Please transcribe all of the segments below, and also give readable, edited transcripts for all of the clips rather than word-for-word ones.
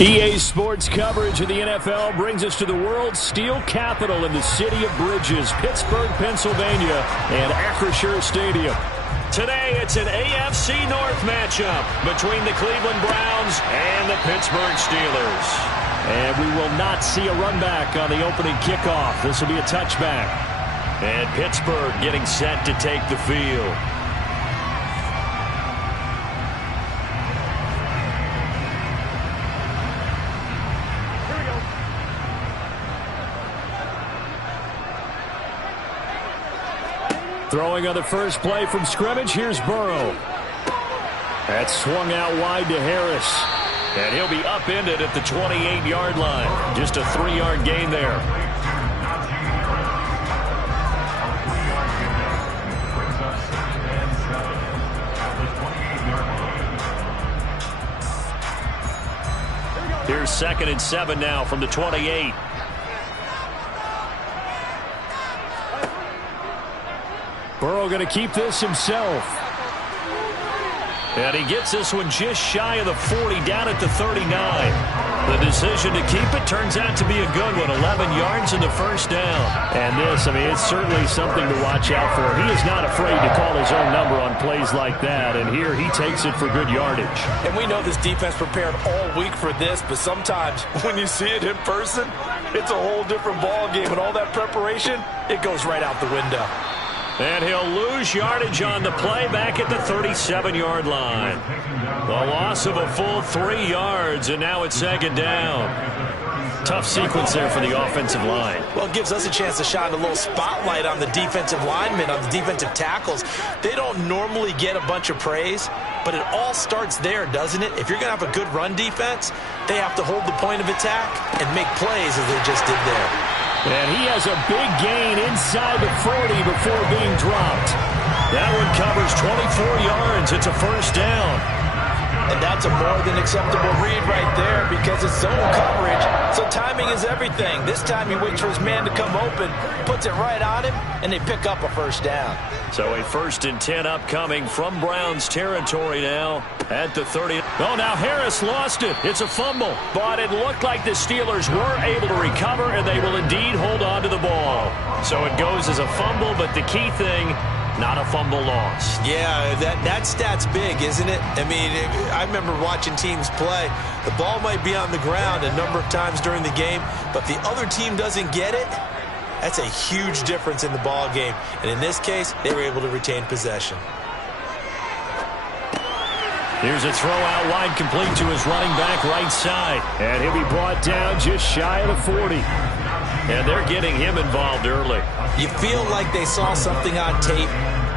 EA Sports coverage of the NFL brings us to the world's steel capital in the city of Bridges, Pittsburgh, Pennsylvania, and Acrisure Stadium. Today, it's an AFC North matchup between the Cleveland Browns and the Pittsburgh Steelers. And we will not see a run back on the opening kickoff. This will be a touchback. And Pittsburgh getting set to take the field. Throwing on the first play from scrimmage, here's Burrow. That's swung out wide to Harris. And he'll be upended at the 28-yard line. Just a 3-yard gain there. Here's 2nd and 7 now from the 28. Burrow going to keep this himself. And he gets this one just shy of the 40, down at the 39. The decision to keep it turns out to be a good one. 11 yards in the first down. And this, it's certainly something to watch out for. He is not afraid to call his own number on plays like that. And here he takes it for good yardage. And we know this defense prepared all week for this, but sometimes when you see it in person, it's a whole different ball game. And all that preparation, it goes right out the window. And he'll lose yardage on the play back at the 37-yard line. The loss of a full 3 yards, and now it's 2nd down. Tough sequence there for the offensive line. Well, it gives us a chance to shine a little spotlight on the defensive linemen, on the defensive tackles. They don't normally get a bunch of praise, but it all starts there, doesn't it? If you're going to have a good run defense, they have to hold the point of attack and make plays as they just did there. And he has a big gain inside the 40 before being dropped. That one covers 24 yards. It's a 1st down. And that's a more than acceptable read right there because it's zone coverage, so timing is everything. This time he waits for his man to come open, puts it right on him, and they pick up a 1st down. So a 1st and 10 upcoming from Browns territory now at the 30. Oh, now Harris lost it. It's a fumble. But it looked like the Steelers were able to recover, and they will indeed hold on to the ball. So it goes as a fumble, but the key thing, not a fumble lost. Yeah, that stat's big, isn't it? I remember watching teams play. The ball might be on the ground a number of times during the game, but the other team doesn't get it. That's a huge difference in the ball game. And in this case, they were able to retain possession. Here's a throw out wide, complete to his running back right side. And he'll be brought down just shy of the 40. And they're getting him involved early. You feel like they saw something on tape,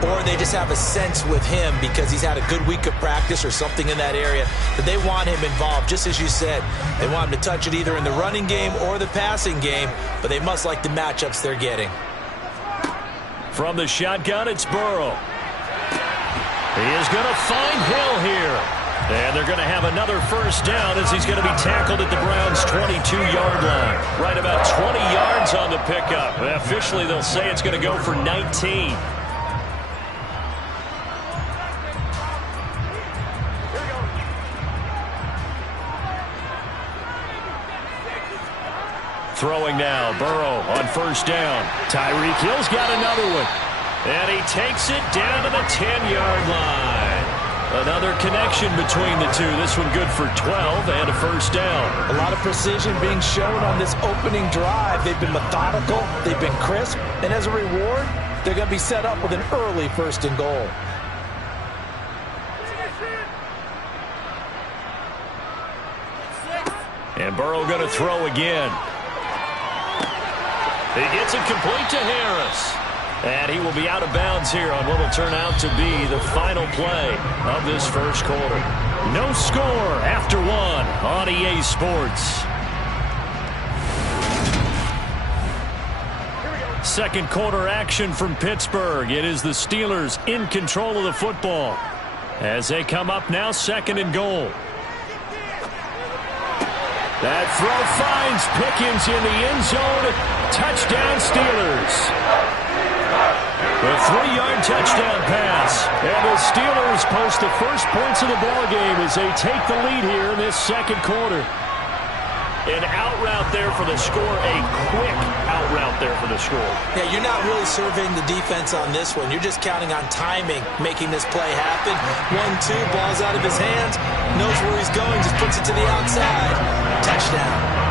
or they just have a sense with him because he's had a good week of practice or something in that area that they want him involved. Just as you said, they want him to touch it either in the running game or the passing game, but they must like the matchups they're getting. From the shotgun, it's Burrow. He is going to find Hill here. And they're going to have another 1st down as he's going to be tackled at the Browns' 22-yard line. Right about 20 yards on the pickup. Officially, they'll say it's going to go for 19. Throwing now, Burrow on 1st down. Tyreek Hill's got another one. And he takes it down to the 10-yard line. Another connection between the two. This one good for 12 and a 1st down. A lot of precision being shown on this opening drive. They've been methodical. They've been crisp. And as a reward, they're going to be set up with an early 1st and goal. And Burrow going to throw again. He gets it complete to Harris. And he will be out of bounds here on what will turn out to be the final play of this 1st quarter. No score after 1 on EA Sports. 2nd quarter action from Pittsburgh. It is the Steelers in control of the football as they come up now 2nd and goal. That throw finds Pickens in the end zone. Touchdown Steelers. A 3-yard touchdown pass. And the Steelers post the first points of the ball game as they take the lead here in this 2nd quarter. An out route there for the score, a quick out route there for the score. Yeah, you're not really surveying the defense on this one. You're just counting on timing, making this play happen. 1-2, ball's out of his hands, knows where he's going, just puts it to the outside. Touchdown.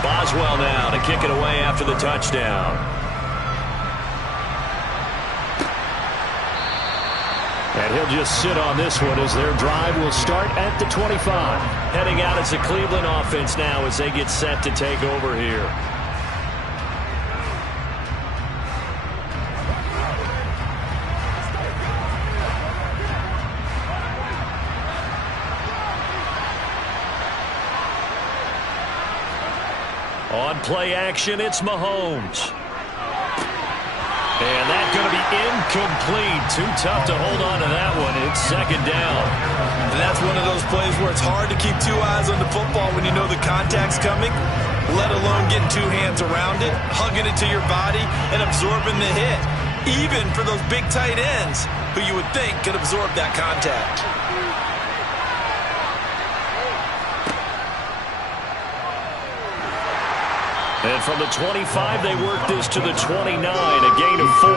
Boswell now to kick it away after the touchdown. And he'll just sit on this one as their drive will start at the 25. Heading out as the Cleveland offense now as they get set to take over here. On play action, it's Mahomes. And that's going to be incomplete. Too tough to hold on to that one. It's second down. And that's one of those plays where it's hard to keep two eyes on the football when you know the contact's coming, let alone getting two hands around it, hugging it to your body, and absorbing the hit. Even for those big tight ends who you would think could absorb that contact. And from the 25, they work this to the 29, a gain of 4.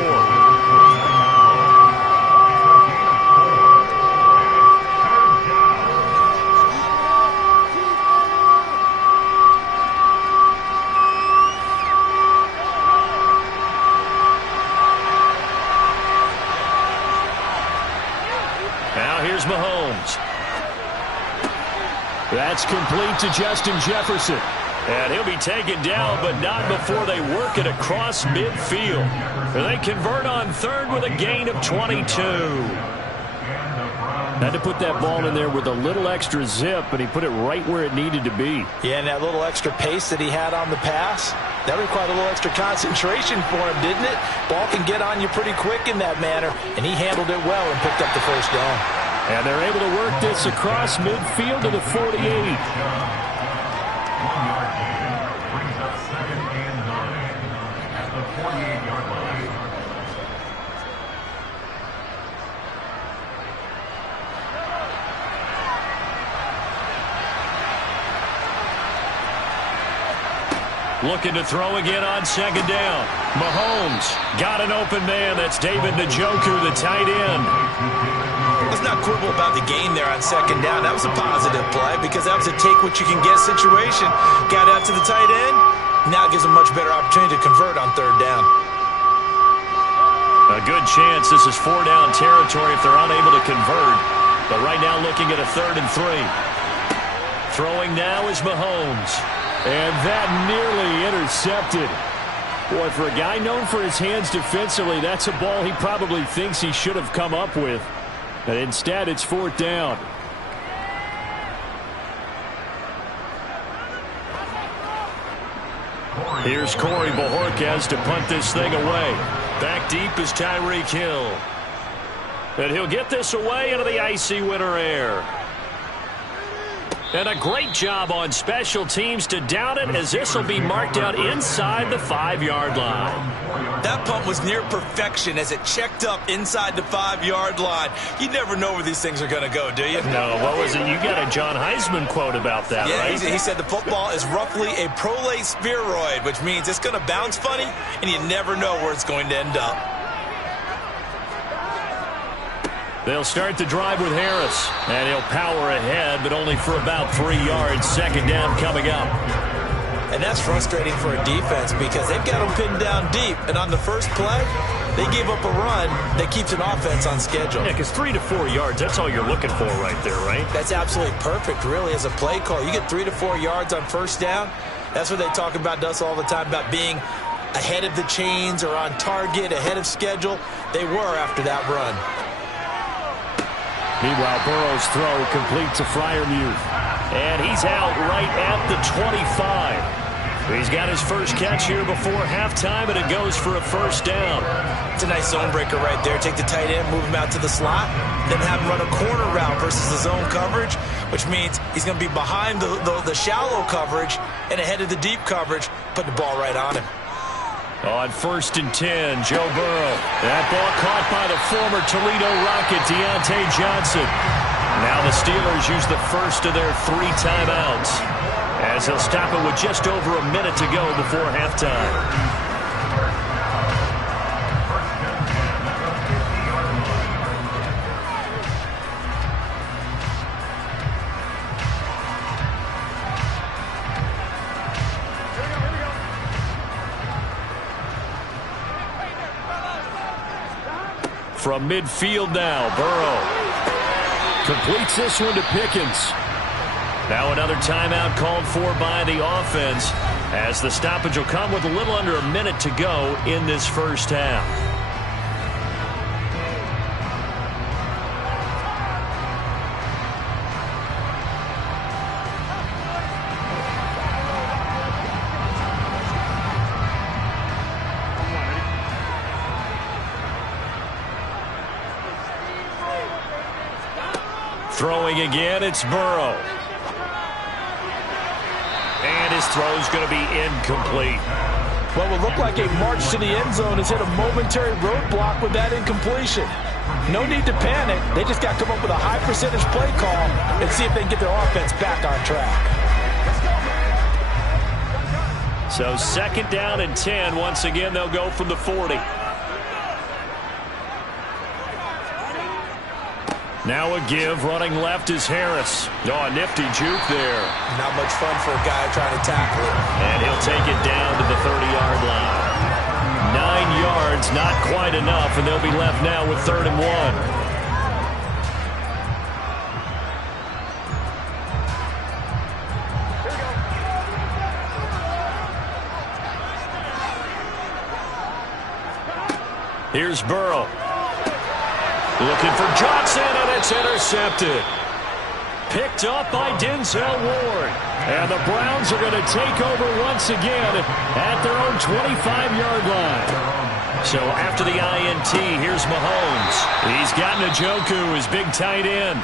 Now here's Mahomes. That's complete to Justin Jefferson. And he'll be taken down, but not before they work it across midfield. They convert on third with a gain of 22. Had to put that ball in there with a little extra zip, and he put it right where it needed to be. Yeah, and that little extra pace that he had on the pass, that required a little extra concentration for him, didn't it? Ball can get on you pretty quick in that manner, and he handled it well and picked up the first down. And they're able to work this across midfield to the 48. Looking to throw again on second down. Mahomes got an open man. That's David Njoku, the tight end. Let's not quibble about the gain there on second down. That was a positive play because that was a take-what-you-can-get situation. Got out to the tight end. Now it gives them much better opportunity to convert on third down. A good chance this is 4-down territory if they're unable to convert. But right now looking at a 3rd and 3. Throwing now is Mahomes. And that nearly intercepted. Boy, for a guy known for his hands defensively, that's a ball he probably thinks he should have come up with. But instead, it's 4th down. Here's Corey Bojorquez to punt this thing away. Back deep is Tyreek Hill. And he'll get this away into the icy winter air. And a great job on special teams to down it, as this will be marked out inside the 5-yard line. That punt was near perfection as it checked up inside the 5-yard line. You never know where these things are going to go, do you? No, what was it? You got a John Heisman quote about that, right? He said the football is roughly a prolate spheroid, which means it's going to bounce funny, and you never know where it's going to end up. They'll start the drive with Harris, and he'll power ahead, but only for about 3 yards. Second down coming up. And that's frustrating for a defense because they've got them pinned down deep, and on the first play, they gave up a run that keeps an offense on schedule. Yeah, because 3 to 4 yards, that's all you're looking for right there, right? That's absolutely perfect, really, as a play call. You get 3 to 4 yards on first down, That's what they talk about us all the time, about being ahead of the chains or on target, ahead of schedule. They were after that run. Meanwhile, Burrow's throw complete to Freiermuth. And he's out right at the 25. He's got his first catch here before halftime, and it goes for a first down. It's a nice zone breaker right there. Take the tight end, move him out to the slot, then have him run a corner route versus the zone coverage, which means he's going to be behind the shallow coverage and ahead of the deep coverage. Put the ball right on him. On 1st and 10, Joe Burrow. That ball caught by the former Toledo Rocket, Deontay Johnson. Now the Steelers use the first of their 3 timeouts, as he'll stop it with just over a minute to go before halftime. From midfield now, Burrow completes this one to Pickens. Now another timeout called for by the offense, as the stoppage will come with a little under a minute to go in this first half. Throwing again, it's Burrow. And his throw's going to be incomplete. What will look like a march to the end zone has hit a momentary roadblock with that incompletion. No need to panic. They just got to come up with a high percentage play call and see if they can get their offense back on track. So 2nd down and 10. Once again, they'll go from the 40. Now a give, running left is Harris. Oh, a nifty juke there. Not much fun for a guy trying to tackle it. And he'll take it down to the 30-yard line. 9 yards, not quite enough, and they'll be left now with 3rd and 1. Here's Burrow. Looking for Johnson, and it's intercepted. Picked up by Denzel Ward. And the Browns are going to take over once again at their own 25-yard line. So after the INT, here's Mahomes. He's got Njoku, his big tight end.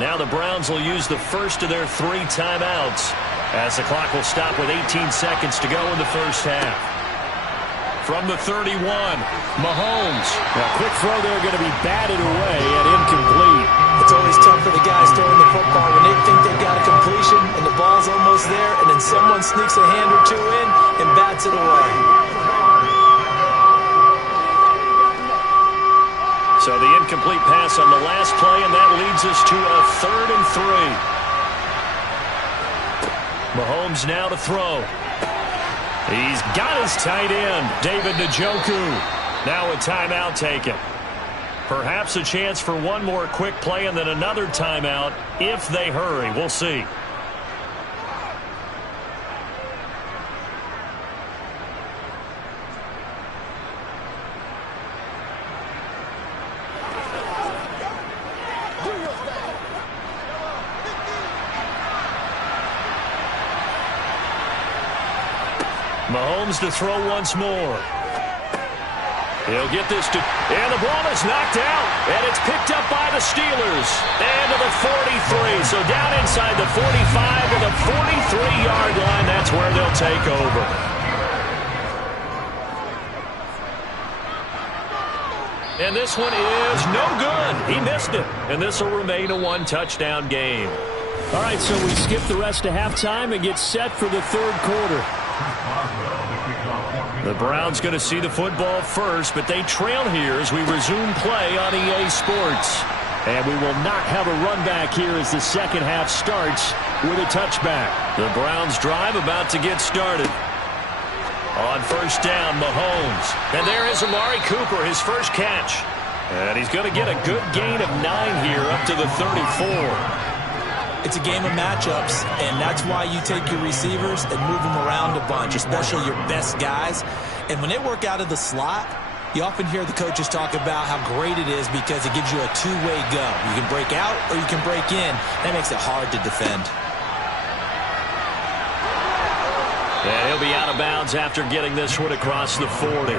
Now the Browns will use the first of their 3 timeouts, as the clock will stop with 18 seconds to go in the first half. From the 31, Mahomes. A quick throw there, going to be batted away and incomplete. It's always tough for the guys throwing the football when they think they've got a completion and the ball's almost there, and then someone sneaks a hand or 2 in and bats it away. So the incomplete pass on the last play, and that leads us to a 3rd and 3. Mahomes now to throw. He's got his tight end, David Njoku. Now a timeout taken. Perhaps a chance for one more quick play and then another timeout if they hurry. We'll see. Mahomes to throw once more. He'll get this to, and the ball is knocked out, and it's picked up by the Steelers. And to the 43, so down inside the 45 to the 43-yard line. That's where they'll take over. And this one is no good. He missed it, and this will remain a 1-touchdown game. All right, so we skip the rest of halftime and get set for the 3rd quarter. The Browns going to see the football first, but they trail here as we resume play on EA Sports. And we will not have a run back here as the second half starts with a touchback. The Browns drive about to get started. On 1st down, Mahomes. And there is Amari Cooper, his first catch. And he's going to get a good gain of 9 here up to the 34. It's a game of matchups, and that's why you take your receivers and move them around a bunch, especially your best guys. And when they work out of the slot, you often hear the coaches talk about how great it is because it gives you a two-way go. You can break out or you can break in. That makes it hard to defend. And he'll be out of bounds after getting this one across the 40.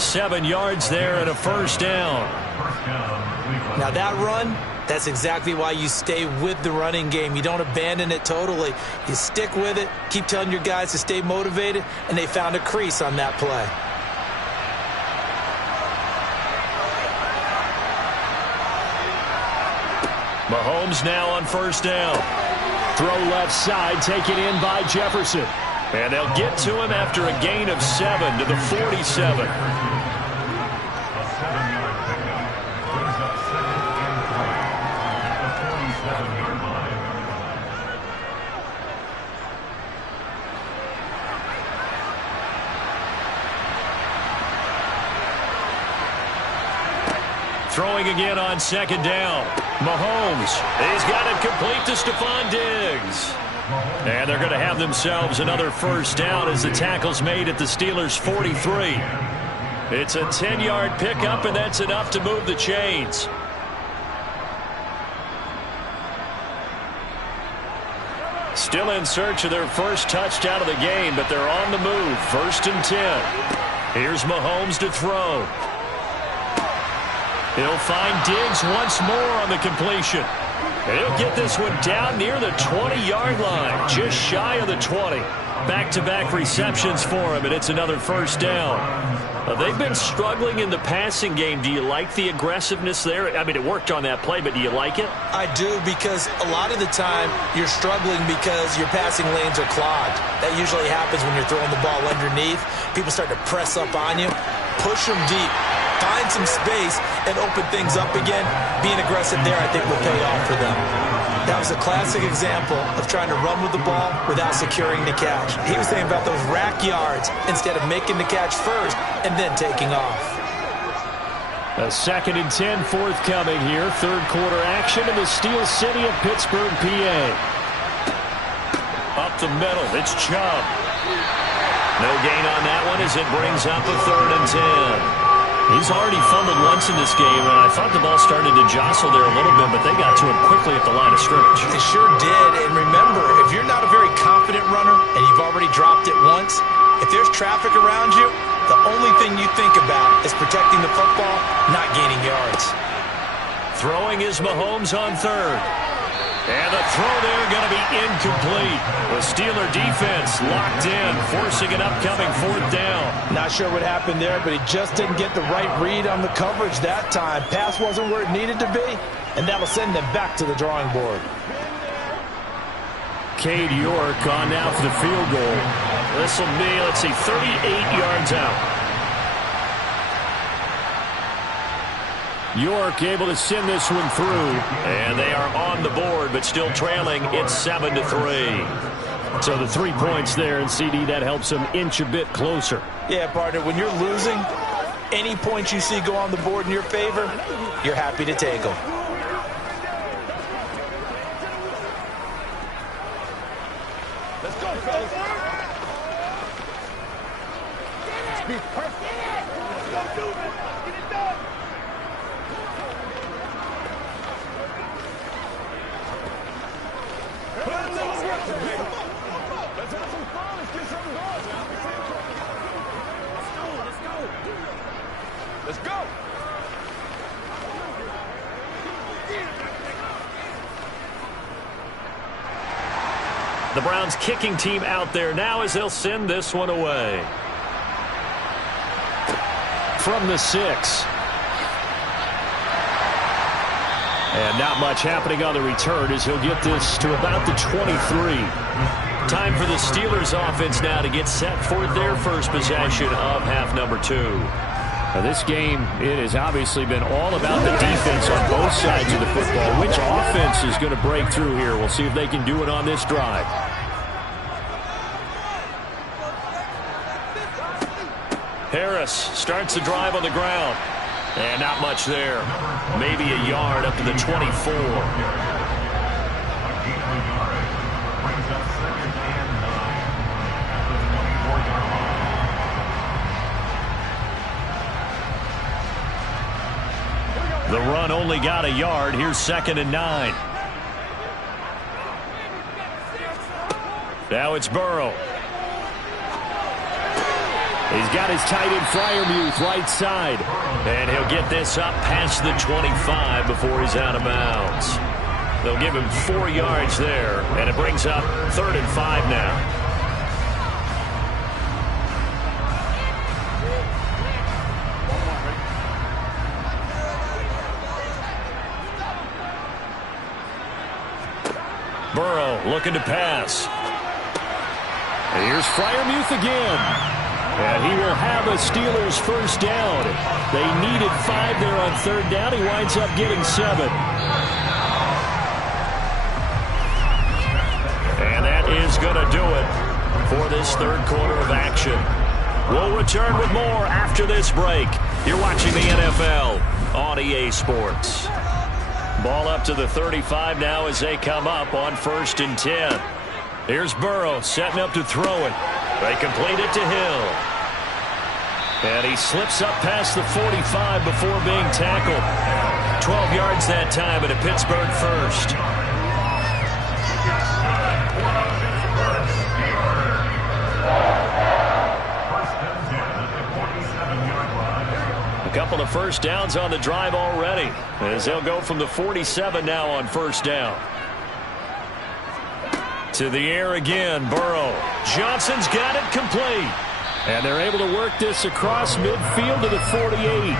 7 yards there and a first down. Now that run, that's exactly why you stay with the running game. You don't abandon it totally. You stick with it, keep telling your guys to stay motivated, and they found a crease on that play. Mahomes now on first down. Throw left side, taken in by Jefferson. And they'll get to him after a gain of 7 to the 47. Throwing again on second down. Mahomes, he's got it complete to Stephon Diggs. And they're going to have themselves another first down as the tackle's made at the Steelers' 43. It's a 10-yard pickup, and that's enough to move the chains. Still in search of their first touchdown of the game, but they're on the move. 1st and 10. Here's Mahomes to throw. He'll find Diggs once more on the completion. And he'll get this one down near the 20-yard line, just shy of the 20. Back-to-back receptions for him, and it's another first down. They've been struggling in the passing game. Do you like the aggressiveness there? I mean, it worked on that play, but do you like it? I do, because a lot of the time you're struggling because your passing lanes are clogged. That usually happens when you're throwing the ball underneath. People start to press up on you, push them deep, find some space, and open things up again. Being aggressive there, I think, will pay off for them. That was a classic example of trying to run with the ball without securing the catch. He was thinking about those rack yards instead of making the catch first and then taking off. A 2nd and 10 forthcoming here. Third quarter action in the Steel City of Pittsburgh, PA. Up the middle, it's Chubb. No gain on that one as it brings up a 3rd and 10. He's already fumbled once in this game, and I thought the ball started to jostle there a little bit, but they got to him quickly at the line of scrimmage. They sure did, and remember, if you're not a very confident runner and you've already dropped it once, if there's traffic around you, the only thing you think about is protecting the football, not gaining yards. Throwing is Mahomes on 3rd. And the throw there going to be incomplete. The Steeler defense locked in, forcing an upcoming 4th down. Not sure what happened there, but he just didn't get the right read on the coverage that time. Pass wasn't where it needed to be, and that'll send them back to the drawing board. Cade York on now for the field goal. This will be, 38 yards out. York able to send this one through, and they are on the board, but still trailing. It's 7-3. So the 3 points there, and CD, that helps them inch a bit closer. Yeah, partner, when you're losing, any points you see go on the board in your favor, you're happy to take them. Let's go, fellas. Be perfect. Let's go do this. Get it done. Let's have some fun. Let's get something going. Let's go. Let's go. The Browns kicking team out there now as they'll send this one away. From the 6. And not much happening on the return as he'll get this to about the 23. Time for the Steelers offense now to get set for their first possession of half number 2. Now this game, it has obviously been all about the defense on both sides of the football. Which offense is going to break through here? We'll see if they can do it on this drive. Harris starts the drive on the ground. And not much there. Maybe a yard up to the 24. The run only got a yard. Here's 2nd and 9. Now it's Burrow. He's got his tight end Freiermuth right side. And he'll get this up past the 25 before he's out of bounds. They'll give him 4 yards there, and it brings up 3rd and 5 now. Burrow looking to pass. And here's Freiermuth again. And he will have a Steelers first down. They needed 5 there on 3rd down. He winds up getting 7. And that is going to do it for this 3rd quarter of action. We'll return with more after this break. You're watching the NFL on EA Sports. Ball up to the 35 now as they come up on 1st and 10. Here's Burrow setting up to throw it. They complete it to Hill. And he slips up past the 45 before being tackled. 12 yards that time and a Pittsburgh first. A couple of first downs on the drive already, as they'll go from the 47 now on 1st down. To the air again, Burrow. Johnson's got it complete. And they're able to work this across midfield to the 48.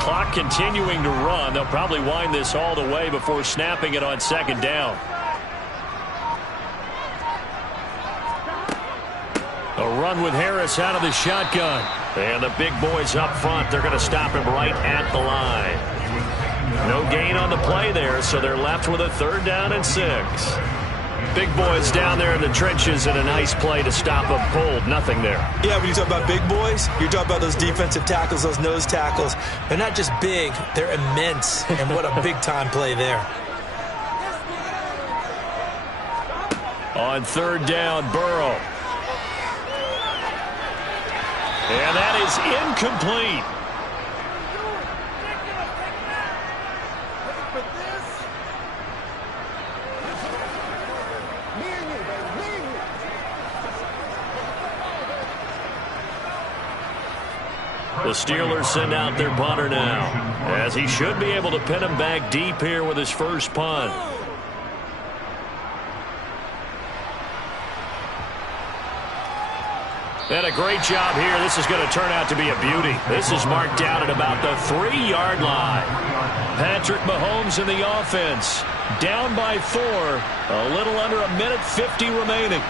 Clock continuing to run. They'll probably wind this all the way before snapping it on 2nd down. A run with Harris out of the shotgun. And the big boys up front, they're going to stop him right at the line. No gain on the play there, so they're left with a 3rd down and 6. Big boys down there in the trenches, and a nice play to stop them cold. Nothing there. Yeah, when you talk about big boys, you're talking about those defensive tackles, those nose tackles. They're not just big, they're immense. And what a big-time play there. On 3rd down, Burrow. And that is incomplete. The Steelers send out their punter now, as he should be able to pin him back deep here with his first punt. And a great job here. This is going to turn out to be a beauty. This is marked down at about the 3-yard line. Patrick Mahomes in the offense. Down by 4. A little under a minute 50 remaining.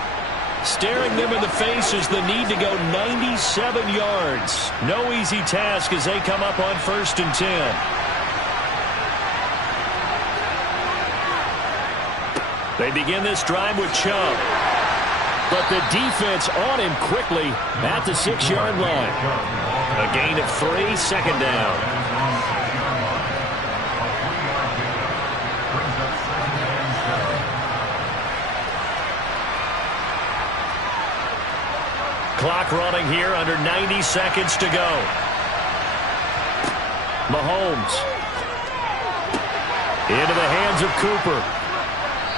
Staring them in the face is the need to go 97 yards. No easy task as they come up on 1st and 10. They begin this drive with Chubb. But the defense on him quickly at the 6-yard line. A gain of 3, 2nd down. Clock running here, under 90 seconds to go. Mahomes. Into the hands of Cooper.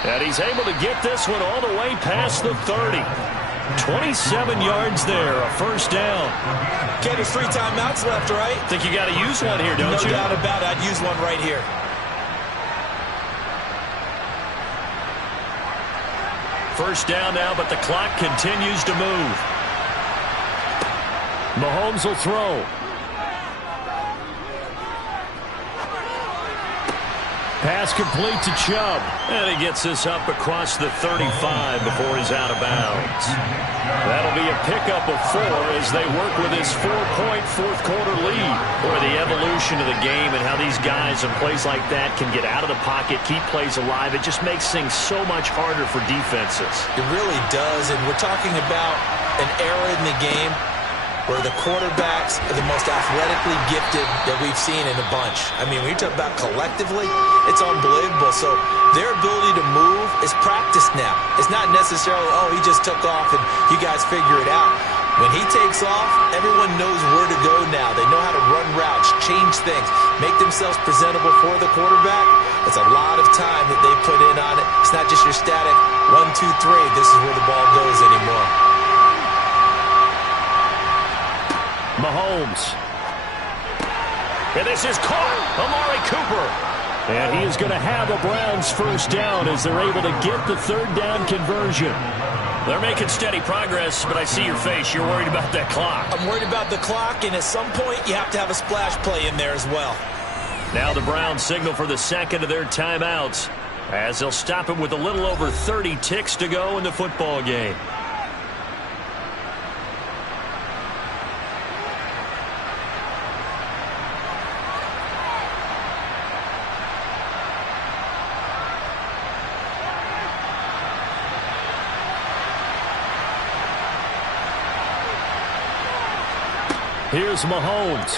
And he's able to get this one all the way past the 30. 27 yards there, a 1st down. Get his 3 timeouts left, right? Think you got to use one here, don't you? No doubt about it. I'd use one right here. First down now, but the clock continues to move. Mahomes will throw. Pass complete to Chubb. And he gets this up across the 35 before he's out of bounds. That'll be a pickup of 4 as they work with this 4-point 4th quarter lead. Boy, the evolution of the game and how these guys in plays like that can get out of the pocket, keep plays alive. It just makes things so much harder for defenses. It really does, and we're talking about an era in the game where the quarterbacks are the most athletically gifted that we've seen in a bunch. I mean, when you talk about collectively, it's unbelievable. So their ability to move is practiced now. It's not necessarily, oh, he just took off and you guys figure it out. When he takes off, everyone knows where to go now. They know how to run routes, change things, make themselves presentable for the quarterback. It's a lot of time that they put in on it. It's not just your static 1, 2, 3. This is where the ball goes anymore. Mahomes. And this is caught. Amari Cooper. And he is going to have a Browns first down as they're able to get the third down conversion. They're making steady progress, but I see your face. You're worried about that clock. I'm worried about the clock, and at some point you have to have a splash play in there as well. Now the Browns signal for the second of their timeouts as they'll stop it with a little over 30 ticks to go in the football game. Here's Mahomes.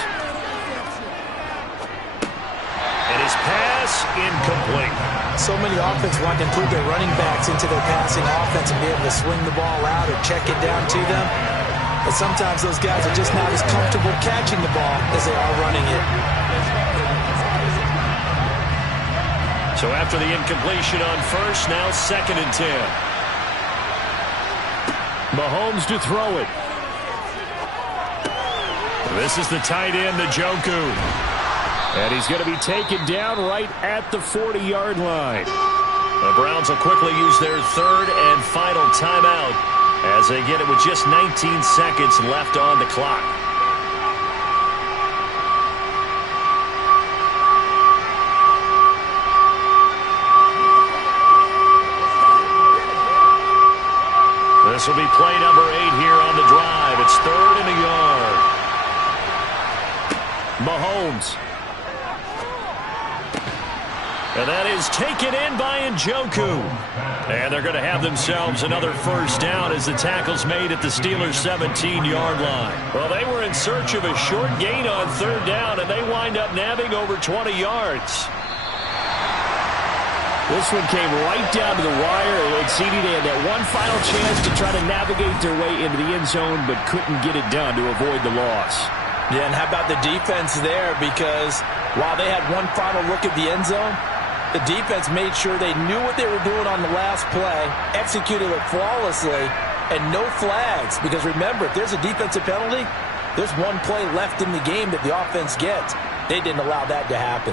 And his pass incomplete. So many offenses want to include their running backs into their passing offense and be able to swing the ball out or check it down to them. But sometimes those guys are just not as comfortable catching the ball as they are running it. So after the incompletion on first, now 2nd and 10. Mahomes to throw it. This is the tight end, Njoku. And he's going to be taken down right at the 40-yard line. The Browns will quickly use their third and final timeout as they get it with just 19 seconds left on the clock. This will be play number 8 here on the drive. It's 3rd and a yard. Mahomes. And that is taken in by Njoku. And they're going to have themselves another first down as the tackle's made at the Steelers' 17-yard line. Well, they were in search of a short gain on 3rd down, and they wind up nabbing over 20 yards. This one came right down to the wire. It seemed they had that one final chance to try to navigate their way into the end zone, but couldn't get it done to avoid the loss. Yeah, and how about the defense there? Because while they had one final look at the end zone, the defense made sure they knew what they were doing on the last play, executed it flawlessly, and no flags. Because remember, if there's a defensive penalty, there's one play left in the game that the offense gets. They didn't allow that to happen.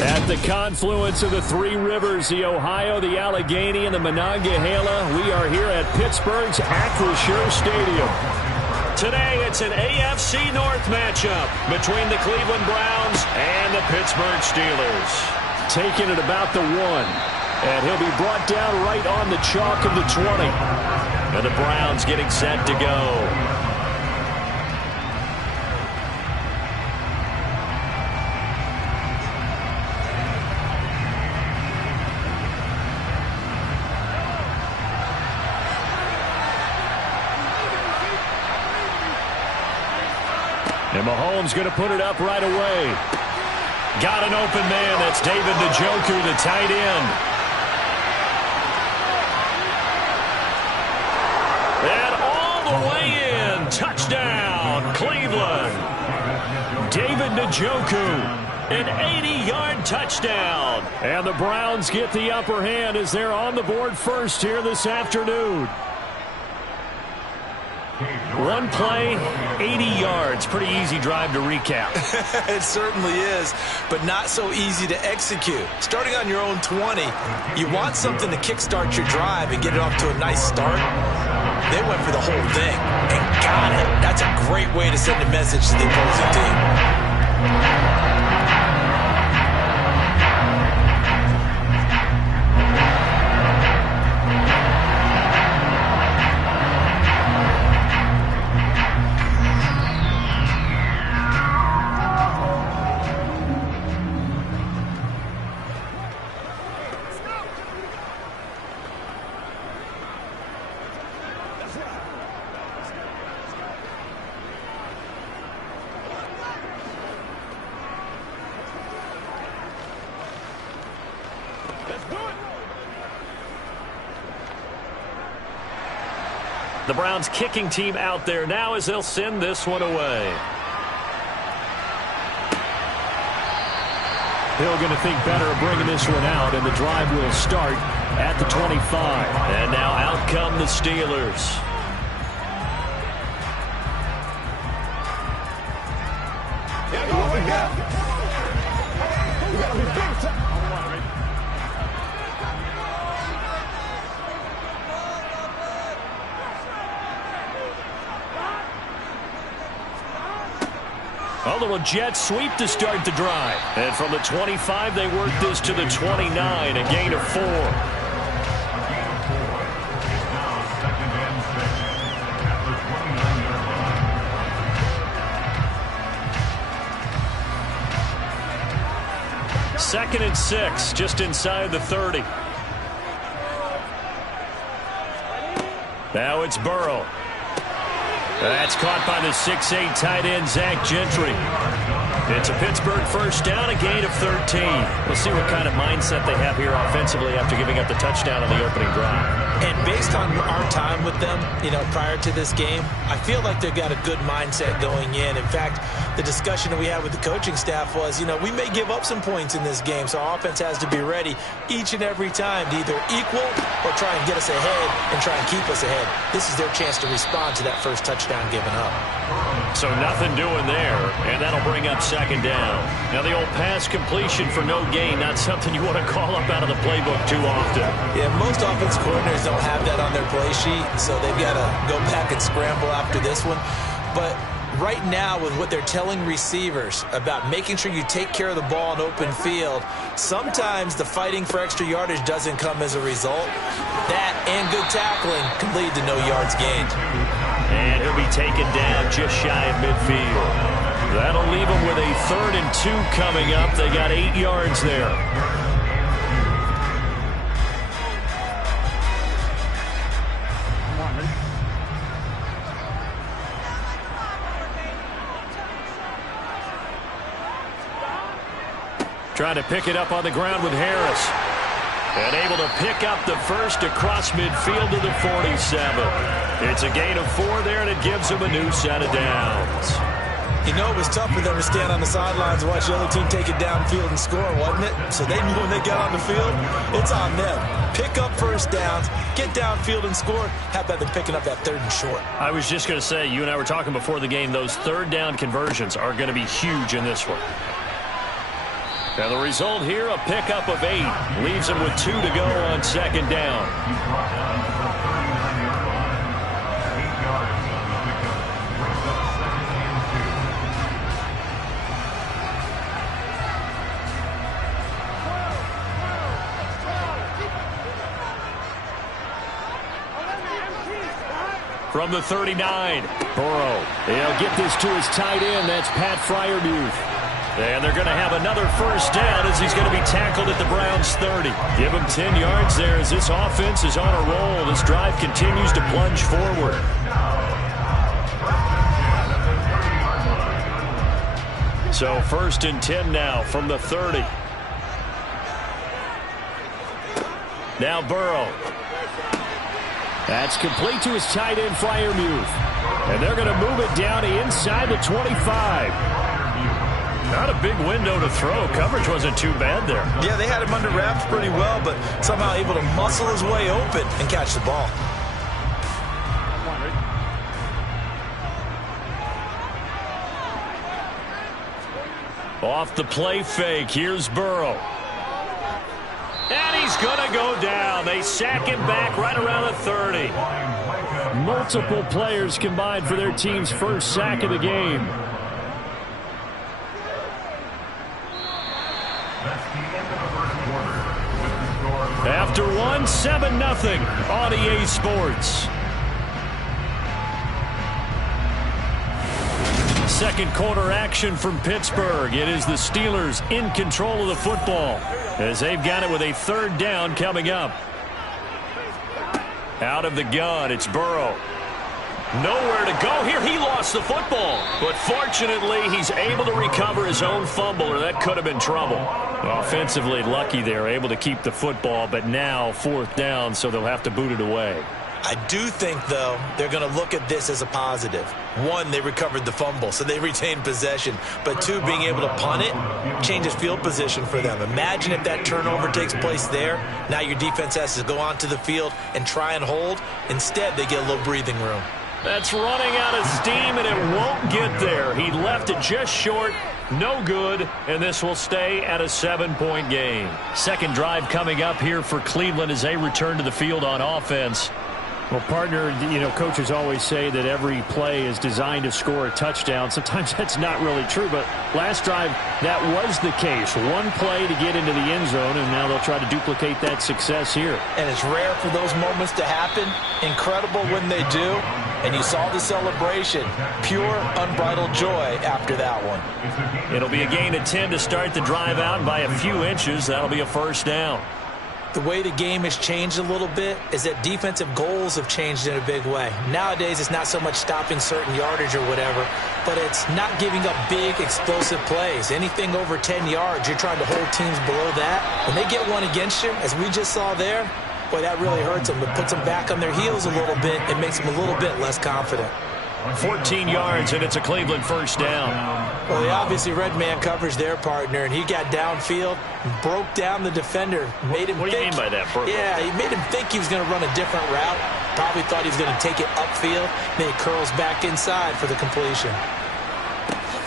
At the confluence of the three rivers, the Ohio, the Allegheny, and the Monongahela, we are here at Pittsburgh's Acrisure Stadium. Today, it's an AFC North matchup between the Cleveland Browns and the Pittsburgh Steelers. Taking it about the 1, and he'll be brought down right on the chalk of the 20. And the Browns getting set to go. And Mahomes going to put it up right away. Got an open man. That's David Njoku, the tight end. And all the way in. Touchdown, Cleveland. David Njoku, an 80-yard touchdown. And the Browns get the upper hand as they're on the board first here this afternoon. One play, 80 yards. Pretty easy drive to recap. It certainly is, but not so easy to execute. Starting on your own 20, you want something to kickstart your drive and get it off to a nice start. They went for the whole thing and got it. That's a great way to send a message to the opposing team. The Browns kicking team out there now as they'll send this one away. Hill going to think better of bringing this one out, and the drive will start at the 25. And now out come the Steelers. A little jet sweep to start the drive. And from the 25, they work this to the 29, a gain of 4. Second and 6, just inside the 30. Now it's Burrow. That's caught by the 6'8" tight end, Zach Gentry. It's a Pittsburgh first down, a gain of 13. We'll see what kind of mindset they have here offensively after giving up the touchdown on the opening drive. And based on our time with them, prior to this game, I feel like they've got a good mindset going in. In fact, the discussion that we had with the coaching staff was, we may give up some points in this game, so our offense has to be ready each and every time to either equal or try and get us ahead and try and keep us ahead. This is their chance to respond to that first touchdown given up. So nothing doing there, and that'll bring up second down. Now the old pass completion for no gain, not something you want to call up out of the playbook too often. Yeah, most offense coordinators don't have that on their play sheet, so they've got to go back and scramble after this one. But right now, with what they're telling receivers about making sure you take care of the ball in open field, sometimes the fighting for extra yardage doesn't come as a result. That and good tackling can lead to no yards gained. And he'll be taken down just shy of midfield. That'll leave them with a 3rd and 2 coming up. They got 8 yards there. Trying to pick it up on the ground with Harris. And able to pick up the first across midfield to the 47. It's a gain of 4 there, and it gives them a new set of downs. It was tough for them to stand on the sidelines and watch the other team take it downfield and score, wasn't it? So they knew when they got on the field, it's on them. Pick up first downs, get downfield and score. How about them picking up that 3rd and short? I was just going to say, you and I were talking before the game, those 3rd down conversions are going to be huge in this one. And the result here, a pickup of 8. Leaves him with 2 to go on second down. From the 39, Burrow. He'll get this to his tight end. That's Pat Freiermuth. And they're going to have another first down as he's going to be tackled at the Browns' 30. Give him 10 yards there as this offense is on a roll. This drive continues to plunge forward. So 1st and 10 now from the 30. Now Burrow. That's complete to his tight end, Freiermuth. And they're going to move it down to inside the 25. Not a big window to throw. Coverage wasn't too bad there. Yeah, they had him under wraps pretty well, but somehow able to muscle his way open and catch the ball. Off the play fake, here's Burrow. And he's going to go down. They sack him back right around the 30. Multiple players combined for their team's first sack of the game. After one, 7-0 on EA Sports. Second quarter action from Pittsburgh. It is the Steelers in control of the football as they've got it with a 3rd down coming up. Out of the gun, it's Burrow. Nowhere to go here. He lost the football. But fortunately, he's able to recover his own fumble, or that could have been trouble. Offensively lucky there, able to keep the football, but now 4th down, so they'll have to boot it away. I do think, though, they're going to look at this as a positive. 1, they recovered the fumble, so they retained possession. But 2, being able to punt it changes field position for them. Imagine if that turnover takes place there. Now your defense has to go onto the field and try and hold. Instead, they get a little breathing room. That's running out of steam, and it won't get there. He left it just short. No good, and this will stay at a 7-point game. Second drive coming up here for Cleveland as they return to the field on offense. Well, partner, coaches always say that every play is designed to score a touchdown. Sometimes that's not really true, but last drive, that was the case. One play to get into the end zone, and now they'll try to duplicate that success here. And it's rare for those moments to happen. Incredible when they do. And you saw the celebration. Pure, unbridled joy after that one. It'll be a gain of 10 to start the drive out by a few inches. That'll be a 1st down. The way the game has changed a little bit is that defensive goals have changed in a big way. Nowadays, it's not so much stopping certain yardage or whatever, but it's not giving up big, explosive plays. Anything over 10 yards, you're trying to hold teams below that. When they get one against you, as we just saw there, boy, that really hurts them. It puts them back on their heels a little bit. It makes them a little bit less confident. 14 yards, and it's a Cleveland 1st down. Well, they obviously red man coverage their partner, and he got downfield, broke down the defender, made him What do you mean by that, Burrow? Yeah, he made him think he was going to run a different route. Probably thought he was going to take it upfield. Then he curls back inside for the completion.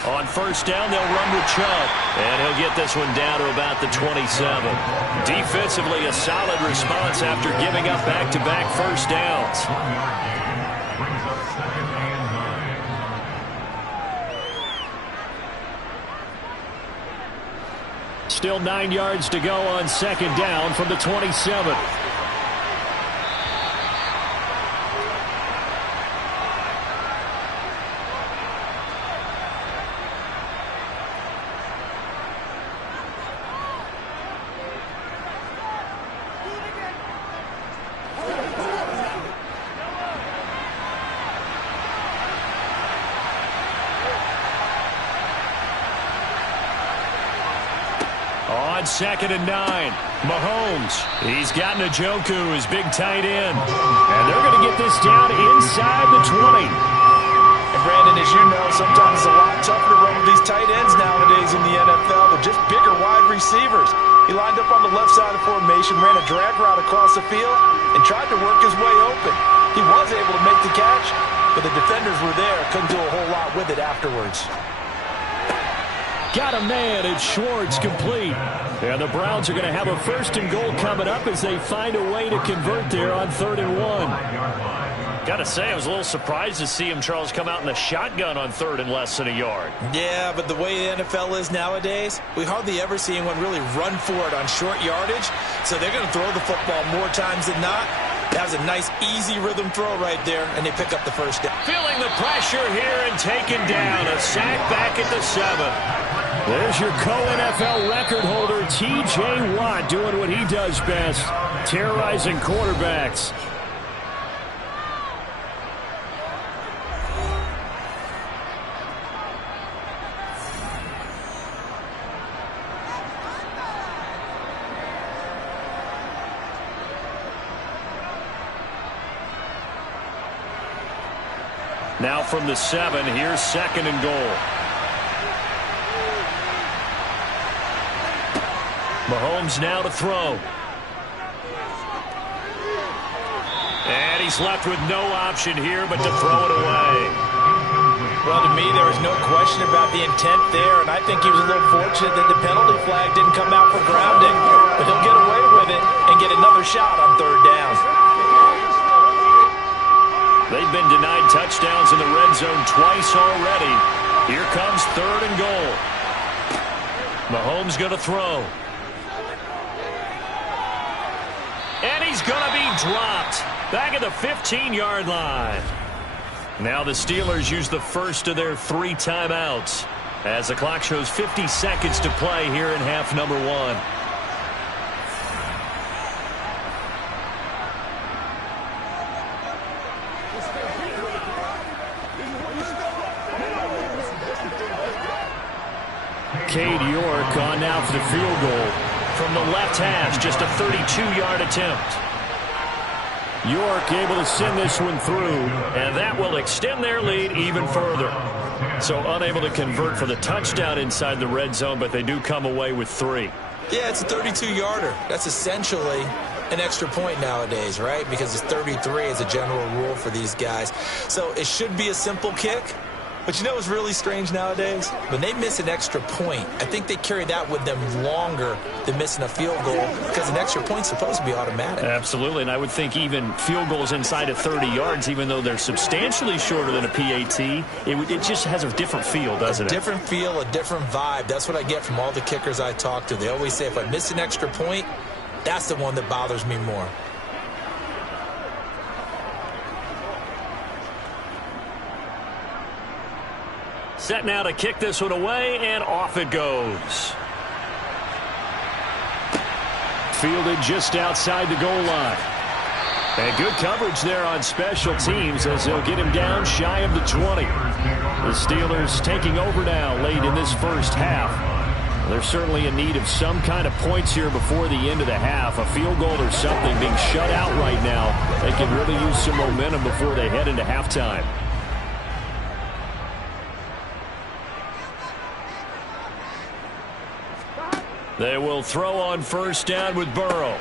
On 1st down, they'll run with Chubb, and he'll get this one down to about the 27. Defensively, a solid response after giving up back-to-back 1st downs. Still 9 yards to go on 2nd down from the 27. On 2nd and 9, Mahomes. He's got Njoku, his big tight end. And they're going to get this down inside the 20. And Brandon, as you know, sometimes it's a lot tougher to run with these tight ends nowadays in the NFL. They're just bigger wide receivers. He lined up on the left side of the formation, ran a drag route across the field, and tried to work his way open. He was able to make the catch, but the defenders were there. Couldn't do a whole lot with it afterwards. got a man. It's Schwartz, complete. And the Browns are going to have a 1st and goal coming up as they find a way to convert there on 3rd and 1. Got to say, I was a little surprised to see him, Charles, come out in the shotgun on 3rd and less than a yard. Yeah, but the way the NFL is nowadays, we hardly ever see anyone really run for it on short yardage. So they're going to throw the football more times than not. That was a nice, easy rhythm throw right there, and they pick up the 1st down. Feeling the pressure here and taken down. A sack back at the 7. There's your co-NFL record holder, T.J. Watt, doing what he does best, terrorizing quarterbacks. Now from the 7, here's 2nd and goal. Mahomes now to throw. And he's left with no option here but to throw it away. Well, to me, there was no question about the intent there, and I think he was a little fortunate that the penalty flag didn't come out for grounding. But he'll get away with it and get another shot on 3rd down. They've been denied touchdowns in the red zone twice already. Here comes 3rd and goal. Mahomes going to throw. And he's going to be dropped back at the 15-yard line. Now the Steelers use the first of their 3 timeouts as the clock shows 50 seconds to play here in half number 1. Cade York on now for the field goal from the left hash, just a 32-yard attempt. York able to send this one through, and that will extend their lead even further. So unable to convert for the touchdown inside the red zone, but they do come away with 3. Yeah, it's a 32-yarder. That's essentially an extra point nowadays, right? Because it's 33 as a general rule for these guys. So it should be a simple kick. But you know what's really strange nowadays? When they miss an extra point, I think they carry that with them longer than missing a field goal because an extra point's supposed to be automatic. Absolutely, and I would think even field goals inside of 30 yards, even though they're substantially shorter than a PAT, it just has a different feel, doesn't it? A different feel, a different vibe. That's what I get from all the kickers I talk to. They always say if I miss an extra point, that's the one that bothers me more. Set now to kick this one away, and off it goes. Fielded just outside the goal line. And good coverage there on special teams as they'll get him down shy of the 20. The Steelers taking over now late in this first half. They're certainly in need of some kind of points here before the end of the half. A field goal or something, being shut out right now. They can really use some momentum before they head into halftime. They will throw on 1st down with Burrow.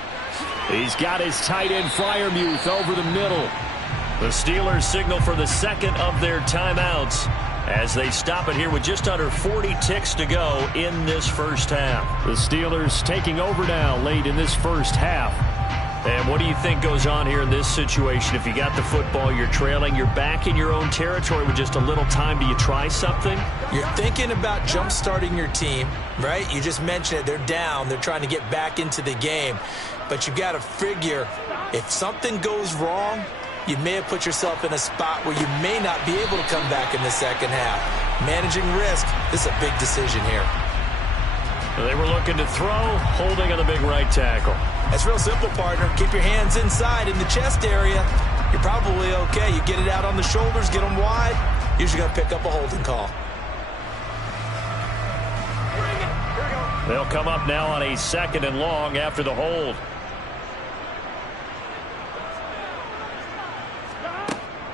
He's got his tight end Freiermuth over the middle. The Steelers signal for the 2nd of their timeouts as they stop it here with just under 40 ticks to go in this first half. The Steelers taking over now late in this first half. And what do you think goes on here in this situation? If you got the football, you're trailing, you're back in your own territory with just a little time. Do you try something? You're thinking about jump-starting your team, right? You just mentioned it. They're down. They're trying to get back into the game. But you got to figure if something goes wrong, you may have put yourself in a spot where you may not be able to come back in the second half. Managing risk, this is a big decision here. They were looking to throw, holding on the big right tackle. That's real simple, partner. Keep your hands inside in the chest area. You're probably okay. You get it out on the shoulders, get them wide. Usually going to pick up a holding call. They'll come up now on a 2nd and long after the hold.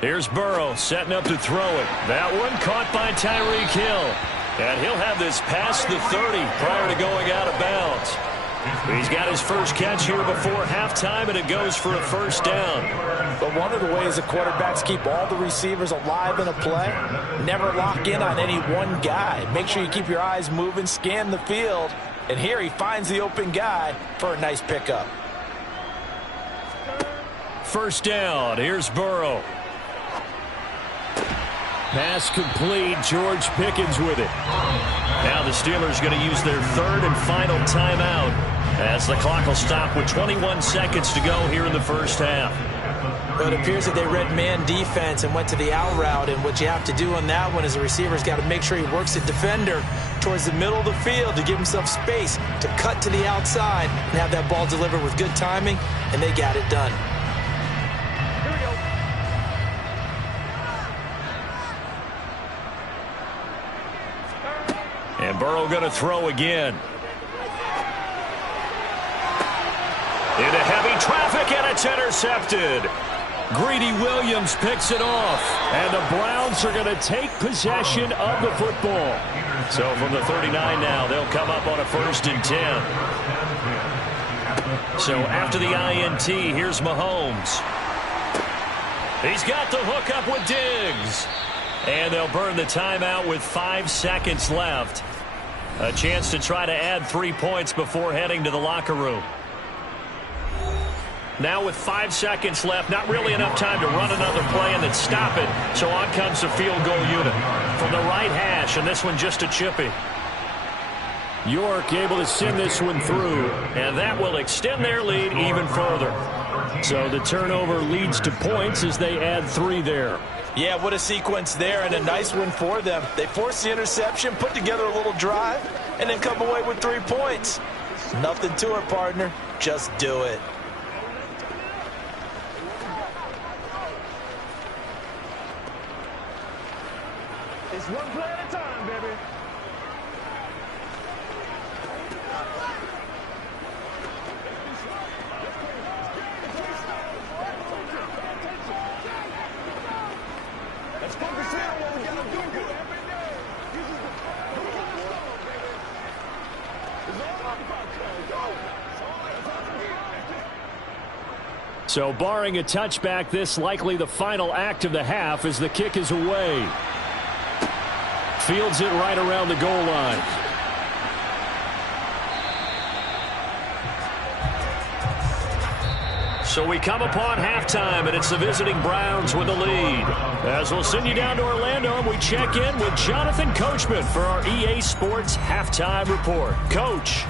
Here's Burrow setting up to throw it. That one caught by Tyreek Hill. And he'll have this past the 30 prior to going out of bounds. He's got his first catch here before halftime, and it goes for a first down. But one of the ways the quarterbacks keep all the receivers alive in a play, never lock in on any one guy. Make sure you keep your eyes moving, scan the field, and here he finds the open guy for a nice pickup. First down. Here's Burrow. Pass complete. George Pickens with it. Now the Steelers going to use their third and final timeout as the clock will stop with 21 seconds to go here in the first half. But it appears that they read man defense and went to the out route, and what you have to do on that one is the receiver's got to make sure he works the defender towards the middle of the field to give himself space to cut to the outside and have that ball delivered with good timing, and they got it done. And Burrow going to throw again. Into heavy traffic, and it's intercepted. Greedy Williams picks it off, and the Browns are going to take possession of the football. So from the 39 now, they'll come up on a 1st and 10. So after the INT, here's Mahomes. He's got the hook up with Diggs. And they'll burn the timeout with 5 seconds left. A chance to try to add 3 points before heading to the locker room. Now with 5 seconds left, not really enough time to run another play and then stop it. So on comes the field goal unit from the right hash, and this one just a chippy. York able to send this one through, and that will extend their lead even further. So the turnover leads to points as they add 3 there. Yeah, what a sequence there, and a nice one for them. They force the interception, put together a little drive, and then come away with 3 points. Nothing to it, partner. Just do it. It's one play at a time, baby. Let's focus in on what we gotta do every day. It's all about go. So barring a touchback, this likely the final act of the half as the kick is away. Fields it right around the goal line. So we come upon halftime, and it's the visiting Browns with the lead. As we'll send you down to Orlando, and we check in with Jonathan Coachman for our EA Sports Halftime Report. Coach.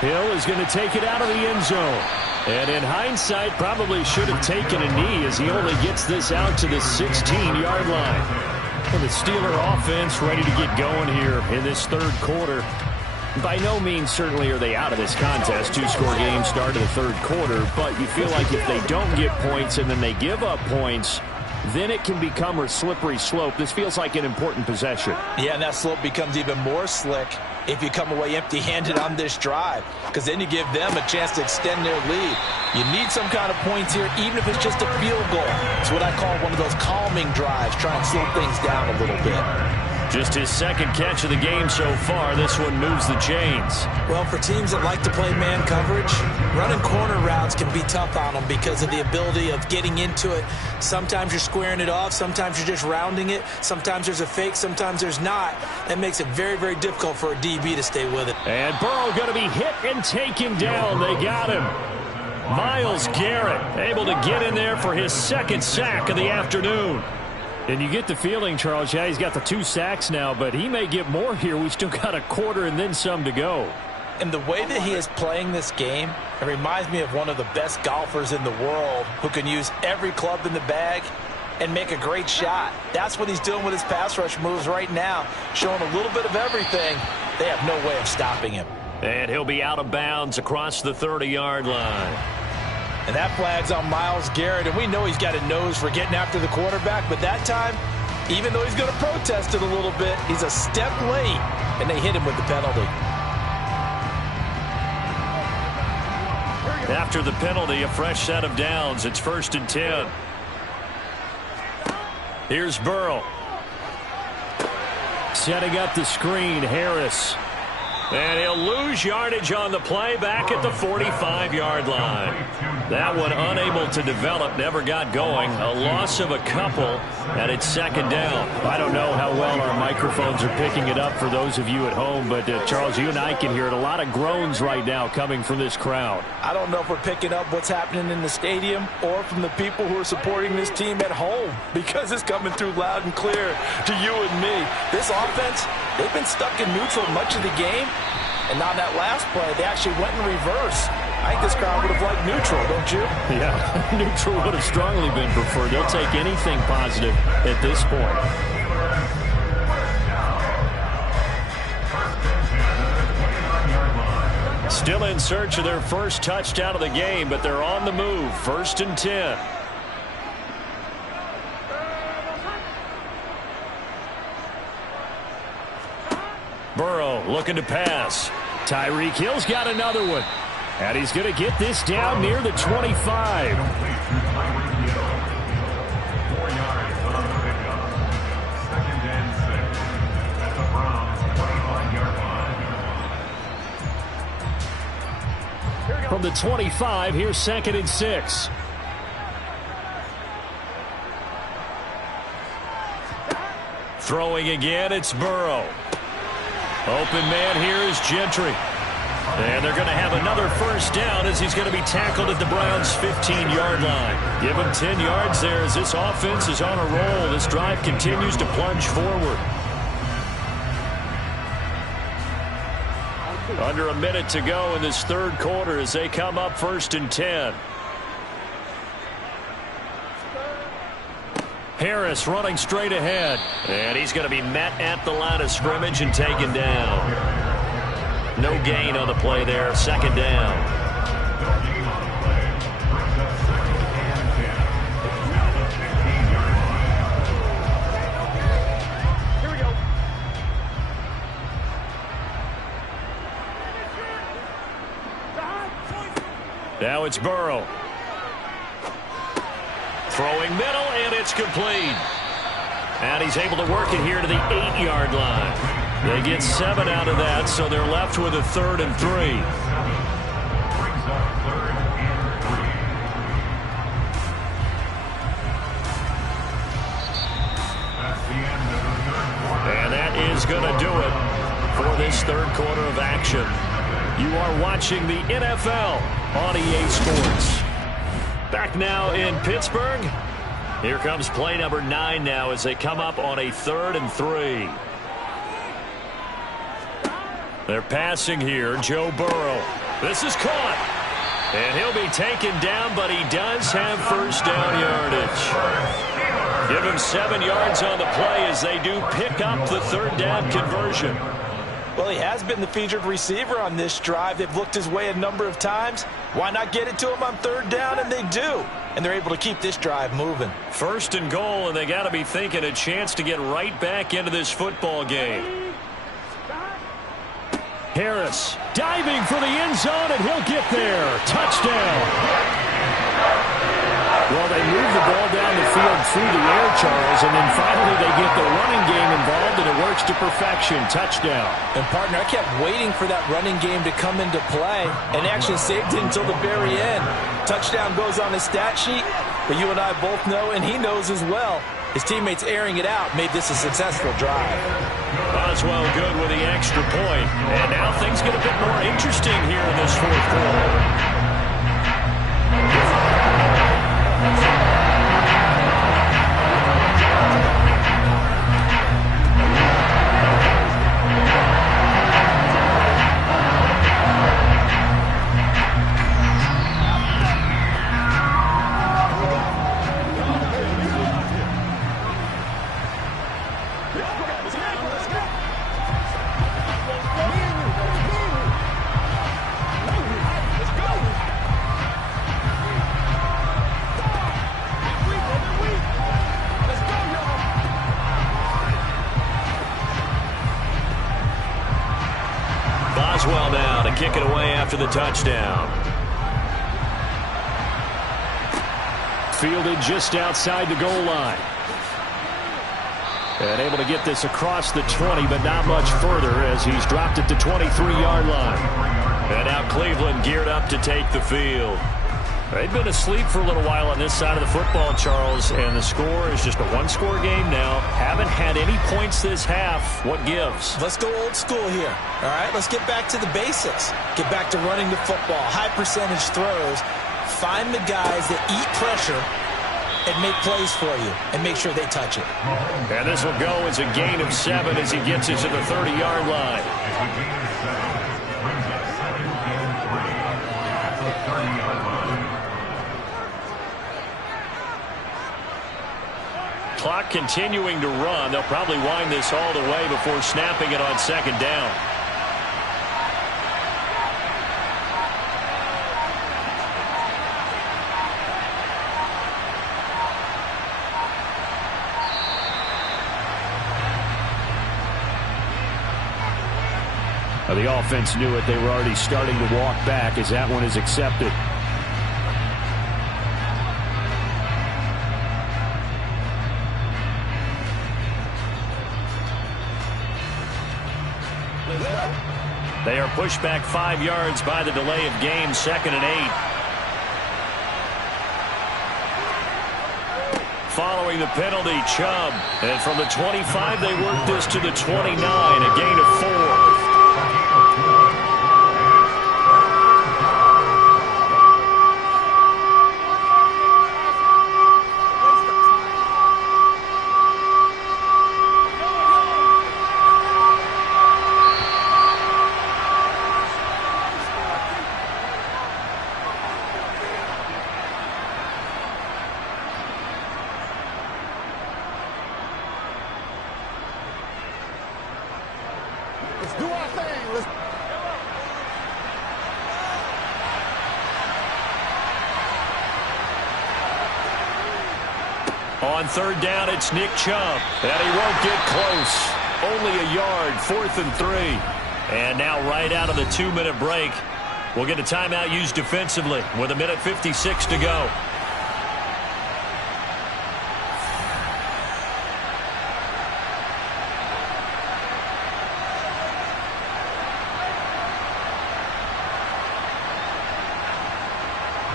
Hill is going to take it out of the end zone. And in hindsight, probably should have taken a knee as he only gets this out to the 16-yard line. And the Steeler offense ready to get going here in this third quarter. By no means certainly are they out of this contest. 2-score game start of the third quarter. But you feel like if they don't get points and then they give up points, then it can become a slippery slope. This feels like an important possession. Yeah, and that slope becomes even more slick if you come away empty-handed on this drive, because then you give them a chance to extend their lead. You need some kind of points here, even if it's just a field goal. It's what I call one of those calming drives, try and slow things down a little bit. Just his second catch of the game so far. This one moves the chains. Well, for teams that like to play man coverage, running corner routes can be tough on them because of the ability of getting into it. Sometimes you're squaring it off. Sometimes you're just rounding it. Sometimes there's a fake. Sometimes there's not. That makes it very, very difficult for a DB to stay with it. And Burrow going to be hit and taken down. They got him. Myles Garrett able to get in there for his second sack of the afternoon. And you get the feeling, Charles, yeah, he's got the 2 sacks now, but he may get more here. We still got a quarter and then some to go. And the way that he is playing this game, it reminds me of one of the best golfers in the world who can use every club in the bag and make a great shot. That's what he's doing with his pass rush moves right now, showing a little bit of everything. They have no way of stopping him. And he'll be out of bounds across the 30-yard line. And that flag's on Myles Garrett, and we know he's got a nose for getting after the quarterback, but that time, even though he's going to protest it a little bit, he's a step late, and they hit him with the penalty. After the penalty, a fresh set of downs. It's 1st and 10. Here's Burrow. Setting up the screen, Harris. And he'll lose yardage on the play back at the 45-yard line. That one unable to develop, never got going. A loss of a couple, and it's second down. I don't know how well our microphones are picking it up for those of you at home, but Charles, you and I can hear it. A lot of groans right now coming from this crowd. I don't know if we're picking up what's happening in the stadium or from the people who are supporting this team at home, because it's coming through loud and clear to you and me. This offense, they've been stuck in neutral much of the game, and on that last play, they actually went in reverse. I think this crowd would have liked neutral, don't you? Yeah, neutral would have strongly been preferred. They'll take anything positive at this point. Still in search of their first touchdown of the game, but they're on the move. 1st and 10. Burrow looking to pass. Tyreek Hill's got another one. And he's going to get this down near the 25. From the 25, here's 2nd and 6. Throwing again, it's Burrow. Open man here is Gentry. And they're going to have another first down as he's going to be tackled at the Browns' 15-yard line. Give him 10 yards there as this offense is on a roll. This drive continues to plunge forward. Under a minute to go in this third quarter as they come up 1st and 10. Harris running straight ahead. And he's going to be met at the line of scrimmage and taken down. No gain on the play there. 2nd down. Here we go. Now it's Burrow. Throwing middle, and it's complete. And he's able to work it here to the 8-yard line. They get 7 out of that, so they're left with a 3rd and 3. And that is going to do it for this third quarter of action. You are watching the NFL on EA Sports. Back now in Pittsburgh. Here comes play number 9 now as they come up on a 3rd and 3. They're passing here. Joe Burrow. This is caught. And he'll be taken down, but he does have first down yardage. Give him 7 yards on the play as they do pick up the 3rd down conversion. Well, he has been the featured receiver on this drive. They've looked his way a number of times. Why not get it to him on 3rd down? And they do. And they're able to keep this drive moving. 1st and goal, and they got to be thinking a chance to get right back into this football game. Harris diving for the end zone, and he'll get there. Touchdown. Well, they move the ball down the field through the air, Charles, and then finally they get the running game involved, and it works to perfection. Touchdown. And, partner, I kept waiting for that running game to come into play, and actually saved it until the very end. Touchdown goes on his stat sheet, but you and I both know, and he knows as well, his teammates airing it out made this a successful drive. Boswell good with the extra point. And now things get a bit more interesting here in this fourth quarter. Boswell now to kick it away after the touchdown. Fielded just outside the goal line. And able to get this across the 20, but not much further as he's dropped it to 23-yard line. And now Cleveland geared up to take the field. They've been asleep for a little while on this side of the football, Charles, and the score is just a one-score game now. Haven't had any points this half. What gives? Let's go old school here. All right, let's get back to the basics. Get back to running the football, high percentage throws. Find the guys that eat pressure and make plays for you and make sure they touch it. And this will go as a gain of 7 as he gets it to the 30-yard line. Clock continuing to run. They'll probably wind this all the way before snapping it on second down. The offense knew it. They were already starting to walk back as that one is accepted. They are pushed back 5 yards by the delay of game, 2nd and 8. Following the penalty, Chubb. And from the 25, they work this to the 29, a gain of 4. Let's do our thing. Let's... On 3rd down, it's Nick Chubb. And he won't get close. Only a yard, 4th and 3. And now right out of the 2-minute break, we'll get a timeout used defensively with 1:56 to go.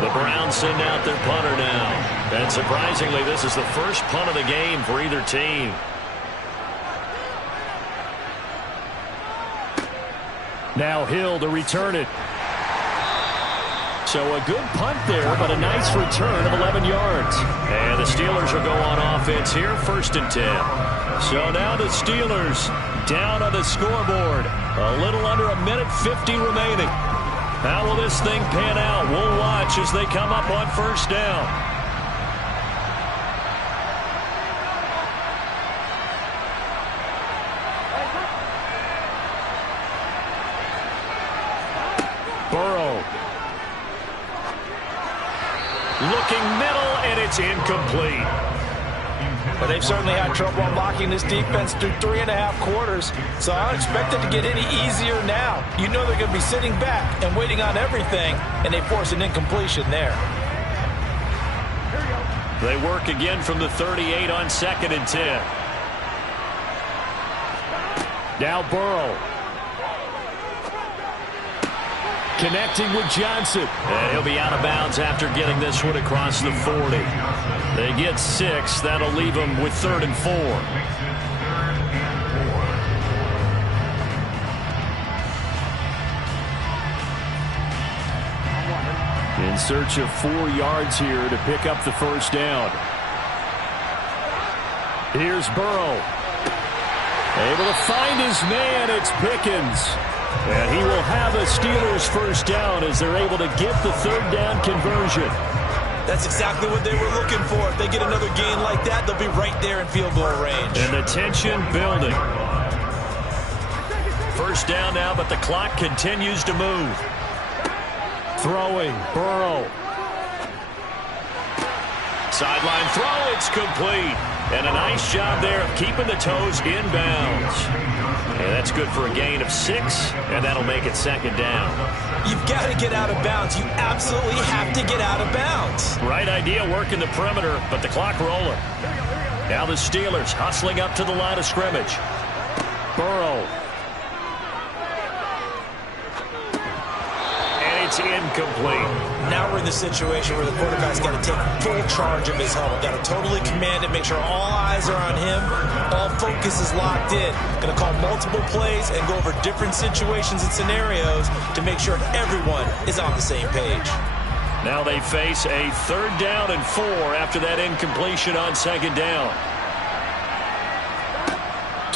The Browns send out their punter now. And surprisingly, this is the first punt of the game for either team. Now Hill to return it. So a good punt there, but a nice return of 11 yards. And the Steelers will go on offense here, 1st and 10. So now the Steelers down on the scoreboard. A little under 1:50 remaining. How will this thing pan out? We'll watch as they come up on 1st down. Burrow. Looking middle, and it's incomplete. But they've certainly had trouble unlocking this defense through 3.5 quarters, so I don't expect it to get any easier now. You know they're going to be sitting back and waiting on everything, and they force an incompletion there. They work again from the 38 on 2nd and 10. Now Burrow. Connecting with Johnson. And he'll be out of bounds after getting this one across the 40. They get 6. That'll leave them with 3rd and 4. In search of 4 yards here to pick up the 1st down. Here's Burrow. Able to find his man. It's Pickens. And he will have a Steelers 1st down as they're able to get the 3rd down conversion. That's exactly what they were looking for. If they get another gain like that, they'll be right there in field goal range. And the tension building. 1st down now, but the clock continues to move. Throwing, Burrow. Sideline throw, it's complete. And a nice job there of keeping the toes inbounds. And that's good for a gain of 6, and that'll make it 2nd down. You've got to get out of bounds. You absolutely have to get out of bounds. Right idea working the perimeter, but the clock rolling. Now the Steelers hustling up to the line of scrimmage. Burrow. And it's incomplete. Now we're in the situation where the quarterback's got to take full charge of his helmet. Got to totally command it, make sure all eyes are on him. All focus is locked in. Going to call multiple plays and go over different situations and scenarios to make sure everyone is on the same page. Now they face a 3rd down and 4 after that incompletion on 2nd down.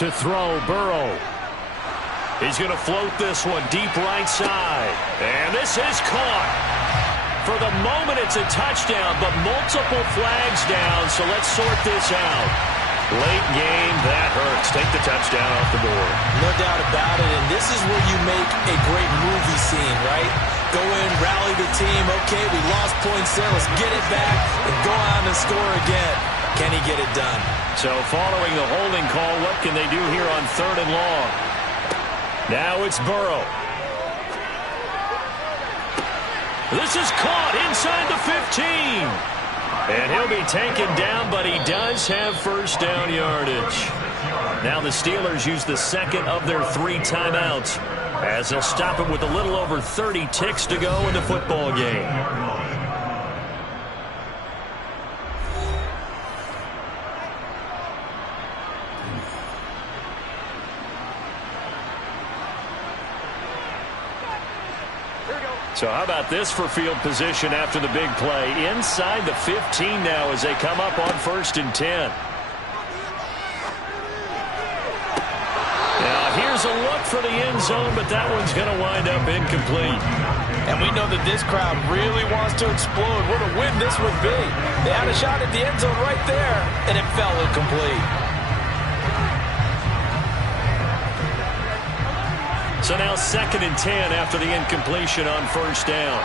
To throw, Burrow. He's going to float this one deep right side. And this is caught. For the moment, it's a touchdown, but multiple flags down, so let's sort this out. Late game, that hurts. Take the touchdown off the board. No doubt about it, and this is where you make a great movie scene, right? Go in, rally the team. Okay, we lost points there. Let's get it back and go on and score again. Can he get it done? So following the holding call, what can they do here on 3rd and long? Now it's Burrow. This is caught inside the 15. And he'll be taken down, but he does have 1st down yardage. Now the Steelers use the 2nd of their 3 timeouts as they'll stop it with a little over 30 ticks to go in the football game. So how about this for field position after the big play? Inside the 15 now as they come up on 1st and 10. Now here's a look for the end zone, but that one's going to wind up incomplete. And we know that this crowd really wants to explode. What a win this would be. They had a shot at the end zone right there, and it fell incomplete. So now 2nd and 10 after the incompletion on 1st down.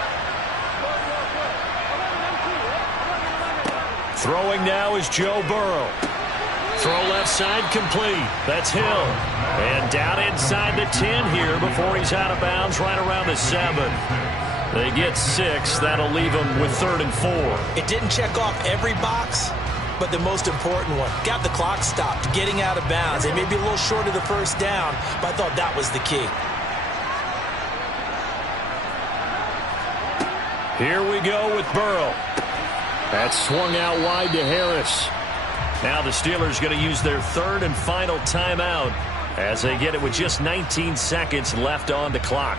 Throwing now is Joe Burrow. Throw left side complete. That's Hill. And down inside the 10 here before he's out of bounds right around the 7. They get 6. That'll leave them with 3rd and 4. It didn't check off every box, but the most important one. Got the clock stopped, getting out of bounds. They may be a little short of the 1st down, but I thought that was the key. Here we go with Burrow. That's swung out wide to Harris. Now the Steelers going to use their 3rd and final timeout as they get it with just 19 seconds left on the clock.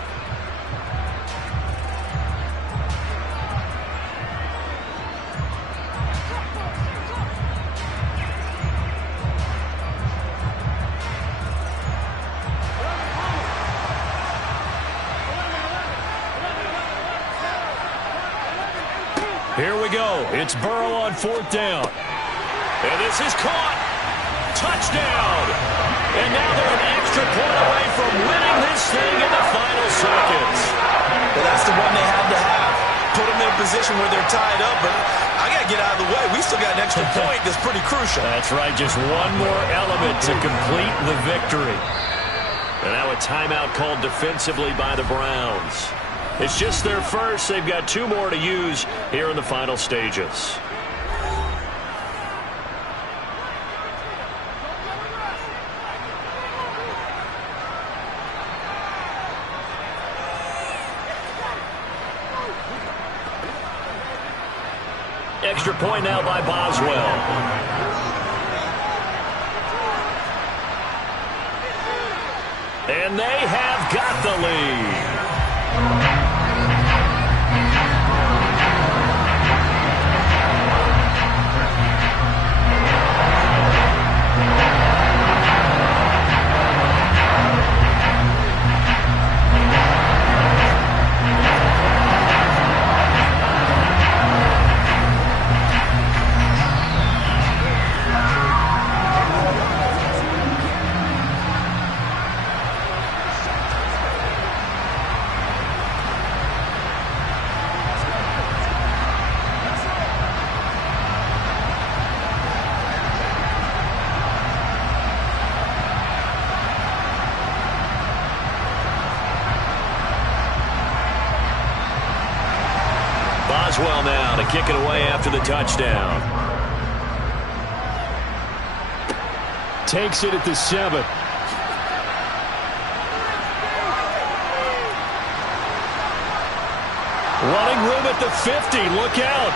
Here we go. It's Burrow on 4th down. And this is caught. Touchdown. And now they're an extra point away from winning this thing in the final seconds. Well, that's the one they had to have. Put them in a position where they're tied up, but I got to get out of the way. We still got an extra point that's pretty crucial. That's right. Just one more element to complete the victory. And now a timeout called defensively by the Browns. It's just their first. They've got 2 more to use here in the final stages. Extra point now by Boswell. And they have got the lead. Boswell now to kick it away after the touchdown. takes it at the 7. Running room at the 50. Look out.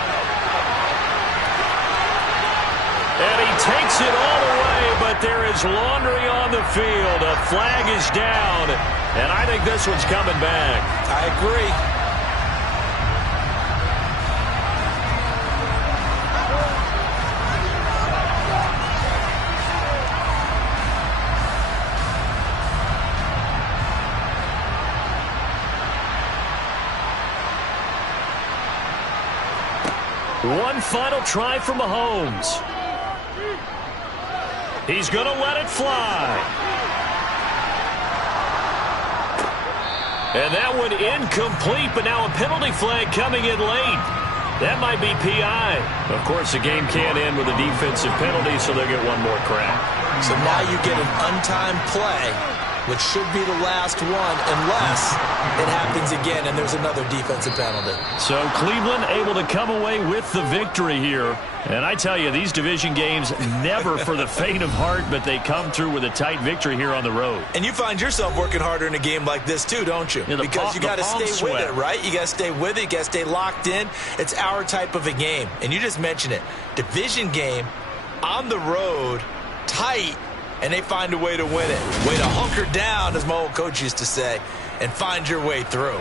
And he takes it all the way, but there is laundry on the field. A flag is down, and I think this one's coming back. I agree. One final try for Mahomes. He's going to let it fly. And that one incomplete, but now a penalty flag coming in late. That might be PI. Of course, the game can't end with a defensive penalty, so they'll get one more crack. So now you get an untimed play, which should be the last one, unless it happens again and there's another defensive penalty. So Cleveland able to come away with the victory here. And I tell you, these division games, never for the faint of heart, but they come through with a tight victory here on the road. And you find yourself working harder in a game like this too, don't you? Yeah, because you got to stay with it, right? You got to stay with it. You got to stay locked in. It's our type of a game. And you just mentioned it. Division game, on the road, tight, and they find a way to win it. Way to hunker down, as my old coach used to say, and find your way through.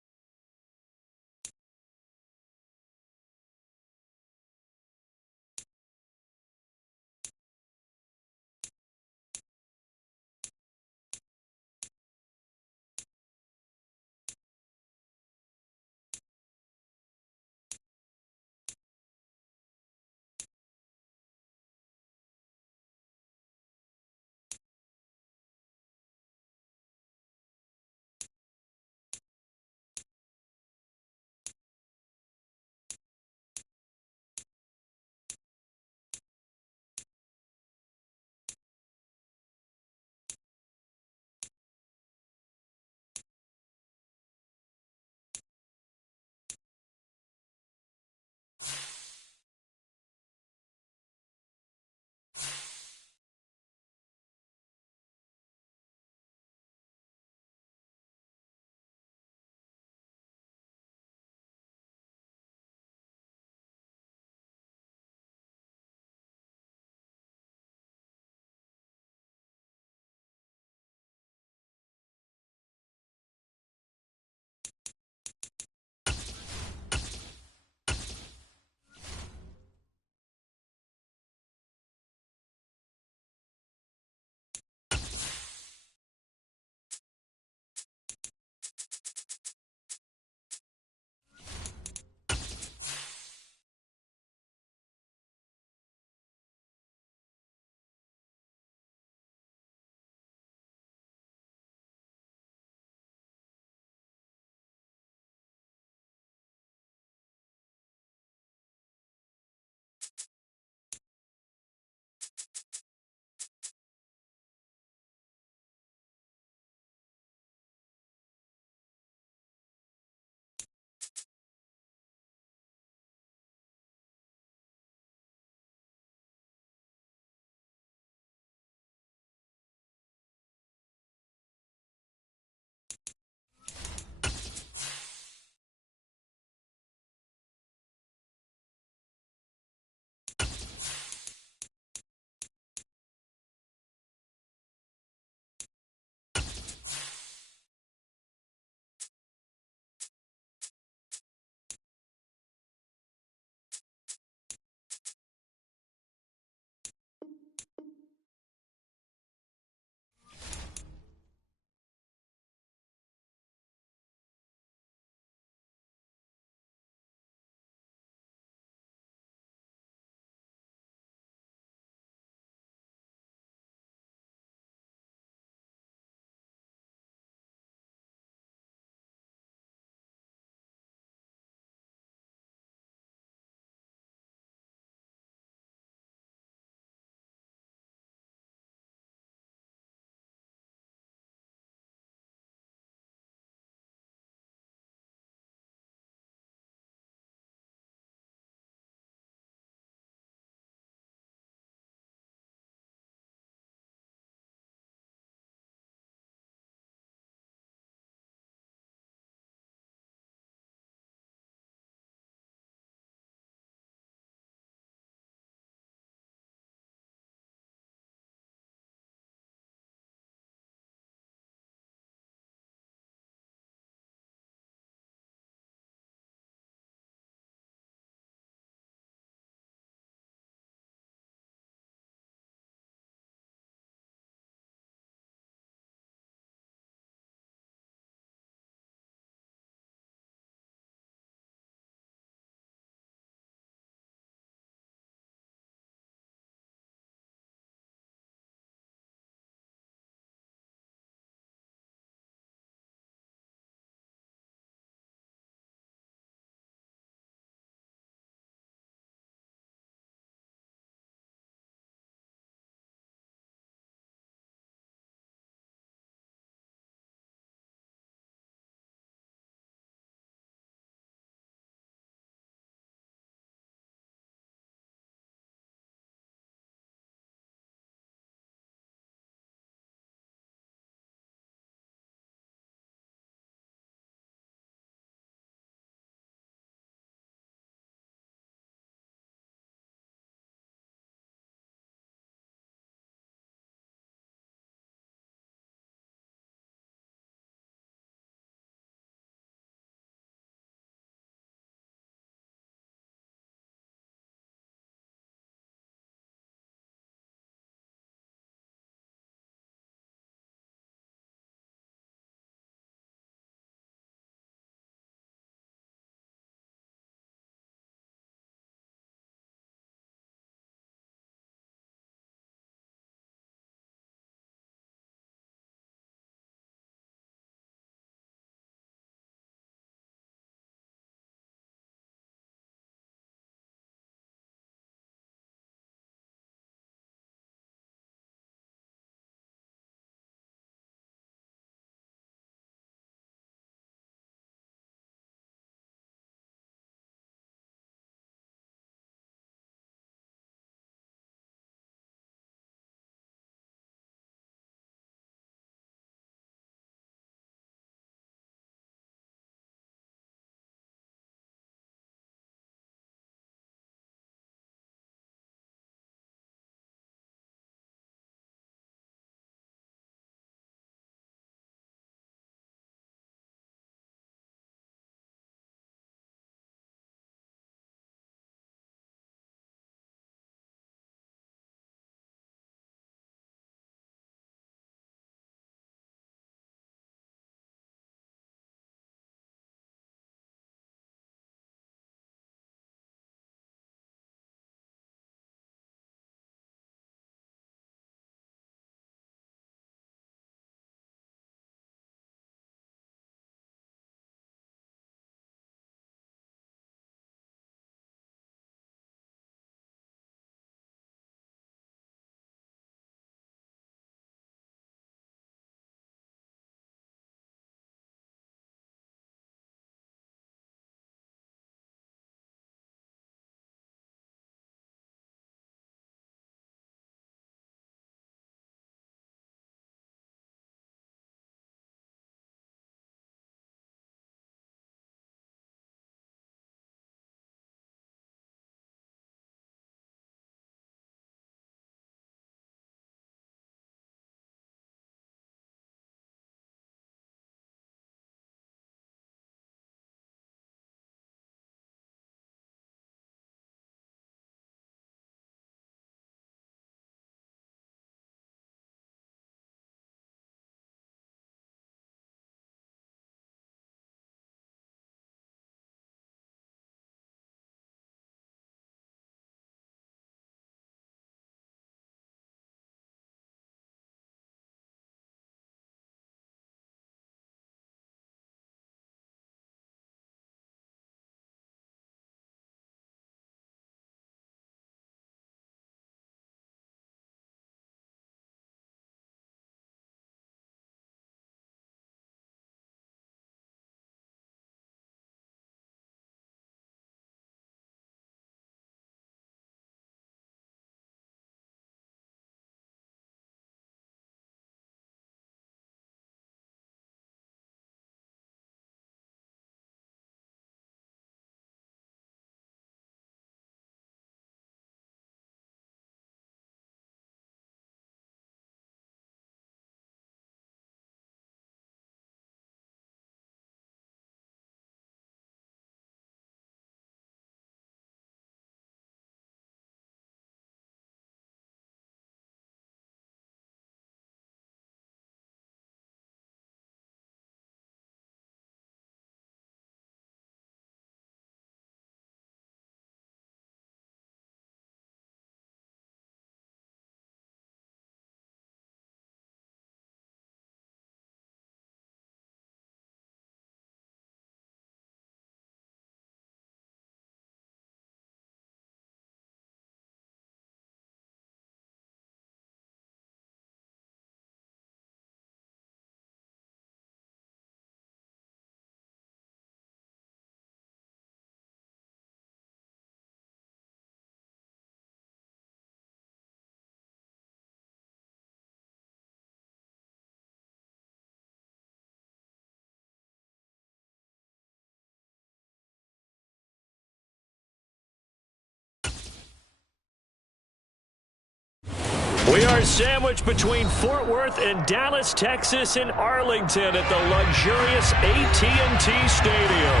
We are sandwiched between Fort Worth and Dallas, Texas, and Arlington at the luxurious AT&T Stadium.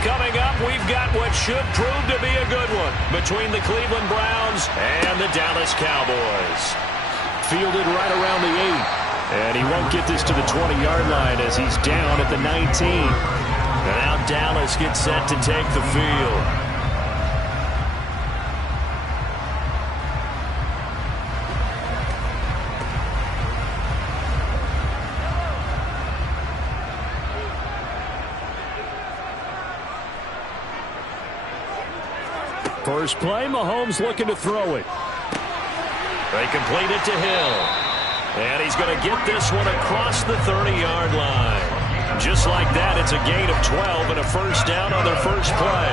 Coming up, we've got what should prove to be a good one between the Cleveland Browns and the Dallas Cowboys. Fielded right around the 8, and he won't get this to the 20-yard line as he's down at the 19. And now Dallas gets set to take the field. First play, Mahomes looking to throw it. They complete it to Hill. And he's going to get this one across the 30-yard line. Just like that, it's a gain of 12 and a first down on their first play.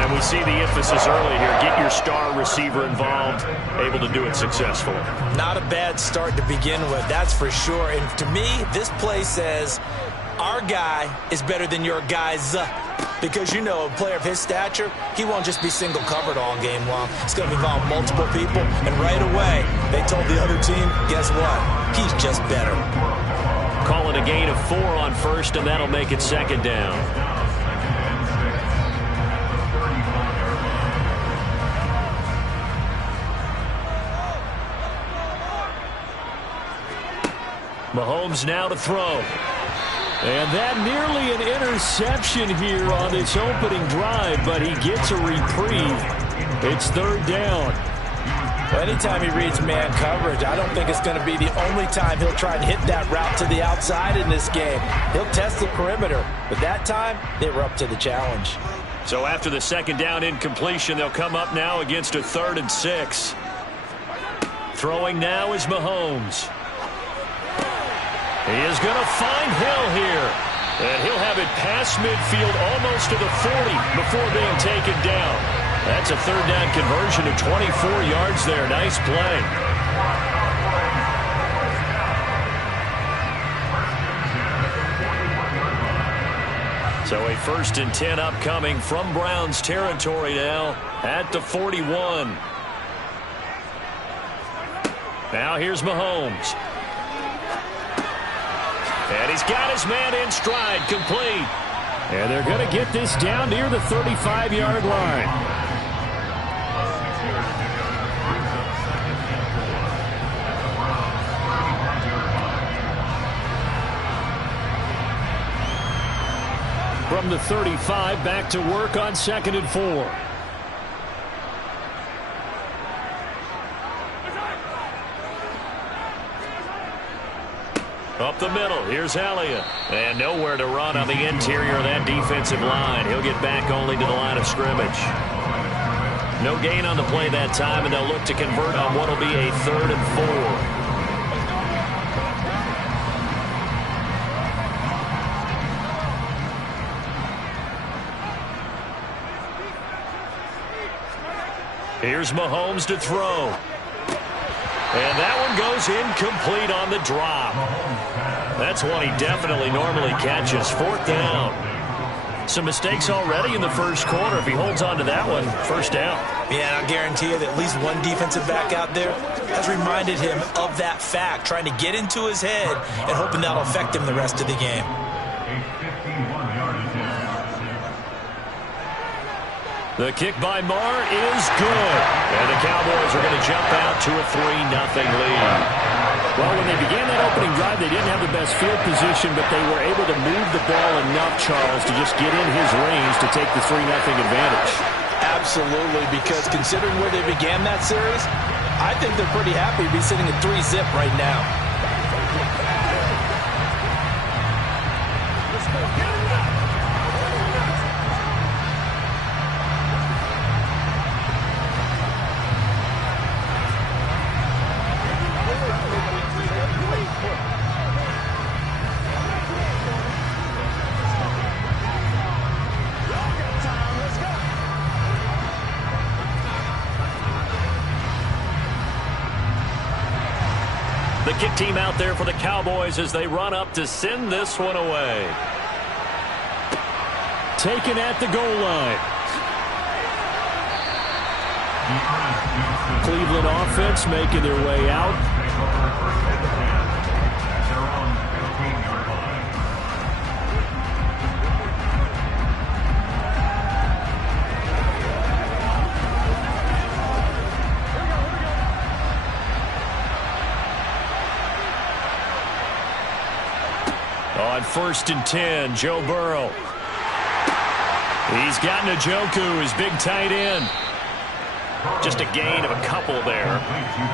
And we see the emphasis early here. Get your star receiver involved, able to do it successfully. Not a bad start to begin with, that's for sure. And to me, this play says our guy is better than your guys. Because, you know, a player of his stature, he won't just be single covered all game long. It's going to involve multiple people. And right away, they told the other team, guess what? He's just better. Call it a gain of 4 on first, and that'll make it second down. Mahomes now to throw. And that nearly an interception here on this opening drive, but he gets a reprieve. It's third down. Well, anytime he reads man coverage, I don't think it's going to be the only time he'll try and hit that route to the outside in this game. He'll test the perimeter, but that time they were up to the challenge. So after the second down incompletion, they'll come up now against a 3rd and 6. Throwing now is Mahomes. He is going to find Hill here. And he'll have it past midfield almost to the 40 before being taken down. That's a 3rd down conversion of 24 yards there. Nice play. So a 1st and 10 upcoming from Browns territory now at the 41. Now here's Mahomes. And he's got his man in stride, complete. And they're going to get this down near the 35-yard line. From the 35, back to work on 2nd and 4. Up the middle, here's Elliott. And nowhere to run on the interior of that defensive line. He'll get back only to the line of scrimmage. No gain on the play that time, and they'll look to convert on what will be a 3rd and 4. Here's Mahomes to throw. And that one goes incomplete on the drop. That's one he definitely normally catches. 4th down. Some mistakes already in the first quarter. If he holds on to that one, first down. Yeah, I guarantee you that at least one defensive back out there has reminded him of that fact, trying to get into his head and hoping that'll affect him the rest of the game. The kick by Marr is good. And the Cowboys are going to jump out to a 3-0 lead. Well, when they began that opening drive, they didn't have the best field position, but they were able to move the ball enough, Charles, to just get in his range to take the 3-0 advantage. Absolutely, because considering where they began that series, I think they're pretty happy to be sitting at 3-0 right now. The kick team out there for the Cowboys as they run up to send this one away. Taken at the goal line. Cleveland offense making their way out. On 1st and 10, Joe Burrow. He's got Njoku, his big tight end. Just a gain of a couple there.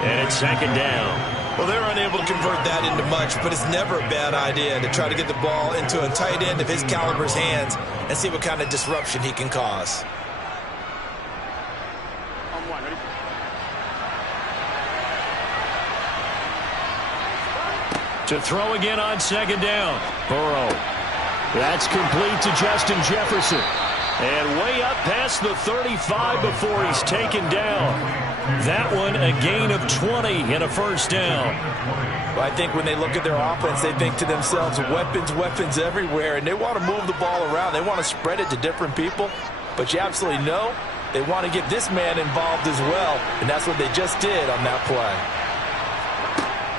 And it's 2nd down. Well, they're unable to convert that into much, but it's never a bad idea to try to get the ball into a tight end of his caliber's hands and see what kind of disruption he can cause. To throw again on 2nd down. Burrow. That's complete to Justin Jefferson. And way up past the 35 before he's taken down. That one a gain of 20 and a 1st down. Well, I think when they look at their offense, they think to themselves, weapons, weapons everywhere, and they want to move the ball around. They want to spread it to different people. But you absolutely know they want to get this man involved as well, and that's what they just did on that play.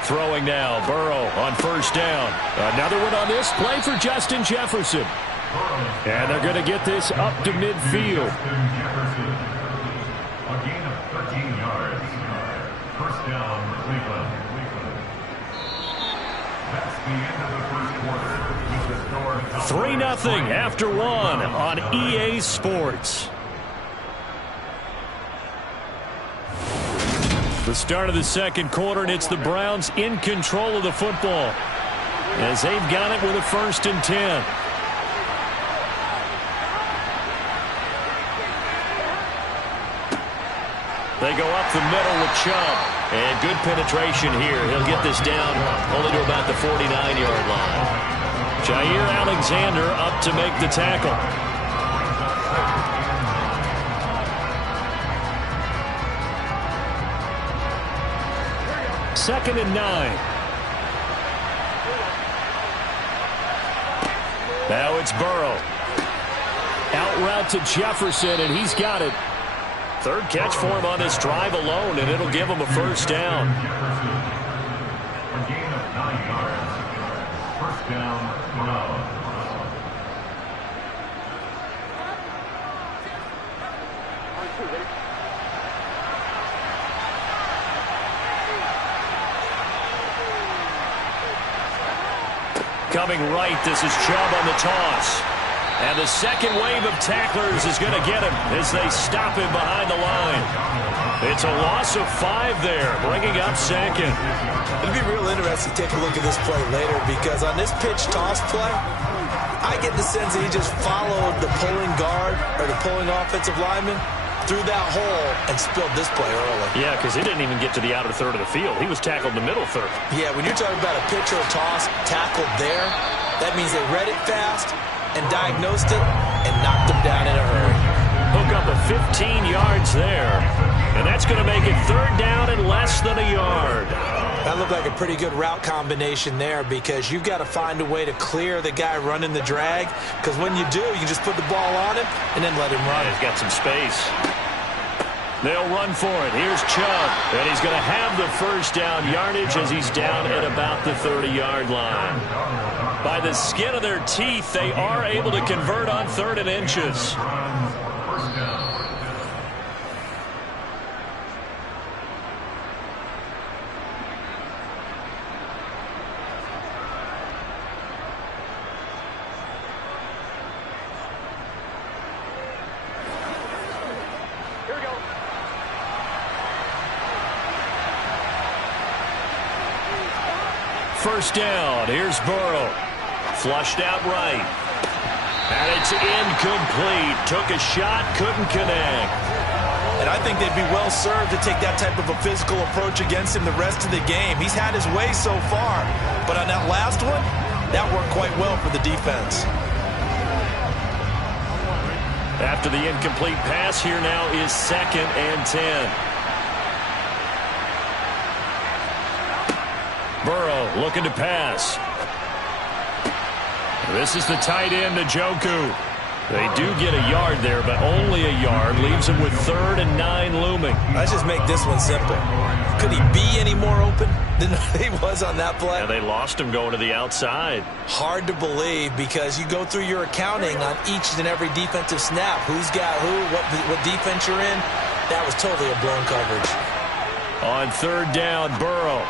Throwing now, Burrow on 1st down. Another one on this play for Justin Jefferson. And they're going to get this up to midfield. A gain of 13 yards. 1st down, Cleveland. That's the end of the 1st quarter. 3-0 after 1 on EA Sports. The start of the 2nd quarter, and it's the Browns in control of the football as they've got it with a 1st and 10. They go up the middle with Chubb. And good penetration here. He'll get this down only to about the 49-yard line. Jair Alexander up to make the tackle. Second and 9. Now it's Burrow. Out route to Jefferson, and he's got it. 3rd catch for him on this drive alone, and it'll give him a 1st down. A gain of 9 yards. 1st down, Browns. Coming right, this is Chubb on the toss. And the second wave of tacklers is going to get him as they stop him behind the line. It's a loss of 5 there, bringing up 2nd. It'll be real interesting to take a look at this play later because on this pitch toss play, I get the sense that he just followed the pulling guard or the pulling offensive lineman through that hole and spilled this play early. Yeah, because he didn't even get to the outer third of the field. He was tackled in the middle third. Yeah, when you're talking about a pitch or a toss tackled there, that means they read it fast and diagnosed it and knocked him down in a hurry. Hook up of 15 yards there. And that's going to make it 3rd down and less than a yard. That looked like a pretty good route combination there because you've got to find a way to clear the guy running the drag because when you do, you just put the ball on him and then let him run. He's got some space. They'll run for it. Here's Chubb. And he's going to have the 1st down yardage as he's down at about the 30-yard line. By the skin of their teeth, they are able to convert on 3rd and inches. First down. Here's Burrow. Flushed out right. And it's incomplete. Took a shot, couldn't connect. And I think they'd be well served to take that type of a physical approach against him the rest of the game. He's had his way so far. But on that last one, that worked quite well for the defense. After the incomplete pass, here now is 2nd and 10. Burrow looking to pass. This is the tight end, Njoku. They do get a yard there, but only a yard. Leaves him with 3rd and 9 looming. Let's just make this one simple. Could he be any more open than he was on that play? Yeah, they lost him going to the outside. Hard to believe because you go through your accounting on each and every defensive snap. Who's got who, what defense you're in. That was totally a blown coverage. On 3rd down, Burrow.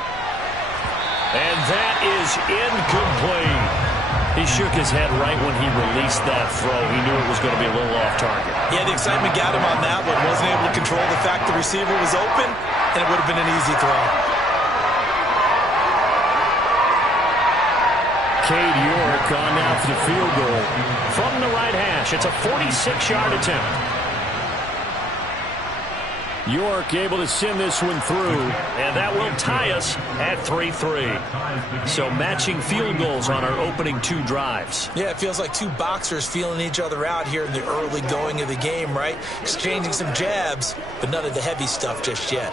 And that is incomplete. He shook his head right when he released that throw. He knew it was going to be a little off target. Yeah, the excitement got him on that one. Wasn't able to control the fact the receiver was open, and it would have been an easy throw. Cade York on now for the field goal from the right hash. It's a 46-yard attempt. York able to send this one through, and that will tie us at 3-3. So matching field goals on our opening 2 drives. Yeah, it feels like 2 boxers feeling each other out here in the early going of the game, right? Exchanging some jabs, but none of the heavy stuff just yet.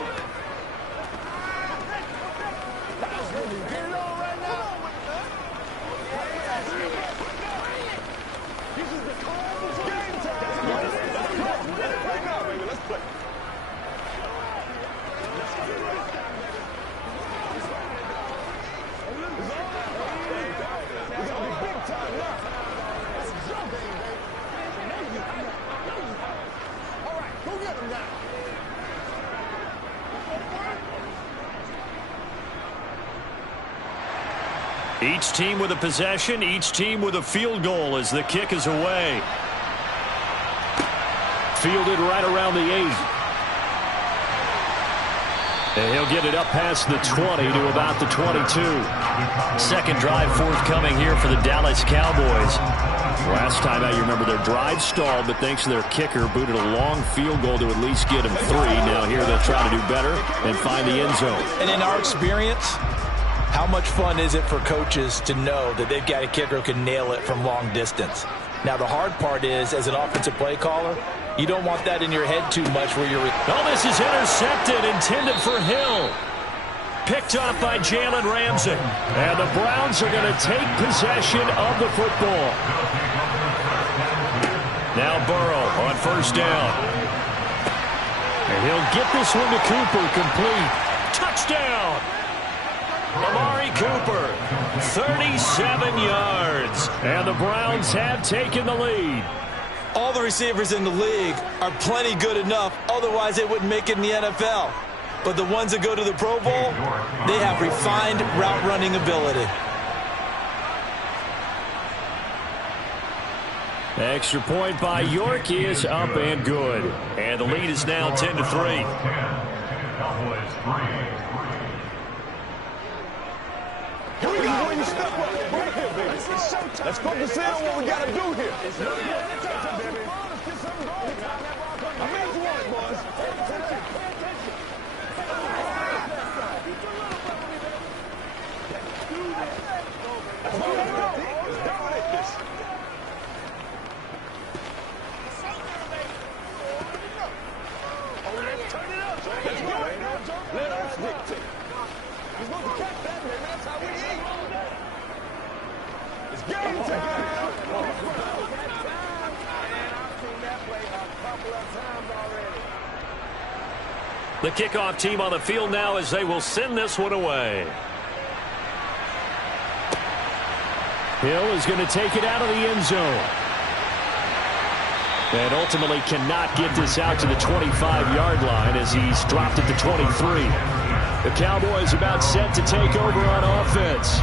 Each team with a possession, each team with a field goal as the kick is away. Fielded right around the 8. And he'll get it up past the 20 to about the 22. Second drive forthcoming here for the Dallas Cowboys. Last time out, you remember their drive stalled, but thanks to their kicker, booted a long field goal to at least get them 3. Now here they'll try to do better and find the end zone. And in our experience, how much fun is it for coaches to know that they've got a kicker who can nail it from long distance? Now, the hard part is, as an offensive play caller, you don't want that in your head too much where you're... Oh, this is intercepted, intended for Hill. Picked up by Jalen Ramsey. And the Browns are going to take possession of the football. Now Burrow on 1st down. And he'll get this one to Cooper, complete. Touchdown! Amari Cooper, 37 yards. And the Browns have taken the lead. All the receivers in the league are plenty good enough, otherwise they wouldn't make it in the NFL. But the ones that go to the Pro Bowl, they have refined route running ability. Extra point by York is up and good. And the lead is now 10-3. Cowboys 3. Here we go. When you step up, right here, baby. Let's focus in on what we got to do here. It's time, baby. I made you want it, boys. Pay attention. Let's go. Let's dominate this. Turn it up. Let's go. Let us dictate. You're supposed to catch that, baby. That's how we eat. It's game time. I've seen that play a couple of times already. The kickoff team on the field now as they will send this one away. Hill is going to take it out of the end zone. And ultimately cannot get this out to the 25-yard line as he's dropped at the 23. The Cowboys about set to take over on offense.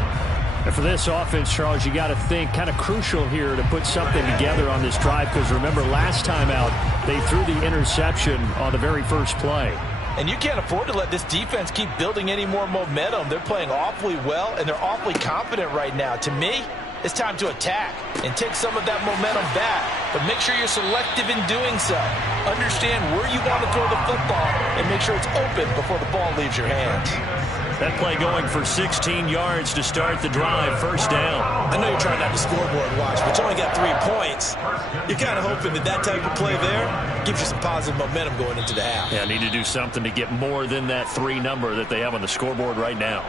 And for this offense, Charles, you got to think kind of crucial here to put something together on this drive because remember last time out they threw the interception on the very first play. And you can't afford to let this defense keep building any more momentum. They're playing awfully well, and they're awfully confident right now. To me, it's time to attack and take some of that momentum back. But make sure you're selective in doing so. Understand where you want to throw the football and make sure it's open before the ball leaves your hands. That play going for 16 yards to start the drive, 1st down. I know you're trying not to scoreboard watch, but you only got 3 points. You're kind of hoping that that type of play there gives you some positive momentum going into the half. Yeah, need to do something to get more than that 3 number that they have on the scoreboard right now.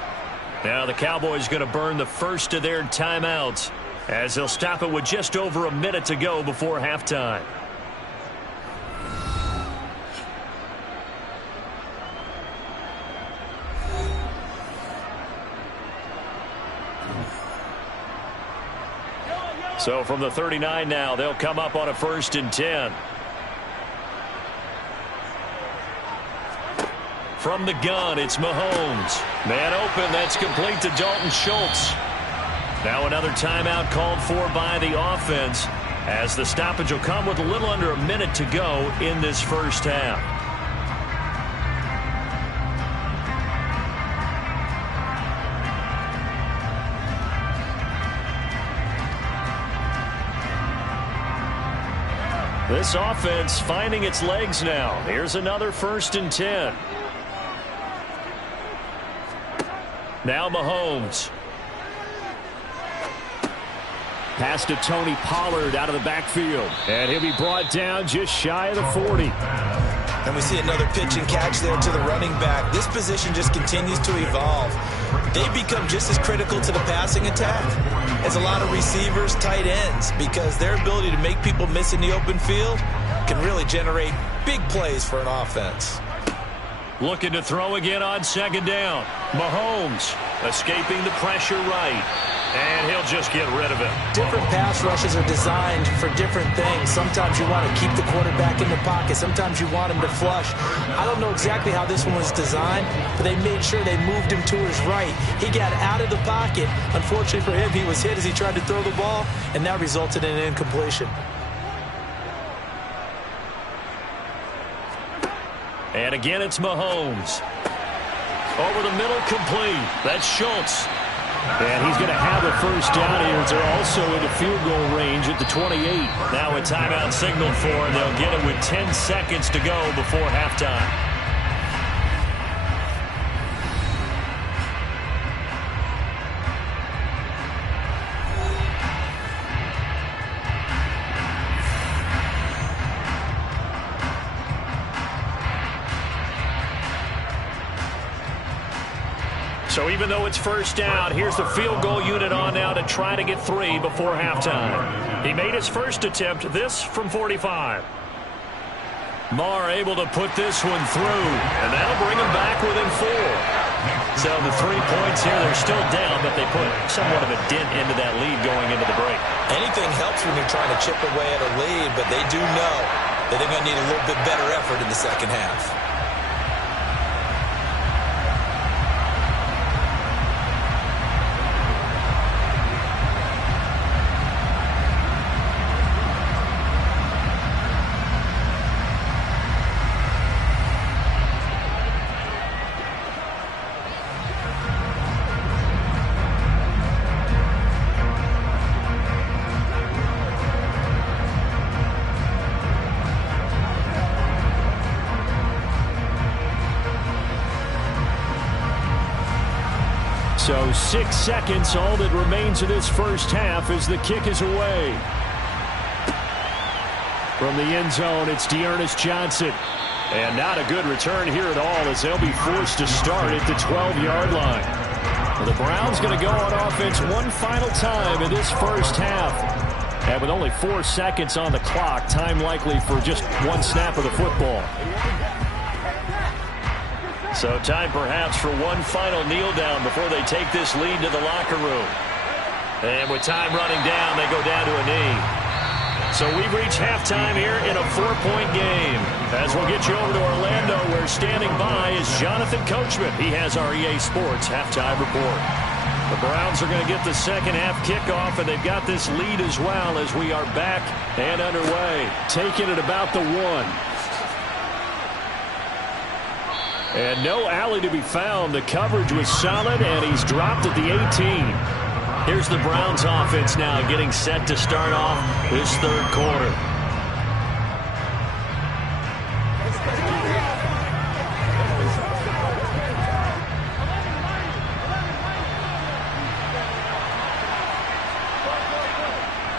Now the Cowboys going to burn the first of their timeouts. as they'll stop it with just over a minute to go before halftime. So from the 39 now, they'll come up on a 1st and 10. From the gun, it's Mahomes. Man open, that's complete to Dalton Schultz. Now another timeout called for by the offense, as the stoppage will come with a little under a minute to go in this first half. This offense finding its legs now. Here's another 1st and 10. Now Mahomes. Pass to Tony Pollard out of the backfield. And he'll be brought down just shy of the 40. And we see another pitch and catch there to the running back. This position just continues to evolve. They become just as critical to the passing attack as a lot of receivers, tight ends, because their ability to make people miss in the open field can really generate big plays for an offense. Looking to throw again on 2nd down. Mahomes escaping the pressure right. And he'll just get rid of it. Different pass rushes are designed for different things. Sometimes you want to keep the quarterback in the pocket. Sometimes you want him to flush. I don't know exactly how this one was designed, but they made sure they moved him to his right. He got out of the pocket. Unfortunately for him, he was hit as he tried to throw the ball, and that resulted in an incompletion. And again, it's Mahomes. Over the middle, complete. That's Schultz. And he's going to have a 1st down here as they're also into field goal range at the 28. Now a timeout signaled for, and they'll get it with 10 seconds to go before halftime. So even though it's 1st down, here's the field goal unit on now to try to get 3 before halftime. He made his first attempt, this from 45. Marr able to put this one through, and that'll bring him back within 4. So the 3 points here, they're still down, but they put somewhat of a dent into that lead going into the break. Anything helps when you're trying to chip away at a lead, but they do know that they're going to need a little bit better effort in the second half. So 6 seconds, all that remains of this first half as the kick is away. From the end zone, it's D'Ernest Johnson. And not a good return here at all as they'll be forced to start at the 12-yard line. Well, the Browns going to go on offense one final time in this first half. And with only 4 seconds on the clock, time likely for just one snap of the football. So time perhaps for one final kneel down before they take this lead to the locker room. And with time running down, they go down to a knee. So we've reached halftime here in a 4-point game. As we'll get you over to Orlando, where standing by is Jonathan Coachman. He has our EA Sports halftime report. The Browns are going to get the second half kickoff, and they've got this lead as well as we are back and underway. Taking it about the 1. And no alley to be found. The coverage was solid, and he's dropped at the 18. Here's the Browns offense now getting set to start off this third quarter.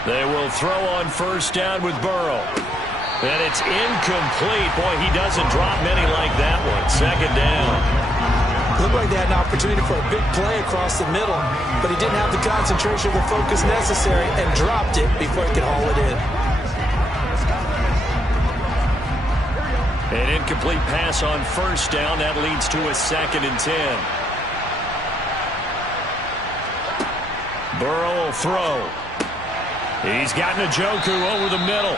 They will throw on first down with Burrow. And it's incomplete. Boy, he doesn't drop many like that one. Second down. Looked like they had an opportunity for a big play across the middle, but he didn't have the concentration or the focus necessary and dropped it before he could haul it in. An incomplete pass on first down. That leads to a 2nd and 10. Burrow will throw. He's got Njoku over the middle.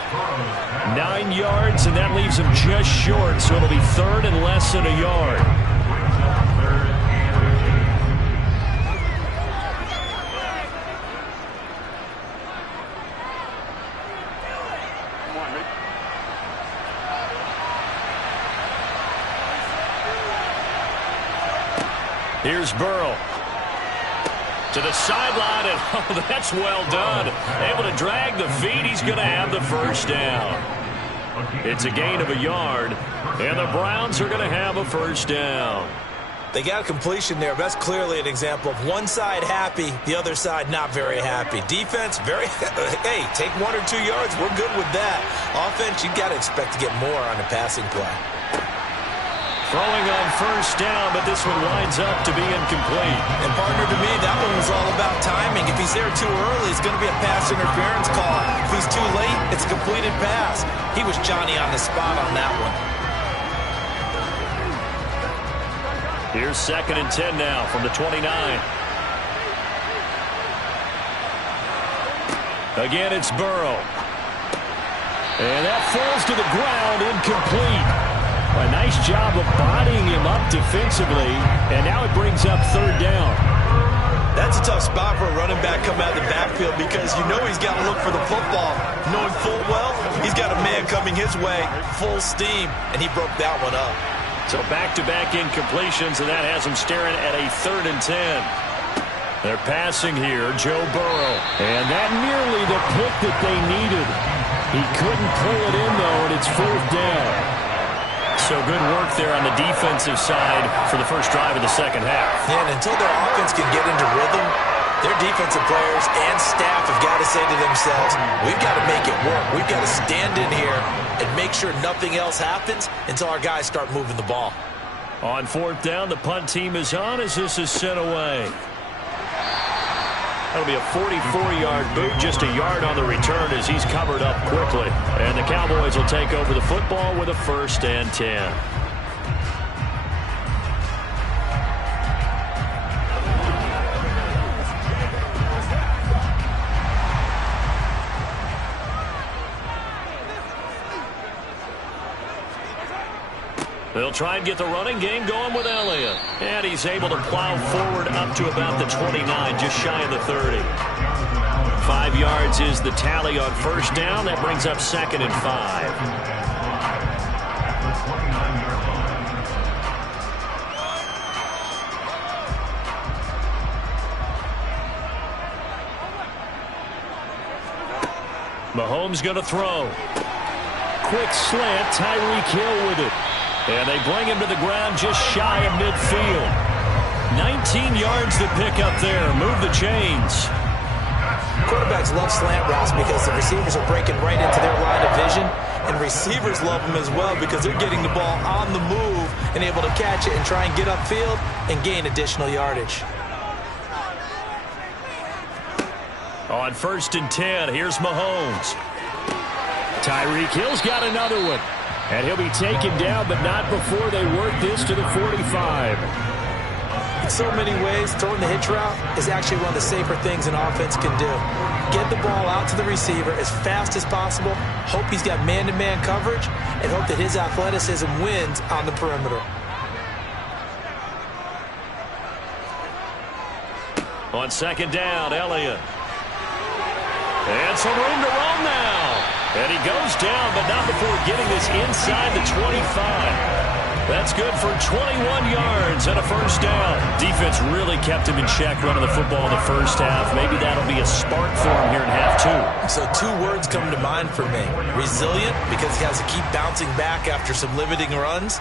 9 yards, and that leaves him just short, so it'll be 3rd and less than a yard. Here's Burrow. To the sideline, and oh, that's well done. Able to drag the feet. He's going to have the first down. It's a gain of a yard, and the Browns are going to have a first down. They got a completion there. That's clearly an example of one side happy, the other side not very happy. Defense, very, hey, take 1 or 2 yards. We're good with that. Offense, you got to expect to get more on a passing play. Throwing on first down, but this one winds up to be incomplete. And partner, to me, that one was all about timing. If he's there too early, it's going to be a pass interference call. If he's too late, it's a completed pass. He was Johnny on the spot on that one. Here's 2nd and 10 now from the 29. Again, it's Burrow. And that falls to the ground, incomplete. A nice job of bodying him up defensively, and now it brings up 3rd down. That's a tough spot for a running back coming out of the backfield because you know he's got to look for the football. Knowing full well, he's got a man coming his way, full steam, and he broke that one up. So back-to-back incompletions, and that has him staring at a 3rd and 10. They're passing here, Joe Burrow. And that nearly the pick that they needed. He couldn't pull it in, though, and it's 4th down. So good work there on the defensive side for the first drive of the second half. Yeah, and until their offense can get into rhythm, their defensive players and staff have got to say to themselves, we've got to make it work. We've got to stand in here and make sure nothing else happens until our guys start moving the ball. On 4th down, the punt team is on as this is sent away. That'll be a 44-yard boot, just a yard on the return as he's covered up quickly. And the Cowboys will take over the football with a 1st and 10. They'll try and get the running game going with Elliott. And he's able to plow forward up to about the 29, just shy of the 30. 5 yards is the tally on first down. That brings up 2nd and 5. Mahomes going to throw. Quick slant, Tyreek Hill with it. And they bring him to the ground just shy of midfield. 19 yards to pick up there. Move the chains. Quarterbacks love slant routes because the receivers are breaking right into their line of vision. And receivers love them as well because they're getting the ball on the move and able to catch it and try and get upfield and gain additional yardage. On 1st and 10, here's Mahomes. Tyreek Hill's got another one. And he'll be taken down, but not before they work this to the 45. In so many ways, throwing the hitch route is actually one of the safer things an offense can do. Get the ball out to the receiver as fast as possible, hope he's got man-to-man coverage, and hope that his athleticism wins on the perimeter. On 2nd down, Elliott. And some room to run now. And he goes down, but not before getting this inside the 25. That's good for 21 yards and a first down. Defense really kept him in check running the football in the first half. Maybe that'll be a spark for him here in half 2. So 2 words come to mind for me. Resilient, because he has to keep bouncing back after some limiting runs.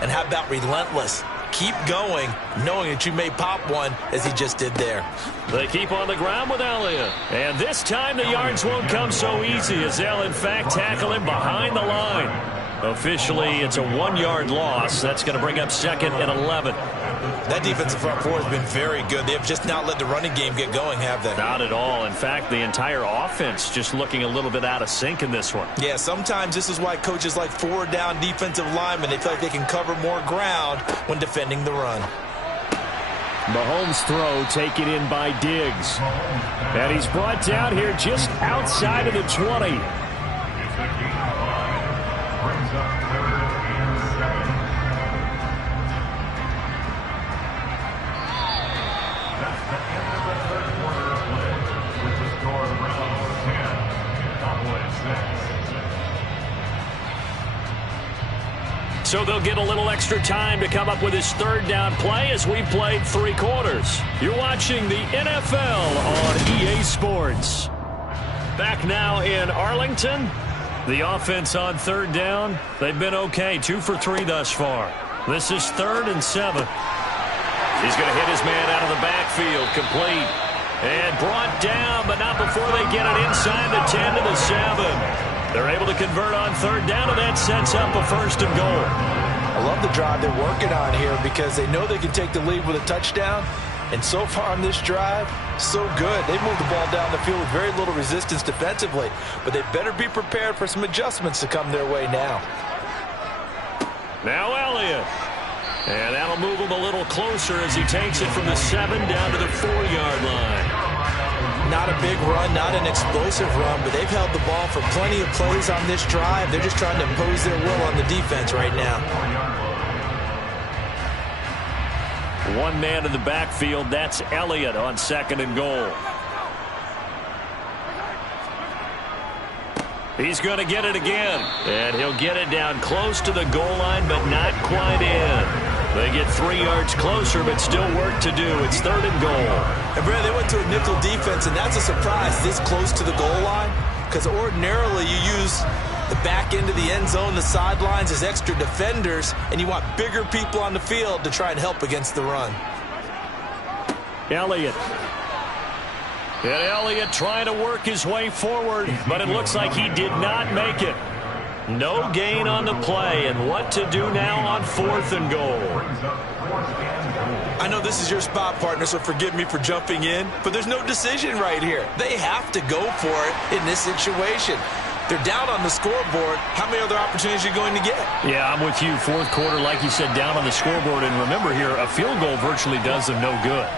And how about relentless? Keep going, knowing that you may pop one, as he just did there. They keep on the ground with Elliott. And this time the yards won't come so easy as they'll, in fact, tackle him behind the line. Officially, it's a 1-yard loss. That's going to bring up 2nd and 11. That defensive front four has been very good. They have just not let the running game get going, have they? Not at all. In fact, the entire offense just looking a little bit out of sync in this one. Yeah, sometimes this is why coaches like forward down defensive linemen. They feel like they can cover more ground when defending the run. Mahomes' throw taken in by Diggs. And he's brought down here just outside of the 20. Brings up 3rd and 7. That's the end of the 3rd quarter of play, with the score of Browns 10, Cowboys 6. So they'll get a little extra time to come up with his 3rd down play as we played 3 quarters. You're watching the NFL on EA Sports. Back now in Arlington. The offense on 3rd down, they've been okay. 2 for 3 thus far. This is 3rd and 7. He's going to hit his man out of the backfield, complete. And brought down, but not before they get it inside the 10 to the 7. They're able to convert on 3rd down, and that sets up a 1st and goal. I love the drive they're working on here because they know they can take the lead with a touchdown. And so far on this drive, so good. They moved the ball down the field with very little resistance defensively, but they better be prepared for some adjustments to come their way now. Now Elliott. And that'll move him a little closer as he takes it from the 7 down to the 4-yard line. Not a big run, not an explosive run, but they've held the ball for plenty of plays on this drive. They're just trying to impose their will on the defense right now. One man in the backfield, that's Elliott on 2nd and goal. He's going to get it again. And he'll get it down close to the goal line, but not quite in. They get 3 yards closer, but still work to do. It's 3rd and goal. And Brad, they went to a nickel defense, and that's a surprise this close to the goal line, because ordinarily you use the back end of the end zone, the sidelines as extra defenders, and you want bigger people on the field to try and help against the run. Elliott. And Elliott trying to work his way forward, but it looks like he did not make it. No gain on the play, and what to do now on 4th and goal. I know this is your spot, partner, so forgive me for jumping in, but there's no decision right here. They have to go for it in this situation. They're down on the scoreboard. How many other opportunities are you going to get? Yeah, I'm with you. 4th quarter, like you said, down on the scoreboard. And remember here, a field goal virtually does them no good.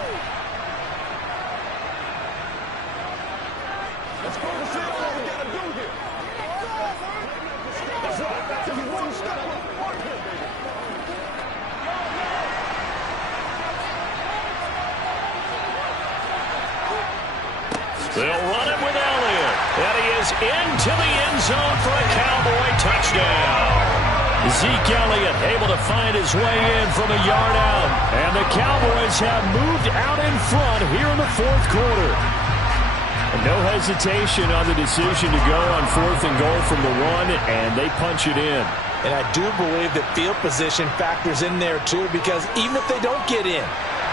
Let's go to see what we got to do here. That's right. If you wouldn't step up, work him. They'll run it with Elliott. And he is into the end zone for a Cowboy touchdown. Zeke Elliott able to find his way in from a yard out. And the Cowboys have moved out in front here in the 4th quarter. And no hesitation on the decision to go on 4th and goal from the 1, and they punch it in. And I do believe that field position factors in there, too, because even if they don't get in,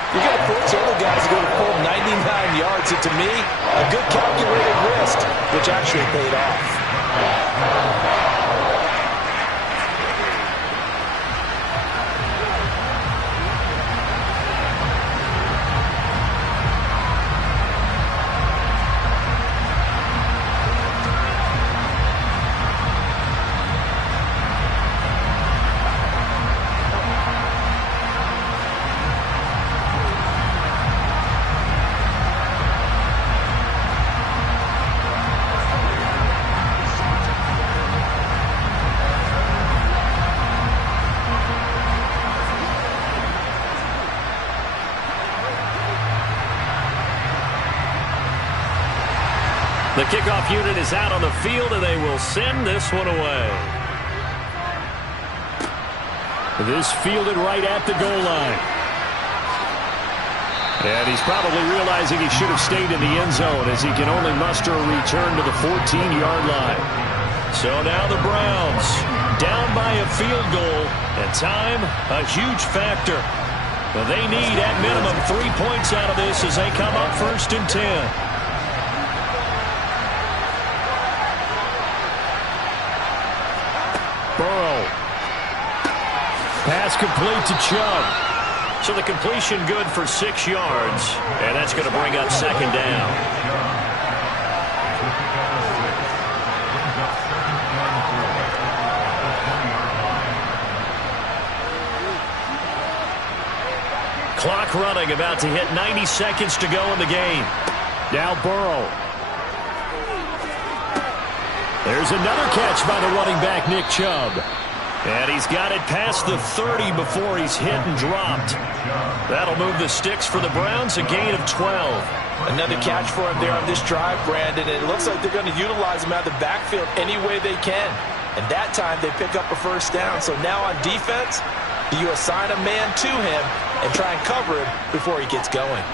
you're going to force the other guys to go to pull 99 yards. And to me, a good calculated risk, which actually paid off. The kickoff unit is out on the field, and they will send this one away. This fielded right at the goal line. And he's probably realizing he should have stayed in the end zone as he can only muster a return to the 14-yard line. So now the Browns down by a field goal, and time a huge factor. But they need at minimum 3 points out of this as they come up 1st and 10. Burrow. Pass complete to Chubb. So the completion good for 6 yards, and that's going to bring up second down. Clock running, about to hit 90 seconds to go in the game. Now Burrow. There's another catch by the running back, Nick Chubb. And he's got it past the 30 before he's hit and dropped. That'll move the sticks for the Browns, a gain of 12. Another catch for him there on this drive, Brandon. And it looks like they're going to utilize him out of the backfield any way they can. And that time they pick up a first down. So now on defense, do you assign a man to him and try and cover him before he gets going?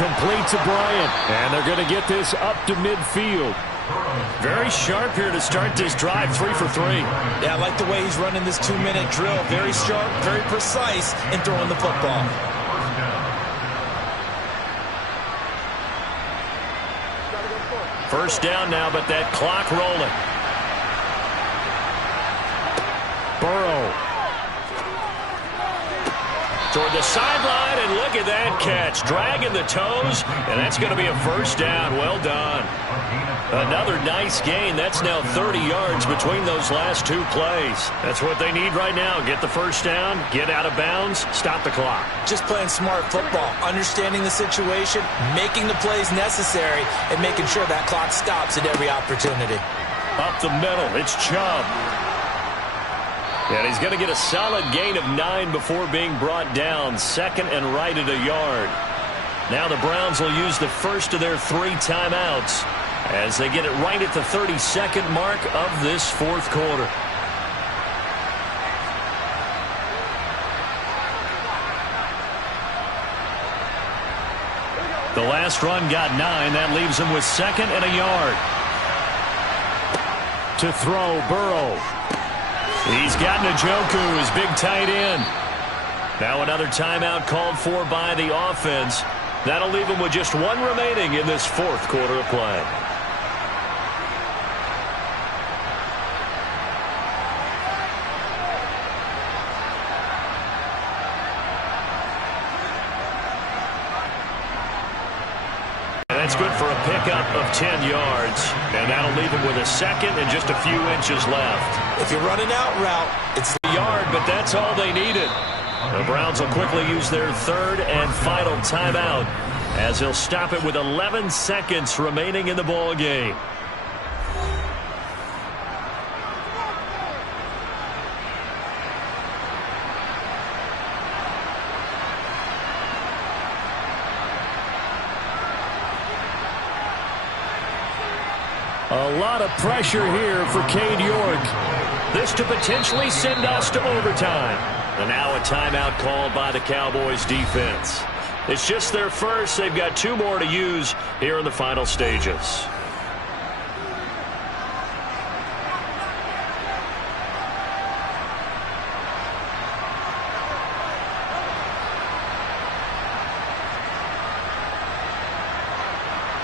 Complete to Bryant. And they're going to get this up to midfield. Very sharp here to start this drive, 3 for 3. Yeah, I like the way he's running this 2-minute drill. Very sharp, very precise in throwing the football. First down now, but that clock rolling. Burrow. Toward the sideline, and look at that catch. Dragging the toes, and that's going to be a first down. Well done. Another nice gain. That's now 30 yards between those last 2 plays. That's what they need right now. Get the first down, get out of bounds, stop the clock. Just playing smart football, understanding the situation, making the plays necessary, and making sure that clock stops at every opportunity. Up the middle, it's Chubb. And he's going to get a solid gain of 9 before being brought down. Second and right at a yard. Now the Browns will use the first of their 3 timeouts as they get it right at the 32nd mark of this 4th quarter. The last run got 9. That leaves him with second and a yard. To throw, Burrow. He's got Njoku, his big tight end. Now another timeout called for by the offense. That'll leave him with just 1 remaining in this 4th quarter of play. That's good for a pickup of 10 yards. And that'll leave him with a second and just a few inches left. If you're running out route, it's a yard, but that's all they needed. The Browns will quickly use their 3rd and final timeout as they'll stop it with 11 seconds remaining in the ball game. A lot of pressure here for Cade York. This to potentially send us to overtime. And now a timeout called by the Cowboys defense. It's just their first. They've got 2 more to use here in the final stages.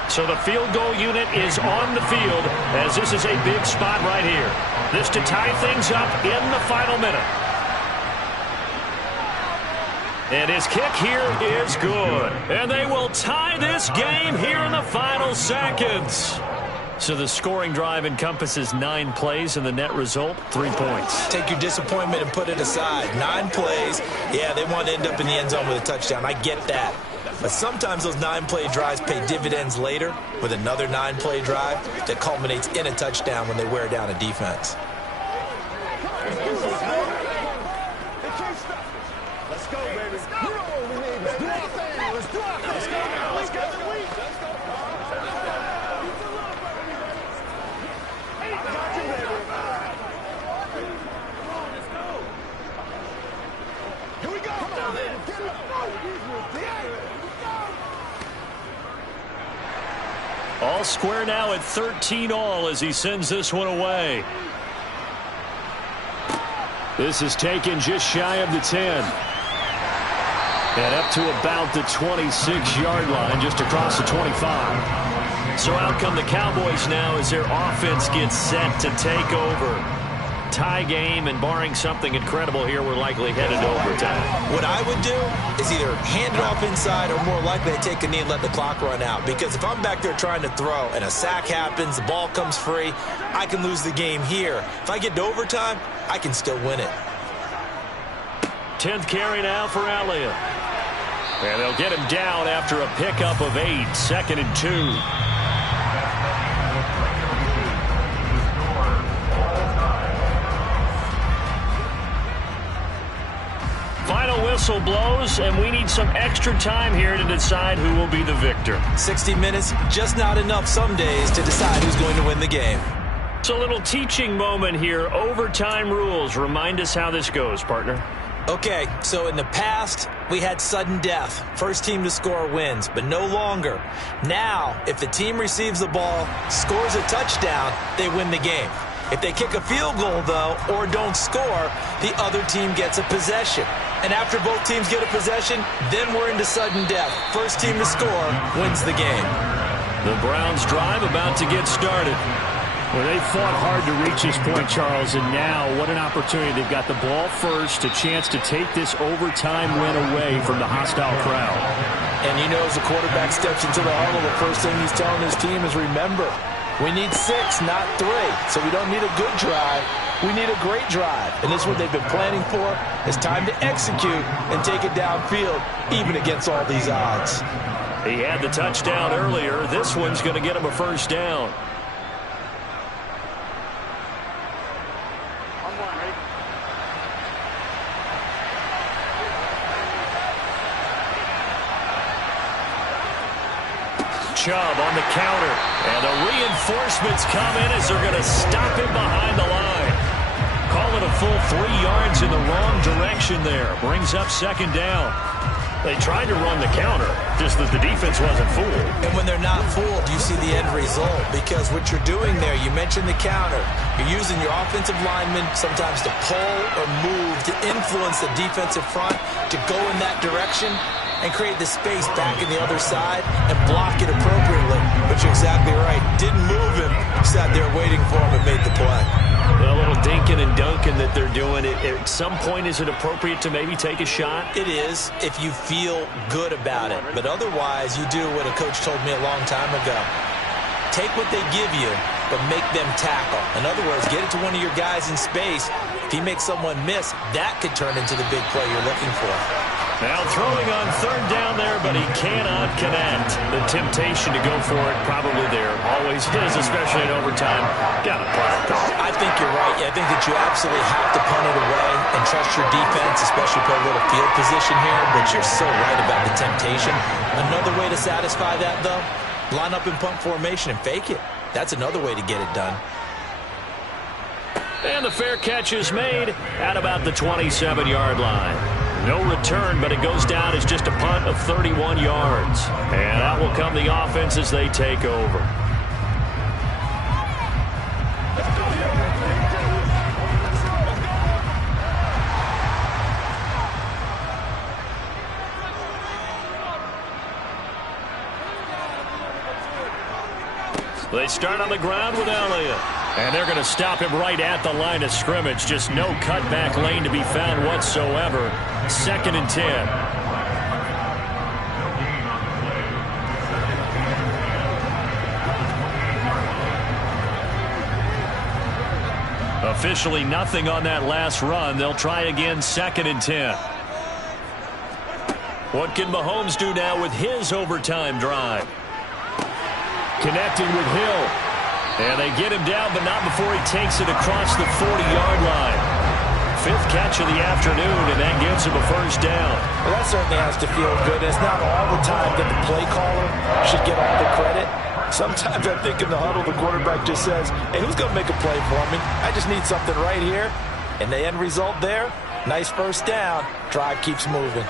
So the field goal unit is on the field as this is a big spot right here. This to tie things up in the final minute. And his kick here is good. And they will tie this game here in the final seconds. So the scoring drive encompasses 9 plays, and the net result, 3 points. Take your disappointment and put it aside. 9 plays. Yeah, they want to end up in the end zone with a touchdown. I get that. But sometimes those 9-play drives pay dividends later with another 9-play drive that culminates in a touchdown when they wear down a defense. Let's go, baby. You know what we need. Let's do our thing. Let's do our thing. Let's go now. Let's go. I got you, baby. Here we go. Come on, baby. Get it up. All square now at 13 all as he sends this one away. This is taken just shy of the 10. And up to about the 26-yard line, just across the 25. So out come the Cowboys now as their offense gets set to take over. tie game, and barring something incredible here, we're likely headed to overtime. What I would do is either hand it off inside or more likely to take a knee and let the clock run out. Because if I'm back there trying to throw and a sack happens, the ball comes free, I can lose the game here. If I get to overtime, I can still win it. 10th carry now for Elliott. And they'll get him down after a pickup of 8, 2nd and 2. Final whistle blows, and we need some extra time here to decide who will be the victor. 60 minutes, just not enough some days to decide who's going to win the game. It's a little teaching moment here. Overtime rules. Remind us how this goes, partner. Okay, so in the past, we had sudden death. First team to score wins, but no longer. Now, if the team receives the ball, scores a touchdown, they win the game. If they kick a field goal, though, or don't score, the other team gets a possession. And after both teams get a possession, then we're into sudden death. First team to score wins the game. The Browns drive about to get started. Well, they fought hard to reach this point, Charles, and now what an opportunity. They've got the ball first, a chance to take this overtime win away from the hostile crowd. And you know, as the quarterback steps into the huddle, the first thing he's telling his team is, remember, we need 6, not 3. So we don't need a good drive. We need a great drive. And this is what they've been planning for. It's time to execute and take it downfield, even against all these odds. He had the touchdown earlier. This one's going to get him a first down. Chubb on the counter, and the reinforcements come in as they're going to stop him behind the line. Call it a full 3 yards in the wrong direction there. Brings up 2nd down. They tried to run the counter, just that the defense wasn't fooled. And when they're not fooled, you see the end result. Because what you're doing there, you mentioned the counter. You're using your offensive linemen sometimes to pull or move to influence the defensive front to go in that direction and create the space back in the other side and block it appropriately. But you're exactly right. Didn't move him. Sat there waiting for him and made the play. A little dinking and dunking that they're doing. At some point, is it appropriate to maybe take a shot? It is if you feel good about it. But otherwise, you do what a coach told me a long time ago. Take what they give you, but make them tackle. In other words, get it to one of your guys in space. If he makes someone miss, that could turn into the big play you're looking for. Now throwing on 3rd down there, but he cannot connect. The temptation to go for it probably there. Always is, especially in overtime. Got to punt it, though. I think you're right. I think that you absolutely have to punt it away and trust your defense, especially put a little field position here. But you're so right about the temptation. Another way to satisfy that, though, line up in punt formation and fake it. That's another way to get it done. And the fair catch is made at about the 27-yard line. No return, but it goes down as just a punt of 31 yards. And out will come the offense as they take over. They start on the ground with Elliott. And they're going to stop him right at the line of scrimmage. Just no cutback lane to be found whatsoever. 2nd and 10. Officially nothing on that last run. They'll try again 2nd and 10. What can Mahomes do now with his overtime drive? Connecting with Hill. And they get him down, but not before he takes it across the 40-yard line. 5th catch of the afternoon, and that gives him a first down. Well, that certainly has to feel good. It's not all the time that the play caller should get all the credit. Sometimes I think in the huddle, the quarterback just says, hey, who's going to make a play for me? I just need something right here. And the end result there, nice first down. Drive keeps moving.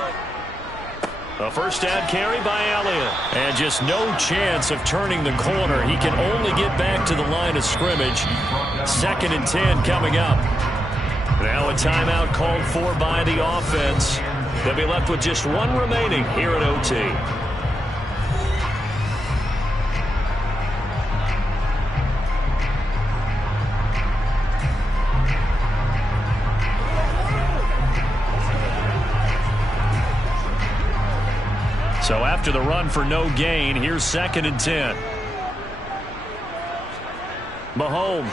A first down carry by Elliott. And just no chance of turning the corner. He can only get back to the line of scrimmage. 2nd and 10 coming up. Now a timeout called for by the offense. They'll be left with just one remaining here at OT. So after the run for no gain, here's 2nd and 10. Mahomes.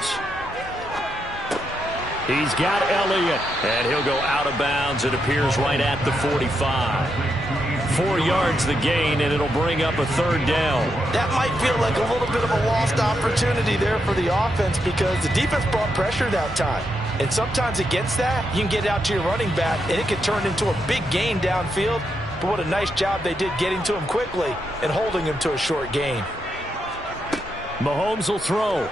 He's got Elliott, and he'll go out of bounds. It appears right at the 45. 4 yards the gain, and it'll bring up a 3rd down. That might feel like a little bit of a lost opportunity there for the offense because the defense brought pressure that time. And sometimes against that, you can get out to your running back, and it can turn into a big gain downfield. But what a nice job they did getting to him quickly and holding him to a short gain. Mahomes will throw.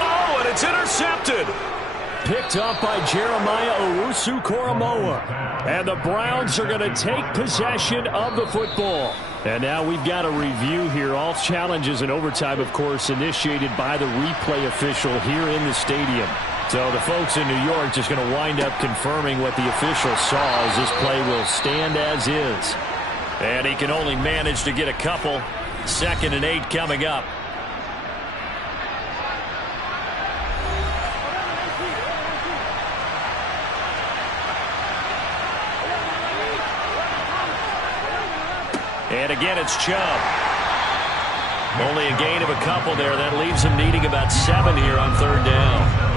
Oh, and it's intercepted. Picked up by Jeremiah Owusu-Koramoah. And the Browns are going to take possession of the football. And now we've got a review here. All challenges in overtime, of course, initiated by the replay official here in the stadium. So the folks in New York just going to wind up confirming what the official saw as this play will stand as is. And he can only manage to get a couple. 2nd and 8 coming up. And again, it's Chubb. Only a gain of a couple there. That leaves him needing about 7 here on 3rd down.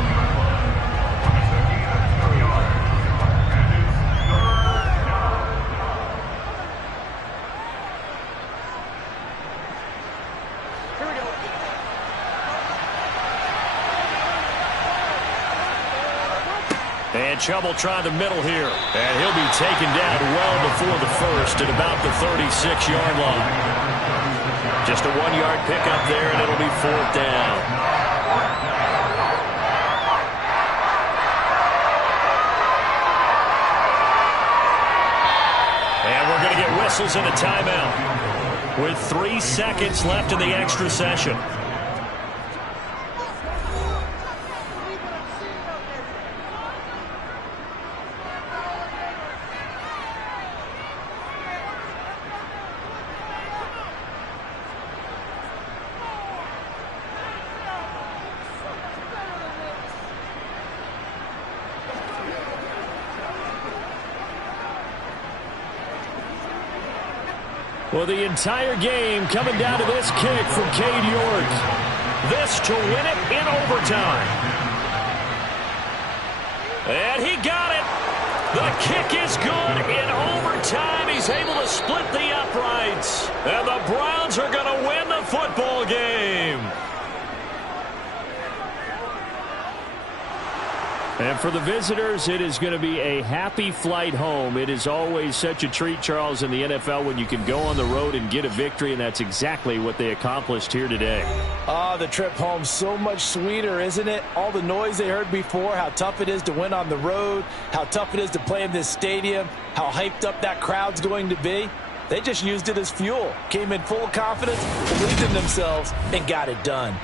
And Chubb will try the middle here. And he'll be taken down well before the first at about the 36-yard line. Just a 1-yard pickup there, and it'll be 4th down. And we're going to get whistles and a timeout with 3 seconds left in the extra session. Well, the entire game coming down to this kick from Cade York. This to win it in overtime. And he got it. The kick is good in overtime. He's able to split the uprights. And the Browns are going to win the football game. And for the visitors, it is going to be a happy flight home. It is always such a treat, Charles, in the NFL when you can go on the road and get a victory, and that's exactly what they accomplished here today. The trip home so much sweeter, isn't it? All the noise they heard before, how tough it is to win on the road, how tough it is to play in this stadium, how hyped up that crowd's going to be. They just used it as fuel, came in full of confidence, believed in themselves, and got it done.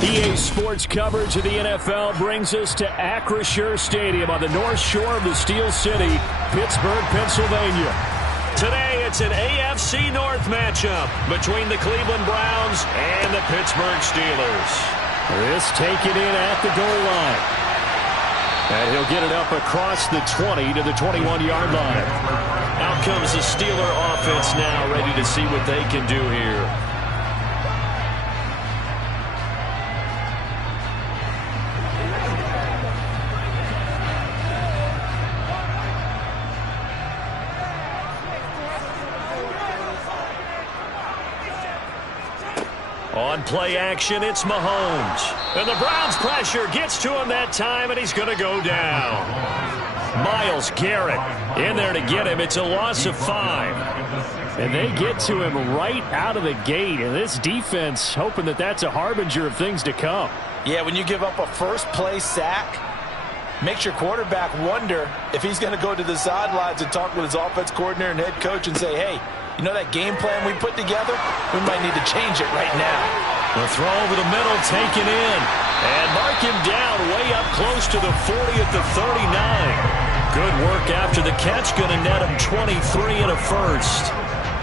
EA Sports coverage of the NFL brings us to Acrisure Stadium on the north shore of the Steel City, Pittsburgh, Pennsylvania. Today, it's an AFC North matchup between the Cleveland Browns and the Pittsburgh Steelers. This taken in at the goal line. And he'll get it up across the 20 to the 21-yard line. Out comes the Steeler offense now, ready to see what they can do here. On play action, it's Mahomes. And the Browns pressure gets to him that time, and he's going to go down. Myles Garrett in there to get him. It's a loss of 5. And they get to him right out of the gate. And this defense hoping that that's a harbinger of things to come. Yeah, when you give up a first-play sack, makes your quarterback wonder if he's going to go to the sidelines and talk with his offense coordinator and head coach and say, hey, you know that game plan we put together? We might need to change it right now. The throw over the middle taken in. And mark him down way up close to the 40 at the 39. Good work after the catch. Going to net him 23 and a first.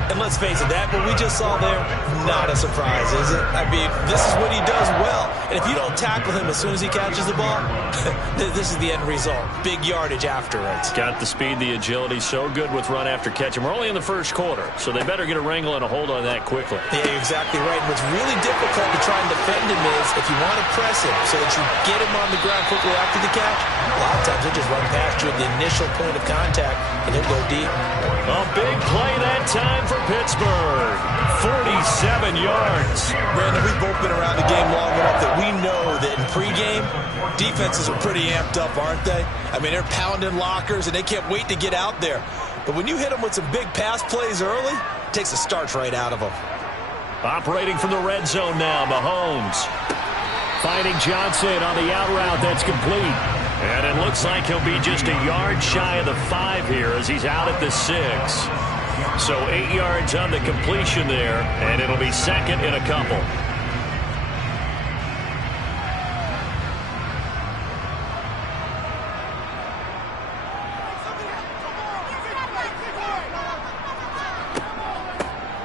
And let's face it, that what we just saw there, not a surprise, is it? I mean, this is what he does well. And if you don't tackle him as soon as he catches the ball, this is the end result. Big yardage afterwards. Got the speed, the agility, so good with run after catch. And we're only in the first quarter, so they better get a wrangle and a hold on that quickly. Yeah, you're exactly right. And what's really difficult to try and defend him is if you want to press him so that you get him on the ground quickly after the catch, a lot of times he'll just run past you at the initial point of contact, and he'll go deep. A big play that time for Pittsburgh. 47 yards. Brandon, we've both been around the game long enough that we know that in pregame, defenses are pretty amped up, aren't they? I mean, they're pounding lockers, and they can't wait to get out there. But when you hit them with some big pass plays early, it takes the starch right out of them. Operating from the red zone now, Mahomes. Finding Johnson on the out route. That's complete. And it looks like he'll be just a yard shy of the 5 here as he's out at the 6. So 8 yards on the completion there, and it'll be second in a couple.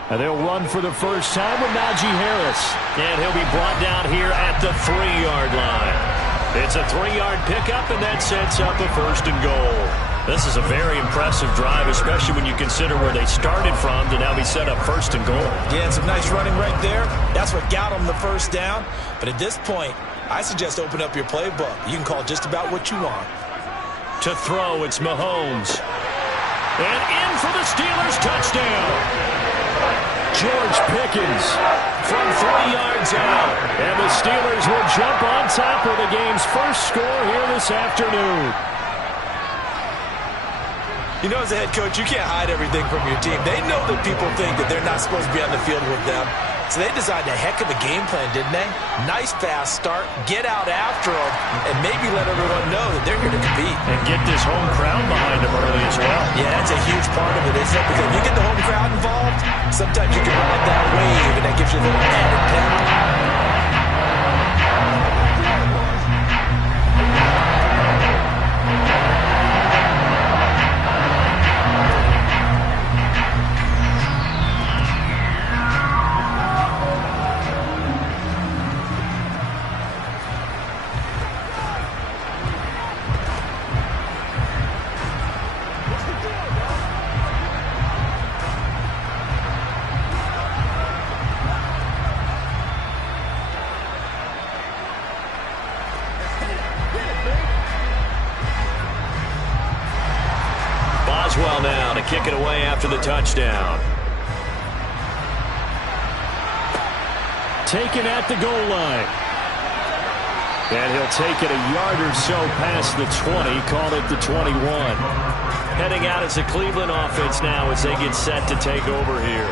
And they'll run for the first time with Najee Harris. And he'll be brought down here at the 3-yard line. It's a 3-yard pickup, and that sets up a first and goal. This is a very impressive drive, especially when you consider where they started from to now be set up first and goal. Yeah, and some nice running right there. That's what got them the first down. But at this point, I suggest open up your playbook. You can call just about what you want. To throw, it's Mahomes. And in for the Steelers touchdown. George Pickens from 3 yards out. And the Steelers will jump on top of the game's first score here this afternoon. You know, as a head coach, you can't hide everything from your team. They know that people think that they're not supposed to be on the field with them. So they designed a heck of a game plan, didn't they? Nice fast start, get out after them, and maybe let everyone know that they're here to compete. And get this home crowd behind them early as well. Yeah, that's a huge part of it, isn't it? Because if you get the home crowd involved, sometimes you can ride that wave, and that gives you a little added pep. Boswell now to kick it away after the touchdown. Taken at the goal line. And he'll take it a yard or so past the 20, call it the 21. Heading out as the Cleveland offense now as they get set to take over here.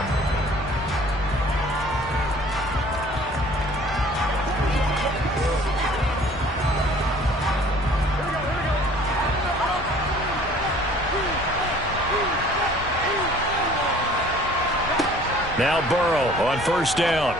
Now Burrow on first down.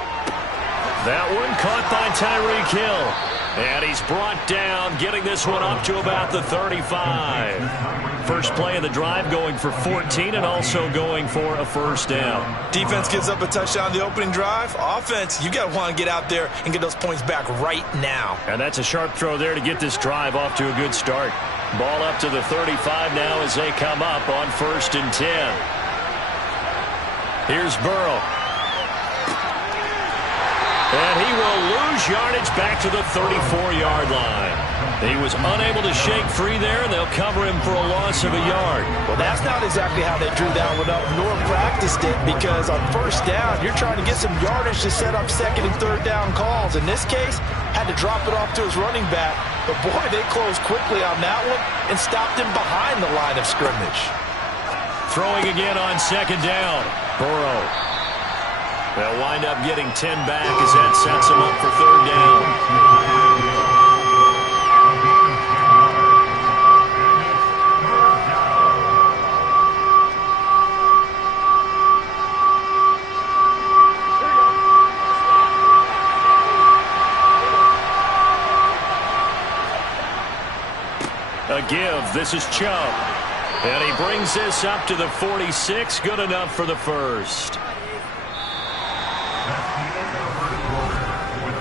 That one caught by Tyreek Hill. And he's brought down, getting this one up to about the 35. First play of the drive going for 14 and also going for a first down. Defense gives up a touchdown the opening drive. Offense, you got to want to get out there and get those points back right now. And that's a sharp throw there to get this drive off to a good start. Ball up to the 35 now as they come up on 1st and 10. Here's Burrow. And he will lose yardage back to the 34-yard line. He was unable to shake free there, and they'll cover him for a loss of a yard. Well, that's not exactly how they drew that one up, nor practiced it, because on first down, you're trying to get some yardage to set up second and third down calls. In this case, had to drop it off to his running back. But, boy, they closed quickly on that one and stopped him behind the line of scrimmage. Throwing again on 2nd down. Burrow. They'll wind up getting 10 back as that sets them up for 3rd down. A give. This is Chubb. And he brings this up to the 46. Good enough for the first.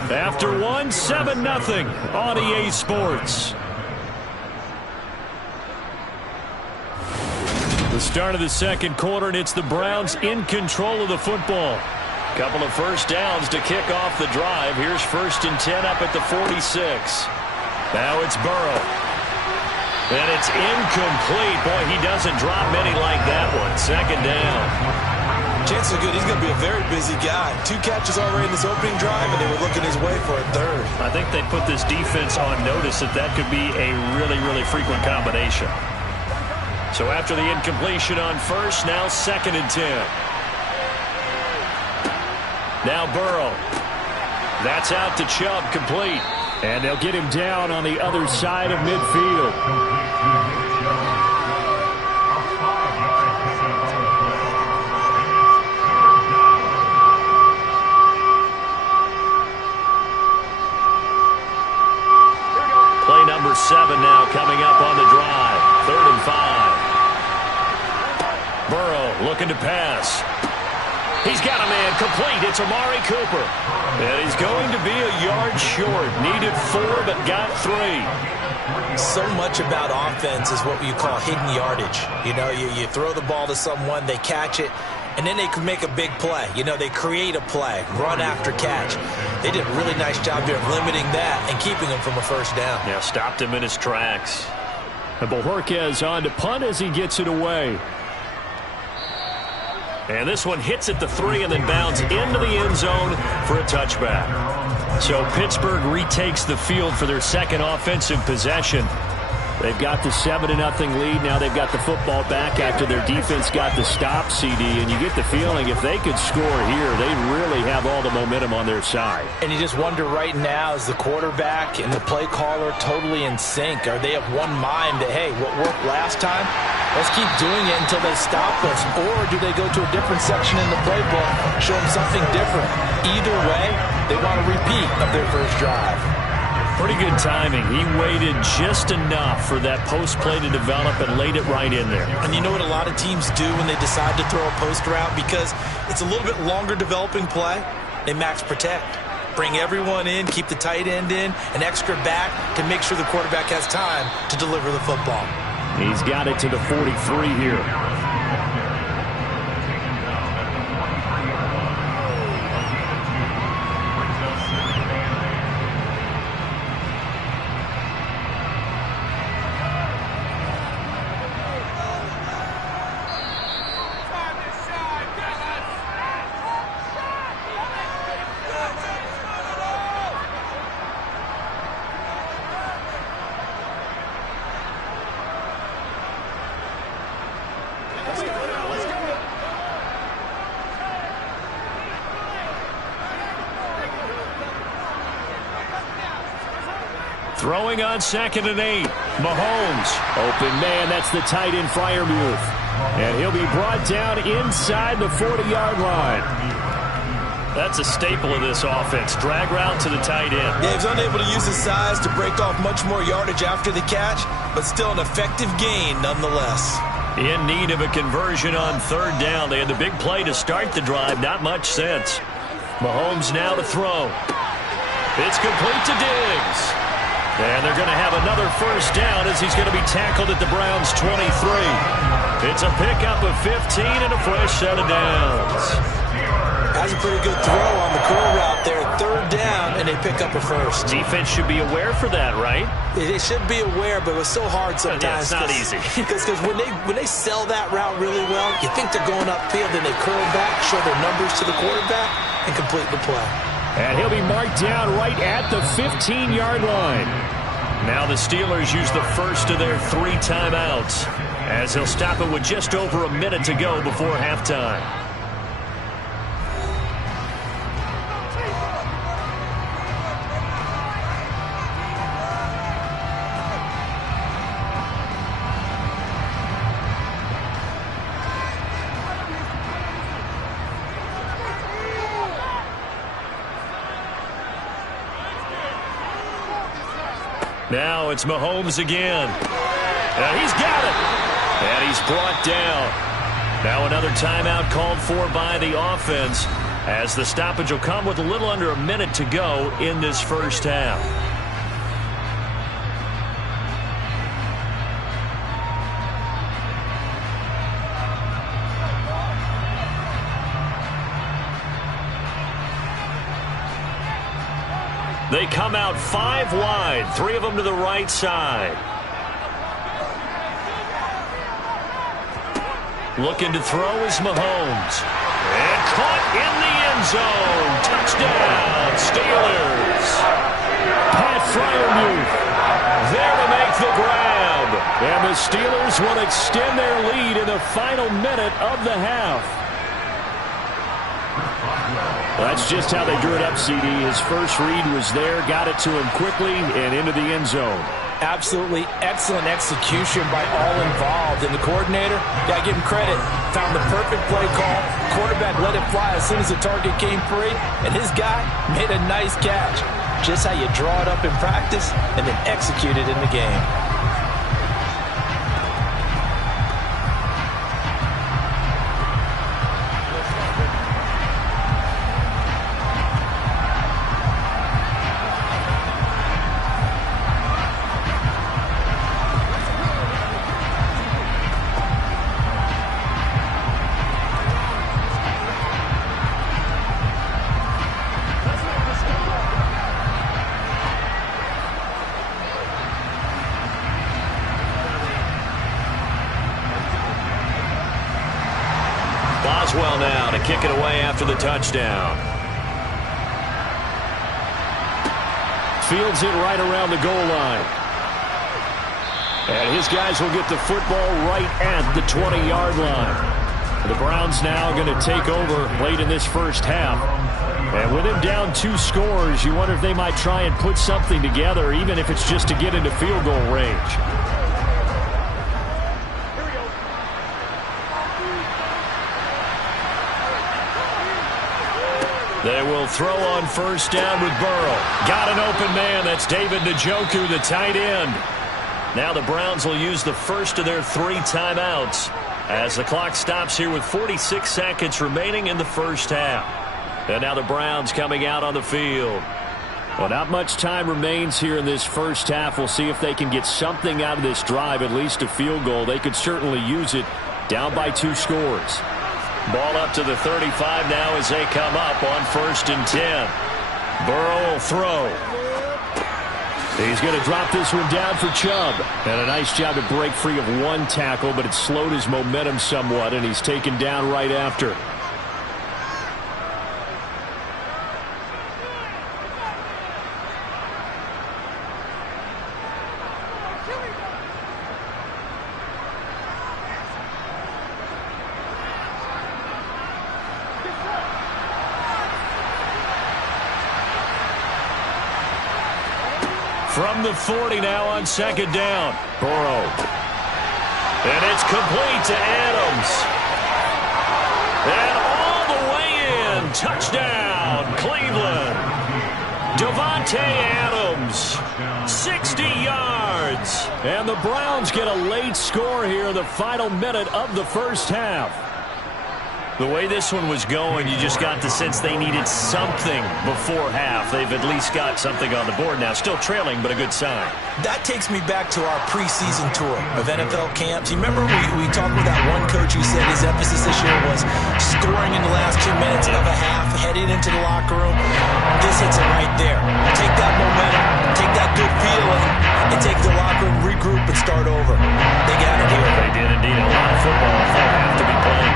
After 1, 7-0 on EA Sports. The start of the second quarter, and it's the Browns in control of the football. Couple of first downs to kick off the drive. Here's 1st and 10 up at the 46. Now it's Burrow. And it's incomplete. Boy, he doesn't drop many like that one. 2nd down. Chances are good he's going to be a very busy guy. 2 catches already in this opening drive, and they were looking his way for a 3rd. I think they put this defense on notice that could be a really, really frequent combination. So after the incompletion on 1st, now 2nd and 10. Now Burrow. That's out to Chubb, complete. And they'll get him down on the other side of midfield. Play number 7 now coming up on the drive. 3rd and 5. Burrow looking to pass. He's got a man complete. It's Amari Cooper. And he's going to be a yard short. Needed 4, but got 3. So much about offense is what you call hidden yardage. You know, you throw the ball to someone, they catch it, and then they can make a big play. You know, they create a play, run after catch. They did a really nice job here of limiting that and keeping him from a first down. Yeah, stopped him in his tracks. And Bojorquez on to punt as he gets it away. And this one hits at the 3 and then bounds into the end zone for a touchback. So Pittsburgh retakes the field for their second offensive possession. They've got the 7-0 lead. Now they've got the football back after their defense got the stop, CD. And you get the feeling if they could score here, they really have all the momentum on their side. And you just wonder right now, is the quarterback and the play caller totally in sync? Are they of one mind that, hey, what worked last time, let's keep doing it until they stop us? Or do they go to a different section in the playbook, show them something different? Either way, they want a repeat of their first drive. Pretty good timing. He waited just enough for that post play to develop and laid it right in there. And you know what a lot of teams do when they decide to throw a post route? Because it's a little bit longer developing play, they max protect. Bring everyone in, keep the tight end in, an extra back to make sure the quarterback has time to deliver the football. He's got it to the 43 here. Throwing on 2nd and 8. Mahomes. Open man, that's the tight end Freiermuth. And he'll be brought down inside the 40-yard line. That's a staple of this offense. Drag route to the tight end. Yeah, he's unable to use his size to break off much more yardage after the catch, but still an effective gain nonetheless. In need of a conversion on third down. They had the big play to start the drive. Not much sense. Mahomes now to throw. It's complete to Diggs. And they're going to have another first down as he's going to be tackled at the Browns' 23. It's a pickup of 15 and a fresh set of downs. That's a pretty good throw on the curl route there. Third down, and they pick up a first. Defense should be aware for that, right? They should be aware, but it's so hard sometimes. Yeah, it's not easy. Because when they sell that route really well, you think they're going upfield, then they curl back, show their numbers to the quarterback, and complete the play. And he'll be marked down right at the 15-yard line. Now the Steelers use the first of their 3 timeouts as they'll stop it with just over a minute to go before halftime. Now it's Mahomes again. And he's got it. And he's brought down. Now another timeout called for by the offense as the stoppage will come with a little under a minute to go in this first half. They come out 5 wide, 3 of them to the right side. Looking to throw is Mahomes. And caught in the end zone. Touchdown, Steelers. Pat Freiermuth there to make the grab. And the Steelers will extend their lead in the final minute of the half. That's just how they drew it up, CD. His first read was there, got it to him quickly, and into the end zone. Absolutely excellent execution by all involved. And the coordinator, got to give him credit, found the perfect play call. Quarterback let it fly as soon as the target came free, and his guy made a nice catch. Just how you draw it up in practice and then execute it in the game. Boswell now to kick it away after the touchdown. Fields it right around the goal line. And his guys will get the football right at the 20-yard line. The Browns now going to take over late in this first half. And with him down 2 scores, you wonder if they might try and put something together, even if it's just to get into field goal range. They will throw on first down with Burrow. Got an open man. That's David Njoku, the tight end. Now the Browns will use the first of their 3 timeouts as the clock stops here with 46 seconds remaining in the first half. And now the Browns coming out on the field. Well, not much time remains here in this first half. We'll see if they can get something out of this drive, at least a field goal. They could certainly use it down by 2 scores. Ball up to the 35 now as they come up on 1st and 10. Burrow will throw. He's going to drop this one down for Chubb. And a nice job to break free of 1 tackle, but it slowed his momentum somewhat, and he's taken down right after. From the 40 now on 2nd down. Burrow. And it's complete to Adams. And all the way in. Touchdown. Davante Adams, 60 yards. And the Browns get a late score here in the final minute of the first half. The way this one was going, you just got the sense they needed something before half. They've at least got something on the board now. Still trailing, but a good sign. That takes me back to our preseason tour of NFL camps. You remember we talked with that one coach who said his emphasis this year was scoring in the last 2 minutes of a half, heading into the locker room. This hits it right there. Take that momentum, take that good feeling, and take the locker room, regroup, and start over. They got it here. They did indeed. A lot of football full half to be played.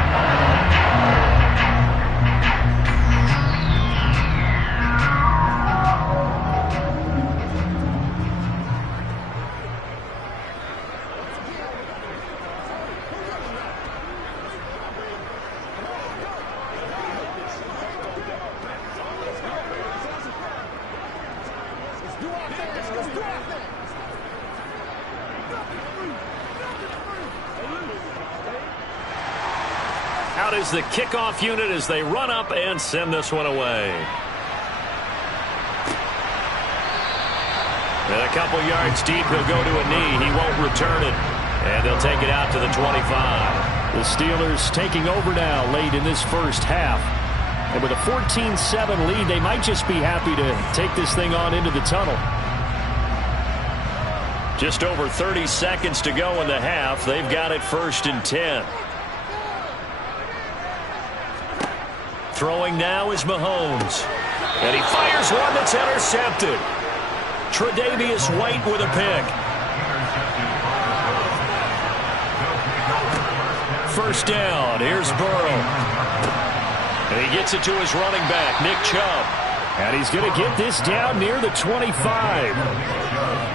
Out is the kickoff unit as they run up and send this one away. And a couple yards deep, he'll go to a knee. He won't return it. And they'll take it out to the 25. The Steelers taking over now late in this first half. And with a 14-7 lead, they might just be happy to take this thing on into the tunnel. Just over 30 seconds to go in the half. They've got it 1st and 10. Throwing now is Mahomes. And he fires one that's intercepted. Tre'Davious White with a pick. First down. Here's Burrow. And he gets it to his running back, Nick Chubb. And he's going to get this down near the 25.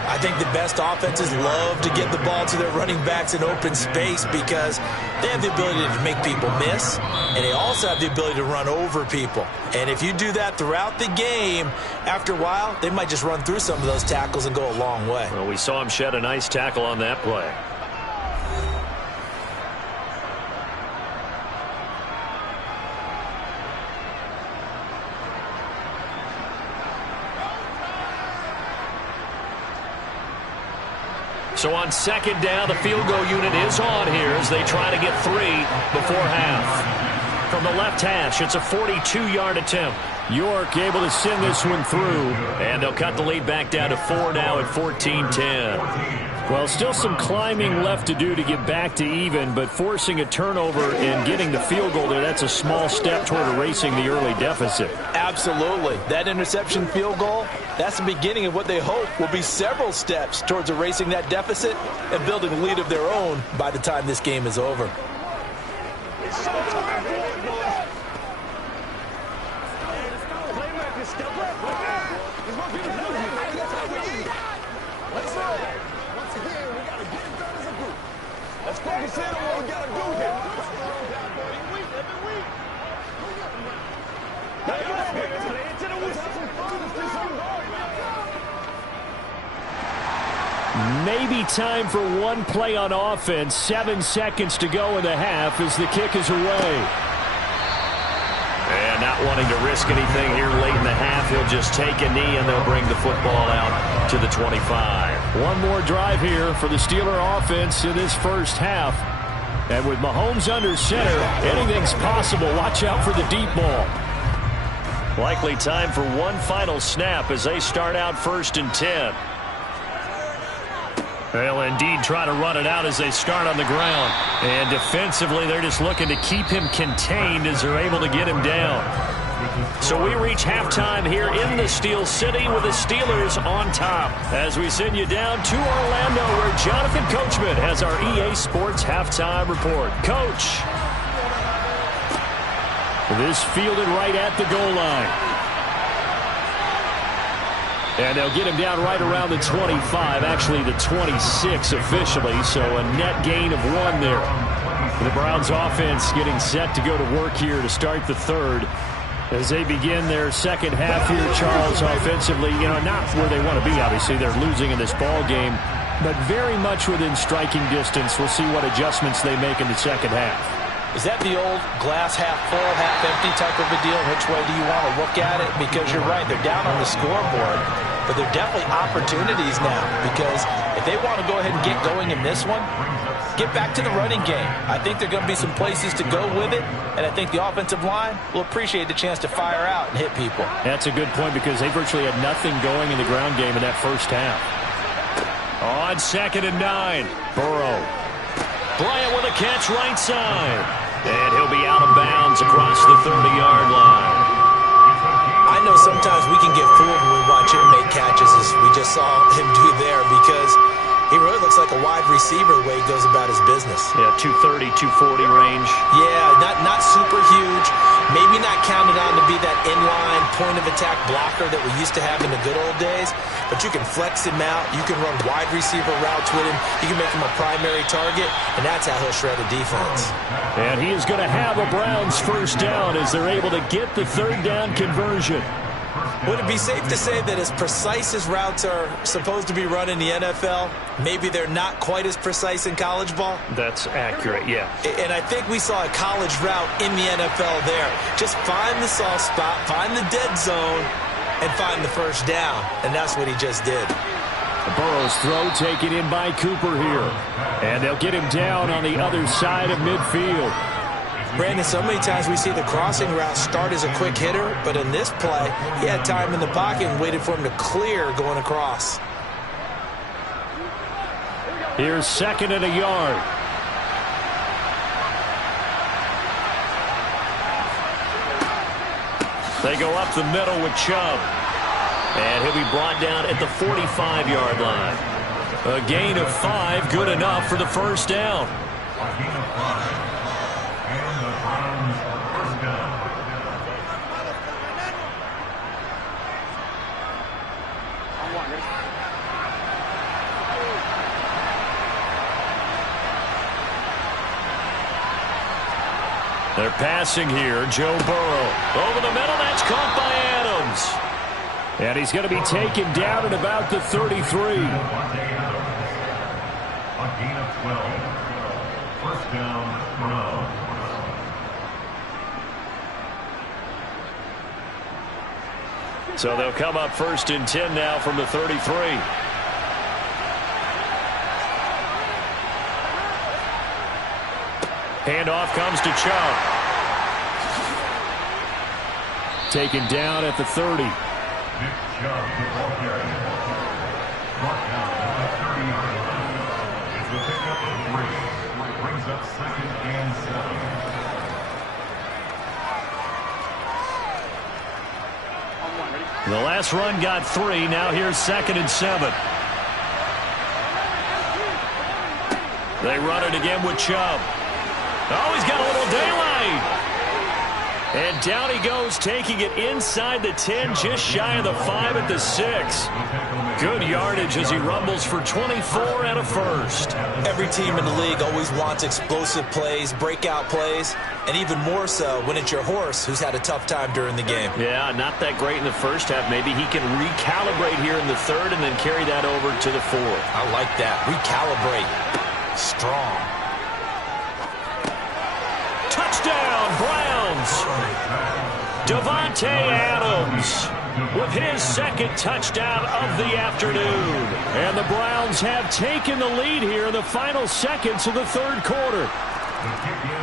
I think the best offenses love to get the ball to their running backs in open space because they have the ability to make people miss, and they also have the ability to run over people. And if you do that throughout the game, after a while, they might just run through some of those tackles and go a long way. Well, we saw him shed a nice tackle on that play. So on second down, the field goal unit is on here as they try to get 3 before half. From the left hash, it's a 42-yard attempt. York able to send this one through. And they'll cut the lead back down to 4 now at 14-10. Well, still some climbing left to do to get back to even, but forcing a turnover and getting the field goal there, that's a small step toward erasing the early deficit. Absolutely. That interception field goal, that's the beginning of what they hope will be several steps towards erasing that deficit and building a lead of their own by the time this game is over. Let's focus in on what we got to do here. Maybe time for one play on offense. 7 seconds to go in the half as the kick is away. And not wanting to risk anything here late in the half, he'll just take a knee and they'll bring the football out to the 25. One more drive here for the Steeler offense in this first half. And with Mahomes under center, anything's possible. Watch out for the deep ball. Likely time for one final snap as they start out 1st and 10. They'll indeed try to run it out as they start on the ground. And defensively, they're just looking to keep him contained as they're able to get him down. So we reach halftime here in the Steel City with the Steelers on top. As we send you down to Orlando where Jonathan Coachman has our EA Sports halftime report. Coach. This fielded right at the goal line. And they'll get him down right around the 25, actually the 26 officially, so a net gain of 1 there. The Browns offense getting set to go to work here to start the third. As they begin their second half here, Charles, offensively, not where they want to be, obviously. They're losing in this ball game, but very much within striking distance. We'll see what adjustments they make in the second half. Is that the old glass half full, half empty type of a deal? Which way do you want to look at it? Because you're right, they're down on the scoreboard, but they're definitely opportunities now, because if they want to go ahead and get going in this one, get back to the running game. I think there are going to be some places to go with it, and I think the offensive line will appreciate the chance to fire out and hit people. That's a good point, because they virtually had nothing going in the ground game in that first half. On 2nd and 9, Burrow. Bryant with a catch right side. And he'll be out of bounds across the 30-yard line. I know sometimes we can get fooled when we watch him make catches, as we just saw him do there, because he really looks like a wide receiver the way he goes about his business. Yeah, 230, 240 range. Yeah, not super huge. Maybe not counted on to be that inline point-of-attack blocker that we used to have in the good old days. But you can flex him out. You can run wide receiver routes with him. You can make him a primary target, and that's how he'll shred a defense. And he is going to have a Browns first down as they're able to get the third down conversion. Would it be safe to say that as precise as routes are supposed to be run in the NFL, maybe they're not quite as precise in college ball? That's accurate, yeah. And I think we saw a college route in the NFL there. Just find the soft spot, find the dead zone, and find the first down. And that's what he just did. Burrow's throw taken in by Cooper here. And they'll get him down on the other side of midfield. Brandon, so many times we see the crossing route start as a quick hitter, but in this play, he had time in the pocket and waited for him to clear going across. Here's 2nd and a yard. They go up the middle with Chubb. And he'll be brought down at the 45-yard line. A gain of 5, good enough for the first down. They're passing here. Joe Burrow. Over the middle. That's caught by Adams. And he's going to be taken down at about the 33. A gain of 12. First down, Browns. So they'll come up 1st and 10 now from the 33. Handoff comes to Chubb. Taken down at the 30. Nick Chubb, the ball carrier. Brought down at the 30-yard line. It's the pickup of 3. Brings up 2nd and 7. The last run got 3. Now here's 2nd and 7. They run it again with Chubb. Oh, he's got a little daylight. And down he goes, taking it inside the 10, just shy of the 5 at the 6. Good yardage as he rumbles for 24 and a first. Every team in the league always wants explosive plays, breakout plays, and even more so when it's your horse who's had a tough time during the game. Yeah, not that great in the first half. Maybe he can recalibrate here in the third and then carry that over to the fourth. I like that. Recalibrate. Strong. Touchdown, Browns. Davante Adams with his 2nd touchdown of the afternoon. And the Browns have taken the lead here in the final seconds of the third quarter.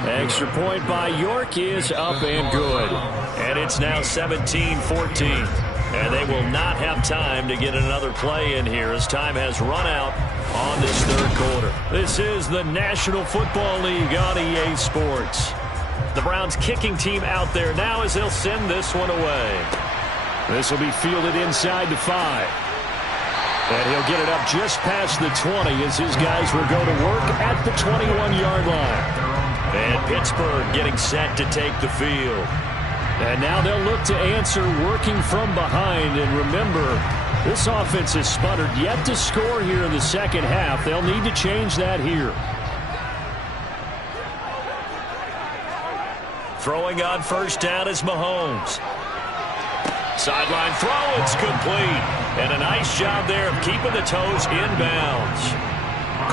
Extra point by York is up and good. And it's now 17-14. And they will not have time to get another play in here as time has run out on this third quarter. This is the National Football League on EA Sports. The Browns kicking team out there now as they'll send this one away. This will be fielded inside the 5. And he'll get it up just past the 20 as his guys will go to work at the 21-yard line. And Pittsburgh getting set to take the field. And now they'll look to answer working from behind. And remember, this offense has sputtered yet to score here in the second half. They'll need to change that here. Throwing on first down is Mahomes. Sideline throw, it's complete. And a nice job there of keeping the toes inbounds.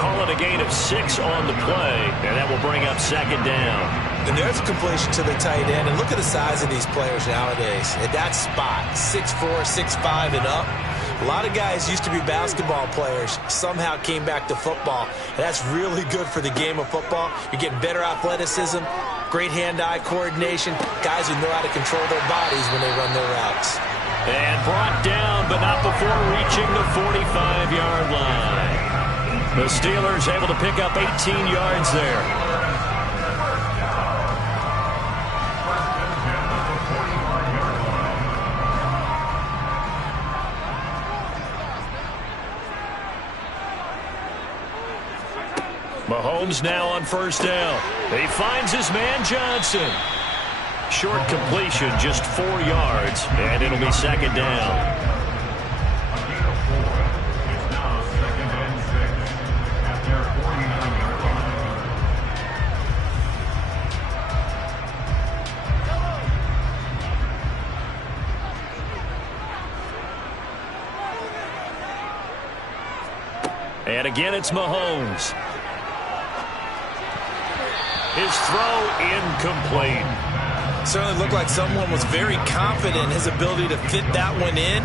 call it a gain of 6 on the play, and that will bring up second down. And there's a completion to the tight end. And look at the size of these players nowadays. At that spot, 6'4", 6'5", and up. A lot of guys used to be basketball players, somehow came back to football. And that's really good for the game of football. You're getting better athleticism, great hand-eye coordination, guys who know how to control their bodies when they run their routes. And brought down, but not before reaching the 45-yard line. The Steelers able to pick up 18 yards there. Mahomes now on first down. He finds his man Johnson. Short completion, just 4 yards, and it'll be second down. A gain of 4. It's now second and 6 at their 49-yard line. And again, it's Mahomes. His throw incomplete. Certainly looked like someone was very confident in his ability to fit that one in.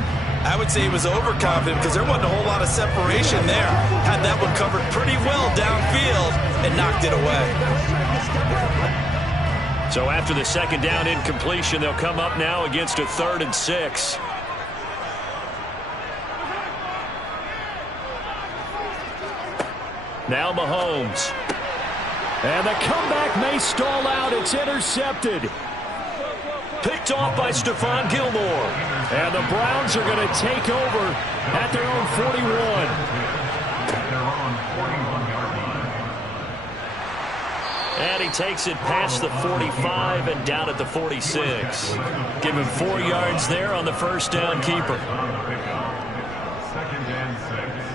I would say he was overconfident because there wasn't a whole lot of separation there. Had that one covered pretty well downfield and knocked it away. So after the second down incompletion, they'll come up now against a 3rd and 6. Now Mahomes. And the comeback may stall out. It's intercepted. Picked off by Stephon Gilmore. And the Browns are going to take over at their own 41. They're on 41-yard line. And he takes it past the 45 and down at the 46. Give him 4 yards there on the first down keeper. Second and 6.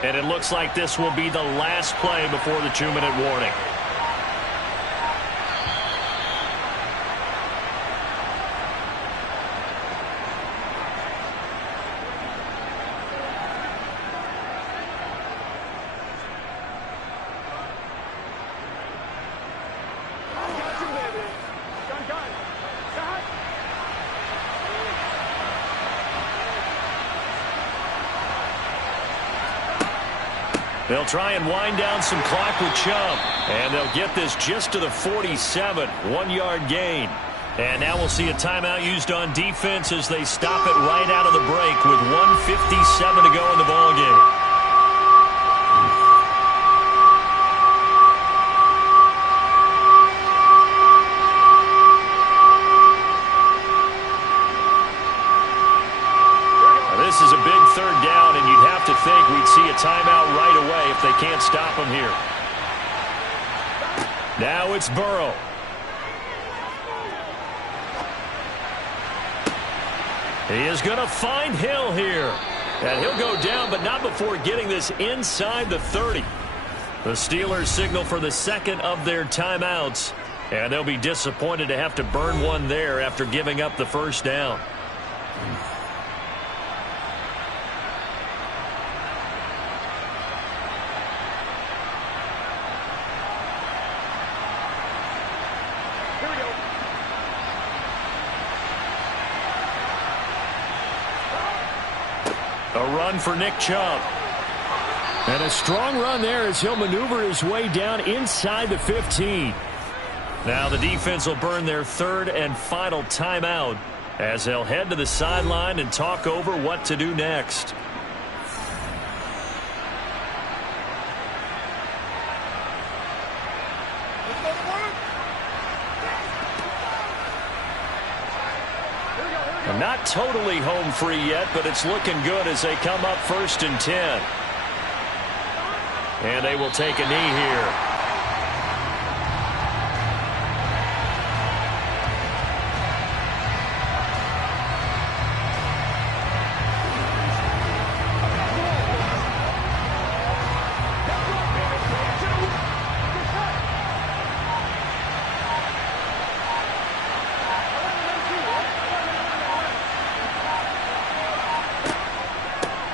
And it looks like this will be the last play before the 2-minute warning. They'll try and wind down some clock with Chubb. And they'll get this just to the 47. 1-yard gain. And now we'll see a timeout used on defense as they stop it right out of the break with 1:57 to go in the ballgame. This is a big 3rd down, and you'd have to think we'd see a timeout right away if they can't stop him here. Now it's Burrow. He is going to find Hill here. And he'll go down, but not before getting this inside the 30. The Steelers signal for the second of their timeouts, and they'll be disappointed to have to burn one there after giving up the first down. A run for Nick Chubb. And a strong run there as he'll maneuver his way down inside the 15. Now the defense will burn their 3rd and final timeout as they'll head to the sideline and talk over what to do next. Not totally home free yet, but it's looking good as they come up 1st and 10. And they will take a knee here.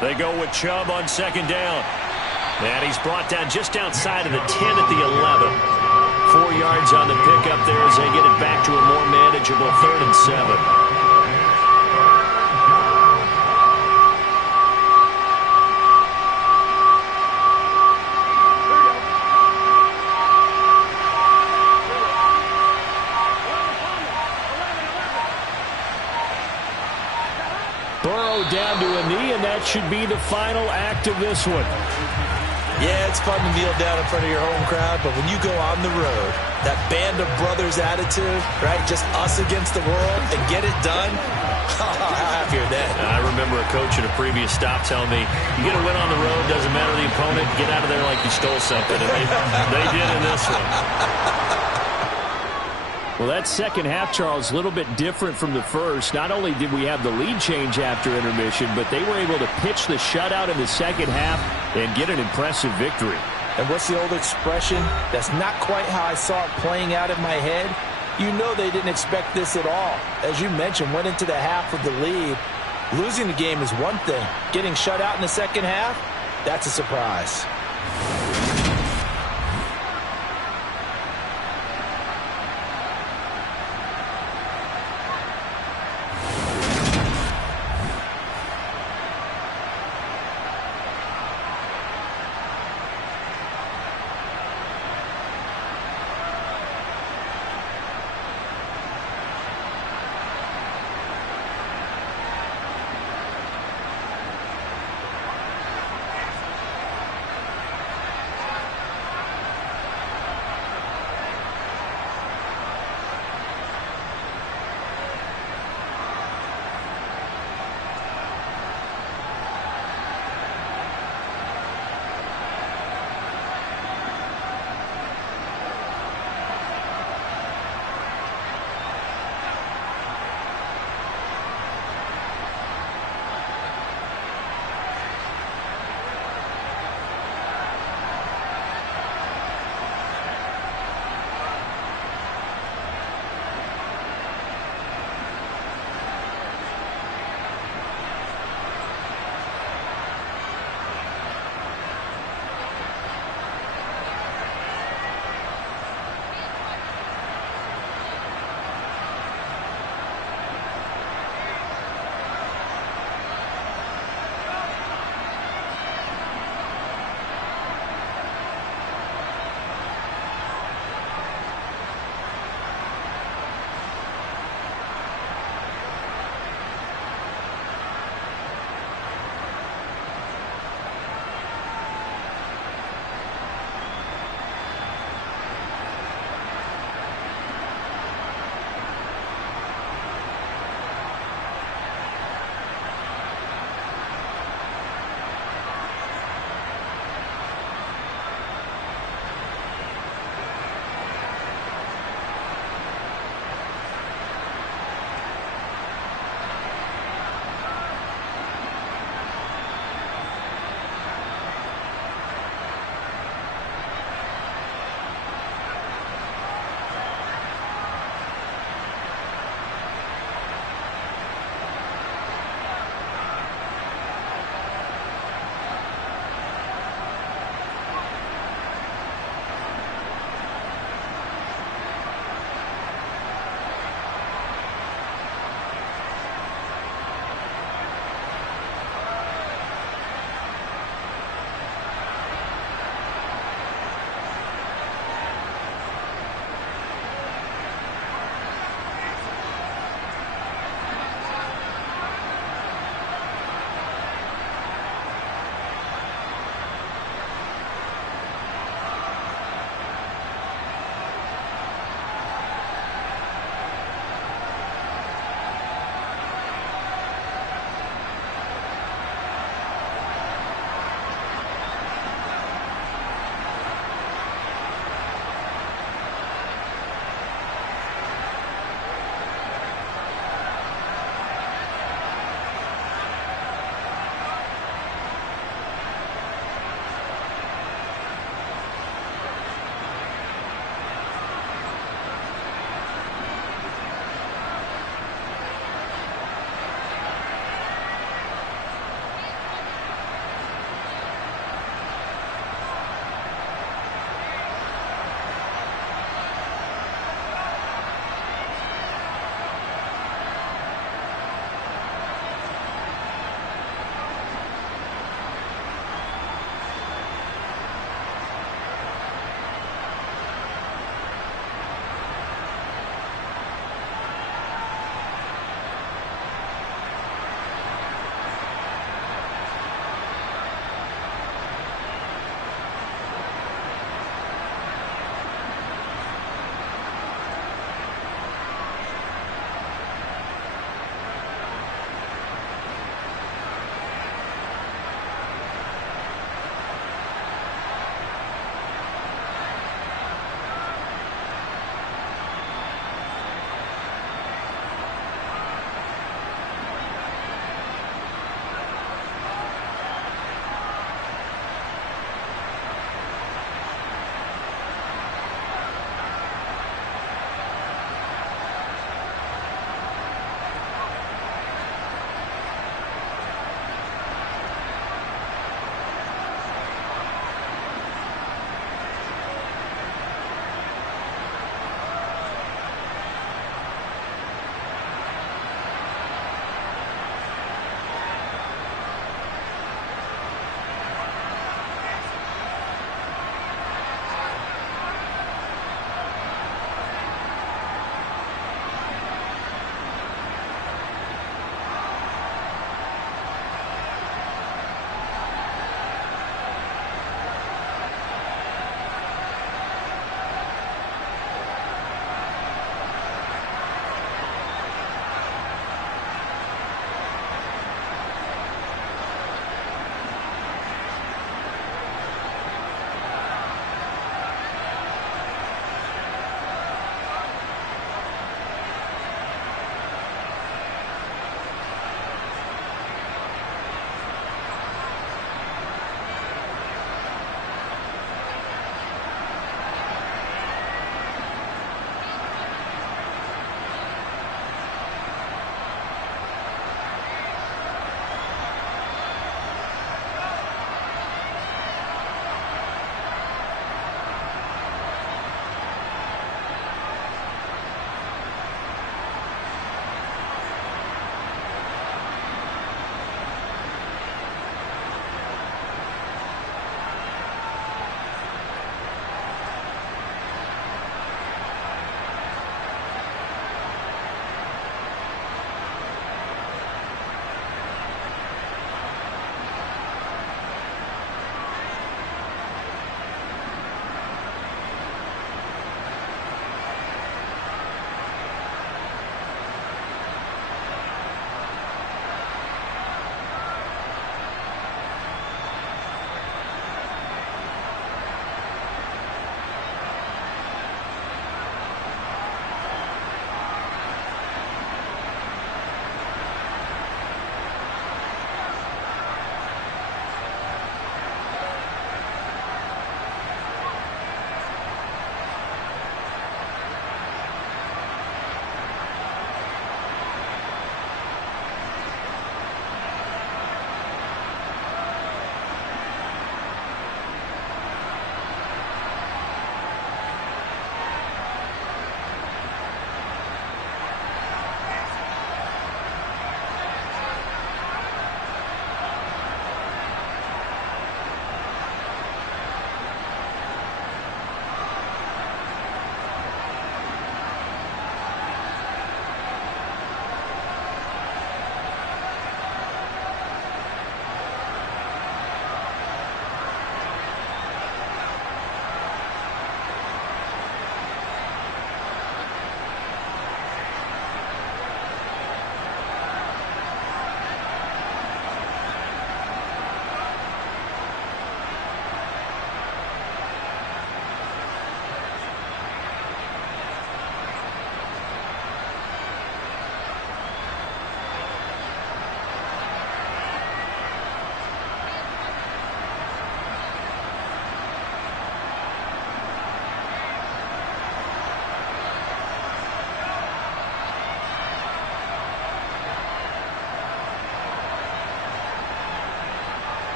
They go with Chubb on second down. And he's brought down just outside of the 10 at the 11. 4 yards on the pickup there as they get it back to a more manageable 3rd and 7. Burrow down to a knee, and that should be the final act of this one. Yeah, it's fun to kneel down in front of your home crowd, but when you go on the road, that band of brothers attitude, right, just us against the world, and get it done, how happy are they? I remember a coach at a previous stop telling me, you get a win on the road, doesn't matter the opponent, get out of there like you stole something, and they did in this one. Well, that second half, Charles, a little bit different from the first. Not only did we have the lead change after intermission, but they were able to pitch the shutout in the second half and get an impressive victory. And what's the old expression? That's not quite how I saw it playing out in my head. You know they didn't expect this at all. As you mentioned, went into the half with the lead. Losing the game is one thing. Getting shut out in the second half, that's a surprise.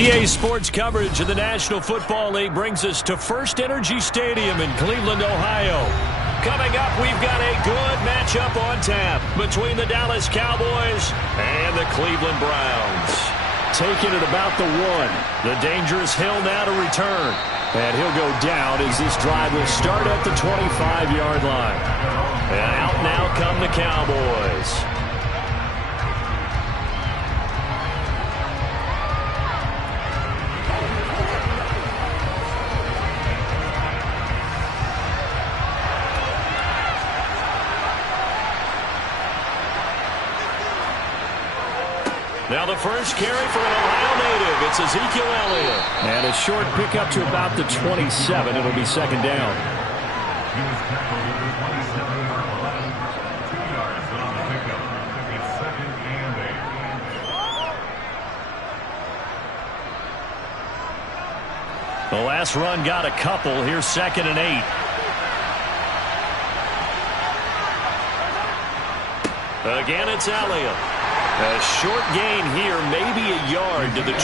EA Sports coverage of the National Football League brings us to First Energy Stadium in Cleveland, Ohio. Coming up, we've got a good matchup on tap between the Dallas Cowboys and the Cleveland Browns. Taking it about the 1. The dangerous Hill now to return. And he'll go down as this drive will start at the 25-yard line. And out now come the Cowboys. Now the first carry for an Ohio native. It's Ezekiel Elliott. And a short pickup to about the 27. It'll be second down. He was tackled at the 27-yard line. 2 yards on the pickup. It's second and 8. The last run got a couple. Here's second and 8. Again, it's Elliott. A short gain here, maybe a yard to the 29.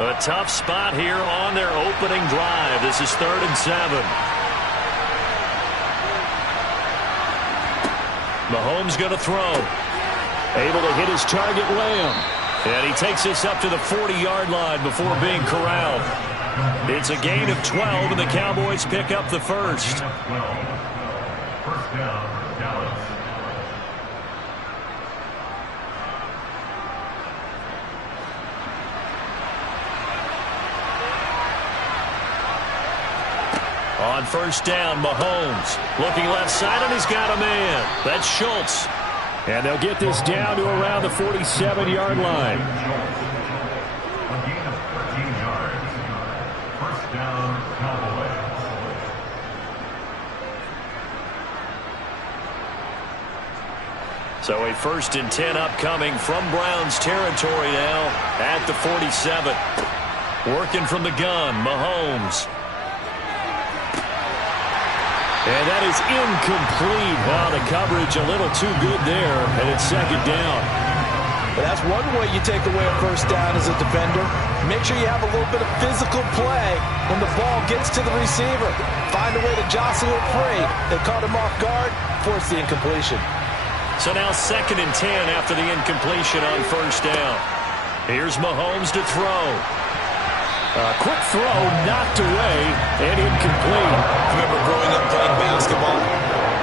A tough spot here on their opening drive. This is 3rd and 7. Mahomes going to throw. Able to hit his target, Lamb. And he takes this up to the 40-yard line before being corralled. It's a gain of 12, and the Cowboys pick up the first. First down, Dallas. On first down, Mahomes looking left side, and he's got a man. That's Schultz. And they'll get this down to around the 47-yard line. A gain of 13 yards. First down, Cowboys. So a 1st and 10 upcoming from Browns territory now at the 47. Working from the gun, Mahomes. And that is incomplete. Well, the coverage a little too good there, and it's second down. But that's one way you take away a first down as a defender. Make sure you have a little bit of physical play when the ball gets to the receiver. Find a way to jostle it free. They caught him off guard, forced the incompletion. So now 2nd and 10 after the incompletion on first down. Here's Mahomes to throw. A quick throw, knocked away, and incomplete. I remember growing up playing basketball,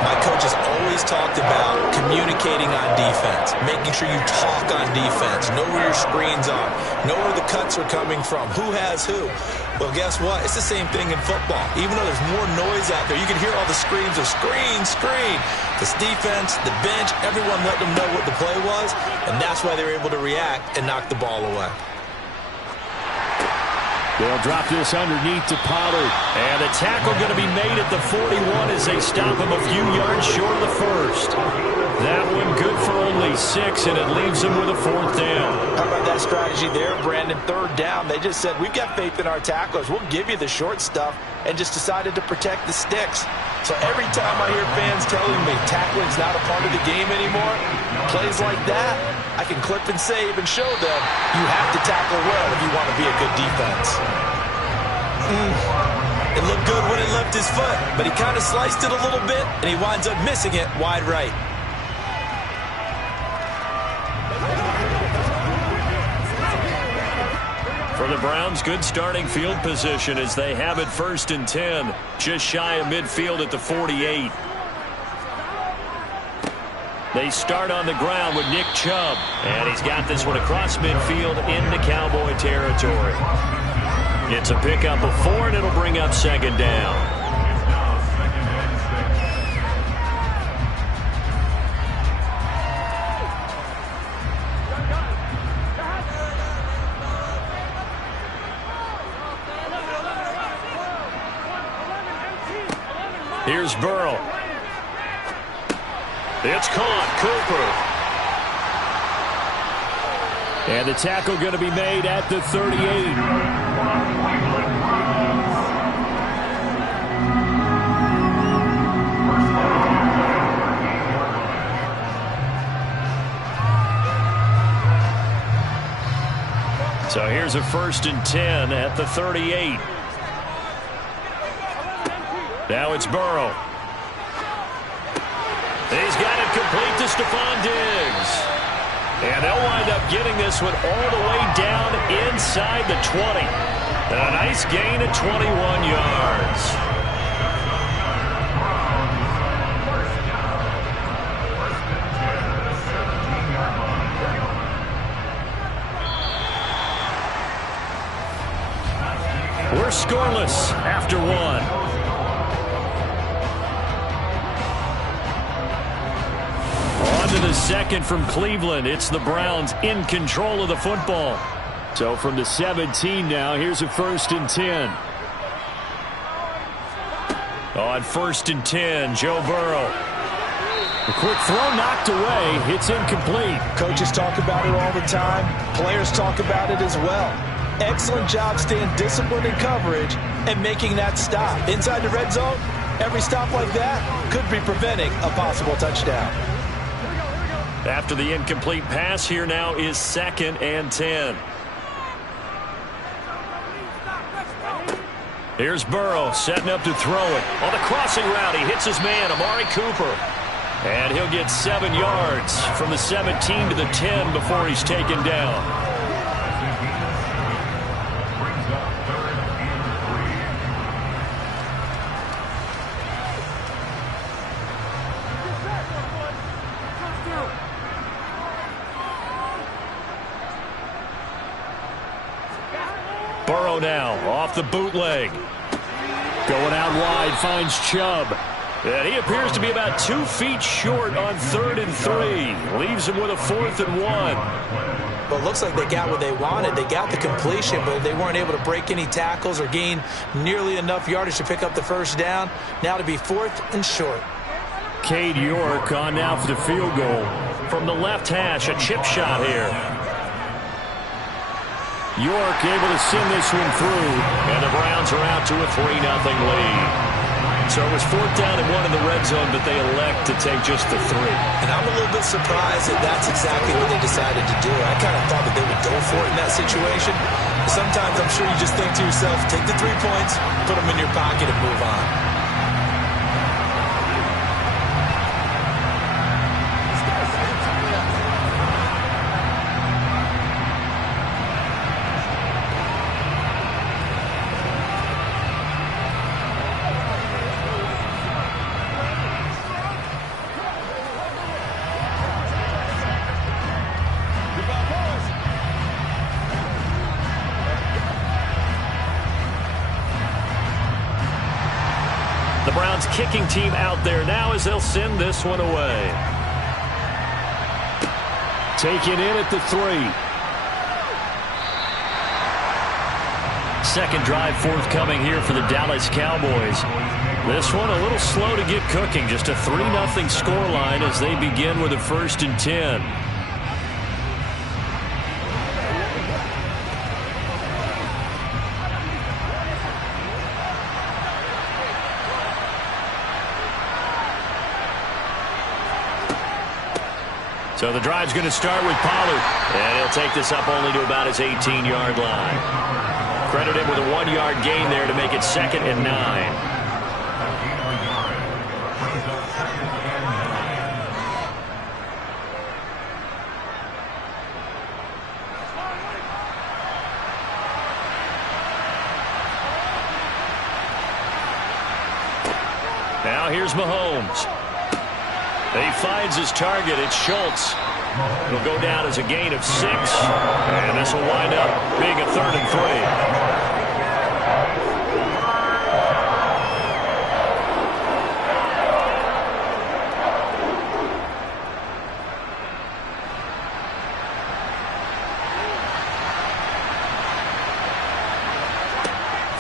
my coaches always talked about communicating on defense, making sure you talk on defense, know where your screens are, know where the cuts are coming from, who has who. Well, guess what? It's the same thing in football. Even though there's more noise out there, you can hear all the screams of screen, screen. This defense, the bench, everyone let them know what the play was, and that's why they were able to react and knock the ball away. They'll drop this underneath to Pollard. And the tackle going to be made at the 41 as they stop him a few yards short of the first. That one good for only 6, and it leaves him with a 4th down. How about that strategy there, Brandon? 3rd down. They just said, we've got faith in our tacklers. We'll give you the short stuff, and just decided to protect the sticks. So every time I hear fans telling me tackling's not a part of the game anymore, plays like that, I can clip and save and show them you have to tackle well if you want to be a good defense. It looked good when it left his foot, but he kind of sliced it a little bit, and he winds up missing it wide right. For the Browns, good starting field position as they have it 1st and 10, just shy of midfield at the 48. They start on the ground with Nick Chubb, and he's got this one across midfield into Cowboy territory. It's a pickup of 4, and it'll bring up 2nd down. Here's Burrow. It's caught. Cooper. And the tackle going to be made at the 38. So here's a 1st and 10 at the 38. Now it's Burrow. He's got it complete to Stephon Diggs. And they'll wind up getting this one all the way down inside the 20. A nice gain of 21 yards. We're scoreless after one. On to the second from Cleveland. It's the Browns in control of the football. So from the 17 now, here's a 1st and 10. On 1st and 10, Joe Burrow. A quick throw knocked away. It's incomplete. Coaches talk about it all the time. Players talk about it as well. Excellent job staying disciplined in coverage and making that stop. Inside the red zone, every stop like that could be preventing a possible touchdown. After the incomplete pass, here now is 2nd and 10. Here's Burrow setting up to throw it. On the crossing route, he hits his man, Amari Cooper. And he'll get 7 yards from the 17 to the 10 before he's taken down. Burrow now off the bootleg. Going out wide, finds Chubb. And he appears to be about 2 feet short on 3rd and 3. Leaves him with a 4th and 1. Well, it looks like they got what they wanted. They got the completion, but they weren't able to break any tackles or gain nearly enough yardage to pick up the 1st down. Now to be 4th and short. Cade York on now for the field goal. From the left hash, a chip shot here. York able to send this one through, and the Browns are out to a 3-0 lead. So it was 4th down and 1 in the red zone, but they elect to take just the 3. And I'm a little bit surprised that that's exactly what they decided to do. I kind of thought that they would go for it in that situation. Sometimes I'm sure you just think to yourself, take the 3 points, put them in your pocket, and move on. The Browns kicking team out there now as they'll send this one away. Taken in at the 3. Second drive forthcoming here for the Dallas Cowboys. This one a little slow to get cooking. Just a 3-0 scoreline as they begin with a 1st and 10. So the drive's going to start with Pollard. And he'll take this up only to about his 18-yard line. Credited with a 1-yard gain there to make it 2nd and 9. Now here's Mahomes. He finds his target. It's Schultz. It'll go down as a gain of 6. And this will wind up being a 3rd and 3.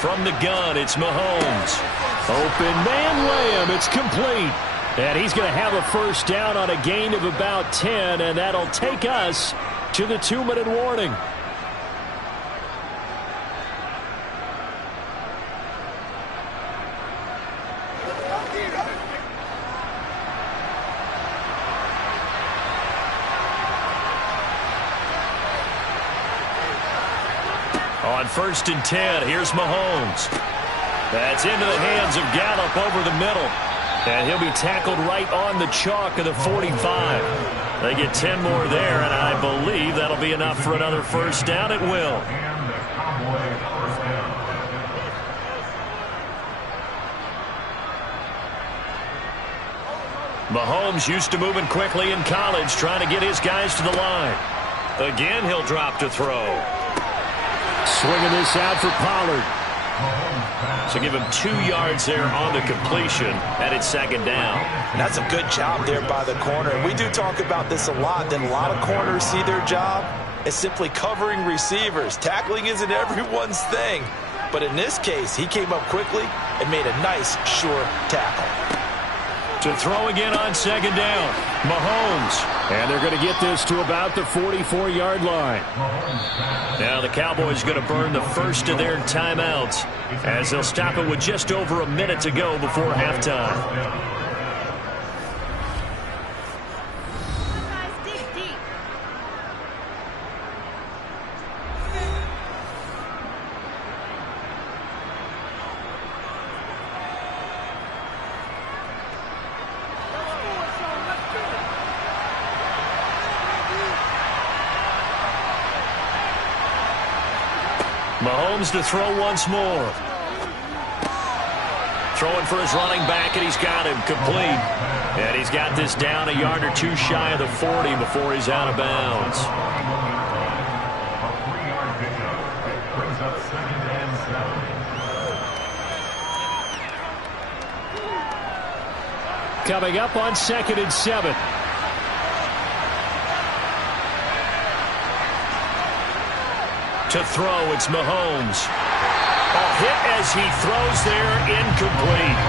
From the gun, it's Mahomes. Open man layup. It's complete. And he's going to have a 1st down on a gain of about 10, and that'll take us to the 2-minute warning. On 1st and 10, here's Mahomes. That's into the hands of Gallup over the middle. And he'll be tackled right on the chalk of the 45. They get 10 more there, and I believe that'll be enough for another first down. It will. And the Cowboys first down. Mahomes used to moving quickly in college, trying to get his guys to the line. Again, he'll drop to throw. Swinging this out for Pollard. So give him 2 yards there on the completion, and it's 2nd down. And that's a good job there by the corner. And we do talk about this a lot, that a lot of corners see their job as simply covering receivers. Tackling isn't everyone's thing. But in this case, he came up quickly and made a nice, sure tackle. To throw again on 2nd down, Mahomes. And they're going to get this to about the 44-yard line. Now the Cowboys going to burn the first of their timeouts as they'll stop it with just over a minute to go before halftime. Mahomes to throw once more. Throwing for his running back, and he's got him complete. And he's got this down a yard or 2 shy of the 40 before he's out of bounds. A 3-yard pickup. It brings up 2nd and 7. Coming up on 2nd and 7. To throw, it's Mahomes. A hit as he throws there, incomplete.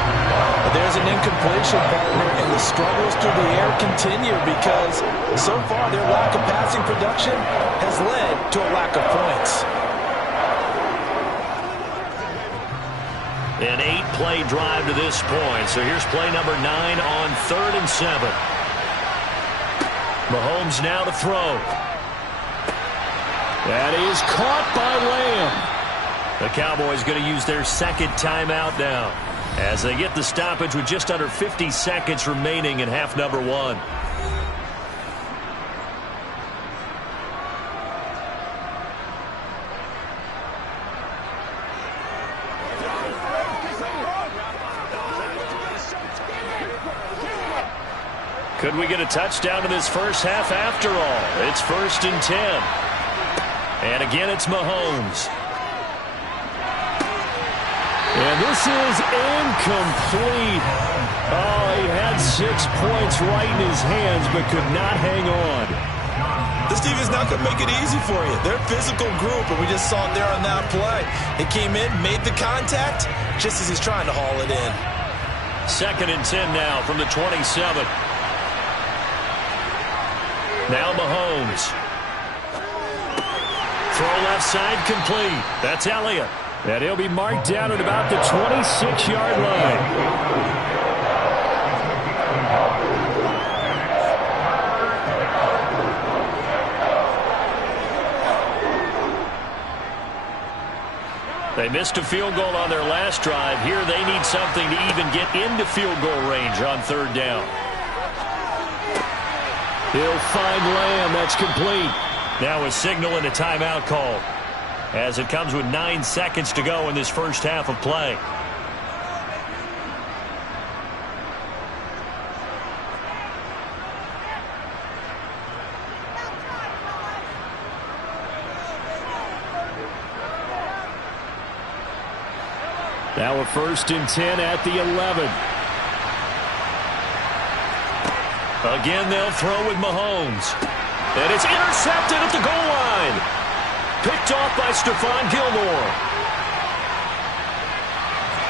There's an incompletion, partner, and the struggles through the air continue because so far their lack of passing production has led to a lack of points. An 8-play drive to this point. So here's play number 9 on 3rd and 7. Mahomes now to throw. That is caught by Lamb. The Cowboys going to use their 2nd timeout now as they get the stoppage with just under 50 seconds remaining in half number 1. Could we get a touchdown in this first half after all? It's 1st and 10. And again, it's Mahomes. And this is incomplete. Oh, he had 6 points right in his hands, but could not hang on. This team is not going to make it easy for you. They're a physical group, and we just saw it there on that play. He came in, made the contact, just as he's trying to haul it in. 2nd and 10 now from the 27. Now Mahomes. Throw left side complete. That's Elliott. And he'll be marked down at about the 26-yard line. They missed a field goal on their last drive. Here they need something to even get into field goal range on 3rd down. He'll find Lamb. That's complete. Now a signal and a timeout call as it comes with 9 seconds to go in this first half of play. Now a 1st and 10 at the 11. Again, they'll throw with Mahomes. And it's intercepted at the goal line. Picked off by Stephon Gilmore.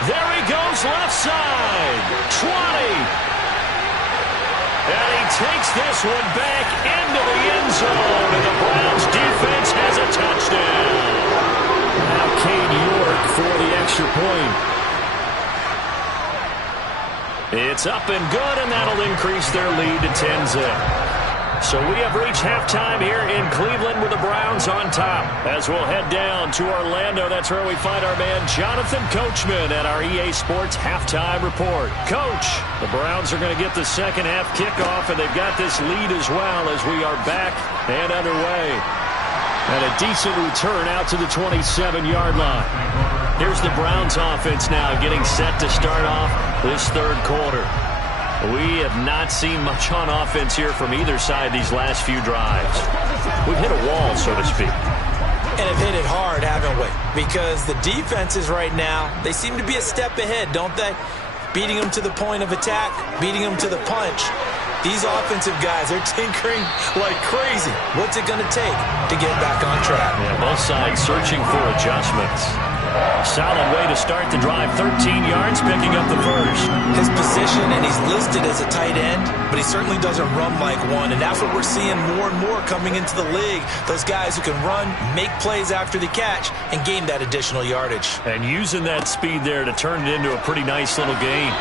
There he goes, left side. 20. And he takes this one back into the end zone. And the Browns defense has a touchdown. Now Cade York for the extra point. It's up and good, and that'll increase their lead to 10-zip. So we have reached halftime here in Cleveland with the Browns on top. As we'll head down to Orlando, that's where we find our man Jonathan Coachman at our EA Sports Halftime Report. Coach, the Browns are going to get the second half kickoff, and they've got this lead as well as we are back and underway. And a decent return out to the 27-yard line. Here's the Browns offense now getting set to start off this third quarter. We have not seen much on offense here from either side these last few drives. We've hit a wall, so to speak. And have hit it hard, haven't we? Because the defenses right now, they seem to be a step ahead, don't they? Beating them to the point of attack, beating them to the punch. These offensive guys are tinkering like crazy. What's it going to take to get back on track? Yeah, both sides searching for adjustments. Solid way to start the drive. 13 yards, picking up the first. His position, and he's listed as a tight end, but he certainly doesn't run like one, and that's what we're seeing more and more coming into the league. Those guys who can run, make plays after the catch, and gain that additional yardage. And using that speed there to turn it into a pretty nice little gain.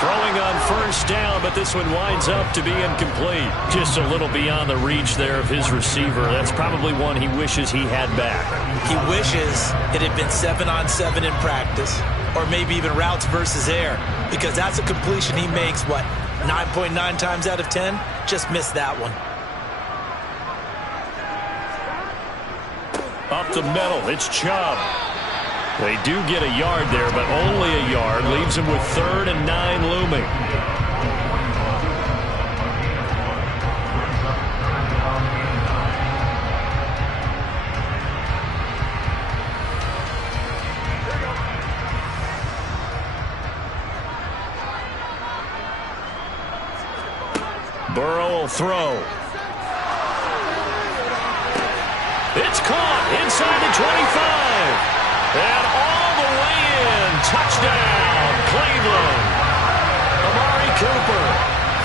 Throwing on first down, but this one winds up to be incomplete. Just a little beyond the reach there of his receiver. That's probably one he wishes he had back. He wishes it had been 7-on-7 in practice, or maybe even routes versus air, because that's a completion he makes, 9.9 times out of 10? Just missed that one. Up the middle, it's Chubb. They do get a yard there, but only a yard. Leaves him with 3rd and 9 looming. Burrow will throw. It's caught inside the 25. And all the way in. Touchdown, Cleveland. Amari Cooper,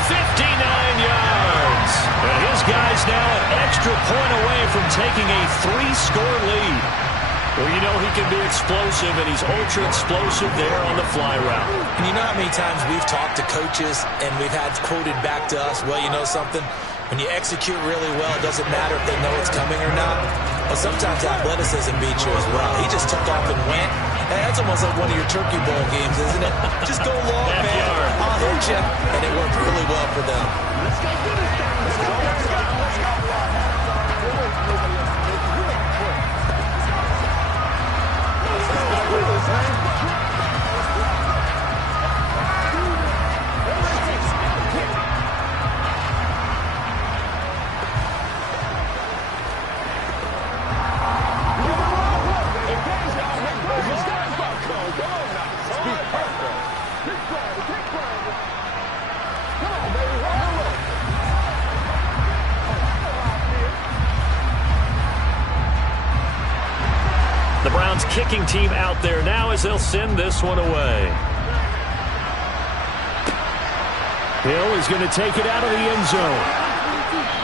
59 yards. And his guy's now an extra point away from taking a 3-score lead. Well, you know he can be explosive, and he's ultra-explosive there on the fly route. And you know how many times we've talked to coaches and we've had quoted back to us, well, you know something? When you execute really well, it doesn't matter if they know it's coming or not. But sometimes athleticism beats you as well. He just took off and went. And that's almost like one of your Turkey Bowl games, isn't it? Just go long, man. I'll hit you. And it worked really well for them. Let's go do this thing. Let's go. Let's go. Kicking team out there now as they'll send this one away. Hill is going to take it out of the end zone.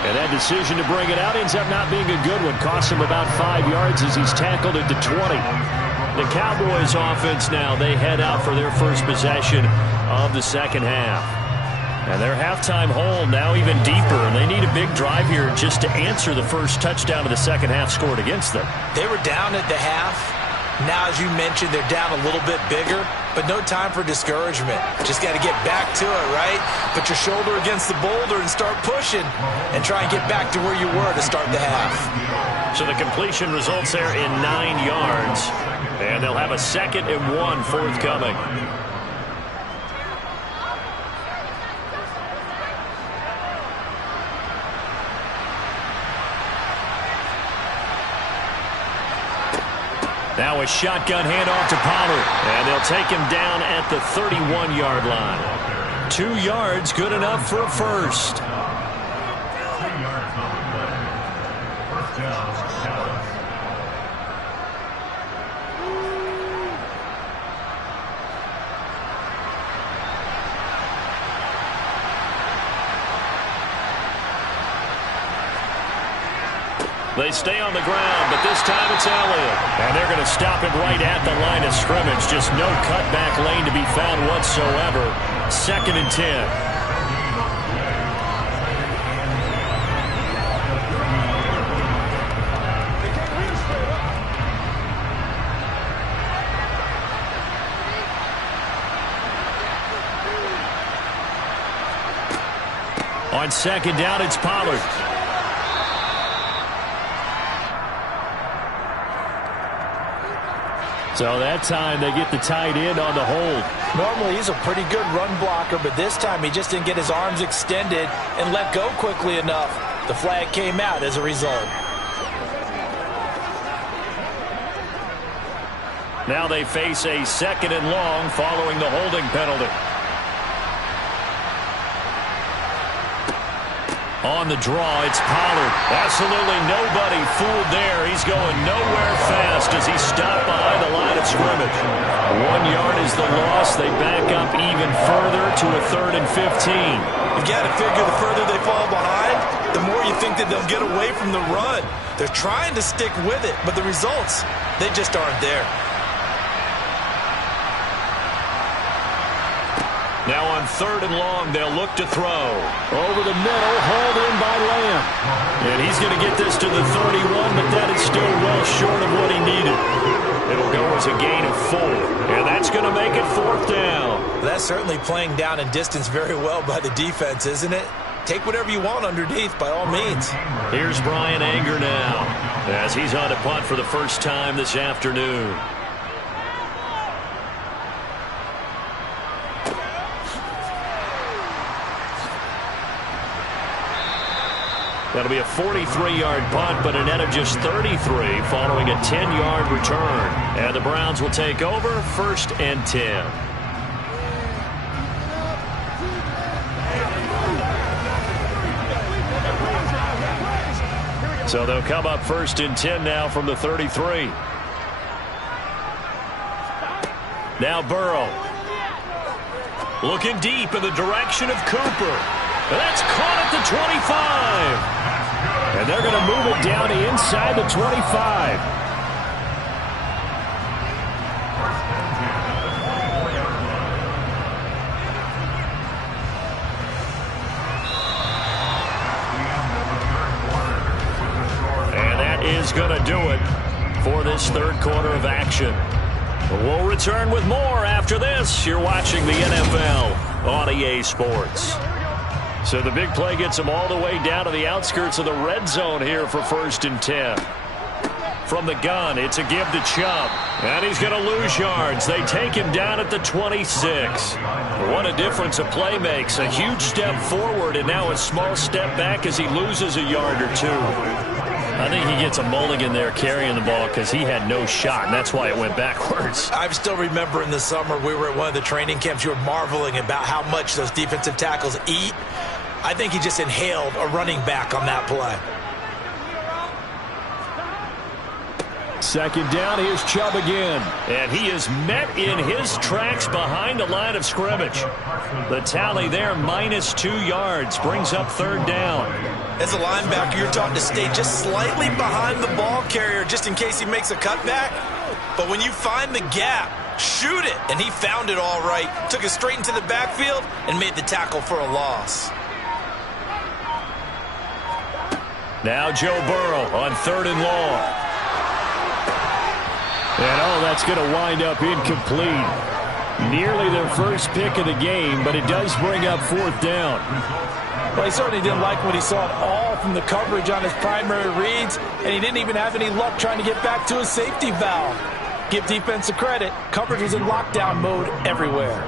And that decision to bring it out ends up not being a good one. Costs him about 5 yards as he's tackled at the 20. The Cowboys offense now, they head out for their first possession of the second half. And their halftime hole now even deeper. And they need a big drive here just to answer the first touchdown of the second half scored against them. They were down at the half. Now, as you mentioned, they're down a little bit bigger, but no time for discouragement. Just got to get back to it, right? Put your shoulder against the boulder and start pushing and try and get back to where you were to start the half. So the completion results there in 9 yards, and they'll have a 2nd and 1 forthcoming. Now a shotgun handoff to Pollard, and they'll take him down at the 31-yard line. 2 yards, good enough for a first. 3 yards on the play. First down, Dallas. They stay on the ground, but this time it's Elliott. And they're going to stop him right at the line of scrimmage. Just no cutback lane to be found whatsoever. 2nd and 10. on second down, it's Pollard. So that time they get the tight end on the hold. Normally he's a pretty good run blocker, but this time he just didn't get his arms extended and let go quickly enough. The flag came out as a result. Now they face a second and long following the holding penalty. On the draw, it's Pollard. Absolutely nobody fooled there. He's going nowhere fast as he stopped behind the line of scrimmage. 1 yard is the loss. They back up even further to a 3rd and 15. You've got to figure the further they fall behind, the more you think that they'll get away from the run. They're trying to stick with it, but the results, they just aren't there. Now on 3rd and long, they'll look to throw. Over the middle, hauled in by Lamb. And he's going to get this to the 31, but that is still well short of what he needed. It'll go as a gain of 4. And that's going to make it 4th down. That's certainly playing down in distance very well by the defense, isn't it? Take whatever you want underneath, by all means. Here's Brian Anger now, as he's on to punt for the first time this afternoon. That'll be a 43-yard punt, but a net of just 33 following a 10-yard return. And the Browns will take over 1st and 10. So they'll come up 1st and 10 now from the 33. Now Burrow. Looking deep in the direction of Cooper. That's caught at the 25. And they're going to move it down inside the 25. And that is going to do it for this 3rd quarter of action. We'll return with more after this. You're watching the NFL on EA Sports. So the big play gets them all the way down to the outskirts of the red zone here for 1st and 10. From the gun, it's a give to Chubb. And he's going to lose yards. They take him down at the 26. What a difference a play makes. A huge step forward and now a small step back as he loses a yard or 2. I think he gets a mulligan there carrying the ball because he had no shot, and that's why it went backwards. I still remember in the summer we were at one of the training camps. You were marveling about how much those defensive tackles eat. I think he just inhaled a running back on that play. 2nd down, here's Chubb again. And he is met in his tracks behind the line of scrimmage. The tally there, -2 yards, brings up 3rd down. As a linebacker, you're taught to stay just slightly behind the ball carrier just in case he makes a cutback. But when you find the gap, shoot it. And he found it all right. Took it straight into the backfield and made the tackle for a loss. Now Joe Burrow on 3rd and long. And that's going to wind up incomplete. Nearly their first pick of the game, but it does bring up 4th down. Well, he certainly didn't like what he saw at all from the coverage on his primary reads, and he didn't even have any luck trying to get back to his safety valve. Give defense a credit. Coverage was in lockdown mode everywhere.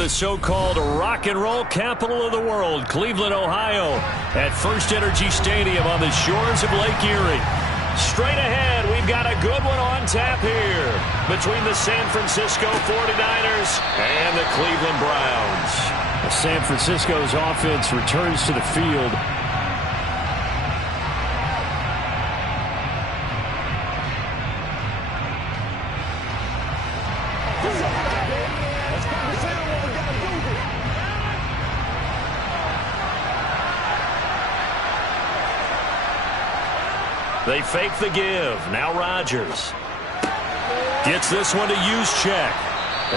the so-called rock and roll capital of the world, Cleveland, Ohio, at First Energy Stadium on the shores of Lake Erie. Straight ahead, we've got a good one on tap here between the San Francisco 49ers and the Cleveland Browns. San Francisco's offense returns to the field. They fake the give. Now Rodgers gets this one to Juszczyk.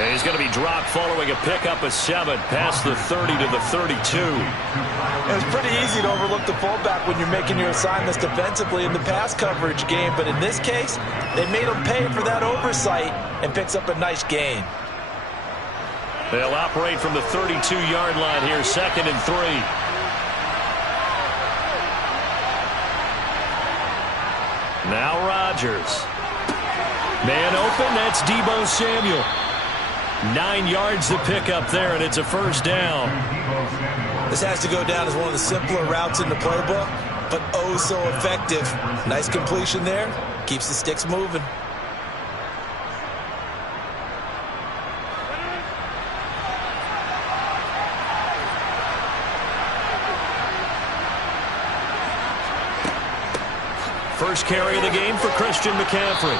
He's going to be dropped following a pickup of 7 past the 30 to the 32. It's pretty easy to overlook the fullback when you're making your assignments defensively in the pass coverage game, but in this case, they made him pay for that oversight and picks up a nice gain. They'll operate from the 32-yard line here, 2nd and 3. Now Rodgers. Man open, that's Deebo Samuel. 9 yards to pick up there, and it's a first down. This has to go down as one of the simpler routes in the playbook, but oh so effective. Nice completion there. Keeps the sticks moving. First carry of the game for Christian McCaffrey.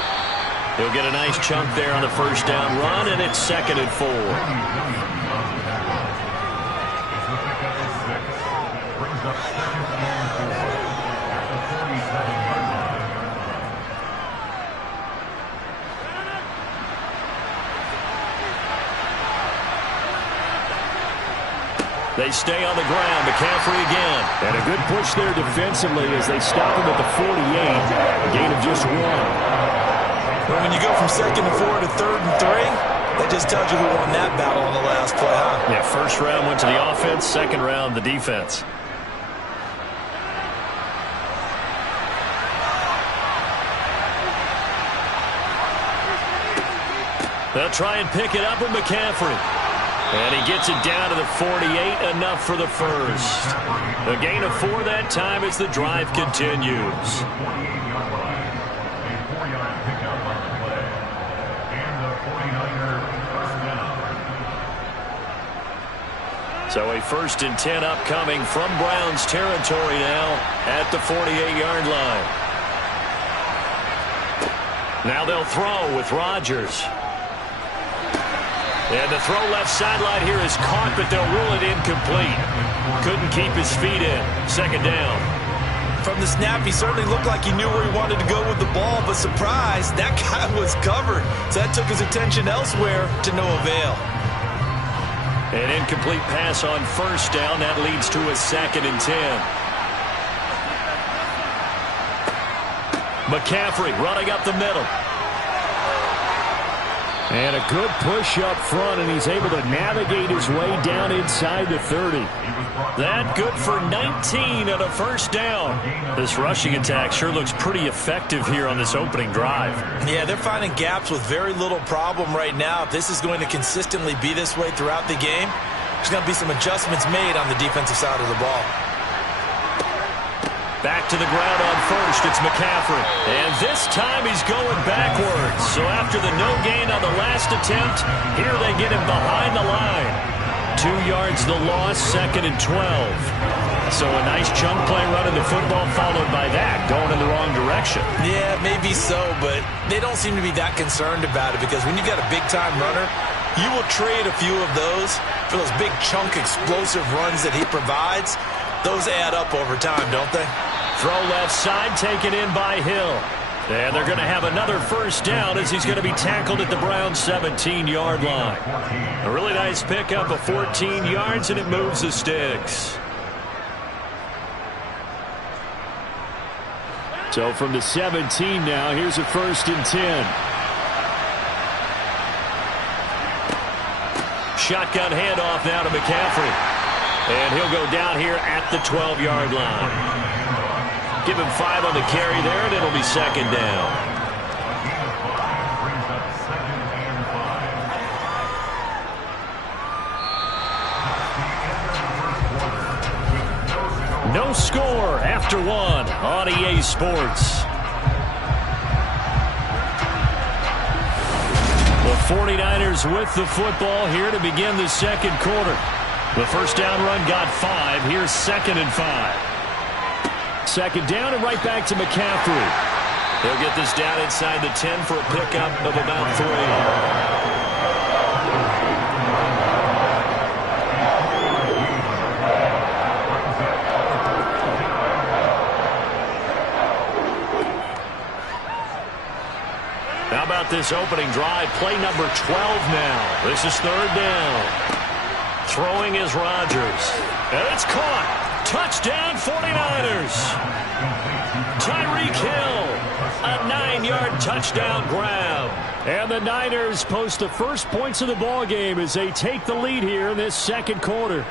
He'll get a nice chunk there on the first down run, and it's 2nd and 4. They stay on the ground. McCaffrey again. And a good push there defensively as they stop him at the 48. A gain of just 1. Well, when you go from 2nd and 4 to 3rd and 3, that just tells you who won that battle on the last play, huh? Yeah, first round went to the offense, second round the defense. They'll try and pick it up with McCaffrey. And he gets it down to the 48, enough for the first. A gain of 4 that time as the drive continues. So a 1st and 10 upcoming from Browns territory now at the 48-yard line. Now they'll throw with Rodgers. And the throw left sideline here is caught, but they'll rule it incomplete. Couldn't keep his feet in. 2nd down. From the snap, he certainly looked like he knew where he wanted to go with the ball, but surprise, that guy was covered. So that took his attention elsewhere to no avail. An incomplete pass on first down. That leads to a 2nd and 10. McCaffrey running up the middle. And a good push up front, and he's able to navigate his way down inside the 30. That good for 19 and a first down. This rushing attack sure looks pretty effective here on this opening drive. Yeah, they're finding gaps with very little problem right now. If this is going to consistently be this way throughout the game, there's going to be some adjustments made on the defensive side of the ball. Back to the ground on first, it's McCaffrey. And this time he's going backwards. So after the no gain on the last attempt, here they get him behind the line. 2 yards the loss, 2nd and 12. So a nice chunk play running the football, followed by that, going in the wrong direction. Yeah, maybe so, but they don't seem to be that concerned about it because when you've got a big-time runner, you will trade a few of those for those big chunk explosive runs that he provides. Those add up over time, don't they? Throw left side, taken in by Hill. And they're going to have another first down as he's going to be tackled at the Browns' 17-yard line. A really nice pickup of 14 yards, and it moves the sticks. So from the 17 now, here's a 1st and 10. Shotgun handoff now to McCaffrey. And he'll go down here at the 12-yard line. Give him 5 on the carry there, and it'll be 2nd down. No score after one on EA Sports. The 49ers with the football here to begin the second quarter. The first down run got 5. Here's 2nd and 5. Second down and right back to McCaffrey. He'll get this down inside the 10 for a pickup of about 3. How about this opening drive? Play number 12 now. This is 3rd down. Throwing is Rodgers. And it's caught. Touchdown 49ers. Tyreek Hill. A 9-yard touchdown grab. And the Niners post the first points of the ball game as they take the lead here in this second quarter.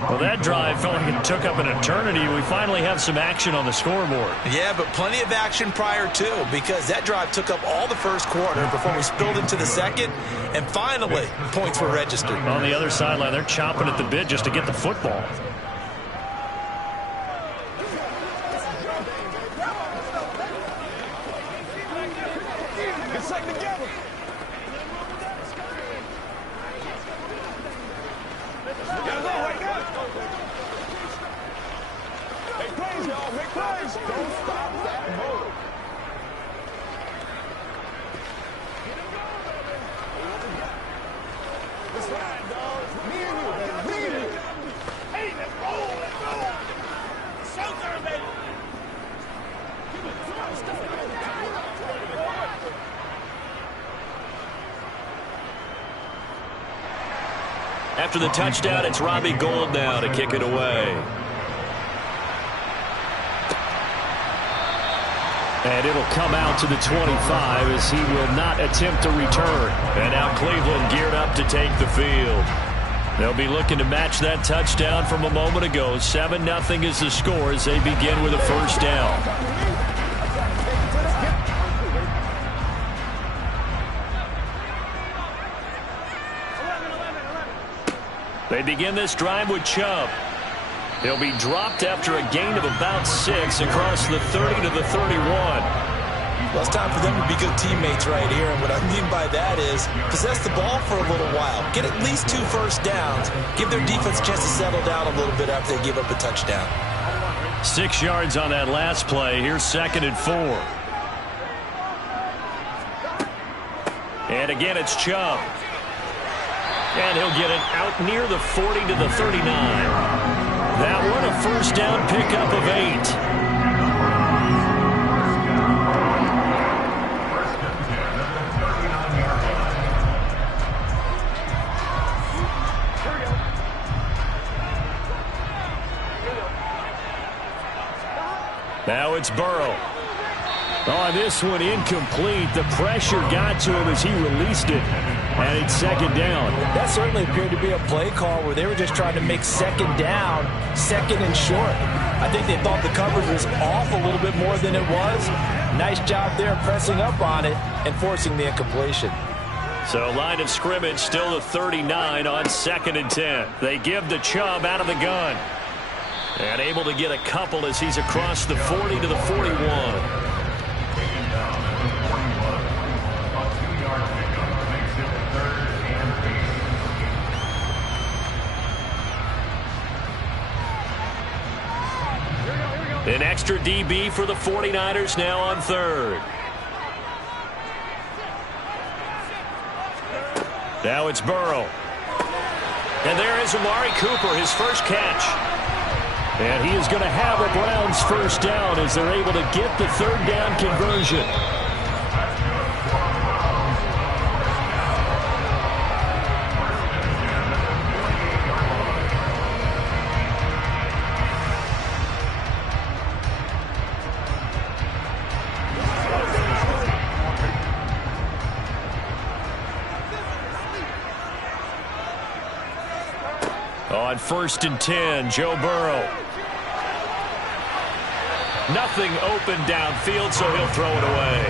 Well, that drive felt like it took up an eternity. We finally have some action on the scoreboard. Yeah, but plenty of action prior to, because that drive took up all the first quarter before we spilled into the second, and finally, points were registered. On the other sideline, they're chomping at the bit just to get the football. After the touchdown, it's Robbie Gould now to kick it away. And it'll come out to the 25 as he will not attempt to return. And now Cleveland geared up to take the field. They'll be looking to match that touchdown from a moment ago. 7-0 is the score as they begin with a first down. They begin this drive with Chubb. He'll be dropped after a gain of about 6 across the 30 to the 31. Well, it's time for them to be good teammates right here, and what I mean by that is possess the ball for a little while. Get at least 2 first downs. Give their defense a chance to settle down a little bit after they give up a touchdown. 6 yards on that last play. Here's 2nd and 4. And again, it's Chubb. And he'll get it out near the 40 to the 39. That one a first down pickup of 8. Now it's Burrow. On this one, incomplete. The pressure got to him as he released it. And it's 2nd down. That certainly appeared to be a play call where they were just trying to make 2nd down, 2nd and short. I think they thought the coverage was off a little bit more than it was. Nice job there pressing up on it and forcing the incompletion. So line of scrimmage still the 39 on 2nd and 10. They give the Chubb out of the gun. And able to get a couple as he's across the 40 to the 41. An extra DB for the 49ers now on 3rd. Now it's Burrow. And there is Amari Cooper, his first catch. And he is going to have a Browns first down as they're able to get the 3rd down conversion. On 1st and 10, Joe Burrow. Nothing open downfield, so he'll throw it away.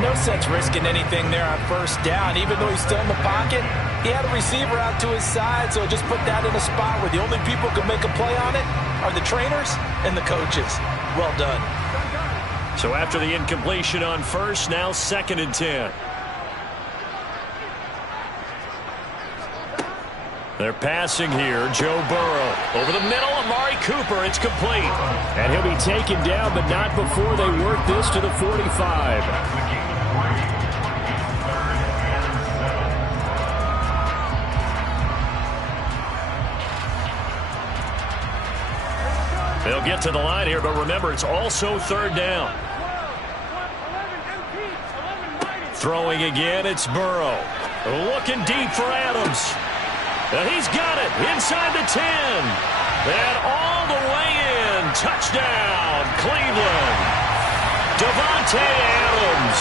No sense risking anything there on first down. Even though he's still in the pocket, he had a receiver out to his side, so just put that in a spot where the only people who can make a play on it are the trainers and the coaches. Well done. So after the incompletion on first, now 2nd and 10. They're passing here. Joe Burrow. Over the middle, Amari Cooper. It's complete. And he'll be taken down, but not before they work this to the 45. They'll get to the line here, but remember, it's also 3rd down. Throwing again, it's Burrow. Looking deep for Adams. And he's got it inside the 10. And all the way in. Touchdown, Cleveland. Davante Adams,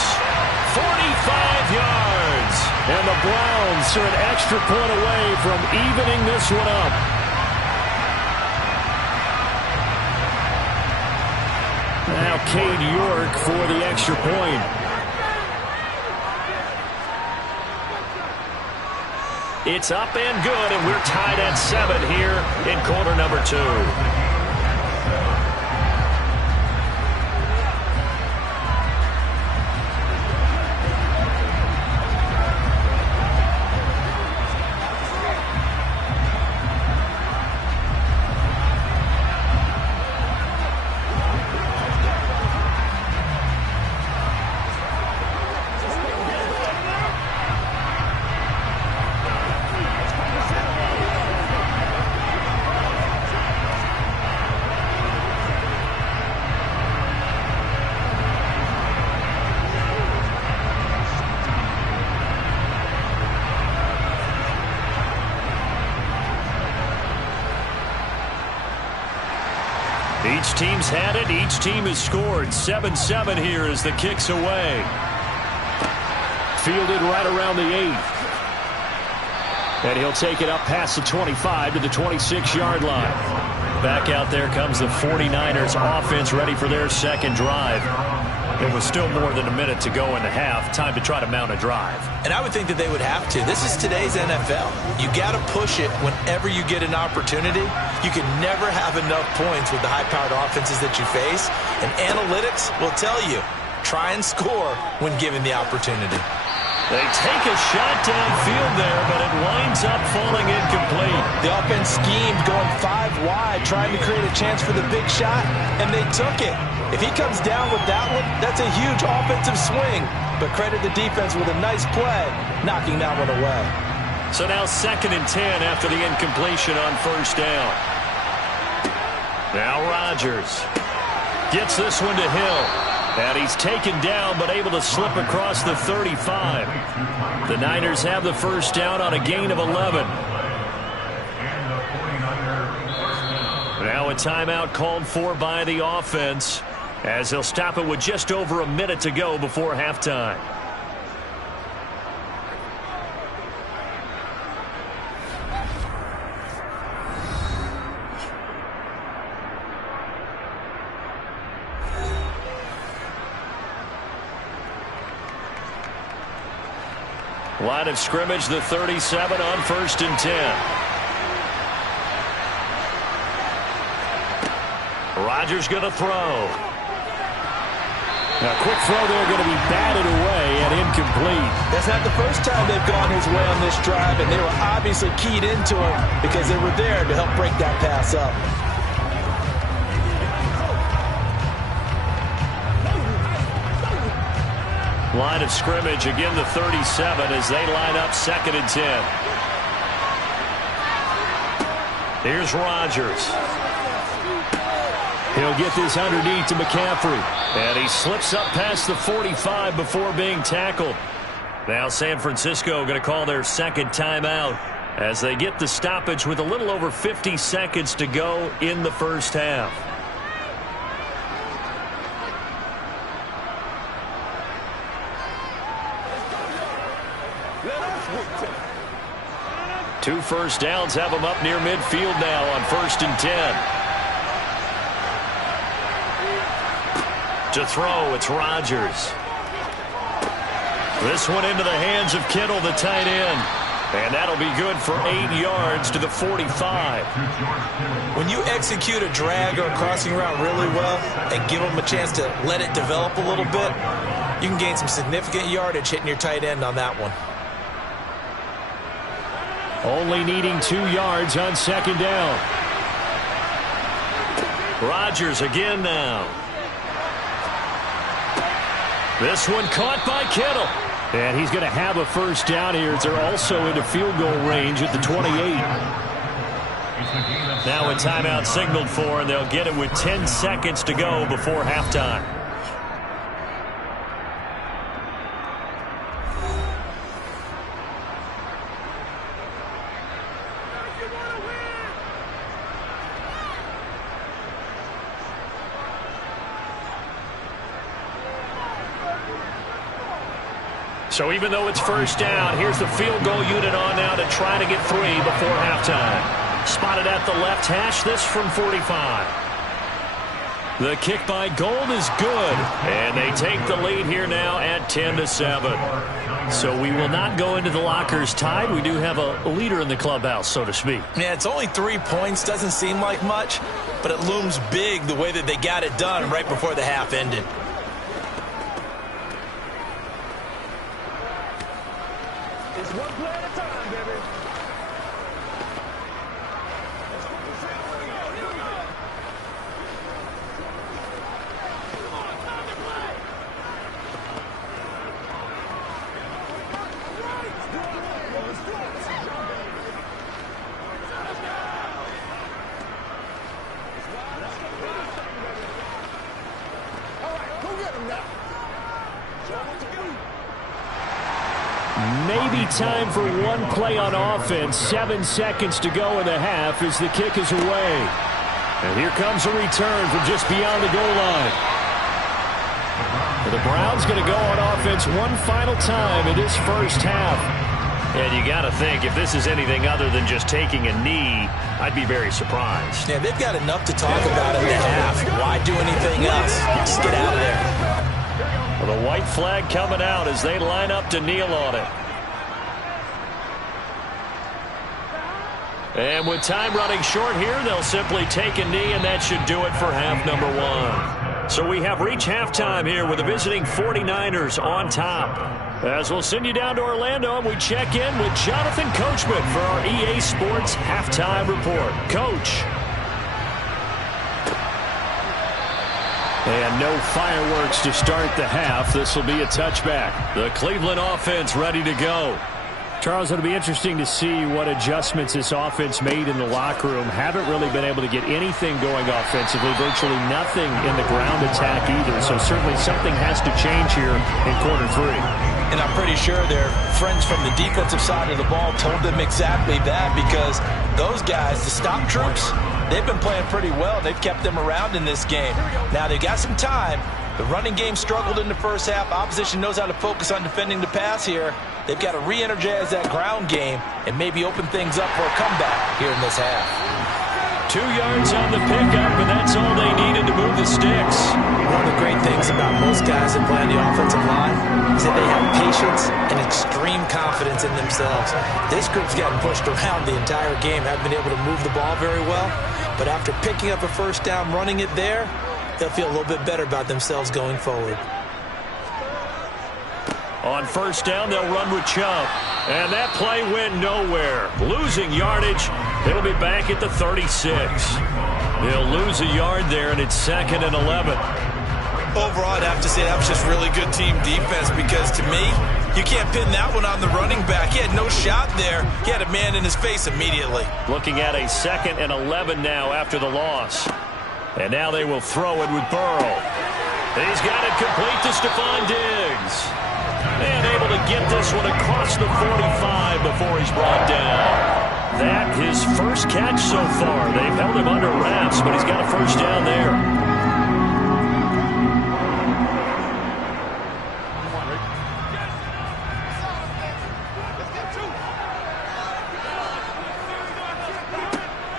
45 yards. And the Browns are an extra point away from evening this one up. Now Cade York for the extra point. It's up and good, and we're tied at 7 here in quarter number 2. Each team's had it. Each team has scored. 7-7 here as the kick's away. Fielded right around the 8. And he'll take it up past the 25 to the 26-yard line. Back out there comes the 49ers offense ready for their second drive. There was still more than a minute to go in the half. Time to try to mount a drive. And I would think that they would have to. This is today's NFL. You got to push it whenever you get an opportunity. You can never have enough points with the high-powered offenses that you face. And analytics will tell you, try and score when given the opportunity. They take a shot downfield there, but it winds up falling incomplete. The offense schemed going 5 wide, trying to create a chance for the big shot, and they took it. If he comes down with that one, that's a huge offensive swing. But credit the defense with a nice play, knocking that one away. So now 2nd and 10 after the incompletion on first down. Now Rodgers gets this one to Hill. And he's taken down, but able to slip across the 35. The Niners have the first down on a gain of 11. Now a timeout called for by the offense, as they'll stop it with just over a minute to go before halftime. Line of scrimmage, the 37 on 1st and 10. Rodgers going to throw. Now, quick throw there going to be batted away and incomplete. That's not the first time they've gone his way on this drive, and they were obviously keyed into him because they were there to help break that pass up. Line of scrimmage, again the 37 as they line up 2nd and 10. Here's Rodgers. He'll get this underneath to McCaffrey. And he slips up past the 45 before being tackled. Now San Francisco going to call their second timeout as they get the stoppage with a little over 50 seconds to go in the first half. Two first downs have them up near midfield now on 1st and 10. To throw, it's Rodgers. This one into the hands of Kittle, the tight end. And that'll be good for 8 yards to the 45. When you execute a drag or a crossing route really well and give them a chance to let it develop a little bit, you can gain some significant yardage hitting your tight end on that one. Only needing 2 yards on second down. Rodgers again now. This one caught by Kittle. And he's going to have a first down here as they're also into field goal range at the 28. Now a timeout signaled for, and they'll get it with 10 seconds to go before halftime. So even though it's first down, here's the field goal unit on now to try to get 3 before halftime. Spotted at the left hash, this from 45. The kick by Gold is good, and they take the lead here now at 10-7. So we will not go into the lockers tied. We do have a leader in the clubhouse, so to speak. Yeah, it's only 3 points. Doesn't seem like much, but it looms big the way that they got it done right before the half ended. It's one play at a time, baby. All right, go get him now. Show him what to do. Maybe time for one play on offense. 7 seconds to go in the half as the kick is away. And here comes a return from just beyond the goal line. The Browns going to go on offense one final time in this first half. And you got to think, if this is anything other than just taking a knee, I'd be very surprised. Yeah, they've got enough to talk about in the half. Why do anything else? Just get out of there. Well, the white flag coming out as they line up to kneel on it. And with time running short here, they'll simply take a knee, and that should do it for half number 1. So we have reached halftime here with the visiting 49ers on top. As we'll send you down to Orlando, and we check in with Jonathan Coachman for our EA Sports Halftime Report. Coach. And no fireworks to start the half. This will be a touchback. The Cleveland offense ready to go. Charles, it'll be interesting to see what adjustments this offense made in the locker room. Haven't really been able to get anything going offensively, virtually nothing in the ground attack either. So certainly something has to change here in quarter 3. And I'm pretty sure their friends from the defensive side of the ball told them exactly that, because those guys, the stop troops, they've been playing pretty well. They've kept them around in this game. Now they've got some time. The running game struggled in the first half. Opposition knows how to focus on defending the pass here. They've got to re-energize that ground game and maybe open things up for a comeback here in this half. 2 yards on the pickup, and that's all they needed to move the sticks. One of the great things about most guys that play on the offensive line is that they have patience and extreme confidence in themselves. This group's gotten pushed around the entire game, haven't been able to move the ball very well. But after picking up a first down, running it there, they'll feel a little bit better about themselves going forward. On first down, they'll run with Chubb. And that play went nowhere. Losing yardage. He'll be back at the 36. They'll lose a yard there, and it's 2nd and 11. Overall, I'd have to say that was just really good team defense, because to me, you can't pin that one on the running back. He had no shot there. He had a man in his face immediately. Looking at a 2nd and 11 now after the loss. And now they will throw it with Burrow. He's got it complete to Stephon Diggs. And able to get this one across the 45 before he's brought down. That his first catch so far. They've held him under wraps, but he's got a first down there.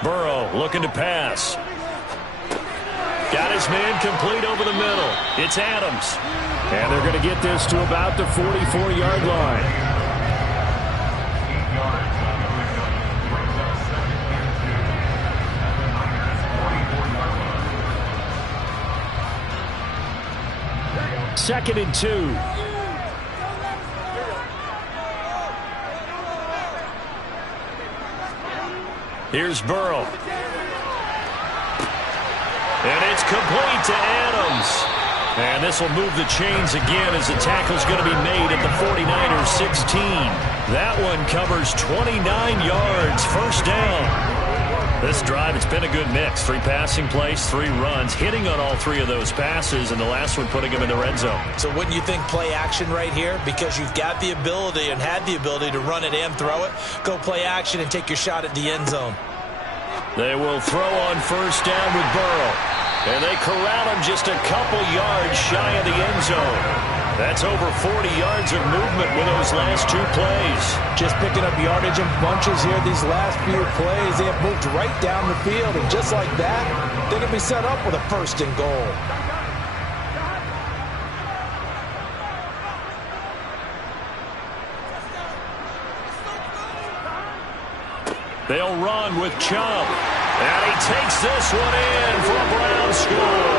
Burrow looking to pass. Got his man complete over the middle. It's Adams. And they're going to get this to about the 44-yard line. 8 yards on the pickup. Brings up second and 2 at the Niners' 44-yard line. Second and 2. Here's Burrow. And it's complete to Adams. And this will move the chains again as the tackle's going to be made at the 49ers 16. That one covers 29 yards, first down. This drive, it's been a good mix. 3 passing plays, 3 runs, hitting on all 3 of those passes, and the last one putting him in the red zone. So wouldn't you think play action right here? Because you've got the ability and had the ability to run it and throw it. Go play action and take your shot at the end zone. They will throw on first down with Burrow. And they corral him just a couple yards shy of the end zone. That's over 40 yards of movement with those last 2 plays. Just picking up yardage in bunches here. These last few plays, they have moved right down the field. And just like that, they can be set up with a first and goal. They'll run with Chubb. And he takes this one in for a Brown score.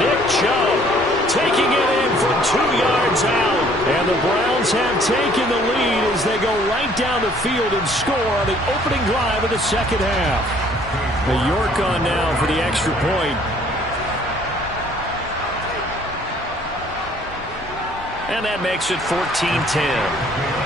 Nick Chubb taking it in from 2 yards out. And the Browns have taken the lead as they go right down the field and score on the opening drive of the second half. The York on now for the extra point. And that makes it 14-10.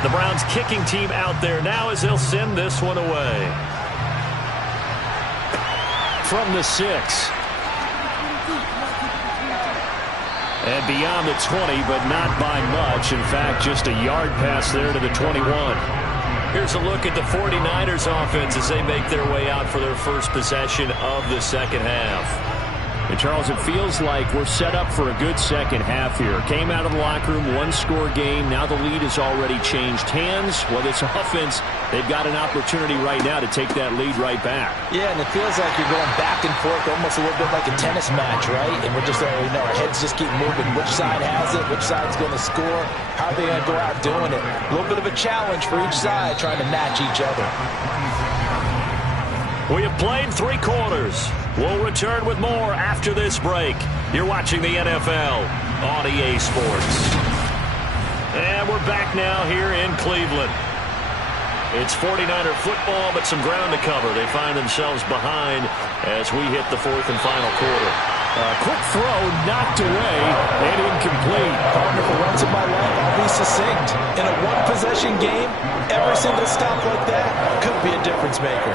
The Browns kicking team out there now as they'll send this one away. From the 6. And beyond the 20, but not by much. In fact, just a yard pass there to the 21. Here's a look at the 49ers offense as they make their way out for their first possession of the second half. And Charles, it feels like we're set up for a good second half here. Came out of the locker room, 1-score game. Now the lead has already changed hands. Whether it's offense, they've got an opportunity right now to take that lead right back. Yeah, and it feels like you're going back and forth almost a little bit like a tennis match, right? And we're just, our heads just keep moving. Which side has it? Which side's going to score? How are they going to go out doing it? A little bit of a challenge for each side trying to match each other. We have played 3 quarters. We'll return with more after this break. You're watching the NFL on EA Sports. And we're back now here in Cleveland. It's 49er football, but some ground to cover. They find themselves behind as we hit the 4th and final quarter. Quick throw, knocked away, and incomplete. Partner, for once in my life, I'll be succinct. In a one-possession game, every single stop like that could be a difference maker.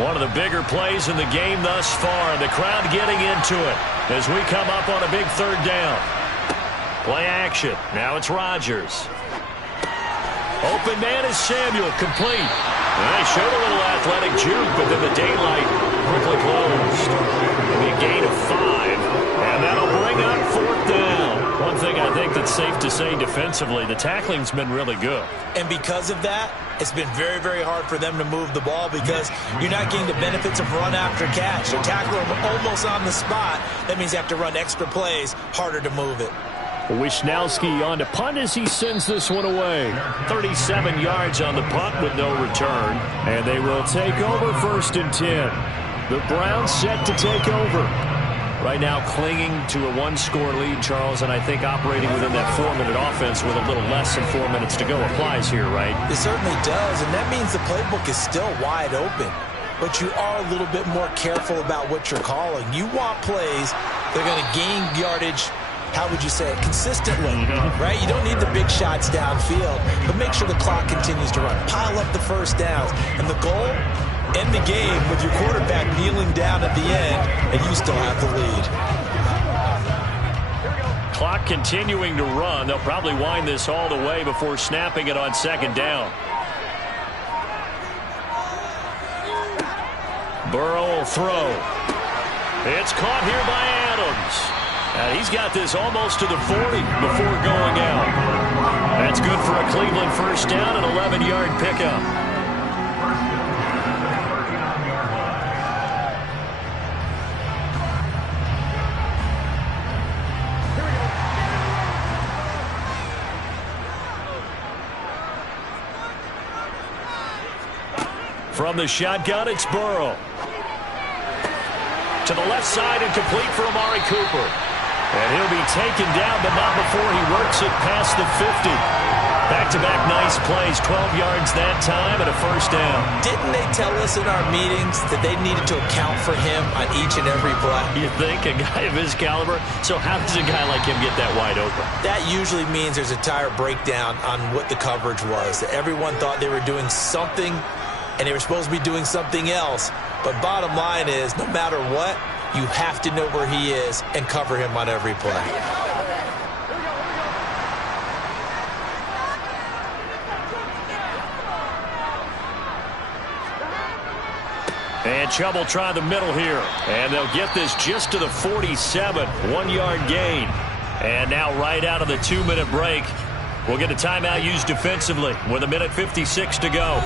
One of the bigger plays in the game thus far. The crowd getting into it as we come up on a big 3rd down. Play action. Now it's Rodgers. Open man is Samuel. Complete. And they showed a little athletic juke, but then the daylight quickly closed. It'll be a gain of 5. And that'll bring up 4th down. One thing I think that's safe to say defensively, the tackling's been really good. And because of that, it's been very, very hard for them to move the ball because you're not getting the benefits of run after catch. They're tackling them almost on the spot. That means you have to run extra plays, harder to move it. Wisnowski on to punt as he sends this one away. 37 yards on the punt with no return. And they will take over 1st and 10. The Browns set to take over. Right now clinging to a one-score lead, Charles, and I think operating within that 4-minute offense with a little less than 4 minutes to go applies here, right? It certainly does, and that means the playbook is still wide open. But you are a little bit more careful about what you're calling. You want plays that are going to gain yardage, how would you say it, consistently, right? You don't need the big shots downfield, but make sure the clock continues to run. Pile up the first downs. And the goal, end the game with your quarterback kneeling down at the end, and you still have the lead. Clock continuing to run. They'll probably wind this all the way before snapping it on second down. Burrow will throw. It's caught here by Adams. And he's got this almost to the 40 before going out. That's good for a Cleveland first down, an 11-yard pickup. From the shotgun, it's Burrow. To the left side and complete for Amari Cooper. And he'll be taken down, but not before he works it past the 50. Back-to-back nice plays, 12 yards that time and a first down. Didn't they tell us in our meetings that they needed to account for him on each and every play? You think, a guy of his caliber? So how does a guy like him get that wide open? That usually means there's a entire breakdown on what the coverage was. That everyone thought they were doing something and they were supposed to be doing something else. But bottom line is, no matter what, you have to know where he is and cover him on every play. And Chubb will try the middle here. And they'll get this just to the 47. 1-yard gain. And now right out of the 2-minute break, we'll get a timeout used defensively with 1:56 to go.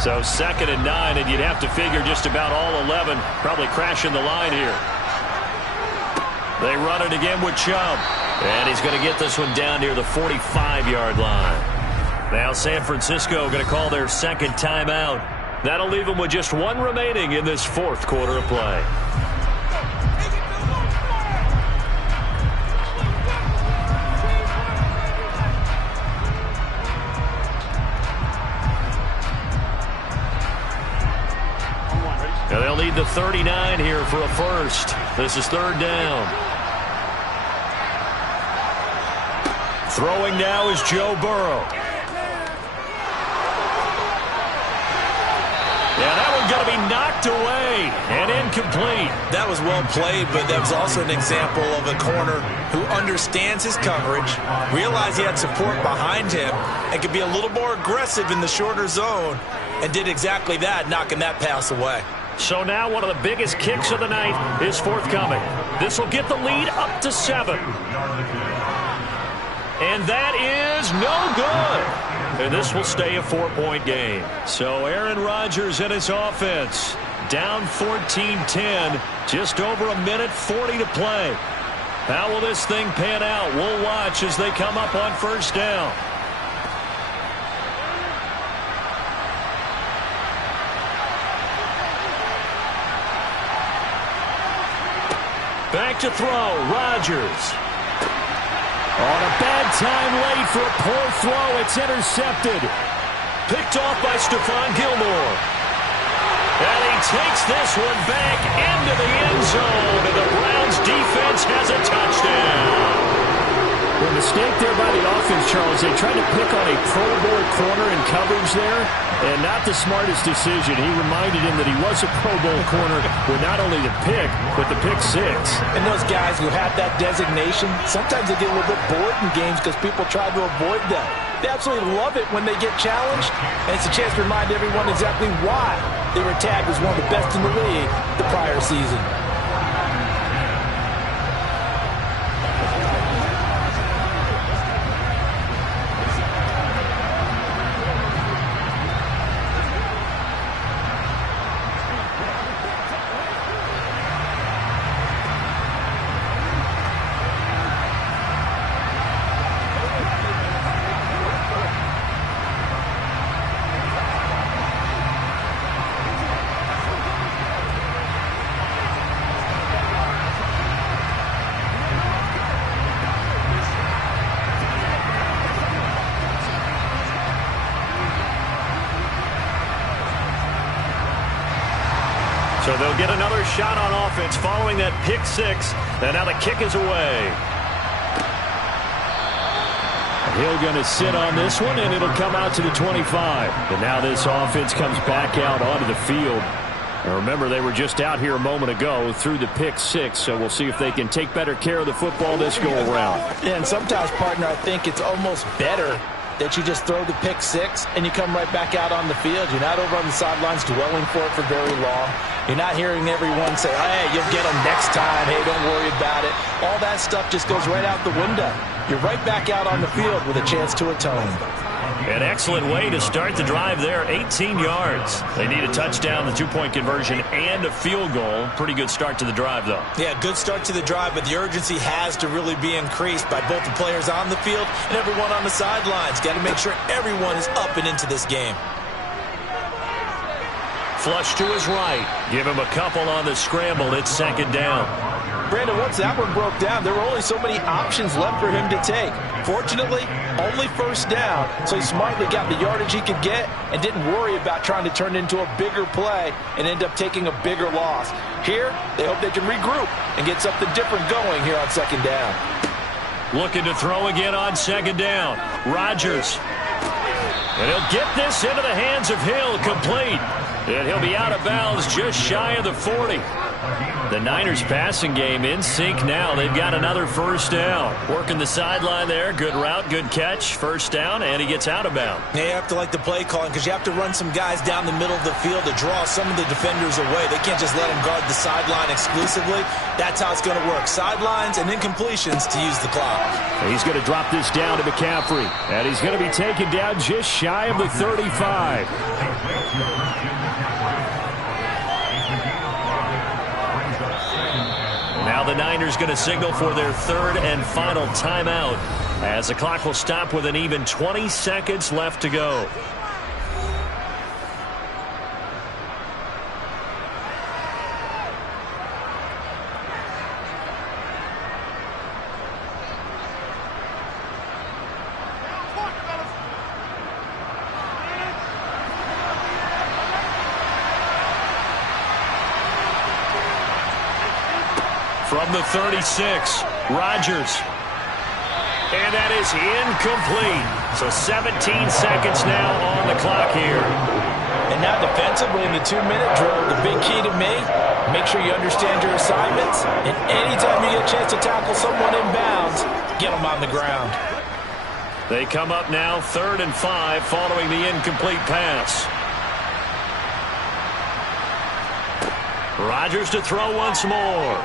So 2nd and 9, and you'd have to figure just about all 11 probably crashing the line here. They run it again with Chubb. And he's going to get this one down near the 45-yard line. Now San Francisco going to call their second timeout. That'll leave them with just one remaining in this fourth quarter of play. And they'll need the 39 here for a first. This is third down. Throwing now is Joe Burrow. Yeah, that one's going to be knocked away and incomplete. That was well played, but that was also an example of a corner who understands his coverage, realized he had support behind him, and could be a little more aggressive in the shorter zone, and did exactly that, knocking that pass away. So now one of the biggest kicks of the night is forthcoming. This will get the lead up to 7. And that is no good. And this will stay a 4-point game. So Aaron Rodgers and his offense down 14-10. Just over 1:40 to play. How will this thing pan out? We'll watch as they come up on first down. Back to throw, Rodgers. On a bad time late for a poor throw, it's intercepted. Picked off by Stephon Gilmore. And he takes this one back into the end zone, and the Browns defense has a touchdown. A mistake there by the offense, Charles. They tried to pick on a Pro Bowl corner in coverage there, and not the smartest decision. He reminded him that he was a Pro Bowl corner with not only the pick, but the pick six. And those guys who have that designation, sometimes they get a little bit bored in games because people try to avoid them. They absolutely love it when they get challenged, and it's a chance to remind everyone exactly why they were tagged as one of the best in the league the prior season. So they'll get another shot on offense following that pick six. And now the kick is away. Hill going to sit on this one, and it'll come out to the 25. And now this offense comes back out onto the field. And remember, they were just out here a moment ago through the pick six, so we'll see if they can take better care of the football this go-around. Yeah, and sometimes, partner, I think it's almost better that you just throw the pick six and you come right back out on the field. You're not over on the sidelines dwelling for it for very long. You're not hearing everyone say, hey, you'll get them next time. Hey, don't worry about it. All that stuff just goes right out the window. You're right back out on the field with a chance to atone. An excellent way to start the drive there, 18 yards. They need a touchdown, the two-point conversion, and a field goal. Pretty good start to the drive, though. Yeah, good start to the drive, but the urgency has to really be increased by both the players on the field and everyone on the sidelines. Got to make sure everyone is up and into this game. Flush to his right. Give him a couple on the scramble. It's second down. Brandon, once that one broke down, there were only so many options left for him to take. Fortunately, only first down, so he smartly got the yardage he could get and didn't worry about trying to turn it into a bigger play and end up taking a bigger loss. Here, they hope they can regroup and get something different going here on second down. Looking to throw again on second down. Rodgers. And he'll get this into the hands of Hill, complete. And he'll be out of bounds just shy of the 40. The Niners passing game in sync now. They've got another first down. Working the sideline there. Good route, good catch. First down, and he gets out of bounds. Yeah, you have to like the play calling because you have to run some guys down the middle of the field to draw some of the defenders away. They can't just let them guard the sideline exclusively. That's how it's going to work. Sidelines and incompletions to use the clock. He's going to drop this down to McCaffrey. And he's going to be taken down just shy of the 35. Now the Niners going to signal for their third and final timeout as the clock will stop with an even 20 seconds left to go. From the 36, Rodgers. And that is incomplete. So 17 seconds now on the clock here. And now defensively in the 2-minute drill, the big key to me, make sure you understand your assignments. And anytime you get a chance to tackle someone in bounds, get them on the ground. They come up now 3rd and 5 following the incomplete pass. Rodgers to throw once more.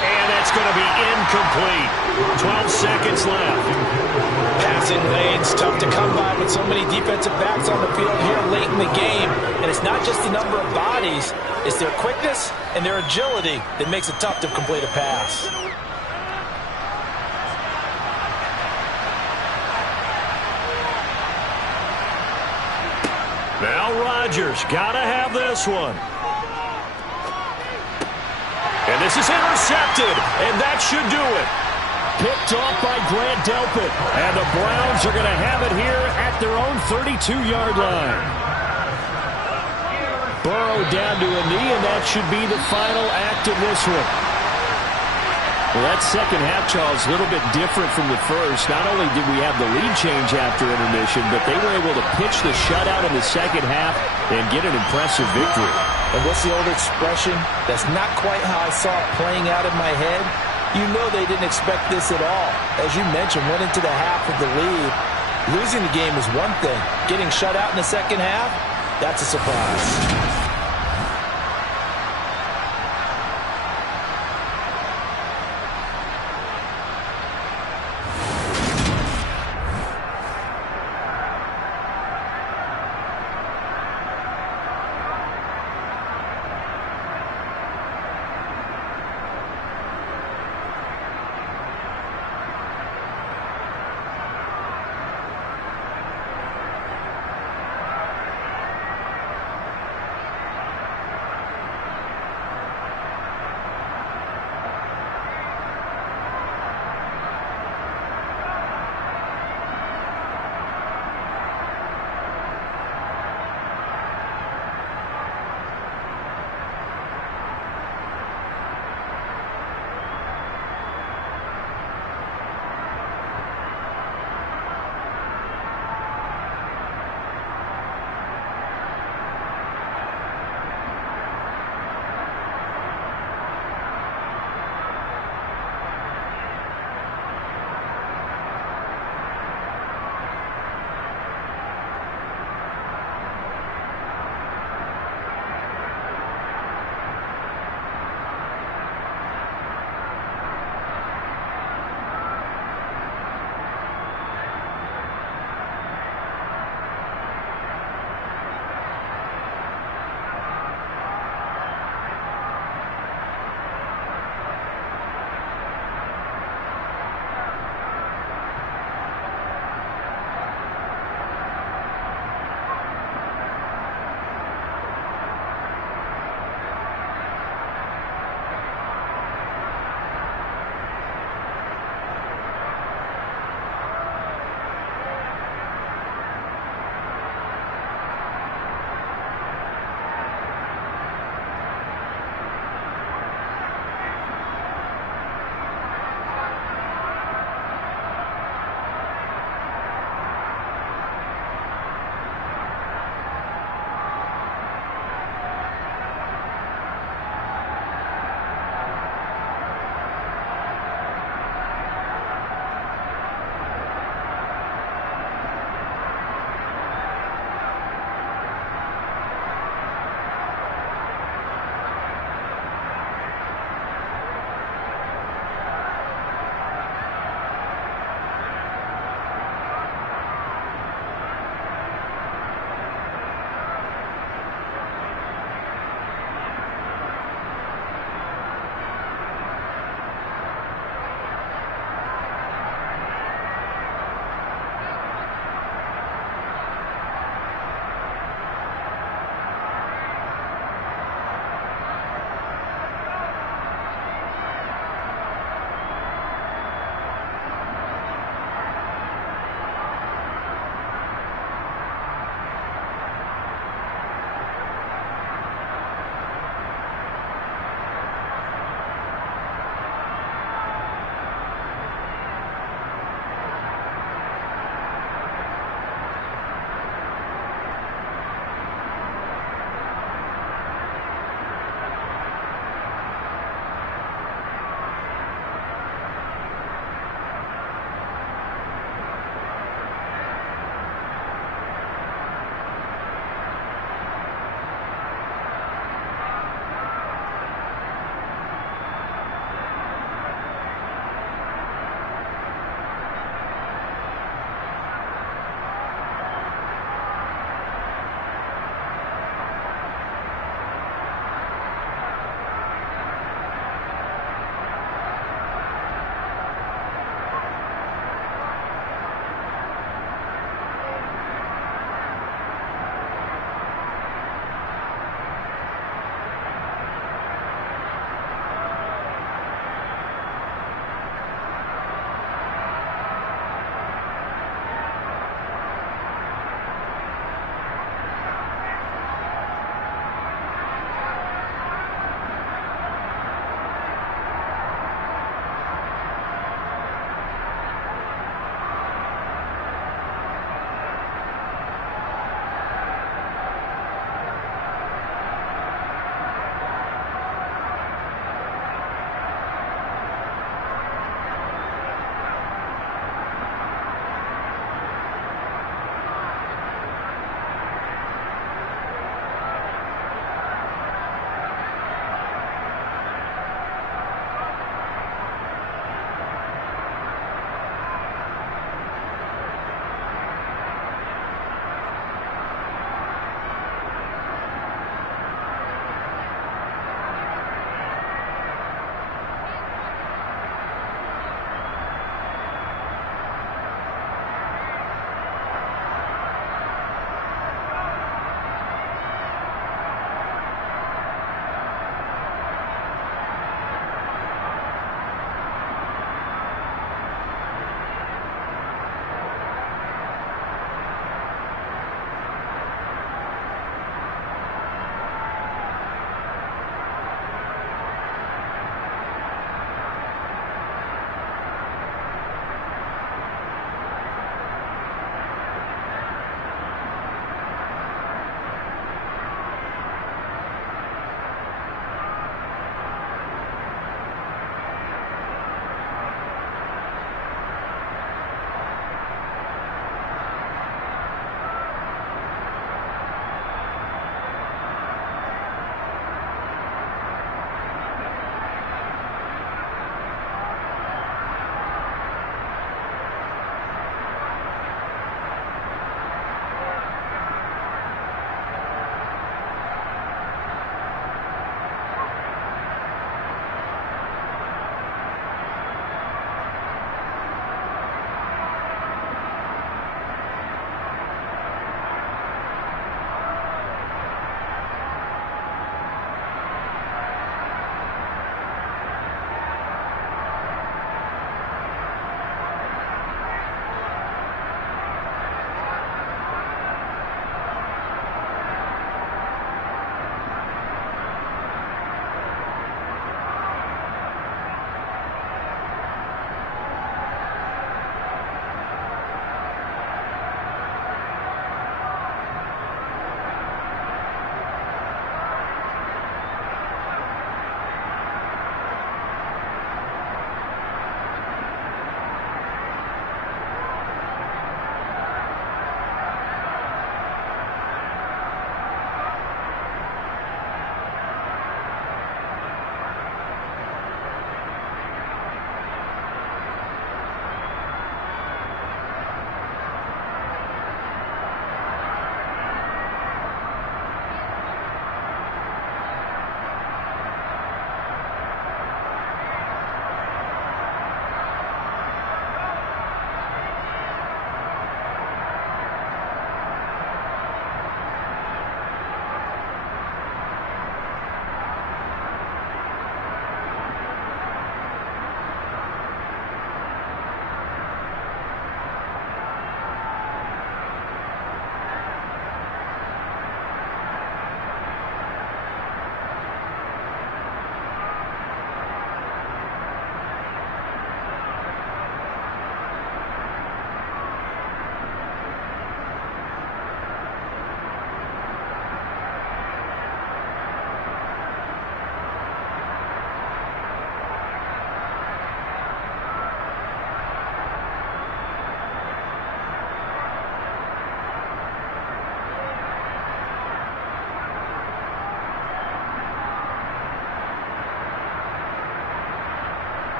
And that's going to be incomplete. 12 seconds left. Passing lanes, tough to come by with so many defensive backs on the field here late in the game. And it's not just the number of bodies, it's their quickness and their agility that makes it tough to complete a pass. Now Rodgers, gotta have this one. And this is intercepted, and that should do it. Picked off by Grant Delpit. And the Browns are going to have it here at their own 32-yard line. Burrow down to a knee, and that should be the final act of this one. Well, that second half, Charles, a little bit different from the first. Not only did we have the lead change after intermission, but they were able to pitch the shutout in the second half and get an impressive victory. And what's the old expression? That's not quite how I saw it playing out in my head. You know they didn't expect this at all. As you mentioned, went into the half with the lead. Losing the game is one thing. Getting shut out in the second half, that's a surprise.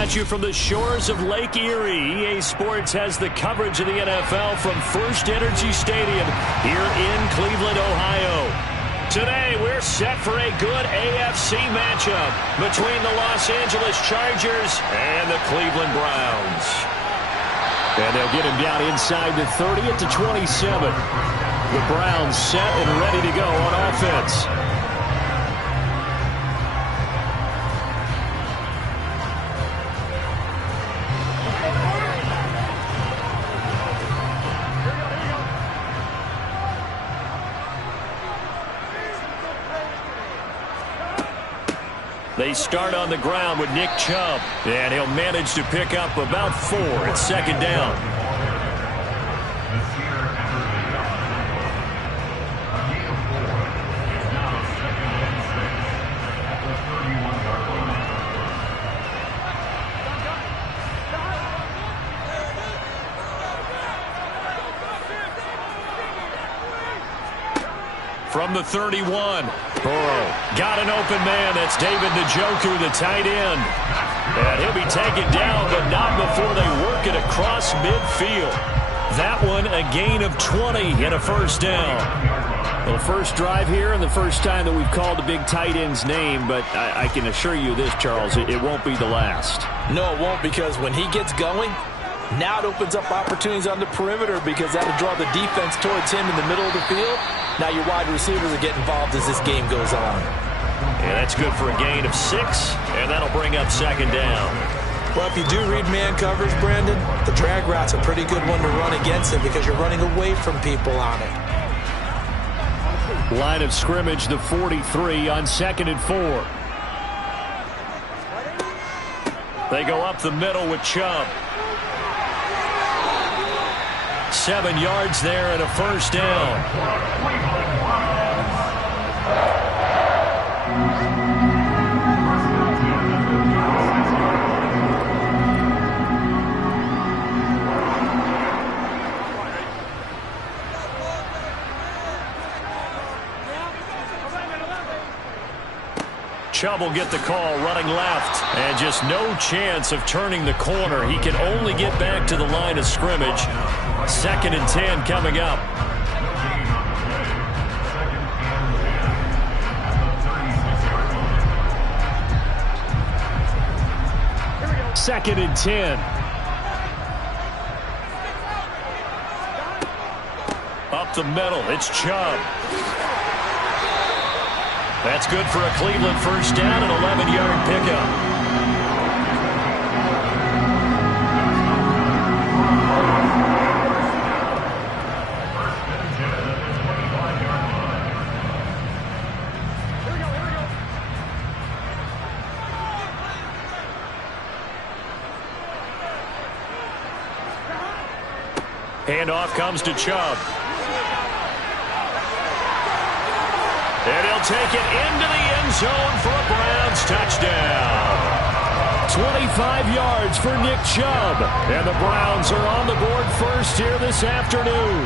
at you from the shores of Lake Erie. EA Sports has the coverage of the NFL from First Energy Stadium here in Cleveland, Ohio. Today, we're set for a good AFC matchup between the Los Angeles Chargers and the Cleveland Browns. And they'll get him down inside the 30 to 27. The Browns set and ready to go on offense. They start on the ground with Nick Chubb, and he'll manage to pick up about 4 at second down. From the 31, Burrow got an open man. That's David Njoku, the tight end. And he'll be taken down, but not before they work it across midfield. That one, a gain of 20 and a first down. Well, first drive here and the first time that we've called the big tight end's name, but I can assure you this, Charles, it won't be the last. No, it won't, because when he gets going, now it opens up opportunities on the perimeter because that'll draw the defense towards him in the middle of the field. Now your wide receivers will get involved as this game goes on. And that's good for a gain of 6, and that'll bring up second down. Well, if you do read man coverage, Brandon, the drag route's a pretty good one to run against it because you're running away from people on it. Line of scrimmage, the 43 on 2nd and 4. They go up the middle with Chubb. 7 yards there and a first down. Chubb will get the call running left, and just no chance of turning the corner. He can only get back to the line of scrimmage. 2nd and 10 coming up. Second and 10. Up the middle, it's Chubb. That's good for a Cleveland first down, an 11-yard pickup. Handoff comes to Chubb. And he'll take it into the end zone for a Browns touchdown. 25 yards for Nick Chubb. And the Browns are on the board first here this afternoon.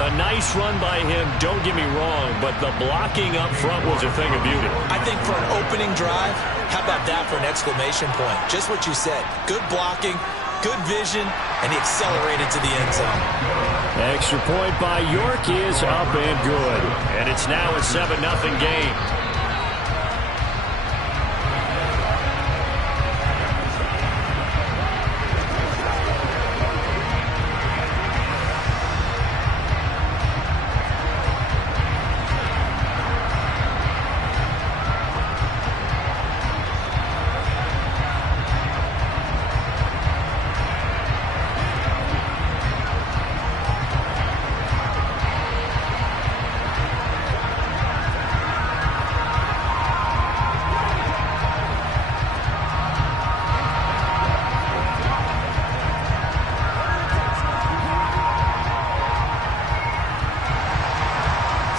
A nice run by him, don't get me wrong, but the blocking up front was a thing of beauty. I think for an opening drive, how about that for an exclamation point? Just what you said. Good blocking, good vision, and he accelerated to the end zone. Extra point by York is up and good. And it's now a 7-0 game.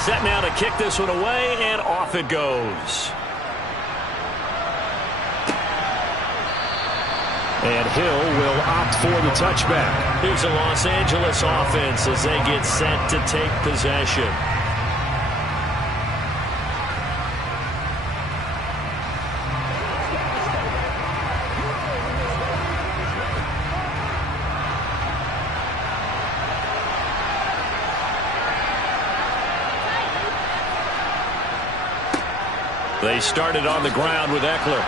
Set now to kick this one away, and off it goes. And Hill will opt for the touchback. Here's the Los Angeles offense as they get set to take possession. They started on the ground with Eckler.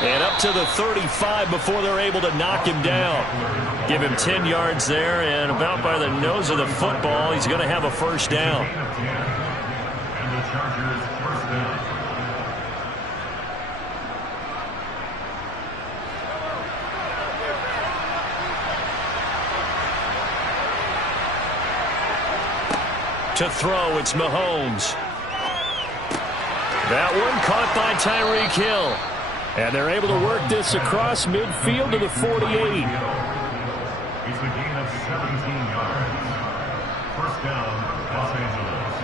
And up to the 35 before they're able to knock him down. Give him 10 yards there, and about by the nose of the football, he's going to have a first down. And the Chargers first down. To throw, it's Mahomes. That one caught by Tyreek Hill. And they're able to work this across midfield to the 48. It's a gain of 17 yards. First down, Los Angeles.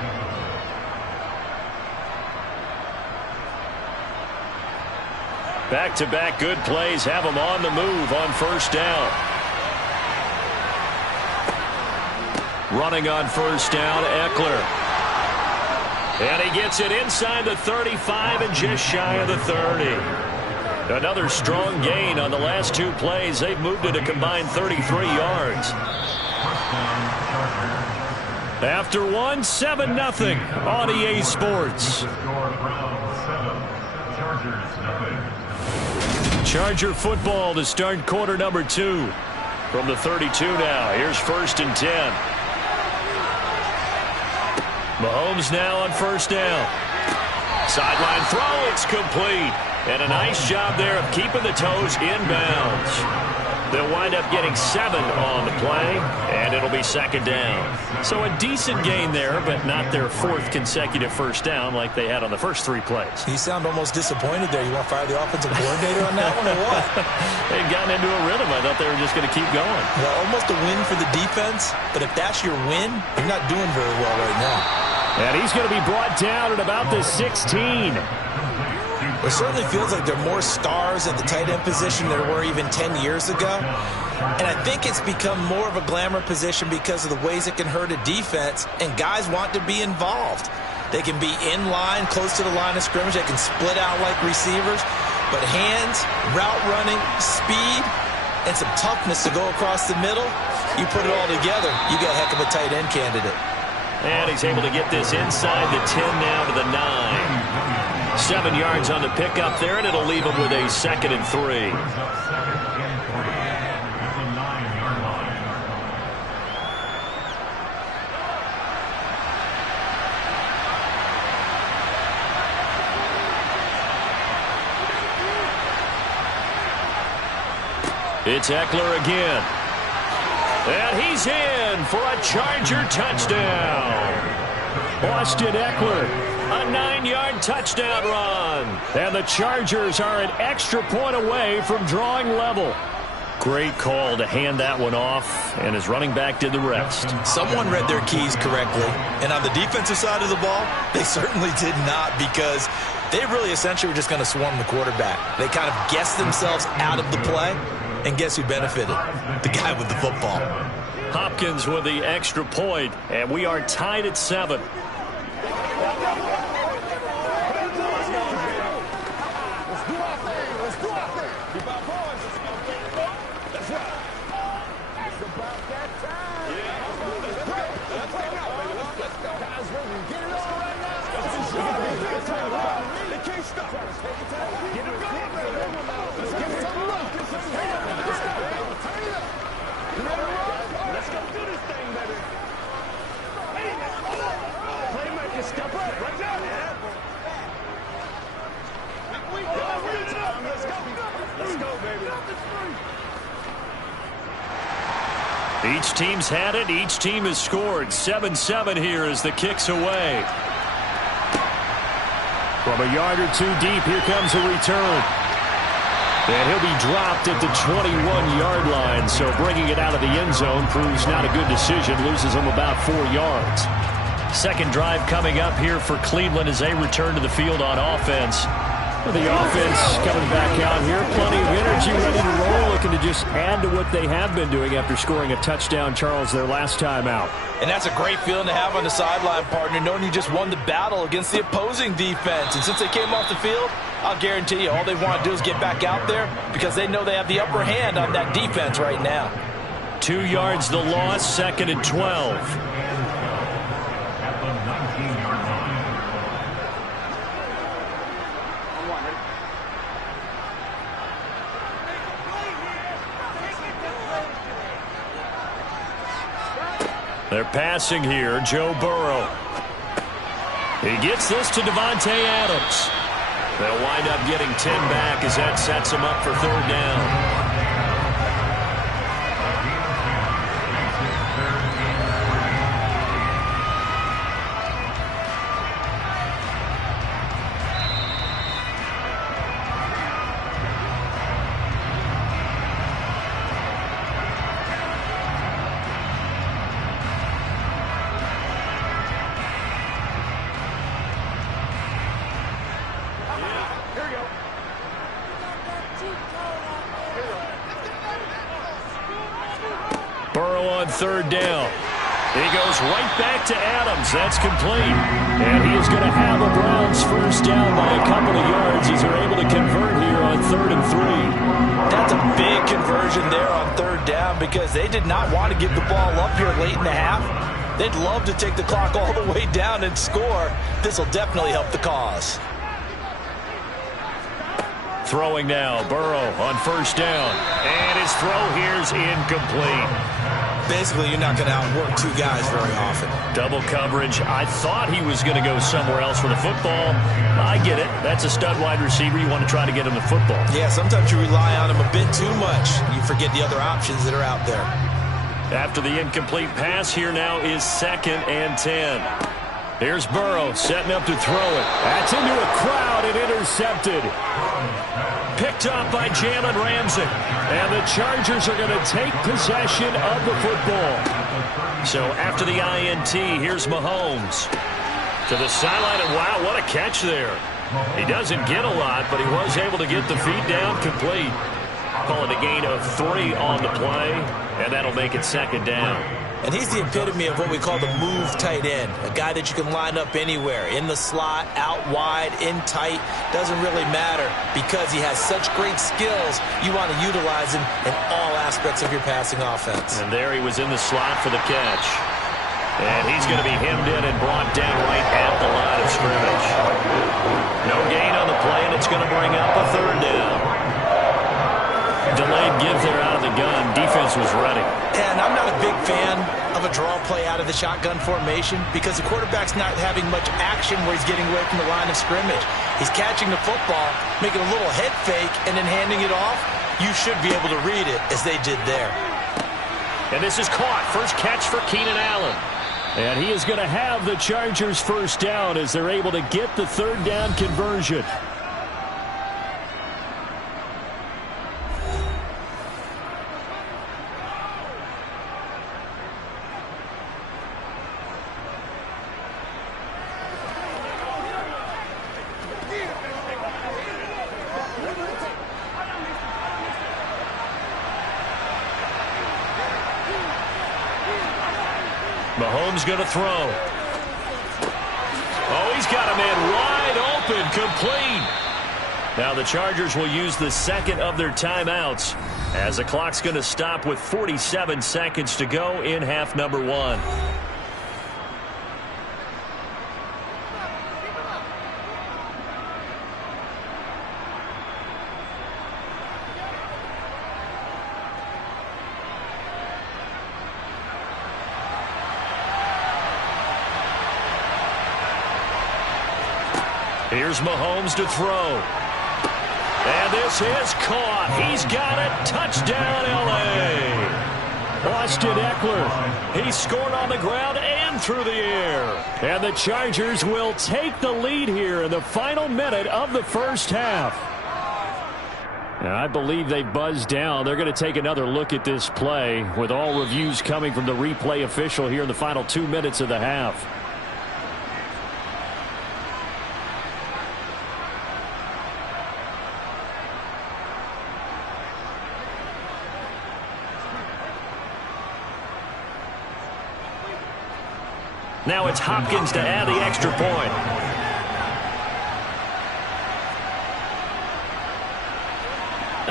Back-to-back good plays have them on the move on first down. Running on first down, Eckler. And he gets it inside the 35 and just shy of the 30. Another strong gain on the last two plays. They've moved it a combined 33 yards. After one, 7-0 on EA Sports. Charger football to start quarter number 2. From the 32 now. Here's first and 10. Mahomes now on first down. Sideline throw, it's complete. And a nice job there of keeping the toes inbounds. They'll wind up getting 7 on the play, and it'll be second down. So a decent gain there, but not their 4th consecutive first down like they had on the first 3 plays. You sound almost disappointed there. You want to fire the offensive coordinator on that one or what? They'd gotten into a rhythm. I thought they were just going to keep going. Well, almost a win for the defense, but if that's your win, you're not doing very well right now. And he's going to be brought down at about the 16. It certainly feels like there are more stars at the tight end position than there were even 10 years ago. And I think it's become more of a glamour position because of the ways it can hurt a defense, and guys want to be involved. They can be in line, close to the line of scrimmage. They can split out like receivers. But hands, route running, speed, and some toughness to go across the middle, you put it all together, you got a heck of a tight end candidate. And he's able to get this inside the 10 now to the 9. 7 yards on the pickup there, and it'll leave him with a second and 3. It's Eckler again. And he's in for a Charger touchdown. Austin Eckler, a 9-yard touchdown run. And the Chargers are an extra point away from drawing level. Great call to hand that one off, and his running back did the rest. Someone read their keys correctly, and on the defensive side of the ball, they certainly did not, because they really essentially were just going to swarm the quarterback. They kind of guessed themselves out of the play, and guess who benefited? The guy with the football. Hopkins with the extra point, and we are tied at 7. Each team's had it. Each team has scored. 7-7 here as the kick's away. From a yard or two deep, here comes a return. And he'll be dropped at the 21-yard line. So bringing it out of the end zone proves not a good decision. Loses him about 4 yards. Second drive coming up here for Cleveland as they return to the field on offense. The offense coming back out here. Plenty of energy, ready to roll, looking to just add to what they have been doing after scoring a touchdown, Charles, their last time out. And that's a great feeling to have on the sideline, partner, knowing you just won the battle against the opposing defense. And since they came off the field, I'll guarantee you all they want to do is get back out there because they know they have the upper hand on that defense right now. 2 yards the loss, second and 12. They're passing here. Joe Burrow. He gets this to Davante Adams. They'll wind up getting 10 back as that sets him up for third down. Burrow on third down. He goes right back to Adams. That's complete. And he is going to have the Browns first down by a couple of yards as they're able to convert here on 3rd and 3. That's a big conversion there on third down because they did not want to give the ball up here late in the half. They'd love to take the clock all the way down and score. This will definitely help the cause. Throwing now, Burrow on first down. And his throw here's incomplete. Basically, you're not going to outwork two guys very often. Double coverage. I thought he was going to go somewhere else for the football. I get it. That's a stud wide receiver. You want to try to get him the football. Yeah, sometimes you rely on him a bit too much. You forget the other options that are out there. After the incomplete pass, here now is 2nd and 10. Here's Burrow setting up to throw it. That's into a crowd and intercepted. Picked up by Jalen Ramsey. And the Chargers are going to take possession of the football. So after the INT, here's Mahomes. To the sideline, and wow, what a catch there. He doesn't get a lot, but he was able to get the feet down complete. Call it a gain of 3 on the play, and that'll make it 2nd down. And he's the epitome of what we call the move tight end, a guy that you can line up anywhere, in the slot, out wide, in tight, doesn't really matter because he has such great skills. You want to utilize him in all aspects of your passing offense. And there he was in the slot for the catch. And he's going to be hemmed in and brought down right at the line of scrimmage. No gain on the play, and it's going to bring up a 3rd down. Delayed give there out of the gun. Defense was ready. And I'm not a big fan of a draw play out of the shotgun formation because the quarterback's not having much action where he's getting away from the line of scrimmage. He's catching the football, making a little head fake, and then handing it off. You should be able to read it as they did there. And this is caught. First catch for Keenan Allen. And he is going to have the Chargers first down as they're able to get the 3rd down conversion. Mahomes going to throw. Oh, he's got a man wide open, complete. Now the Chargers will use the 2nd of their timeouts as the clock's going to stop with 47 seconds to go in half number 1. Here's Mahomes to throw. And this is caught. He's got it. Touchdown, L.A. Austin Eckler. He scored on the ground and through the air. And the Chargers will take the lead here in the final minute of the first half. Now, I believe they buzzed down. They're going to take another look at this play with all reviews coming from the replay official here in the final 2 minutes of the half. Now it's Hopkins to add the extra point.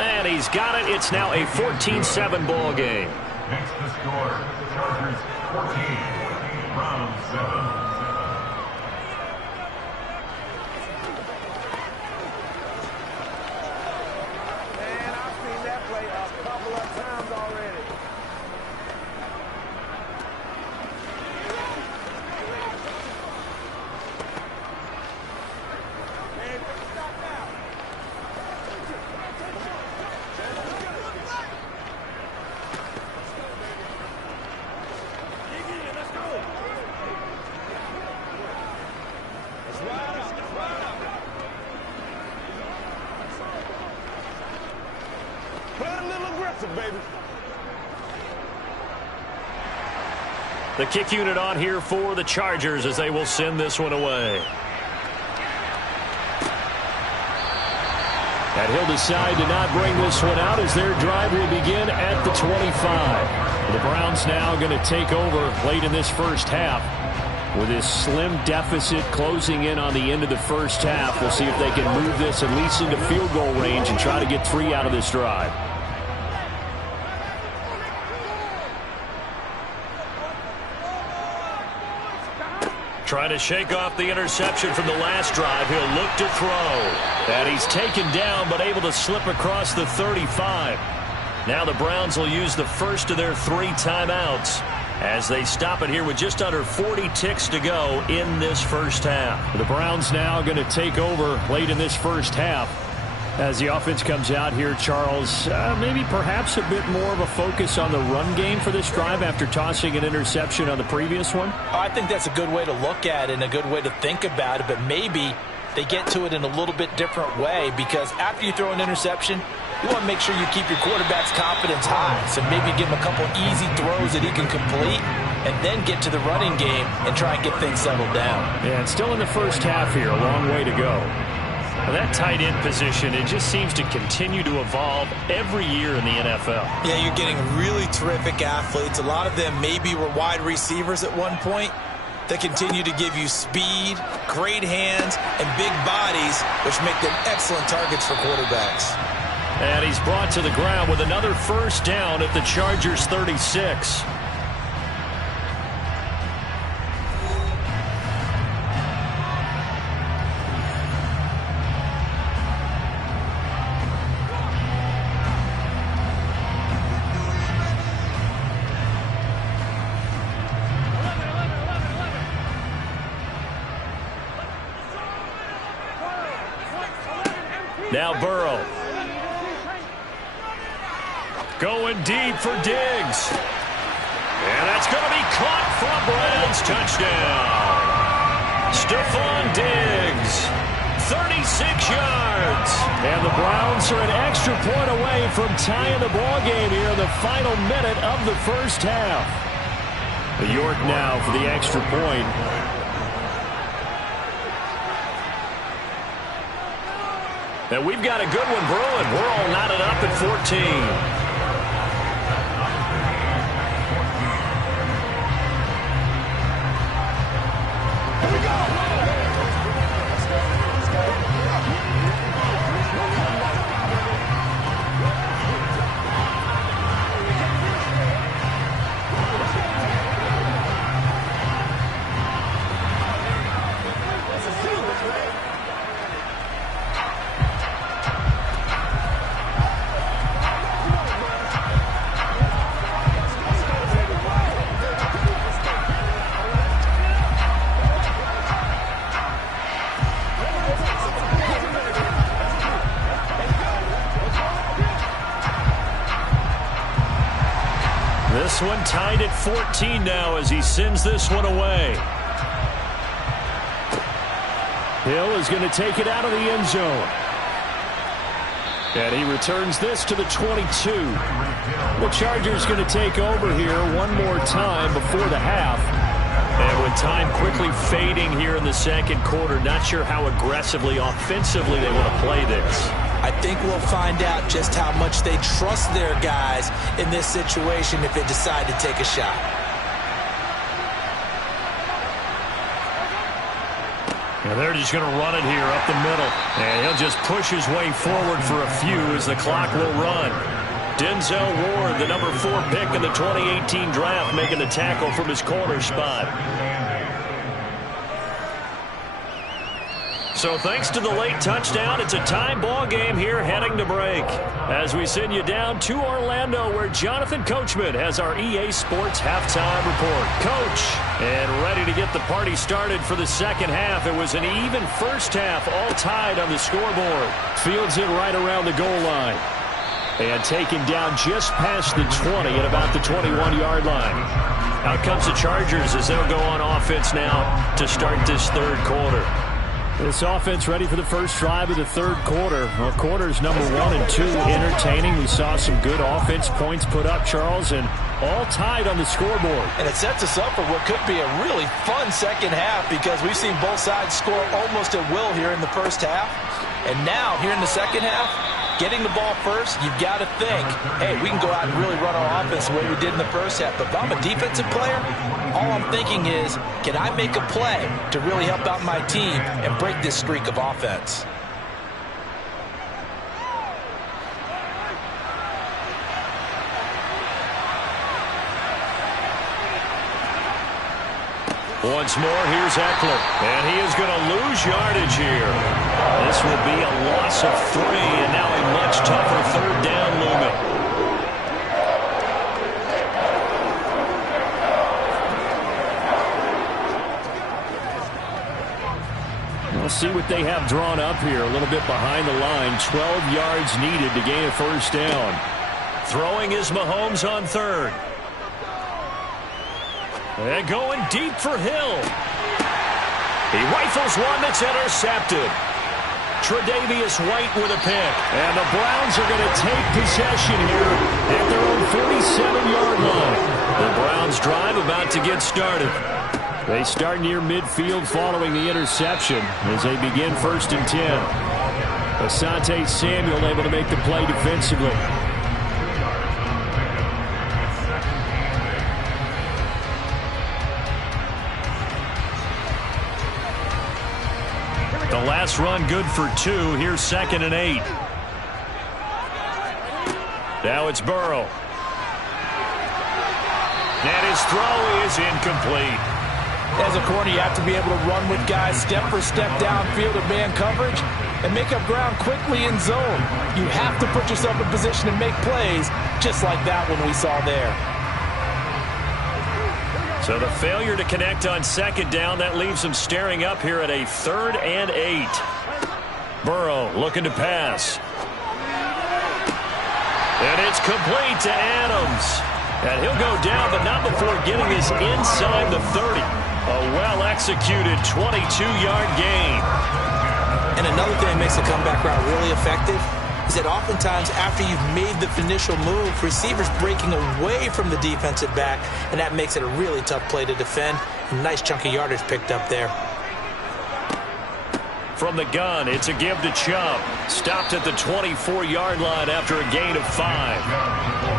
And he's got it. It's now a 14-7 ball game. Makes the score. Chargers 14, Browns 7. aggressive, baby. The kick unit on here for the Chargers as they will send this one away. And he'll decide to not bring this one out as their drive will begin at the 25. The Browns now going to take over late in this first half with this slim deficit closing in on the end of the first half. We'll see if they can move this at least into field goal range and try to get 3 out of this drive. Trying to shake off the interception from the last drive. He'll look to throw. And he's taken down but able to slip across the 35. Now the Browns will use the first of their 3 timeouts as they stop it here with just under 40 ticks to go in this first half. The Browns now going to take over late in this first half. As the offense comes out here, Charles, maybe perhaps a bit more of a focus on the run game for this drive after tossing an interception on the previous one? I think that's a good way to look at it and a good way to think about it, but maybe they get to it in a little bit different way because after you throw an interception, you want to make sure you keep your quarterback's confidence high. So maybe give him a couple easy throws that he can complete and then get to the running game and try and get things settled down. Yeah, it's still in the first half here, a long way to go. Well, that tight end position, it just seems to continue to evolve every year in the NFL. Yeah, you're getting really terrific athletes. A lot of them maybe were wide receivers at one point. They continue to give you speed, great hands, and big bodies, which make them excellent targets for quarterbacks. And he's brought to the ground with another first down at the Chargers 36. Now Burrow. Going deep for Diggs. And that's going to be caught for a Browns touchdown. Stephon Diggs, 36 yards. And the Browns are an extra point away from tying the ball game here in the final minute of the first half. York now for the extra point. And we've got a good one brewing. We're all knotted up at 14. This one tied at 14 now as he sends this one away. Hill is going to take it out of the end zone. And he returns this to the 22. The Chargers going to take over here one more time before the half. And with time quickly fading here in the second quarter, not sure how aggressively, offensively they want to play this. I think we'll find out just how much they trust their guys in this situation if they decide to take a shot. And they're just going to run it here up the middle. And he'll just push his way forward for a few as the clock will run. Denzel Ward, the number 4 pick in the 2018 draft, making the tackle from his corner spot. So thanks to the late touchdown, it's a tie ball game here heading to break. As we send you down to Orlando where Jonathan Coachman has our EA Sports halftime report. Coach, and ready to get the party started for the second half. It was an even first half, all tied on the scoreboard. Fields it right around the goal line. And taken down just past the 20 at about the 21-yard line. Out comes the Chargers as they'll go on offense now to start this third quarter. This offense ready for the first drive of the third quarter. Well, quarters number 1 and 2 entertaining. We saw some good offense points put up, Charles, and all tied on the scoreboard. And it sets us up for what could be a really fun second half because we've seen both sides score almost at will here in the first half. And now, here in the second half, getting the ball first, you've got to think, hey, we can go out and really run our offense the way we did in the first half. But if I'm a defensive player, all I'm thinking is, can I make a play to really help out my team and break this streak of offense? Once more, here's Eckler. And he is going to lose yardage here. This will be a loss of 3, and now a much tougher third down looming. We'll see what they have drawn up here. A little bit behind the line. 12 yards needed to gain a first down. Throwing is Mahomes on third. And going deep for Hill. He rifles one that's intercepted. Tre'Davious White with a pick. And the Browns are going to take possession here at their own 47-yard line. The Browns drive about to get started. They start near midfield following the interception as they begin 1st and 10. Asante Samuel able to make the play defensively. The last run good for 2. Here's 2nd and 8. Now it's Burrow. And his throw is incomplete. As a corner, you have to be able to run with guys step for step downfield in man coverage and make up ground quickly in zone. You have to put yourself in position to make plays just like that one we saw there. So the failure to connect on 2nd down, that leaves them staring up here at a 3rd and 8. Burrow looking to pass. And it's complete to Adams. And he'll go down, but not before getting this inside the 30. A well-executed 22-yard gain. And another thing that makes the comeback route really effective is that oftentimes after you've made the initial move, receivers breaking away from the defensive back, and that makes it a really tough play to defend. A nice chunk of yardage picked up there. From the gun, it's a give to Chubb. Stopped at the 24-yard line after a gain of 5.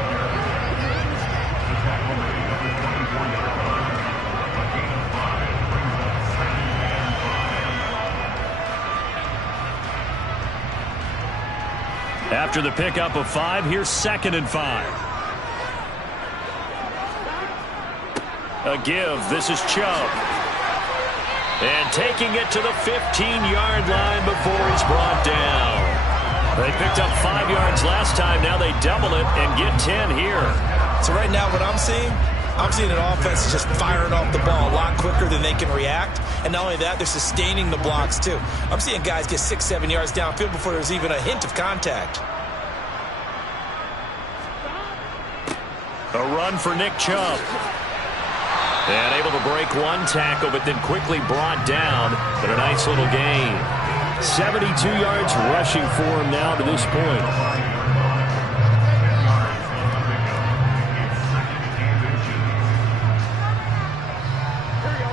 After the pickup of 5, here's 2nd and 5. A give. This is Chubb. And taking it to the 15-yard line before he's brought down. They picked up 5 yards last time. Now they double it and get 10 here. So right now what I'm seeing an offense just firing off the ball a lot quicker than they can react. And not only that, they're sustaining the blocks too. I'm seeing guys get 6-7 yards downfield before there's even a hint of contact. A run for Nick Chubb. And able to break one tackle, but then quickly brought down. But a nice little gain. 72 yards rushing for him now to this point.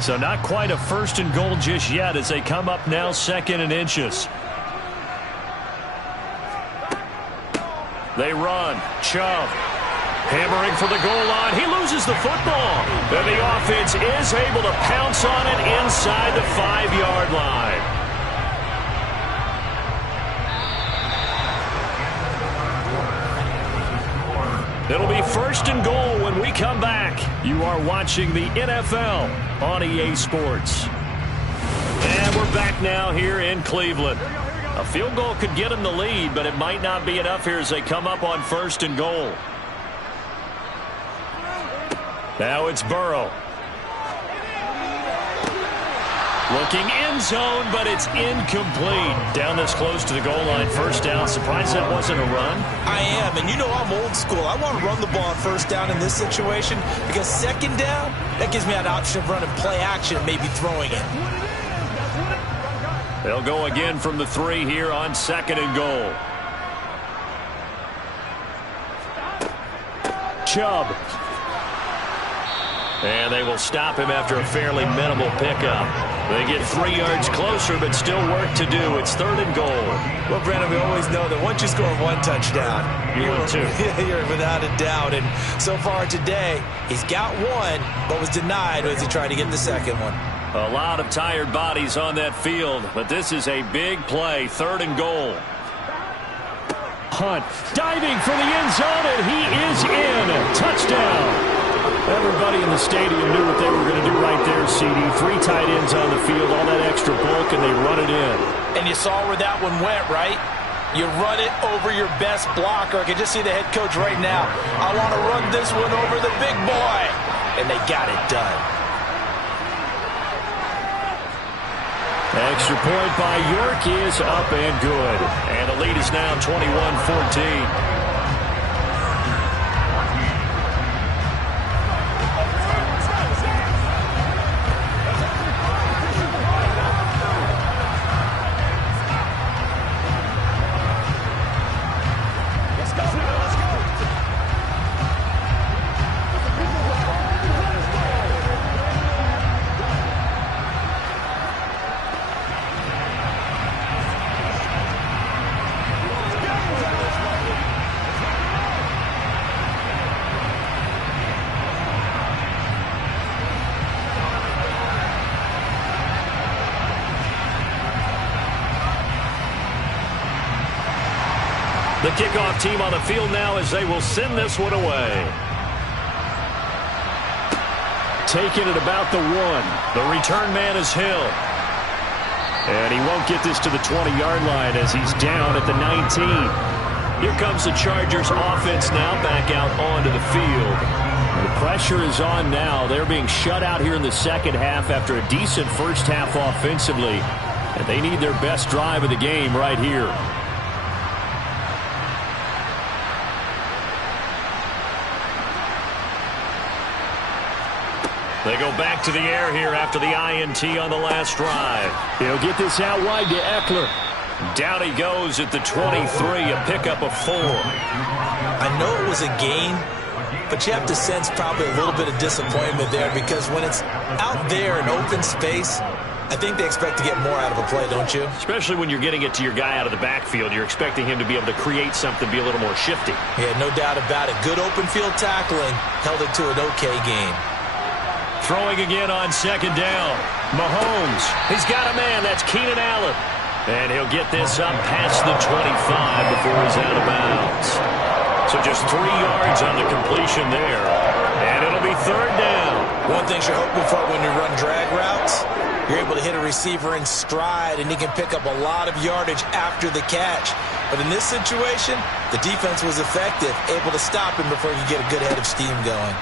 So not quite a 1st and goal just yet as they come up now 2nd and inches. They run. Chubb hammering for the goal line. He loses the football. And the offense is able to pounce on it inside the 5-yard line. It'll be 1st and goal when we come back. You are watching the NFL on EA Sports. And we're back now here in Cleveland. A field goal could get them the lead, but it might not be enough here as they come up on 1st and goal. Now it's Burrow. Looking end zone, but it's incomplete. Down this close to the goal line. 1st down. Surprised that wasn't a run? I am, and you know I'm old school. I want to run the ball on 1st down in this situation because 2nd down, that gives me an option of running play action and maybe throwing it. They'll go again from the 3 here on 2nd and goal. Chubb. And they will stop him after a fairly minimal pickup. They get 3 yards closer, but still work to do. It's 3rd and goal. Well, Brandon, we always know that once you score 1 touchdown, you're without a doubt. And so far today, he's got 1, but was denied as he tried to get the 2nd one. A lot of tired bodies on that field, but this is a big play. 3rd and goal. Hunt diving for the end zone, and he is in. Touchdown. Everybody in the stadium knew what they were going to do right there, CD. 3 tight ends on the field, all that extra bulk, and they run it in. And you saw where that one went, right? You run it over your best blocker. I can just see the head coach right now. I want to run this one over the big boy. And they got it done. Extra point by York is up and good. And the lead is now 21-14. The kickoff team on the field now as they will send this one away. Taking it about the 1. The return man is Hill. And he won't get this to the 20-yard line as he's down at the 19. Here comes the Chargers offense now back out onto the field. The pressure is on now. They're being shut out here in the second half after a decent first half offensively. And they need their best drive of the game right here. They go back to the air here after the INT on the last drive. He'll get this out wide to Eckler. Down he goes at the 23, a pickup of 4. I know it was a gain, but you have to sense probably a little bit of disappointment there because when it's out there in open space, I think they expect to get more out of a play, don't you? Especially when you're getting it to your guy out of the backfield. You're expecting him to be able to create something, be a little more shifty. Yeah, no doubt about it. Good open field tackling held it to an okay game. Throwing again on 2nd down. Mahomes. He's got a man. That's Keenan Allen. And he'll get this up past the 25 before he's out of bounds. So just 3 yards on the completion there. And it'll be 3rd down. One thing you're hoping for when you run drag routes, you're able to hit a receiver in stride, and he can pick up a lot of yardage after the catch. But in this situation, the defense was effective, able to stop him before he could get a good head of steam going.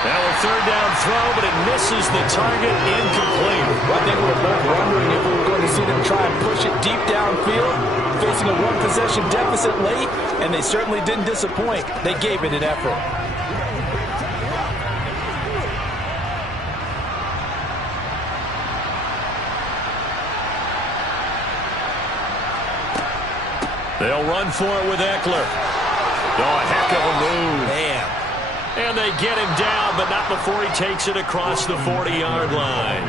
Now a 3rd down throw, but it misses the target, incomplete. Well, I think we were both wondering if we were going to see them try and push it deep downfield, facing a 1-possession deficit late, and they certainly didn't disappoint. They gave it an effort. They'll run for it with Eckler. Oh, a heck of a move. Man. And they get him down, but not before he takes it across the 40-yard line.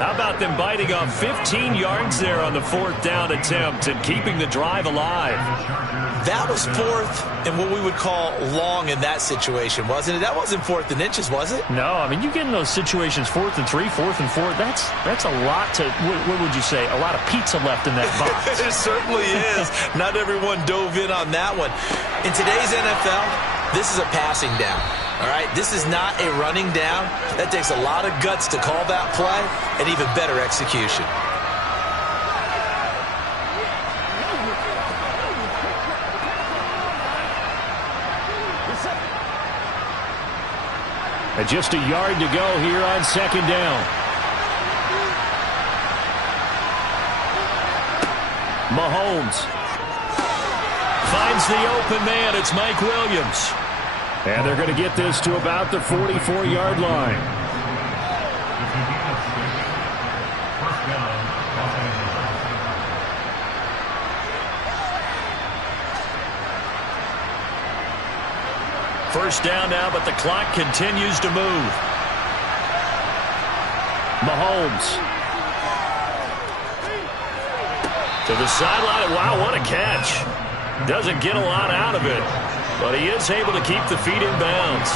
How about them biting off 15 yards there on the 4th down attempt and keeping the drive alive? That was 4th and what we would call long in that situation, wasn't it? That wasn't 4th and inches, was it? No, I mean, you get in those situations 4th and 3, 4th and 4. That's a lot to, what would you say, a lot of pizza left in that box. It certainly is. Not everyone dove in on that one. In today's NFL, this is a passing down. All right, this is not a running down. That takes a lot of guts to call that play and even better execution. And just a yard to go here on 2nd down. Mahomes finds the open man. It's Mike Williams. And they're going to get this to about the 44-yard line. First down now, but the clock continues to move. Mahomes. To the sideline. Wow, what a catch. Doesn't get a lot out of it, but he is able to keep the feet in bounds.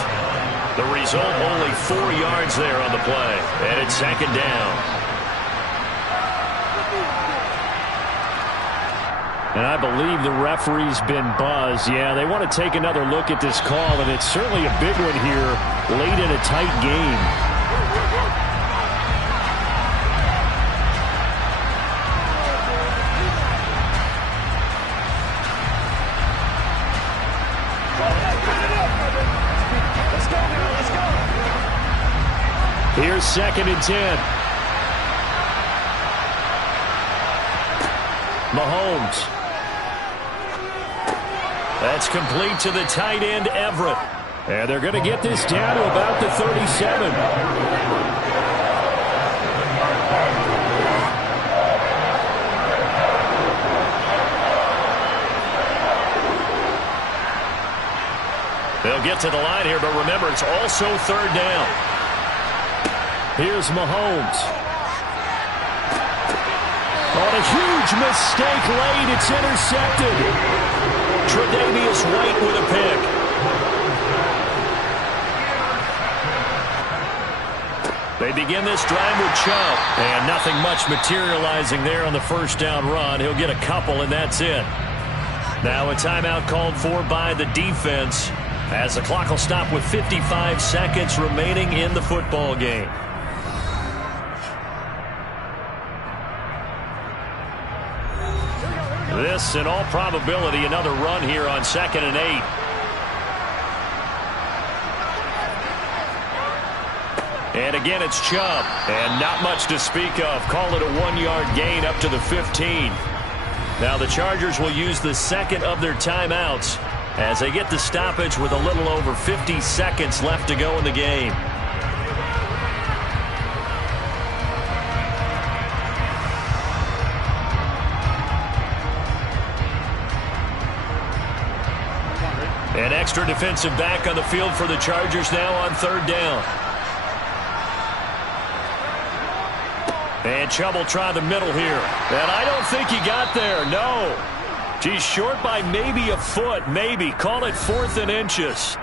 The result, only 4 yards there on the play, and it's second down. And I believe the referee's been buzzed. Yeah, they want to take another look at this call, and it's certainly a big one here late in a tight game. Here's second and 10. Mahomes. That's complete to the tight end, Everett. And they're going to get this down to about the 37. They'll get to the line here, but remember, it's also third down. Here's Mahomes. On a huge mistake late, it's intercepted. Tre'Davious White with a pick. They begin this drive with Chubb. And nothing much materializing there on the first down run. He'll get a couple, and that's it. Now a timeout called for by the defense, as the clock will stop with 55 seconds remaining in the football game. This, in all probability, another run here on 2nd and 8. And again, it's Chubb. And not much to speak of. Call it a 1-yard gain up to the 15. Now the Chargers will use the second of their timeouts as they get the stoppage with a little over 50 seconds left to go in the game. An extra defensive back on the field for the Chargers now on third down. And Chubb will try the middle here. And I don't think he got there, no. He's short by maybe a foot, maybe. Call it 4th and inches.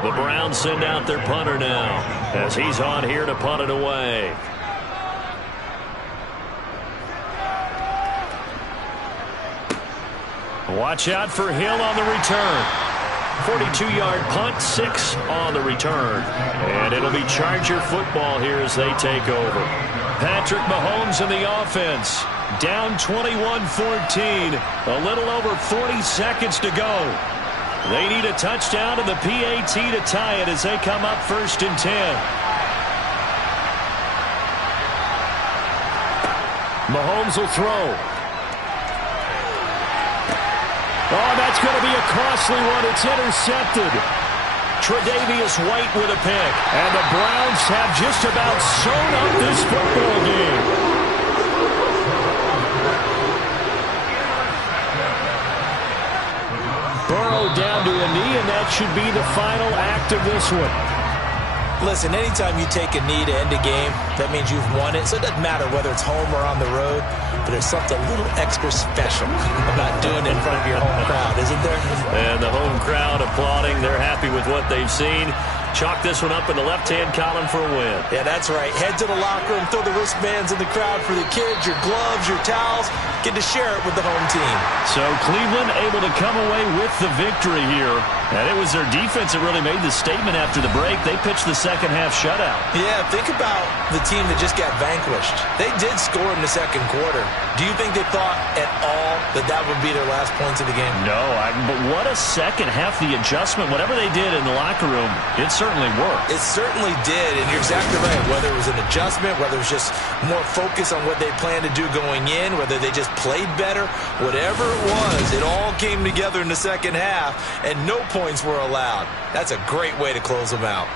The Browns send out their punter now, as he's on here to punt it away. Watch out for Hill on the return. 42-yard punt, 6 on the return. And it'll be Charger football here as they take over. Patrick Mahomes in the offense. Down 21-14. A little over 40 seconds to go. They need a touchdown and the PAT to tie it as they come up 1st and 10. Mahomes will throw. Oh, that's going to be a costly one. It's intercepted. Tre'Davious White with a pick. And the Browns have just about sewn up this football game. Burrow down to a knee, and that should be the final act of this one. Listen, anytime you take a knee to end a game, that means you've won it. So it doesn't matter whether it's home or on the road, but there's something a little extra special about doing it in front of your home crowd, isn't there? And the home crowd applauding. They're happy with what they've seen. Chalk this one up in the left-hand column for a win. Yeah, that's right. Head to the locker room, throw the wristbands in the crowd for the kids, your gloves, your towels. Get to share it with the home team. So Cleveland able to come away with the victory here. And it was their defense that really made the statement after the break. They pitched the second half shutout. Yeah, think about the team that just got vanquished. They did score in the second quarter. Do you think they thought at all that that would be their last points of the game? No, but what a second half. The adjustment, whatever they they did in the locker room, it certainly worked. It certainly did, and you're exactly right. Whether it was an adjustment, whether it was just more focus on what they planned to do going in, whether they just played better, whatever it was, it all came together in the second half, and no points were allowed. That's a great way to close them out.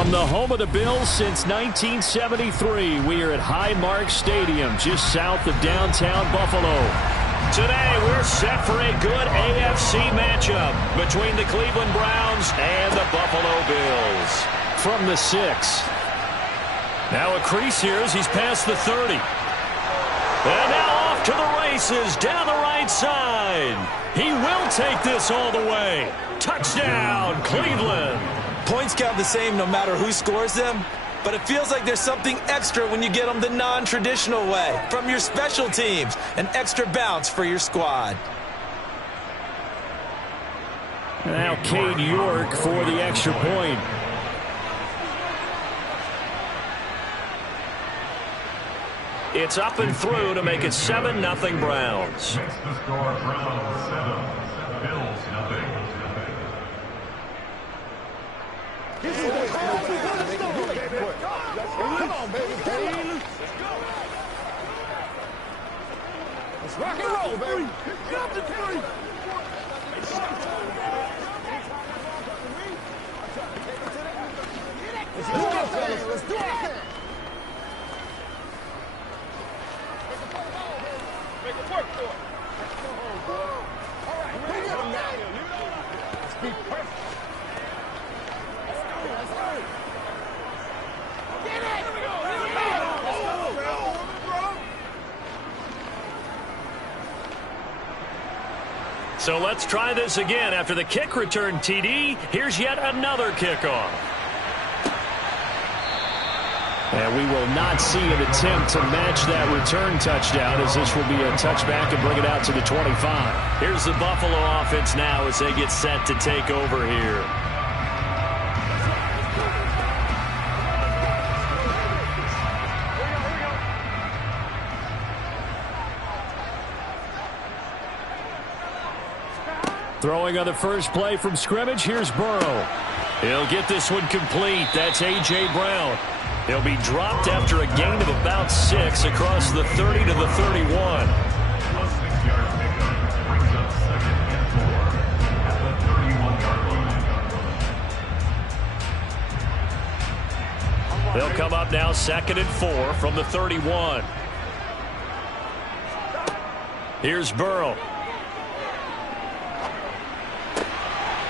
From the home of the Bills since 1973, we are at Highmark Stadium, just south of downtown Buffalo. Today, we're set for a good AFC matchup between the Cleveland Browns and the Buffalo Bills. From the 6. Now a crease here as he's past the 30. And now off to the races down the right side. He will take this all the way. Touchdown, Cleveland. Points count the same no matter who scores them, but it feels like there's something extra when you get them the non-traditional way. From your special teams, an extra bounce for your squad. Now Cade York for the extra point. It's up and through to make it 7-0 Browns. Makes the score Browns 7, Bills nothing. Come on, baby. Let's rock and roll, baby. Drop the three. Let's do it, fellas. Let's do it. Make it work for it. All right, bring it up now. Let's be perfect. Let's go. Get it. Here we go. So let's try this again. After the kick return TD, here's yet another kickoff. And we will not see an attempt to match that return touchdown, as this will be a touchback and bring it out to the 25. Here's the Buffalo offense now as they get set to take over here. Throwing on the first play from scrimmage, here's Burrow. He'll get this one complete. That's A.J. Brown. He'll be dropped after a gain of about 6 across the 30 to the 31. A 6-yard pickup brings up 2nd and 4 at the 31-yard line. They'll come up now 2nd and 4 from the 31. Here's Burrow.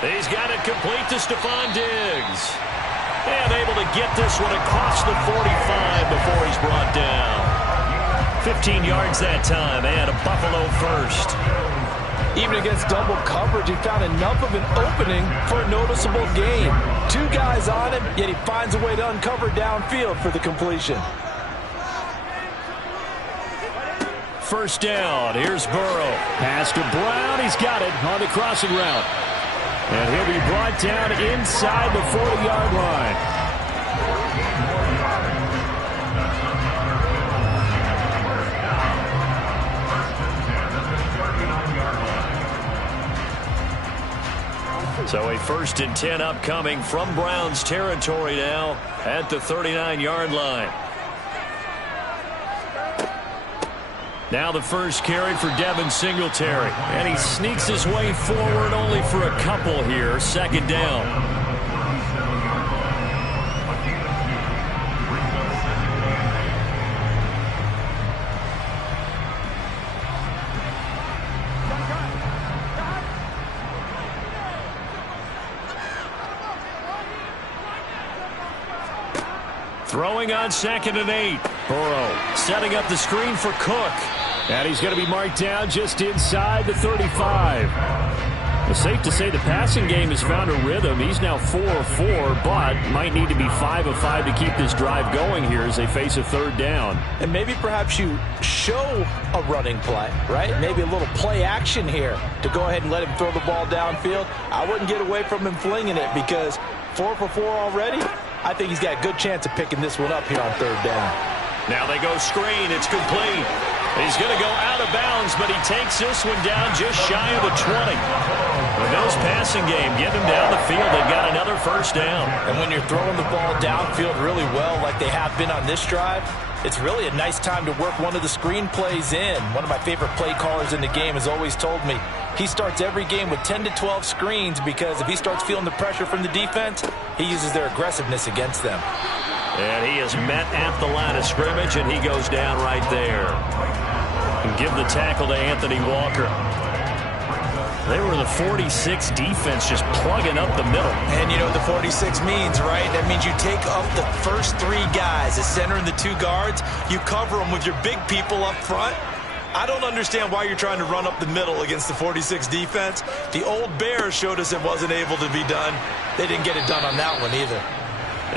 He's got it complete to Stephon Diggs. And able to get this one across the 45 before he's brought down. 15 yards that time, and a Buffalo first. Even against double coverage, he found enough of an opening for a noticeable gain. 2 guys on him, yet he finds a way to uncover downfield for the completion. First down, here's Burrow. Pass to Brown, he's got it on the crossing route. And he'll be brought down inside the 40-yard line. So a 1st and 10 upcoming from Browns territory now at the 39-yard line. Now the first carry for Devin Singletary. And he sneaks his way forward only for a couple here. 2nd down. Throwing on 2nd and 8. Burrow setting up the screen for Cook. And he's going to be marked down just inside the 35. It's safe to say the passing game has found a rhythm. He's now 4 of 4, but might need to be 5 of 5 to keep this drive going here as they face a 3rd down. And maybe perhaps you show a running play, right? Maybe a little play action here to go ahead and let him throw the ball downfield. I wouldn't get away from him flinging it because 4 for 4 already. I think he's got a good chance of picking this one up here on 3rd down. Now they go screen. It's complete. He's going to go out of bounds, but he takes this one down just shy of the 20. The Bills passing game, get him down the field. They've got another 1st down. And when you're throwing the ball downfield really well like they have been on this drive, it's really a nice time to work one of the screen plays in. One of my favorite play callers in the game has always told me he starts every game with 10 to 12 screens because if he starts feeling the pressure from the defense, he uses their aggressiveness against them. And he is met at the line of scrimmage, and he goes down right there. And give the tackle to Anthony Walker. They were the 46 defense, just plugging up the middle. And you know what the 46 means, right? That means you take up the first 3 guys, the center and the 2 guards. You cover them with your big people up front. I don't understand why you're trying to run up the middle against the 46 defense. The old Bears showed us it wasn't able to be done. They didn't get it done on that one either.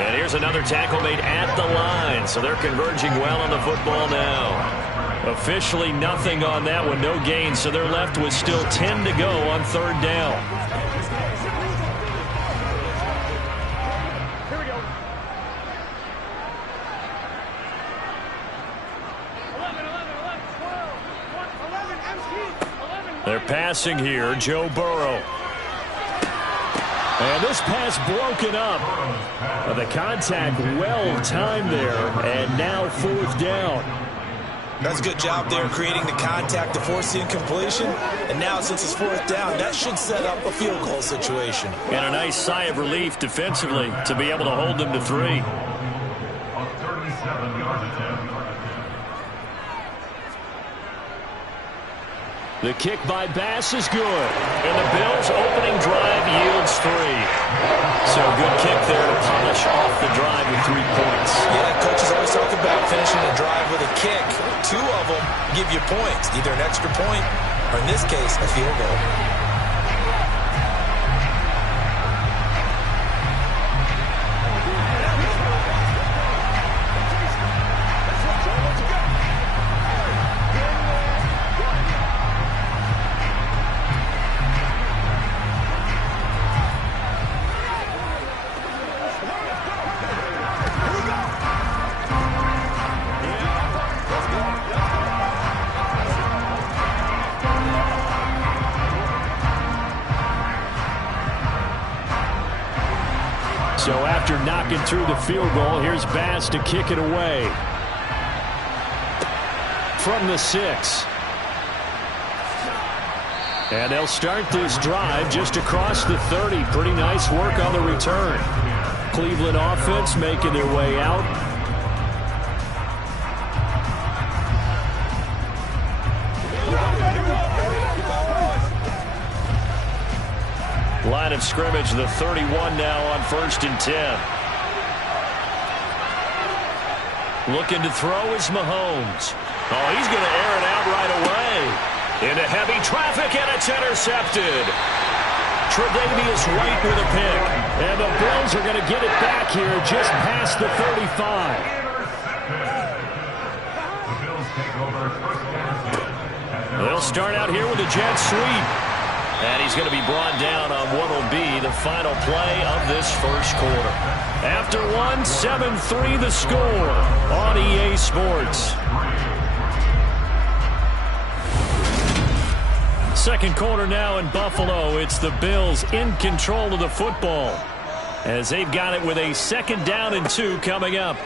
And here's another tackle made at the line, so they're converging well on the football now. Officially nothing on that one, no gain, so they're left with still 10 to go on 3rd down. Here we go. 11, 12, 11, They're passing here, Joe Burrow. And this pass broken up. The contact well timed there, and now 4th down. That's a good job there creating the contact to force the incompletion. And now since it's 4th down, that should set up a field goal situation. And a nice sigh of relief defensively to be able to hold them to 3. A 37-yard attempt. The kick by Bass is good. And the Bills' opening drive yields 3. So good kick there to polish off the drive with 3 points. Yeah, coaches always talk about finishing a drive with a kick. 2 of them give you points, either an extra point or, in this case, a field goal. So after knocking through the field goal, here's Bass to kick it away. From the 6. And they'll start this drive just across the 30. Pretty nice work on the return. Cleveland offense making their way out. Line of scrimmage, the 31 now on 1st and 10. Looking to throw is Mahomes. Oh, he's going to air it out right away. Into heavy traffic, and it's intercepted. Tre'Davious White with a pick. And the Bills are going to get it back here just past the 35. The Bills take over 1st and 10. They'll start out here with a jet sweep. And he's going to be brought down on what will be the final play of this 1st quarter. After 1, 7-3 the score on EA Sports. 2nd quarter now in Buffalo. It's the Bills in control of the football as they've got it with a 2nd down and 2 coming up.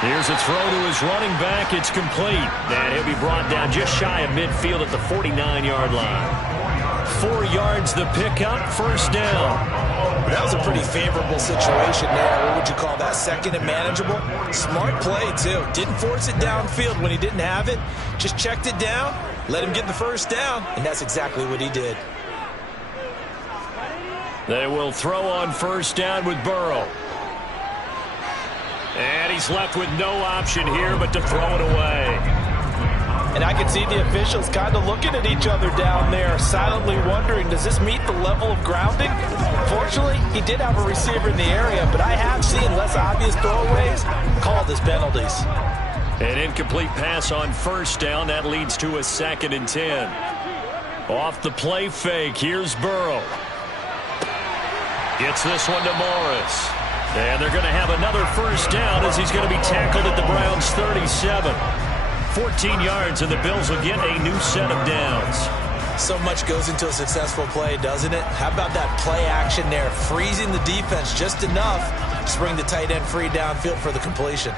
Here's a throw to his running back. It's complete. And he'll be brought down just shy of midfield at the 49-yard line. 4 yards the pickup, 1st down. That was a pretty favorable situation there. What would you call that? 2nd and manageable? Smart play, too. Didn't force it downfield when he didn't have it. Just checked it down, let him get the 1st down, and that's exactly what he did. They will throw on 1st down with Burrow. And he's left with no option here but to throw it away. And I can see the officials kind of looking at each other down there, silently wondering, does this meet the level of grounding? Fortunately, he did have a receiver in the area, but I have seen less obvious throwaways called as penalties. An incomplete pass on 1st down. That leads to a 2nd and 10. Off the play fake, here's Burrow. Gets this one to Morris. And they're going to have another 1st down as he's going to be tackled at the Browns' 37. 14 yards, and the Bills will get a new set of downs. So much goes into a successful play, doesn't it? How about that play action there, freezing the defense just enough to bring the tight end free downfield for the completion.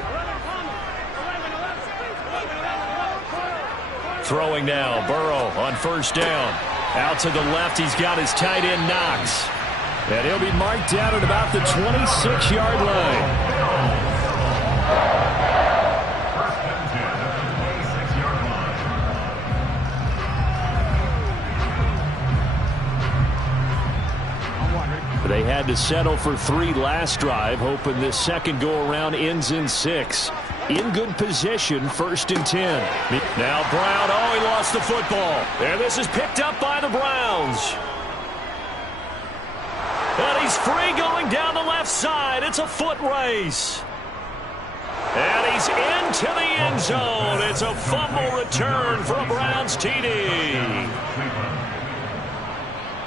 Throwing now, Burrow on 1st down. Out to the left, he's got his tight end Knox. And he'll be marked down at about the 26-yard line. They had to settle for 3 last drive, hoping this second go-around ends in 6. In good position, 1st and 10. Now Brown, oh, he lost the football. And this is picked up by the Browns. And he's free going down the left side. It's a foot race. And he's into the end zone. It's a fumble return for a Browns TD.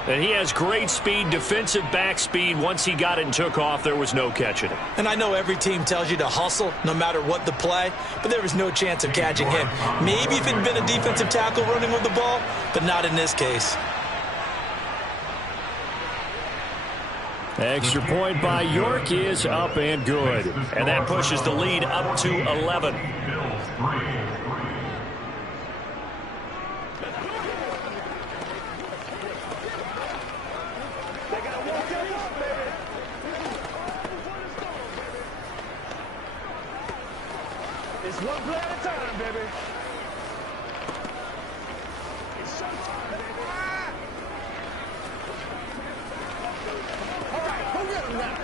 And he has great speed, defensive back speed. Once he got it and took off, there was no catching him. And I know every team tells you to hustle no matter what the play, but there was no chance of catching him. Maybe if it had been a defensive tackle running with the ball, but not in this case. Extra point by York is up and good. And that pushes the lead up to 11. It's one play at a time, baby. It's showtime, baby. All right, go get him now.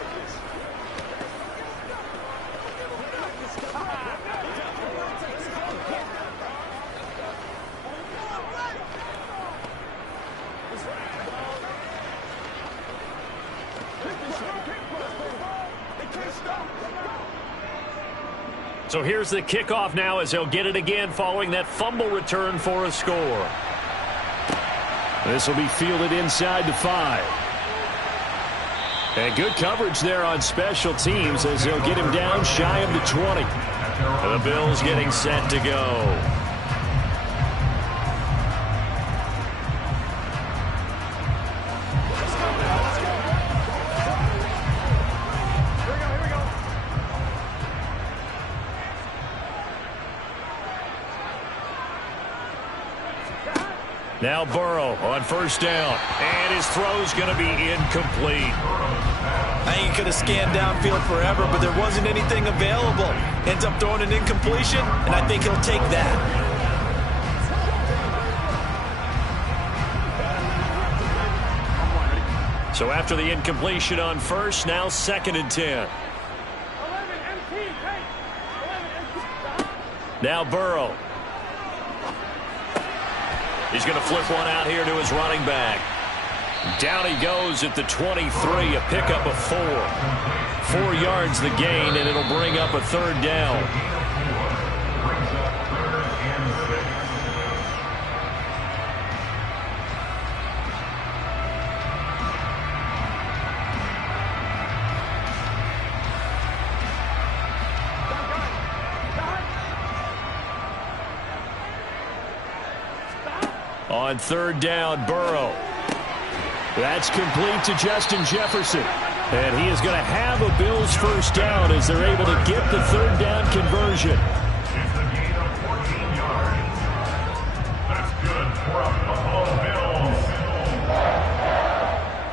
So here's the kickoff now as he'll get it again following that fumble return for a score. This will be fielded inside the 5. And good coverage there on special teams as they'll get him down shy of the 20. The Bills getting set to go. Now Burrow on 1st down. And his throw's going to be incomplete. I think he could have scanned downfield forever, but there wasn't anything available. Ends up throwing an incompletion, and I think he'll take that. So after the incompletion on 1st, now 2nd and 10. Now Burrow. He's going to flip one out here to his running back. Down he goes at the 23, a pickup of 4. 4 yards the gain, and it'll bring up a 3rd down. On 3rd down, Burrow. That's complete to Justin Jefferson. And he is going to have a Bills 1st down as they're able to get the 3rd down conversion. It's a gain of 14 yards. That's good for a Buffalo Bills.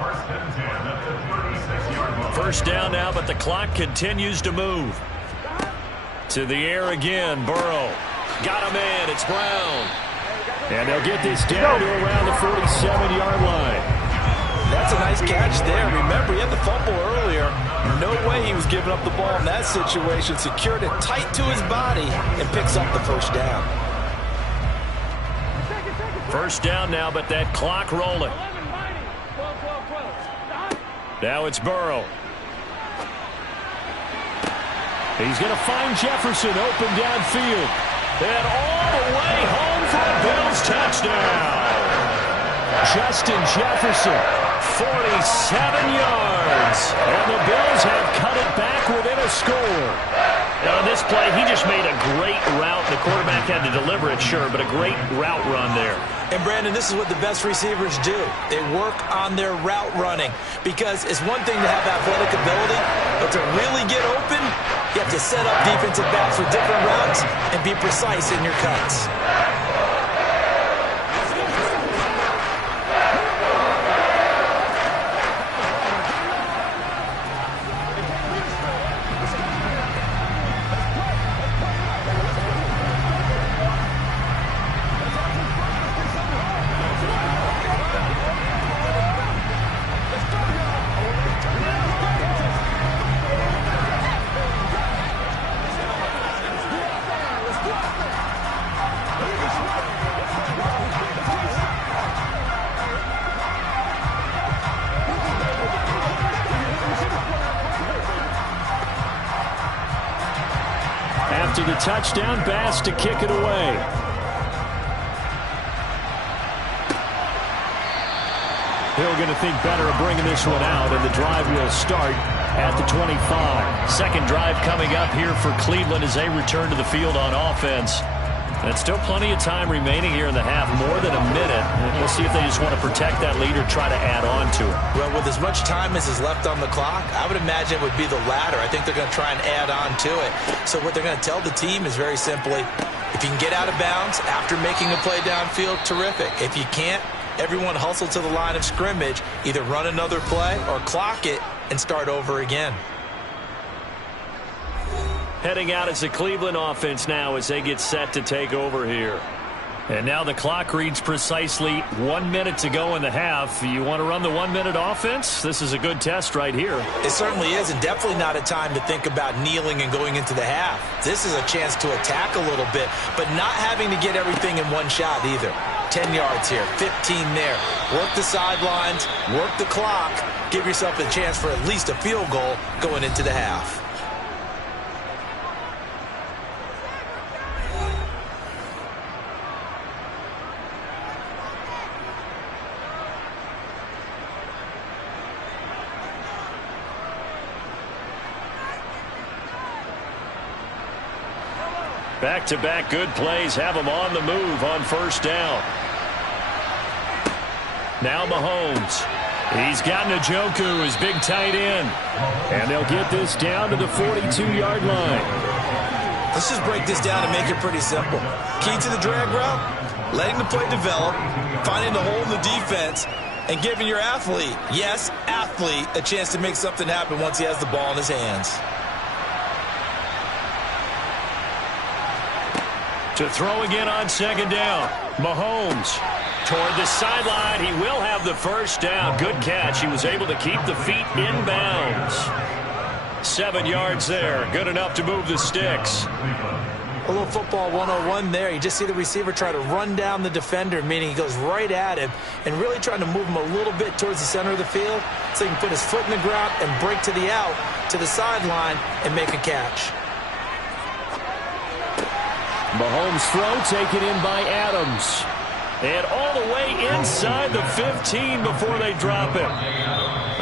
1st and 10 at the 36-yard line. 1st down now, but the clock continues to move. To the air again, Burrow. Got him in. It's Brown. And they'll get this down to around the 47-yard line. That's a nice catch there. Remember, he had the fumble earlier. No way he was giving up the ball in that situation. Secured it tight to his body and picks up the 1st down. 1st down now, but that clock rolling. Now it's Burrow. He's going to find Jefferson open downfield. And all the way home for a Bills touchdown. Justin Jefferson. 47 yards. And the Bills have cut it back within a score. Now, on this play, he just made a great route. The quarterback had to deliver it, sure, but a great route run there. And, Brandon, this is what the best receivers do. They work on their route running because it's one thing to have athletic ability, but to really get open, you have to set up defensive backs with different routes and be precise in your cuts. to the touchdown. Bass to kick it away. Hill going to think better of bringing this one out, and the drive will start at the 25. Second drive coming up here for Cleveland as they return to the field on offense. And still plenty of time remaining here in the half, more than a minute. And we'll see if they just want to protect that lead or try to add on to it. Well, with as much time as is left on the clock, I would imagine it would be the latter. I think they're going to try and add on to it. So what they're going to tell the team is very simply, if you can get out of bounds after making a play downfield, terrific. If you can't, everyone hustle to the line of scrimmage, either run another play or clock it and start over again. Heading out as the Cleveland offense now as they get set to take over here. And now the clock reads precisely 1 minute to go in the half. You want to run the 1 minute offense? This is a good test right here. It certainly is, and definitely not a time to think about kneeling and going into the half. This is a chance to attack a little bit, but not having to get everything in one shot either. 10 yards here, 15 there. Work the sidelines, work the clock, give yourself a chance for at least a field goal going into the half. Back-to-back good plays have them on the move on first down. Now Mahomes. He's got Njoku, his big tight end. And they'll get this down to the 42-yard line. Let's just break this down and make it pretty simple. Key to the drag route, letting the play develop, finding the hole in the defense, and giving your athlete, yes, athlete, a chance to make something happen once he has the ball in his hands. To throw again on second down. Mahomes toward the sideline. He will have the first down. Good catch. He was able to keep the feet in bounds. 7 yards there. Good enough to move the sticks. A little football 101 there. You just see the receiver try to run down the defender, meaning he goes right at him and really trying to move him a little bit towards the center of the field so he can put his foot in the ground and break to the out, to the sideline, and make a catch. Mahomes' throw taken in by Adams. And all the way inside the 15 before they drop him.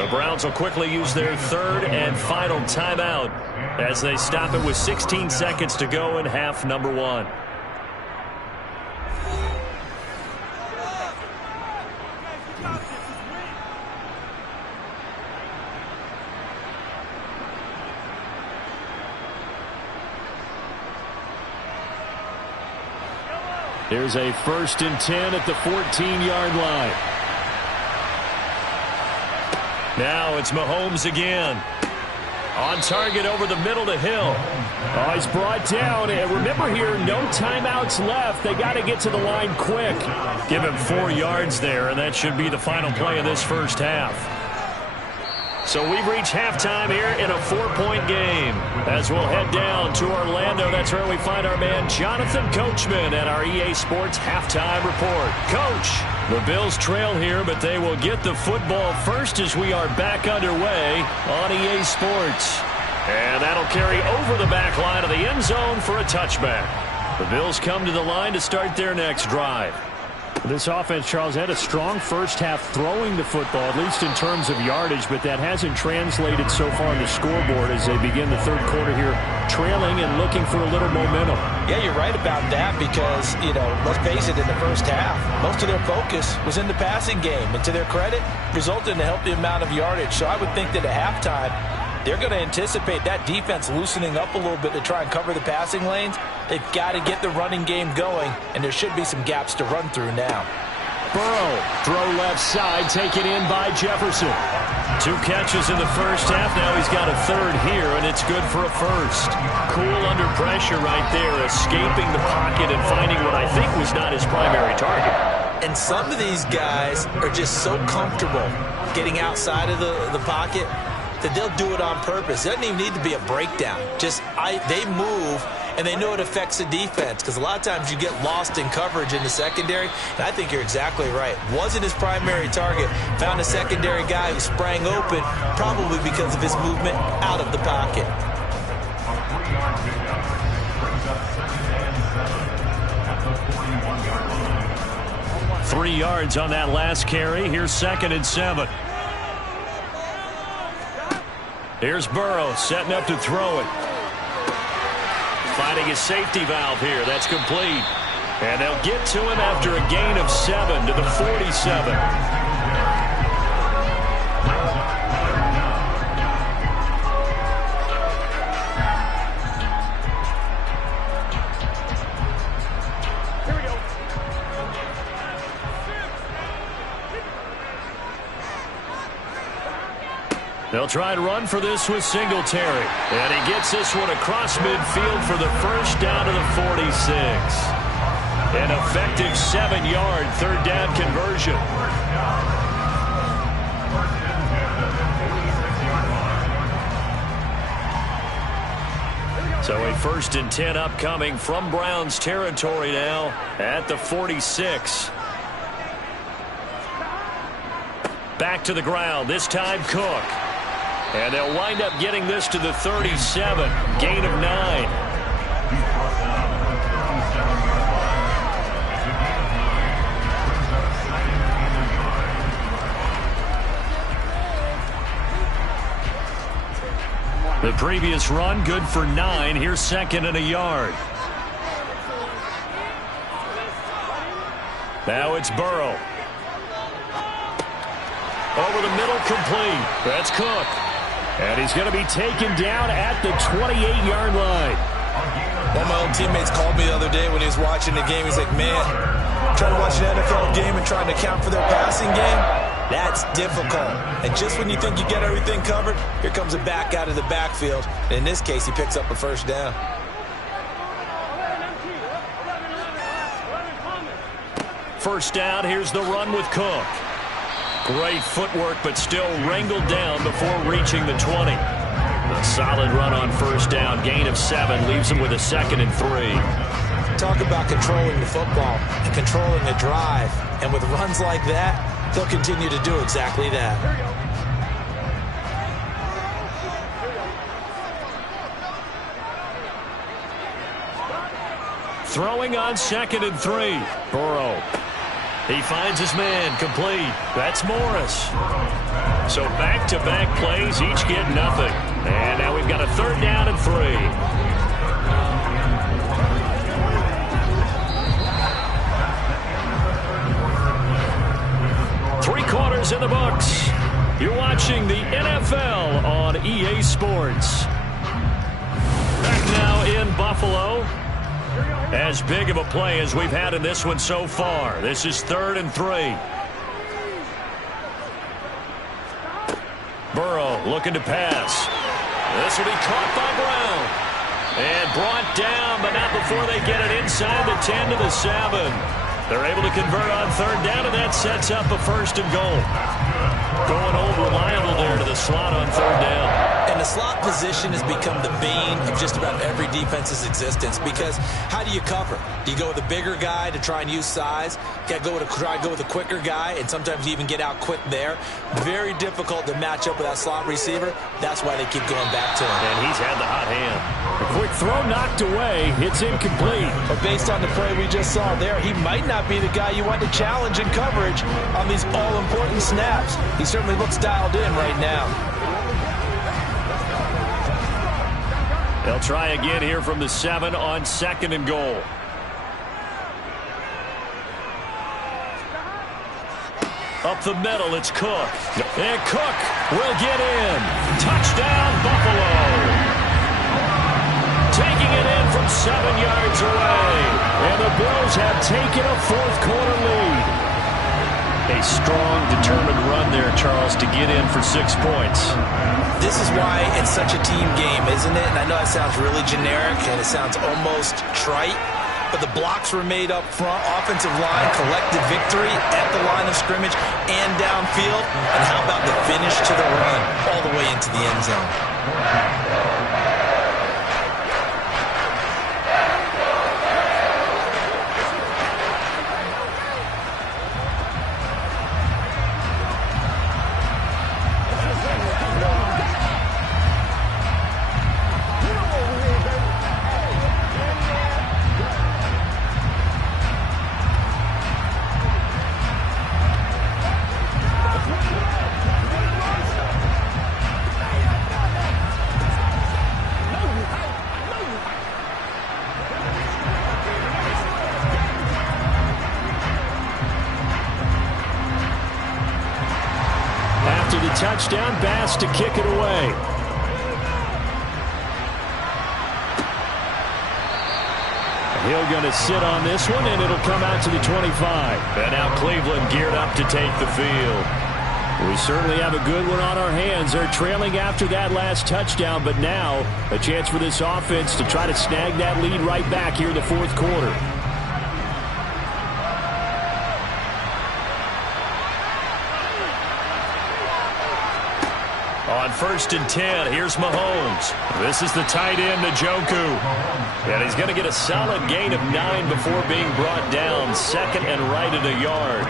The Browns will quickly use their third and final timeout as they stop it with 16 seconds to go in half number one. There's a 1st and 10 at the 14-yard line. Now it's Mahomes again. On target over the middle to Hill. Oh, he's brought down. And remember here, no timeouts left. They got to get to the line quick. Give him 4 yards there, and that should be the final play of this first half. So we've reached halftime here in a 4-point game. As we'll head down to Orlando, that's where we find our man Jonathan Coachman at our EA Sports Halftime Report. Coach, the Bills trail here, but they will get the football first as we are back underway on EA Sports. And that'll carry over the back line of the end zone for a touchback. The Bills come to the line to start their next drive. This offense, Charles, had a strong first half throwing the football, at least in terms of yardage, but that hasn't translated so far on the scoreboard as they begin the third quarter here, trailing and looking for a little momentum. Yeah, you're right about that because, let's face it, in the first half, most of their focus was in the passing game. And to their credit, resulted in a healthy amount of yardage. So I would think that at halftime, they're going to anticipate that defense loosening up a little bit to try and cover the passing lanes. They've got to get the running game going, and there should be some gaps to run through now. Burrow, throw left side, taken in by Jefferson. 2 catches in the first half. Now he's got a third here, and it's good for a first. Cool under pressure right there, escaping the pocket and finding what I think was not his primary target. And some of these guys are just so comfortable getting outside of the pocket that they'll do it on purpose. It doesn't even need to be a breakdown. They move, and they know it affects the defense because a lot of times you get lost in coverage in the secondary, and I think you're exactly right. Wasn't his primary target. Found a secondary guy who sprang open, probably because of his movement out of the pocket. 3 yards on that last carry. Here's 2nd and 7. Here's Burrow setting up to throw it. Finding his safety valve here. That's complete. And they'll get to him after a gain of 7 to the 47. They'll try and run for this with Singletary. And he gets this one across midfield for the first down to the 46. An effective 7-yard third down conversion. So a 1st and 10 upcoming from Browns territory now at the 46. Back to the ground, this time Cook. And they'll wind up getting this to the 37. Gain of 9. The previous run, good for 9. Here's 2nd and a yard. Now it's Burrow. Over the middle, complete. That's Cook. And he's going to be taken down at the 28-yard line. One of my old teammates called me the other day when he was watching the game. He's like, man, trying to watch an NFL game and trying to account for their passing game, that's difficult. And just when you think you get everything covered, here comes a back out of the backfield. And in this case, he picks up a first down. First down, here's the run with Cook. Great footwork, but still wrangled down before reaching the 20. A solid run on first down. Gain of 7 leaves him with a 2nd and 3. Talk about controlling the football and controlling the drive. And with runs like that, they'll continue to do exactly that. Throwing on 2nd and 3. Burrow. He finds his man, complete. That's Morris. So back-to-back plays, each get nothing. And now we've got a 3rd down and 3. 3 quarters in the books. You're watching the NFL on EA Sports. Back now in Buffalo. As big of a play as we've had in this one so far. This is 3rd and 3. Burrow looking to pass. This will be caught by Brown. And brought down, but not before they get it inside the 10 to the 7. They're able to convert on 3rd down, and that sets up a 1st and goal. Going old reliable there to the slot on 3rd down. And the slot position has become the bane of just about every defense's existence, because how do you cover? Do you go with a bigger guy to try and use size? You got to try and go with a quicker guy, and sometimes you even get out quick there. Very difficult to match up with that slot receiver. That's why they keep going back to him. And he's had the hot hand. A quick throw knocked away. It's incomplete. But based on the play we just saw there, he might not be the guy you want to challenge in coverage on these all-important snaps. He certainly looks dialed in right now. They'll try again here from the 7 on 2nd and goal. Up the middle, it's Cook. And Cook will get in. Touchdown, Buffalo. Taking it in from 7 yards away. And the Bills have taken a 4th quarter lead. A strong, determined run there, Charles, to get in for 6 points. This is why it's such a team game, isn't it? And I know that sounds really generic and it sounds almost trite, but the blocks were made up front. Offensive line collected victory at the line of scrimmage and downfield. And how about the finish to the run all the way into the end zone? After the touchdown, Bass to kick it away. Hill going to sit on this one, and it'll come out to the 25. And now Cleveland geared up to take the field. We certainly have a good one on our hands. They're trailing after that last touchdown, but now a chance for this offense to try to snag that lead right back here in the fourth quarter. On 1st and 10, here's Mahomes. This is the tight end, Njoku. And he's going to get a solid gain of 9 before being brought down. Second and right at a yard.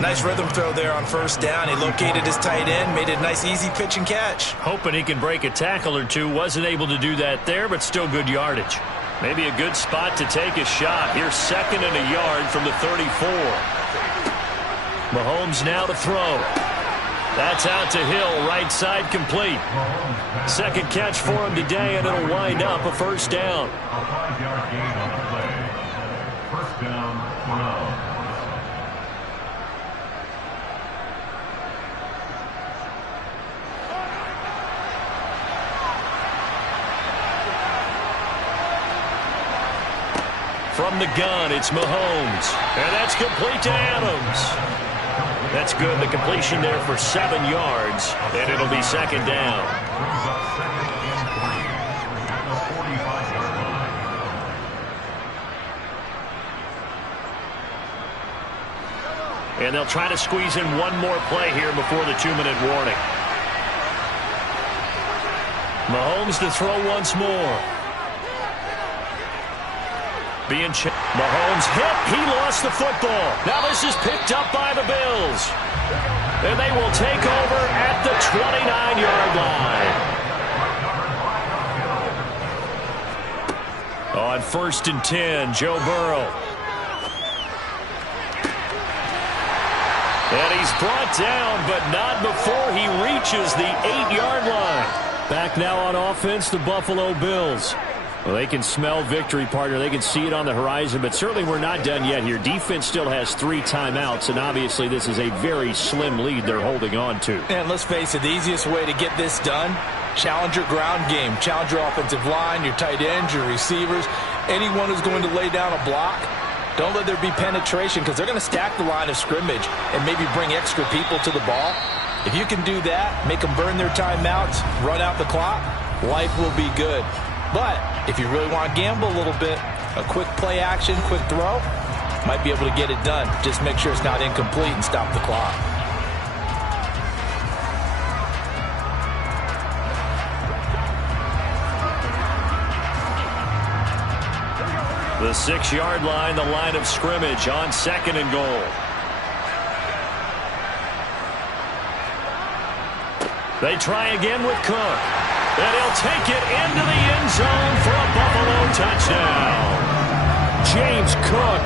Nice rhythm throw there on 1st down. He located his tight end, made it a nice easy pitch and catch. Hoping he can break a tackle or two. Wasn't able to do that there, but still good yardage. Maybe a good spot to take a shot. Here's 2nd and a yard from the 34. Mahomes now to throw. That's out to Hill, right side complete. Second catch for him today, and it'll wind up a 1st down. A 5-yard gain on the play. 1st down, Browns. From the gun, it's Mahomes. And that's complete to Adams. That's good. The completion there for 7 yards, and it'll be 2nd down. Brings up 2nd and 3 at the 45-yard line. And they'll try to squeeze in one more play here before the 2-minute warning. Mahomes to throw once more. Mahomes hit. He lost the football. Now this is picked up by the Bills. And they will take over at the 29-yard line. On 1st and 10, Joe Burrow. And he's brought down, but not before he reaches the 8-yard line. Back now on offense, the Buffalo Bills. Well, they can smell victory, partner. They can see it on the horizon, but certainly we're not done yet here. Defense still has 3 timeouts, and obviously this is a very slim lead they're holding on to. And let's face it, the easiest way to get this done, challenge your ground game. Challenge your offensive line, your tight ends, your receivers, anyone who's going to lay down a block. Don't let there be penetration because they're going to stack the line of scrimmage and maybe bring extra people to the ball. If you can do that, make them burn their timeouts, run out the clock, life will be good. But if you really want to gamble a little bit, a quick play action, quick throw, might be able to get it done. Just make sure it's not incomplete and stop the clock. The 6-yard line, the line of scrimmage on 2nd and goal. They try again with Cook. And he'll take it into the end zone for a Buffalo touchdown. James Cook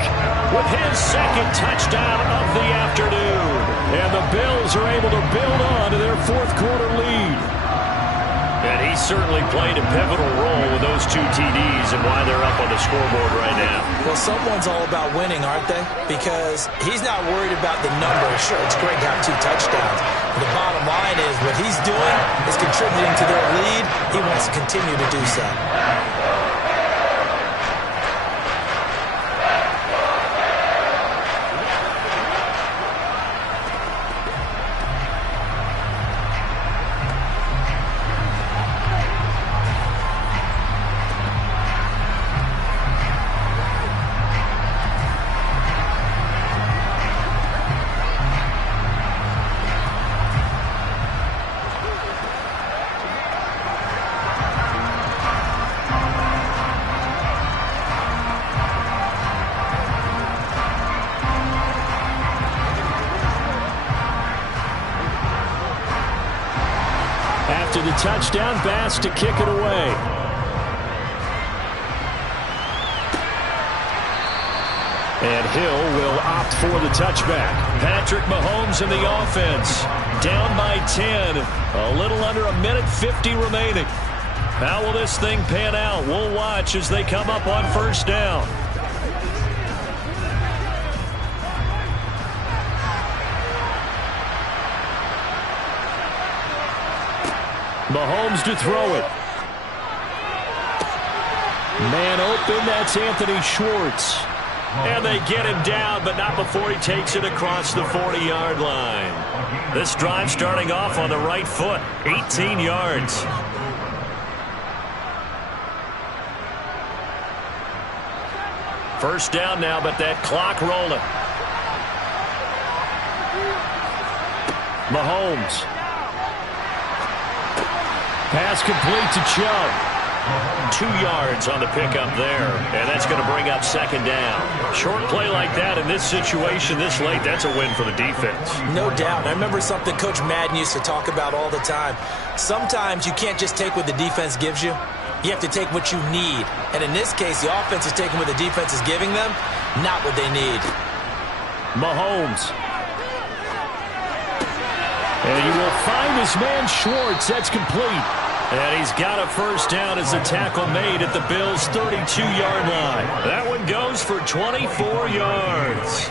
with his 2nd touchdown of the afternoon. And the Bills are able to build on to their 4th quarter lead. And he certainly played a pivotal role with those 2 TDs and why they're up on the scoreboard right now. Well, someone's all about winning, aren't they? Because he's not worried about the number. Sure, it's great to have 2 touchdowns. But the bottom line is what he's doing is contributing to their lead. He wants to continue to do so. After the touchdown, Bass to kick it away. And Hill will opt for the touchback. Patrick Mahomes in the offense. Down by 10. A little under 1:50 remaining. How will this thing pan out? We'll watch as they come up on 1st down. Mahomes to throw it. Man open, that's Anthony Schwartz. And they get him down, but not before he takes it across the 40-yard line. This drive starting off on the right foot, 18 yards. First down now, but that clock rolling. Mahomes. Pass complete to Chubb. 2 yards on the pickup there, and that's going to bring up second down. Short play like that in this situation this late, that's a win for the defense. No doubt. I remember something Coach Madden used to talk about all the time. Sometimes you can't just take what the defense gives you. You have to take what you need. And in this case, the offense is taking what the defense is giving them, not what they need. Mahomes. And you will find his man Schwartz. That's complete. And he's got a first down as the tackle made at the Bills' 32-yard line. That one goes for 24 yards.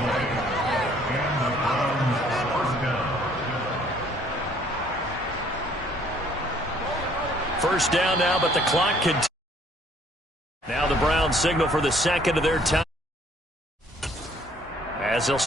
First down now, but the clock continues. Now the Browns signal for the second of their time. As they'll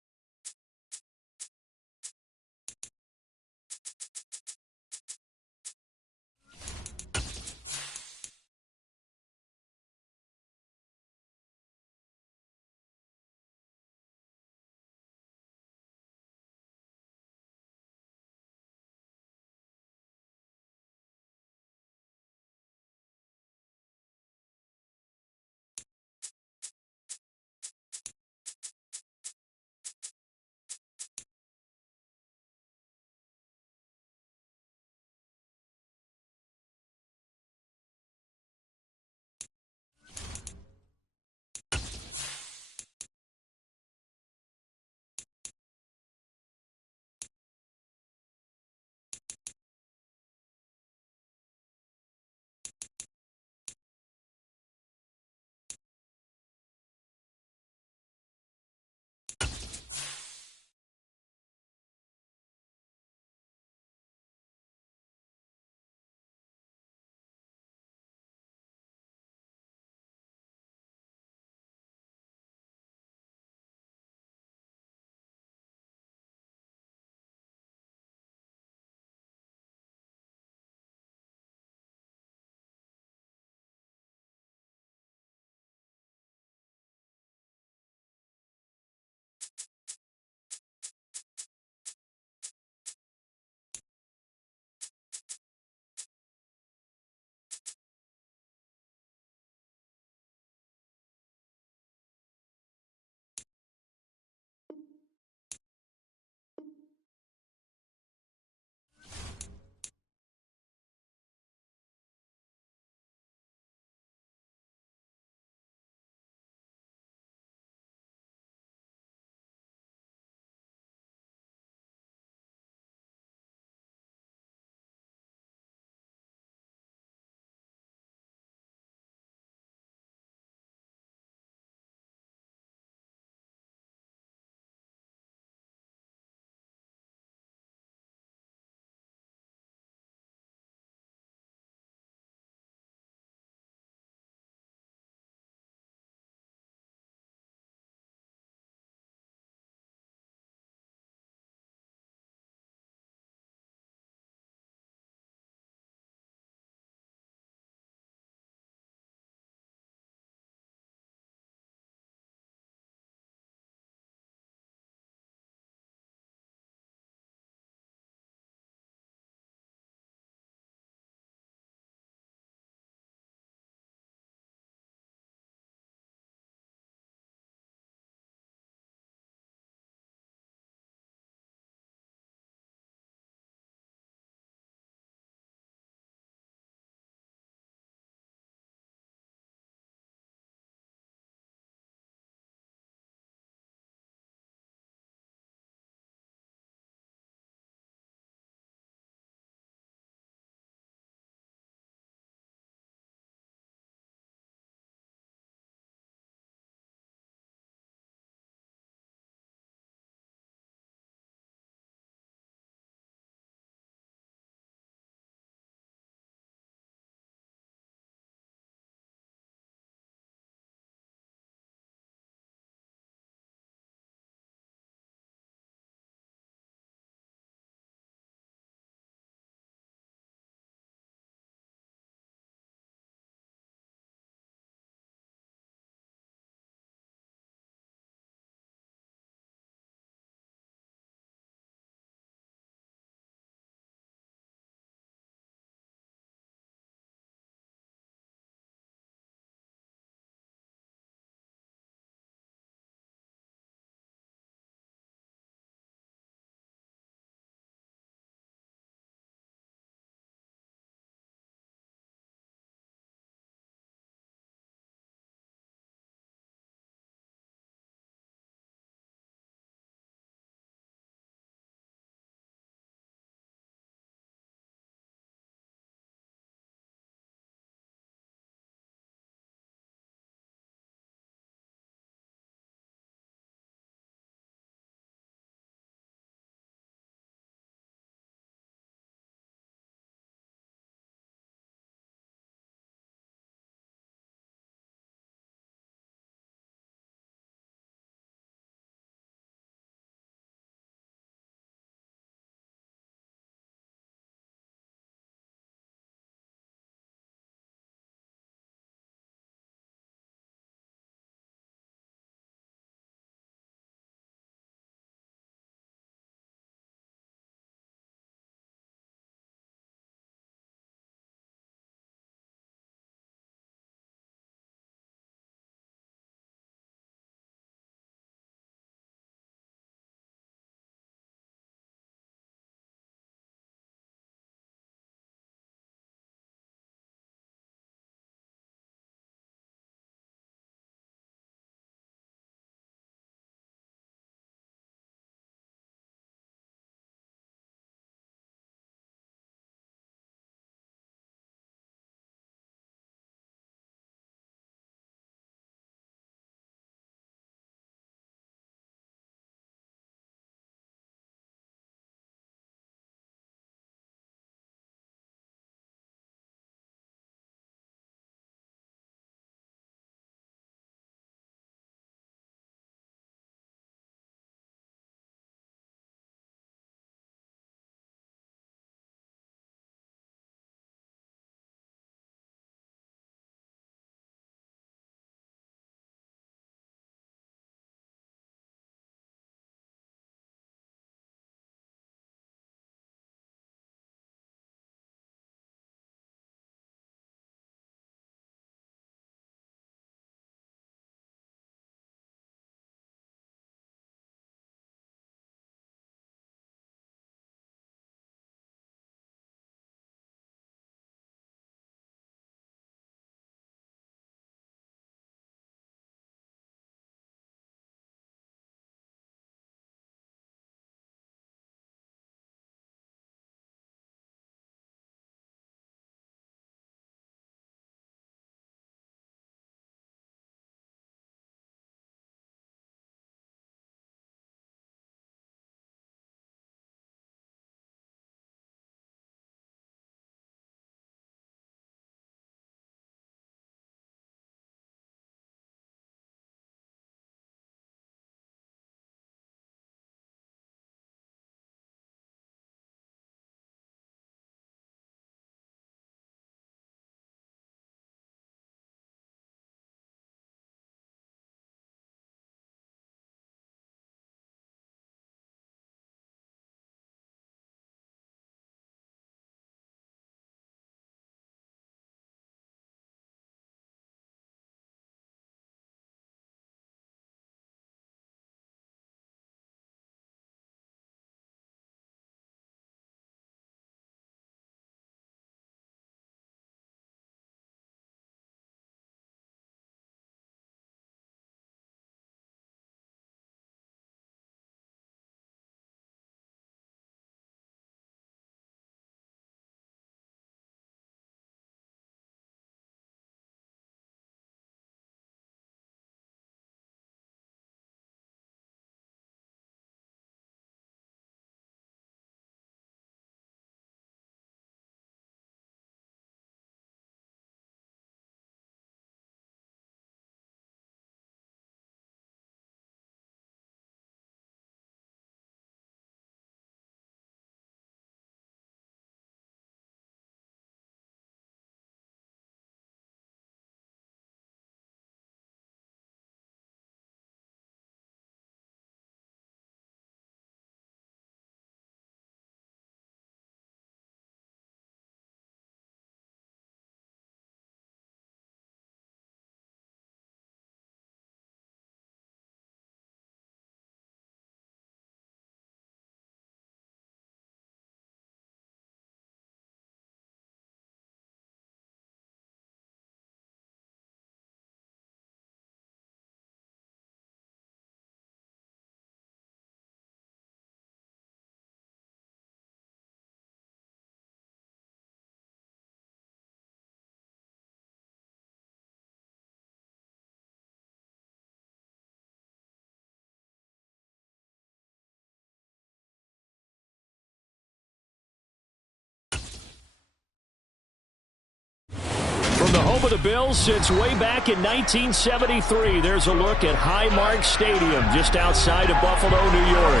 From the home of the Bills since way back in 1973, there's a look at Highmark Stadium just outside of Buffalo, New York.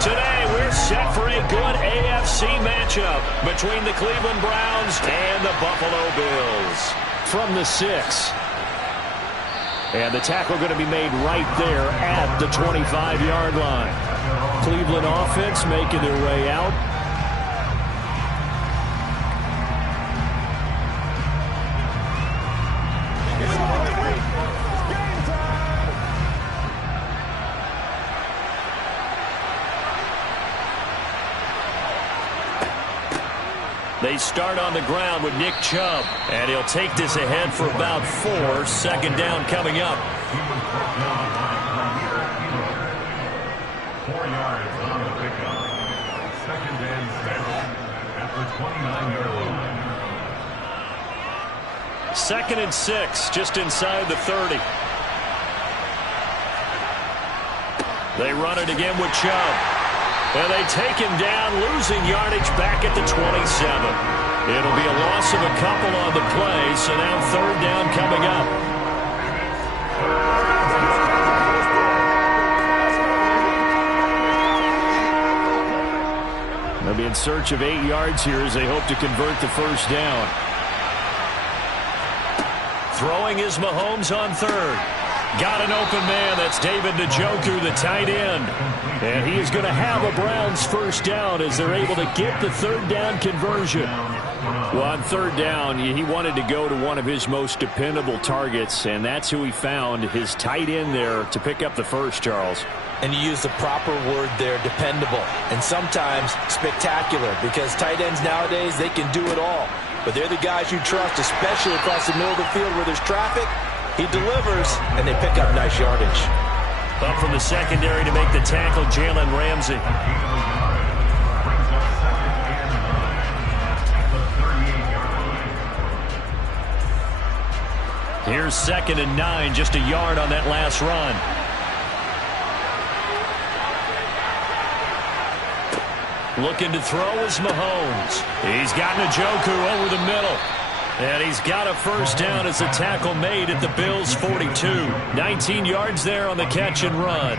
Today, we're set for a good AFC matchup between the Cleveland Browns and the Buffalo Bills. From the 6. And the tackle going to be made right there at the 25-yard line. Cleveland offense making their way out. They start on the ground with Nick Chubb, and he'll take this ahead for about 4. Second down coming up. 4 yards on the pickup. Second and 7 at the 29-yard line. Second and 6, just inside the 30. They run it again with Chubb. And they take him down, losing yardage back at the 27. It'll be a loss of a couple on the play, so now third down coming up. They'll be in search of 8 yards here as they hope to convert the first down. Throwing is Mahomes on third. Got an open man. That's David Njoku, the tight end. And he is going to have a Browns first down as they're able to get the third down conversion. Well, on third down, he wanted to go to one of his most dependable targets, and that's who he found, his tight end there, to pick up the first, Charles. And you use the proper word there, dependable, and sometimes spectacular, because tight ends nowadays, they can do it all. But they're the guys you trust, especially across the middle of the field where there's traffic. He delivers, and they pick up nice yardage. Up from the secondary to make the tackle, Jalen Ramsey. Here's 2nd and 9, just a yard on that last run. Looking to throw is Mahomes. He's got Njoku over the middle. And he's got a first down as a tackle made at the Bills' 42. 19 yards there on the catch and run.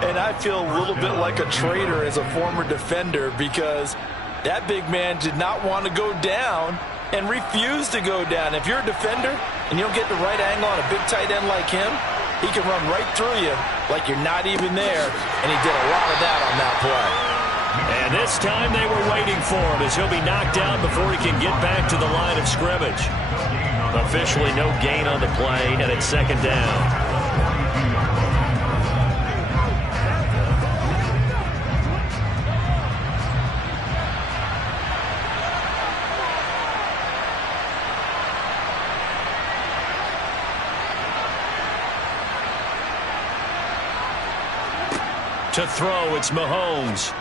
And I feel a little bit like a traitor as a former defender because that big man did not want to go down and refused to go down. If you're a defender and you don't get the right angle on a big tight end like him, he can run right through you like you're not even there. And he did a lot of that on that play. And this time they were waiting for him as he'll be knocked down before he can get back to the line of scrimmage. Officially no gain on the play, and it's second down. To throw, it's Mahomes.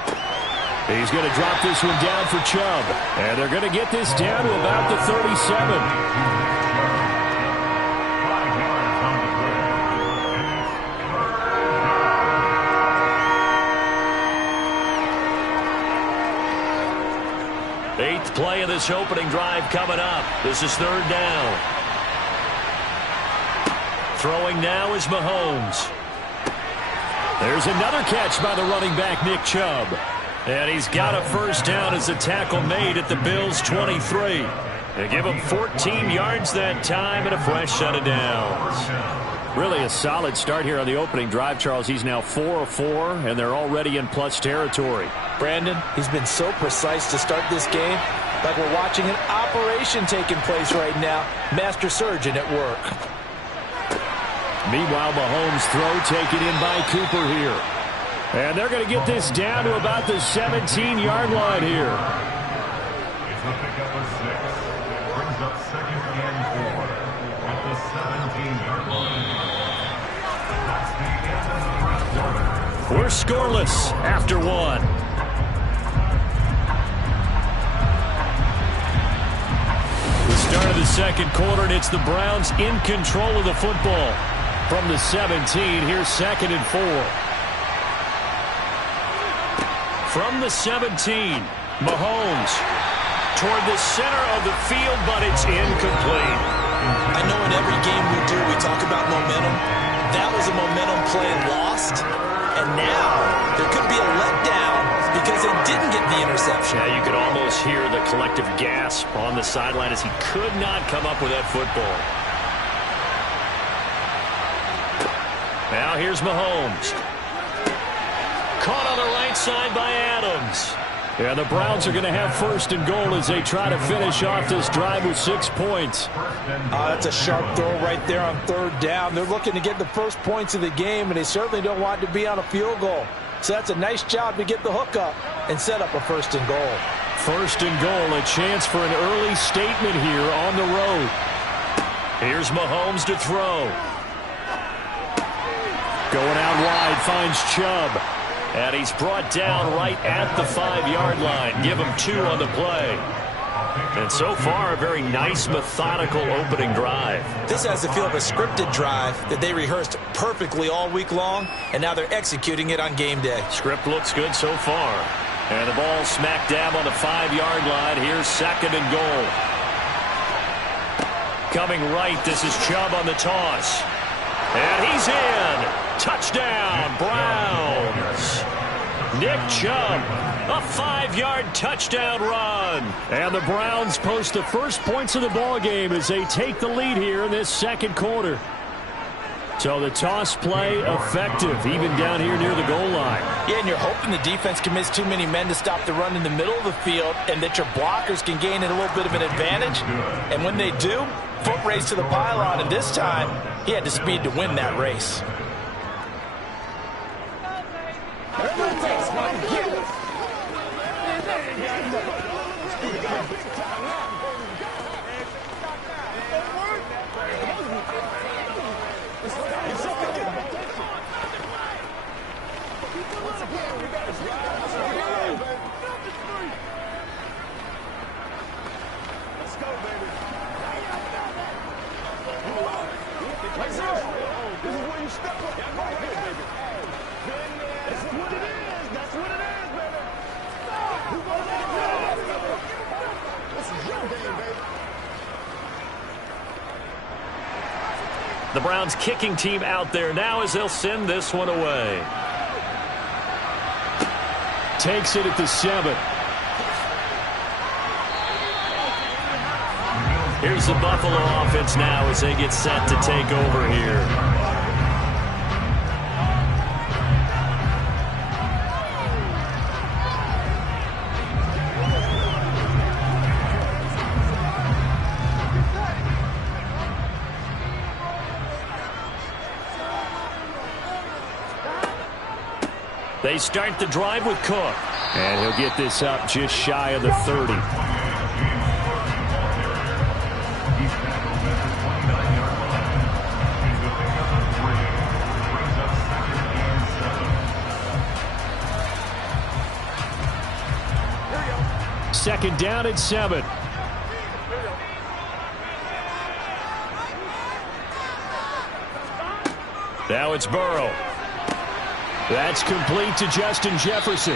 He's going to drop this one down for Chubb. And they're going to get this down to about the 37. 5 yards on the play. 8th play of this opening drive coming up. This is third down. Throwing now is Mahomes. There's another catch by the running back, Nick Chubb. And he's got a first down as a tackle made at the Bills' 23. They give him 14 yards that time and a fresh set of downs. Really a solid start here on the opening drive, Charles. He's now 4 of 4, and they're already in plus territory. Brandon, he's been so precise to start this game, like we're watching an operation taking place right now. Master surgeon at work. Meanwhile, Mahomes' throw taken in by Cooper here. And they're going to get this down to about the 17-yard line here. It's a pickup of 6. Brings up 2nd and 4 at the 17-yard line. That's the end of the first quarter. We're scoreless after 1. The start of the second quarter, and it's the Browns in control of the football. From the 17, here's 2nd and 4. From the 17, Mahomes. toward the center of the field, but it's incomplete. I know in every game we do, we talk about momentum. That was a momentum play lost, and now there could be a letdown because they didn't get the interception. Yeah, you could almost hear the collective gasp on the sideline as he could not come up with that football. Now here's Mahomes. Caught on the right side by Adams. Yeah, the Browns are going to have first and goal as they try to finish off this drive with 6 points. That's a sharp throw right there on third down. They're looking to get the first points of the game, and they certainly don't want to be on a field goal. So that's a nice job to get the hook up and set up a first and goal. First and goal, a chance for an early statement here on the road. Here's Mahomes to throw. Going out wide, finds Chubb. And he's brought down right at the 5-yard line. Give him 2 on the play. And so far, a very nice, methodical opening drive. This has the feel of a scripted drive that they rehearsed perfectly all week long, and now they're executing it on game day. Script looks good so far. And the ball smack dab on the 5-yard line. Here's second and goal. Coming right, this is Chubb on the toss. And he's in. Touchdown, Browns. Nick Chubb, a 5-yard touchdown run. And the Browns post the first points of the ball game as they take the lead here in this second quarter. So the toss play effective, even down here near the goal line. Yeah, and you're hoping the defense commits too many men to stop the run in the middle of the field and that your blockers can gain a little bit of an advantage. And when they do, foot race to the pylon, and this time he had the speed to win that race. The Browns kicking team out there now as they'll send this one away. Takes it at the 7. Here's the Buffalo offense now as they get set to take over here. They start the drive with Cook. And he'll get this up just shy of the 30. Second down and 7. Now it's Burrow. That's complete to Justin Jefferson.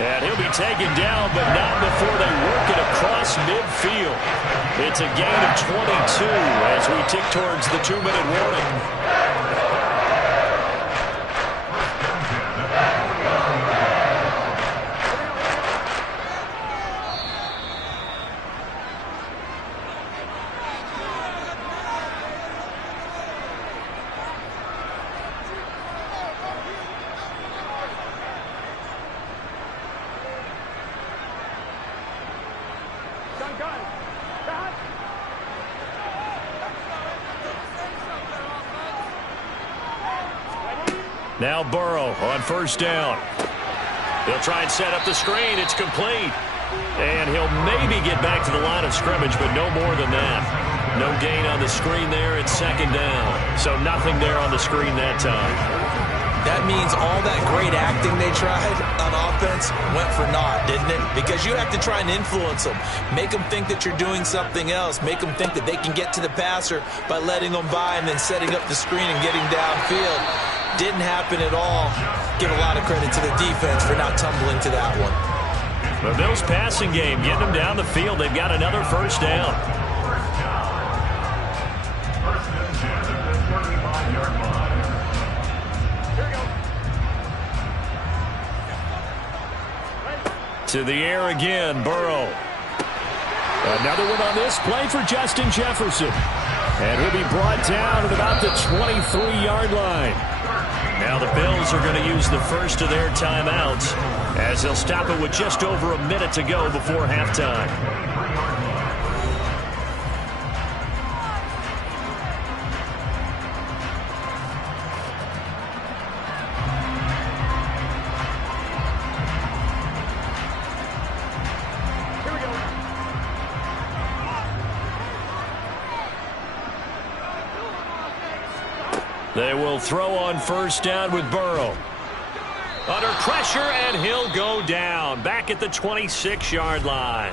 And he'll be taken down, but not before they work it across midfield. It's a gain of 22 as we tick towards the 2-minute warning. Now Burrow on first down. He'll try and set up the screen. It's complete. And he'll maybe get back to the line of scrimmage, but no more than that. No gain on the screen there. It's second down. So nothing there on the screen that time. That means all that great acting they tried on offense went for naught, didn't it? Because you have to try and influence them. Make them think that you're doing something else. Make them think that they can get to the passer by letting them by and then setting up the screen and getting downfield. Didn't happen at all. Give a lot of credit to the defense for not tumbling to that one. The Bills passing game, getting them down the field. They've got another first down. First and 10 at the 35-yard line. To the air again, Burrow. Another one on this play for Justin Jefferson. And he'll be brought down at about the 23-yard line. Now the Bills are going to use the first of their timeouts as they'll stop it with just over a minute to go before halftime. They will throw on first down with Burrow. Under pressure, and he'll go down. Back at the 26-yard line.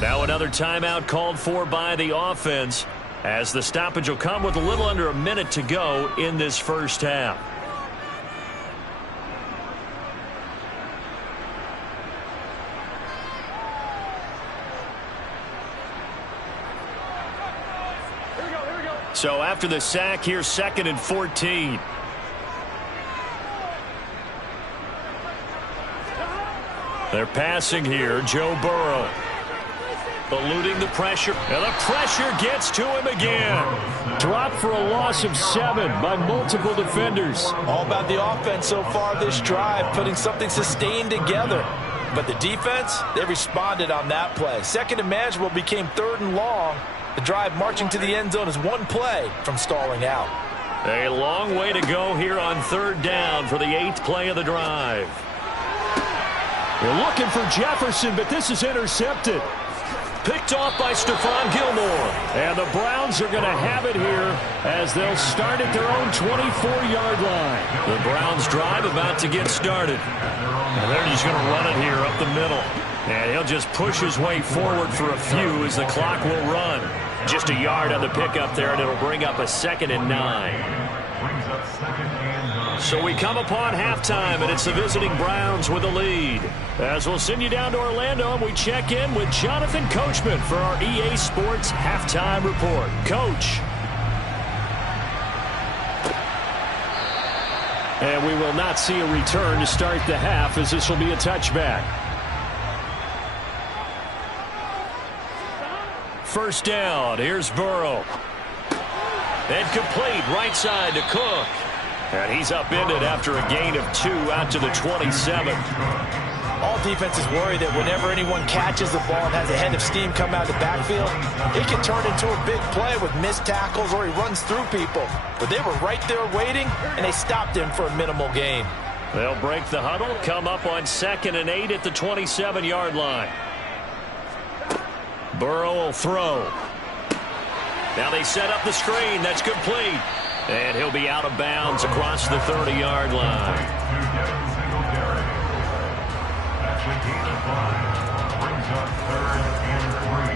Now another timeout called for by the offense as the stoppage will come with a little under a minute to go in this first half. So after the sack, here's 2nd and 14. They're passing here. Joe Burrow eluding the pressure. And the pressure gets to him again. Dropped for a loss of 7 by multiple defenders. All about the offense so far this drive, putting something sustained together. But the defense, they responded on that play. 2nd and manageable became 3rd and long. The drive marching to the end zone is one play from stalling out. A long way to go here on 3rd down for the 8th play of the drive. They're looking for Jefferson, but this is intercepted. Picked off by Stephon Gilmore. And the Browns are going to have it here as they'll start at their own 24-yard line. The Browns drive about to get started. And they're just going to run it here up the middle. And he'll just push his way forward for a few as the clock will run. Just a yard on the pickup there, and it'll bring up a 2nd and 9. So we come upon halftime, and it's the visiting Browns with the lead. As we'll send you down to Orlando, and we check in with Jonathan Coachman for our EA Sports Halftime Report. Coach. And we will not see a return to start the half, as this will be a touchback. First down, here's Burrow. And complete, right side to Cook. And he's upended after a gain of 2 out to the 27. All defenses worry that whenever anyone catches the ball and has a head of steam come out of the backfield, it can turn into a big play with missed tackles or he runs through people. But they were right there waiting, and they stopped him for a minimal gain. They'll break the huddle, come up on 2nd and 8 at the 27-yard line. Burrow will throw. Now they set up the screen. That's complete. And he'll be out of bounds across the 30-yard line. That's a gain of 5. Brings up 3rd and 3.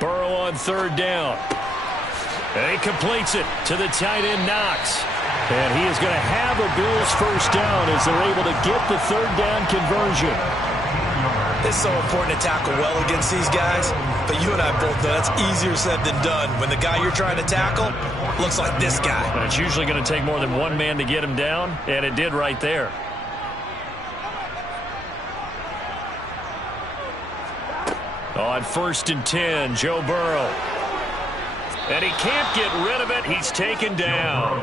Burrow on 3rd down. And he completes it to the tight end, Knox. And he is going to have a Bills first down as they're able to get the 3rd down conversion. It's so important to tackle well against these guys, but you and I both know that's easier said than done. When the guy you're trying to tackle looks like this guy. And it's usually going to take more than one man to get him down, and it did right there. On 1st and 10, Joe Burrow. And he can't get rid of it. He's taken down.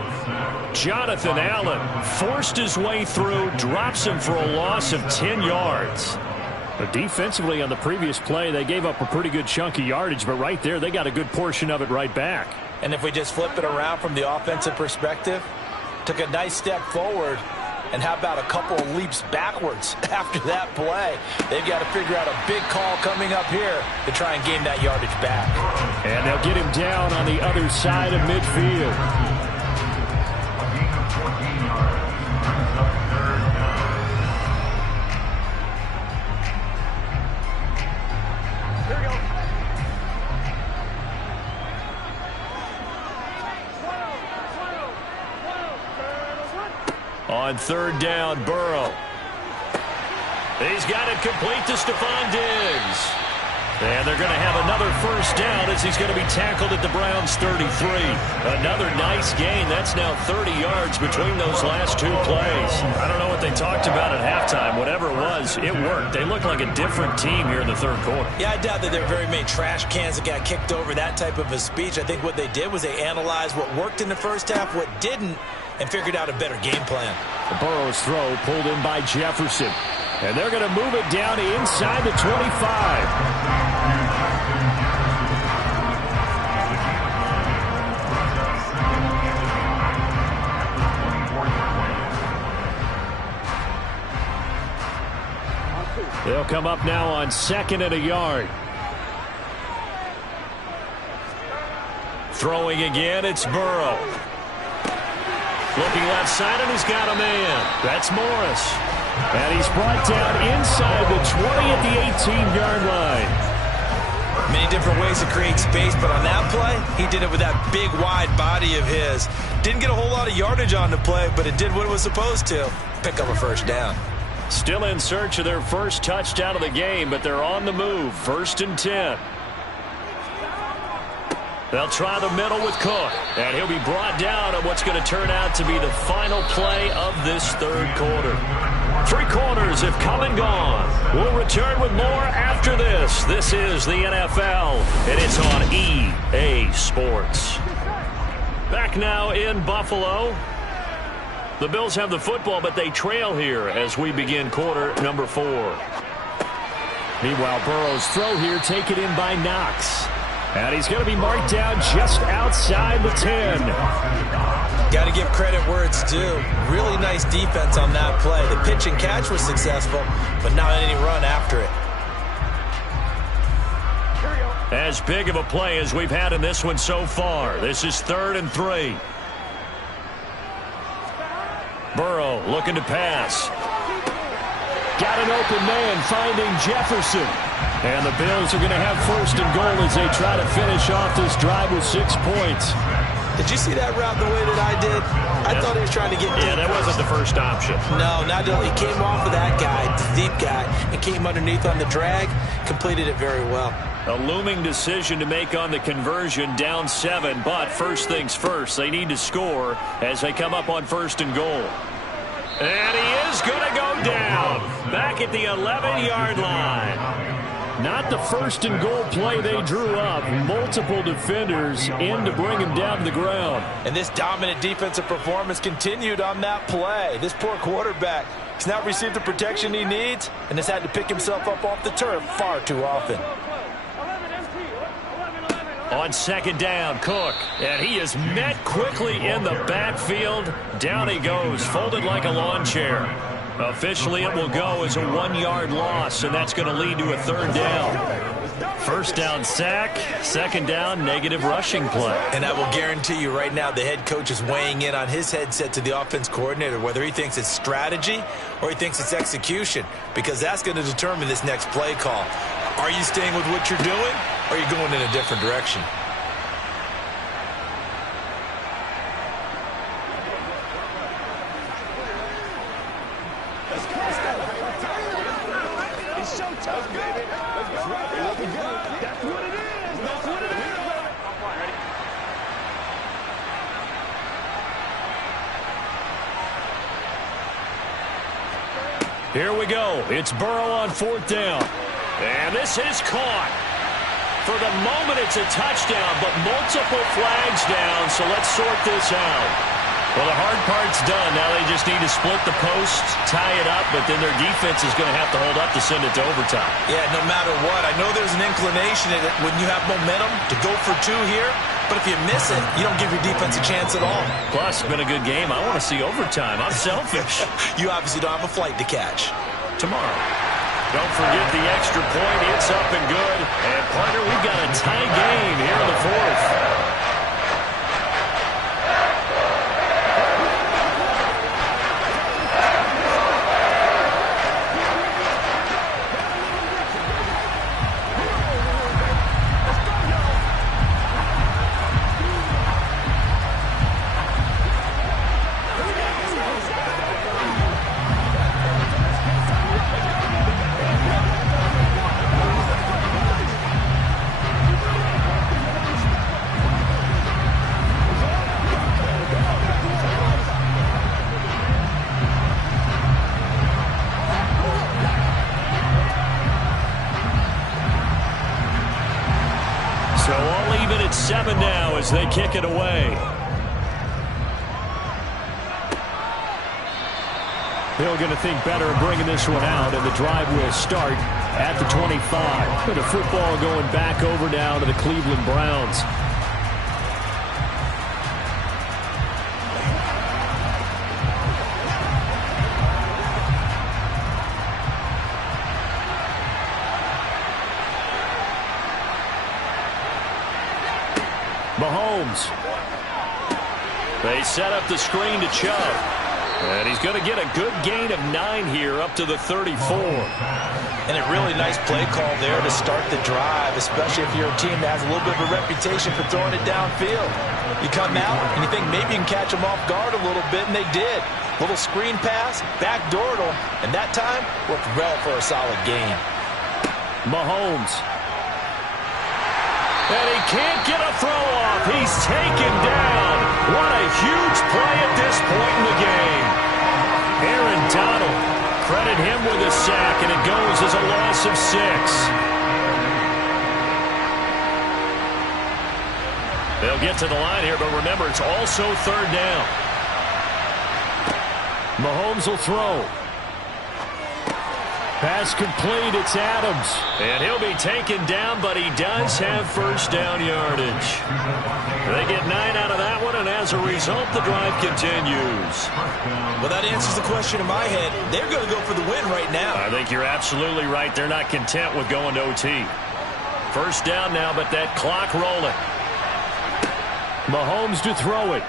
Jonathan Allen forced his way through, drops him for a loss of 10 yards. But defensively on the previous play, they gave up a pretty good chunk of yardage, but right there, they got a good portion of it right back. And if we just flip it around from the offensive perspective, took a nice step forward, and how about a couple of leaps backwards after that play? They've got to figure out a big call coming up here to try and gain that yardage back. And they'll get him down on the other side of midfield. A gain of 14 yards. Brings up 3rd down. On third down, Burrow. He's got it complete to Stephon Diggs. And they're going to have another first down as he's going to be tackled at the Browns' 33. Another nice gain. That's now 30 yards between those last two plays. I don't know what they talked about at halftime. Whatever it was, it worked. They look like a different team here in the third quarter. Yeah, I doubt that there are very many trash cans that got kicked over, that type of a speech. I think what they did was they analyzed what worked in the first half, what didn't, and figured out a better game plan. The Burrow's throw pulled in by Jefferson. And they're going to move it down inside the 25. They'll come up now on 2nd and a yard. Throwing again, it's Burrow. Looking left side, and he's got a man. That's Morris. And he's brought down inside the 20 at the 18-yard line. Many different ways to create space, but on that play, he did it with that big, wide body of his. Didn't get a whole lot of yardage on the play, but it did what it was supposed to. Pick up a first down. Still in search of their first touchdown of the game, but they're on the move. 1st and 10. They'll try the middle with Cook, and he'll be brought down on what's going to turn out to be the final play of this third quarter. 3 quarters have come and gone. We'll return with more after this. This is the NFL, and it's on EA Sports. Back now in Buffalo. The Bills have the football, but they trail here as we begin quarter number 4. Meanwhile, Burrow's throw here taken in by Knox. And he's going to be marked down just outside the 10. Got to give credit where it's due. Really nice defense on that play. The pitch and catch was successful, but not any run after it. As big of a play as we've had in this one so far. This is 3rd and 3. Burrow looking to pass. Got an open man finding Jefferson. And the Bills are going to have 1st and goal as they try to finish off this drive with 6 points. Did you see that route the way that I did? I thought he was trying to get deep. Yeah, that wasn't the first option. No, not at all. He came off of that guy, the deep guy, and came underneath on the drag. Completed it very well. A looming decision to make on the conversion, down 7. But first things first, they need to score as they come up on 1st and goal. And he is going to go down back at the 11-yard line. Not the 1st and goal play they drew up. Multiple defenders in to bring him down to the ground. And this dominant defensive performance continued on that play. This poor quarterback has not received the protection he needs and has had to pick himself up off the turf far too often. On 2nd down, Cook. And he is met quickly in the backfield. Down he goes, folded like a lawn chair. Officially, it will go as a 1-yard loss, and that's going to lead to a 3rd down. 1st down sack, 2nd down negative rushing play. And I will guarantee you right now the head coach is weighing in on his headset to the offense coordinator, whether he thinks it's strategy or he thinks it's execution, because that's going to determine this next play call. Are you staying with what you're doing, or are you going in a different direction? Here we go. It's Burrow on 4th down. And this is caught. For the moment, it's a touchdown, but multiple flags down, so let's sort this out. Well, the hard part's done. Now they just need to split the posts, tie it up, but then their defense is going to have to hold up to send it to overtime. Yeah, no matter what. I know there's an inclination in it when you have momentum to go for 2 here, but if you miss it, you don't give your defense a chance at all. Plus, it's been a good game. I want to see overtime. I'm selfish. You obviously don't have a flight to catch. Tomorrow. Don't forget the extra point. It's up and good. And, partner, we've got a tie game here in the 4th. kick it away. They're going to think better of bringing this one out, and the drive will start at the 25. With the football going back over now to the Cleveland Browns. Mahomes. They set up the screen to Chubb. And he's going to get a good gain of 9 here up to the 34. And a really nice play call there to start the drive, especially if you're a team that has a little bit of a reputation for throwing it downfield. You come out and you think maybe you can catch them off guard a little bit, and they did. Little screen pass, backdoored them, and that time worked well for a solid gain. Mahomes. And he can't get a throw off. He's taken down. What a huge play at this point in the game. Aaron Donald, credit him with a sack, and it goes as a loss of 6. They'll get to the line here, but remember, it's also 3rd down. Mahomes will throw. Pass complete. It's Adams. And he'll be taken down, but he does have first down yardage. They get 9 out of that one, and as a result, the drive continues. Well, that answers the question in my head. They're going to go for the win right now. I think you're absolutely right. They're not content with going to OT. First down now, but that clock rolling. Mahomes to throw it.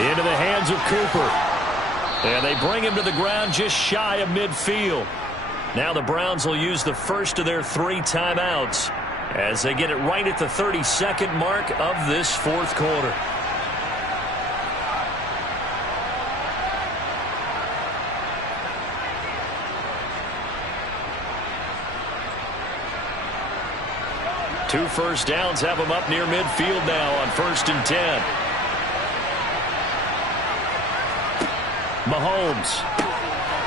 Into the hands of Cooper. And they bring him to the ground just shy of midfield. Now the Browns will use the first of their 3 timeouts as they get it right at the 32nd mark of this 4th quarter. Two first downs have them up near midfield now on 1st and 10. Mahomes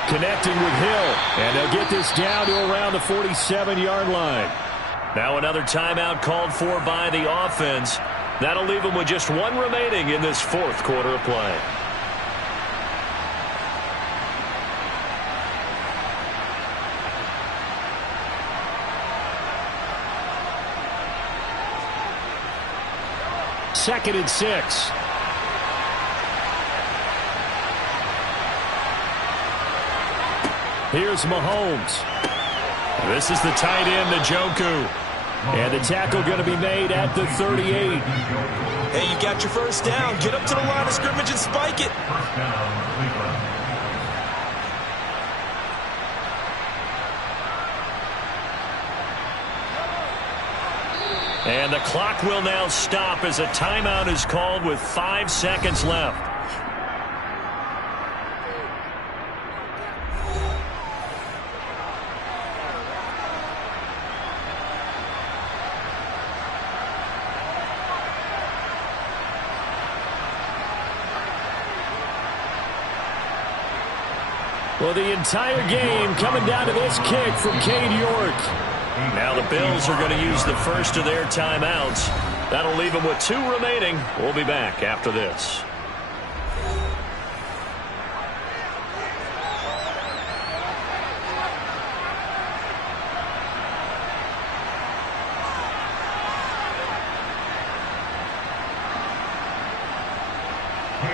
connecting with Hill, and they'll get this down to around the 47-yard line. Now another timeout called for by the offense. That'll leave them with just 1 remaining in this 4th quarter of play. Second and 6. Here's Mahomes. This is the tight end, Njoku. And the tackle going to be made at the 38. Hey, you got your first down. Get up to the line of scrimmage and spike it. And the clock will now stop as a timeout is called with 5 seconds left. Well, the entire game coming down to this kick from Cade York. Now the Bills are going to use the first of their timeouts. That'll leave them with 2 remaining. We'll be back after this.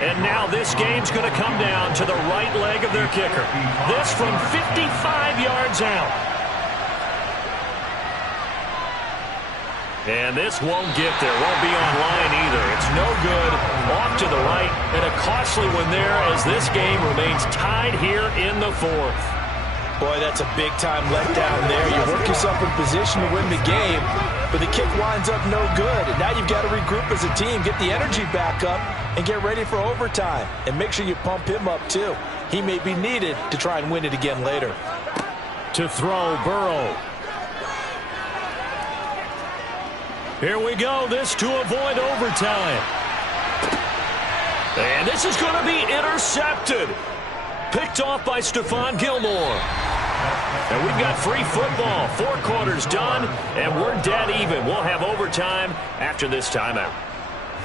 And now this game's going to come down to the right leg of their kicker. This from 55 yards out. And this won't get there. Won't be on line either. It's no good. Off to the right. And a costly one there as this game remains tied here in the 4th. Boy, that's a big-time letdown there. You work yourself in position to win the game, but the kick winds up no good. And now you've got to regroup as a team, get the energy back up, and get ready for overtime. And make sure you pump him up, too. He may be needed to try and win it again later. To throw, Burrow. Here we go. This to avoid overtime. And this is going to be intercepted. Picked off by Stephon Gilmore. And we've got free football. 4 quarters done, and we're dead even. We'll have overtime after this timeout.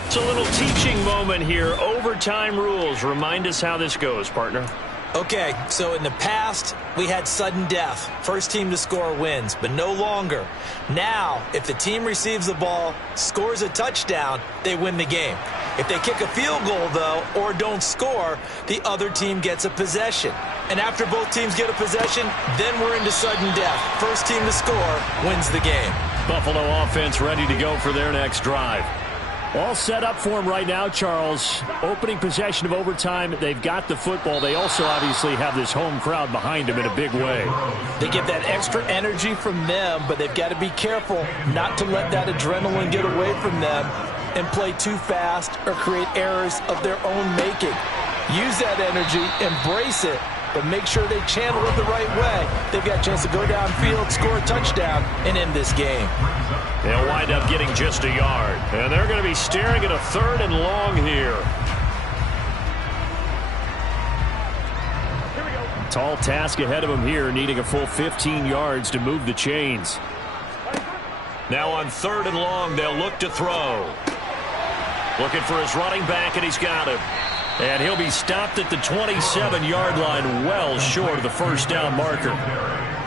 It's a little teaching moment here. Overtime rules. Remind us how this goes, partner. Okay, so in the past, we had sudden death. First team to score wins, but no longer. Now, if the team receives the ball, scores a touchdown, they win the game. If they kick a field goal, though, or don't score, the other team gets a possession. And after both teams get a possession, then we're into sudden death. First team to score wins the game. Buffalo offense ready to go for their next drive. All set up for them right now, Charles. Opening possession of overtime. They've got the football. They also obviously have this home crowd behind them in a big way. They get that extra energy from them, but they've got to be careful not to let that adrenaline get away from them and play too fast or create errors of their own making. Use that energy, embrace it, but make sure they channel it the right way. They've got a chance to go downfield, score a touchdown, and end this game. They'll wind up getting just a yard. And they're going to be staring at a 3rd and long here. Tall task ahead of them here, needing a full 15 yards to move the chains. Now on 3rd and long, they'll look to throw. Looking for his running back, and he's got him. And he'll be stopped at the 27-yard line, well short of the first down marker.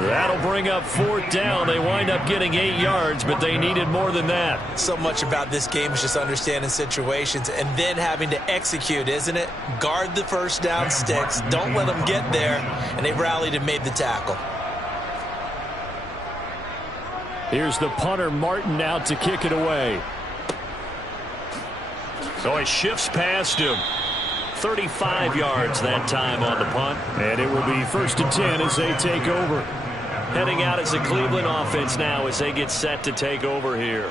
That'll bring up 4th down. They wind up getting 8 yards, but they needed more than that. So much about this game is just understanding situations and then having to execute, isn't it? Guard the first down sticks. Don't let them get there. And they rallied and made the tackle. Here's the punter, Martin, out to kick it away. So he shifts past him. 35 yards that time on the punt. And it will be 1st and 10 as they take over. Heading out as the Cleveland offense now as they get set to take over here.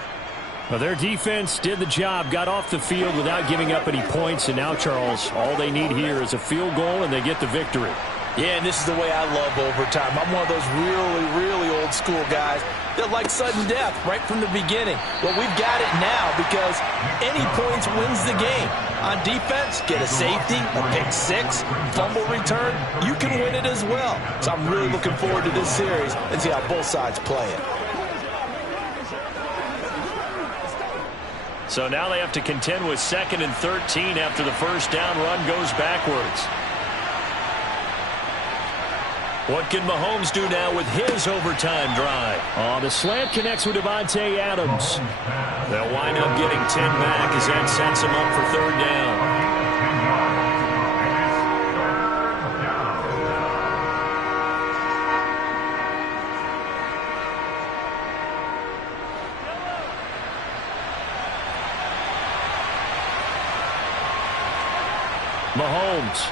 Well, their defense did the job, got off the field without giving up any points. And now, Charles, all they need here is a field goal and they get the victory. Yeah, and this is the way I love overtime. I'm one of those really, really old school guys that like sudden death right from the beginning. Well, we've got it now because any points wins the game. On defense, get a safety, a pick 6, fumble return, you can win it as well. So I'm really looking forward to this series and see how both sides play it. So now they have to contend with 2nd and 13 after the first down run goes backwards. What can Mahomes do now with his overtime drive? The slant connects with Davante Adams. They'll wind up getting 10 back as that sets him up for 3rd down. Mahomes.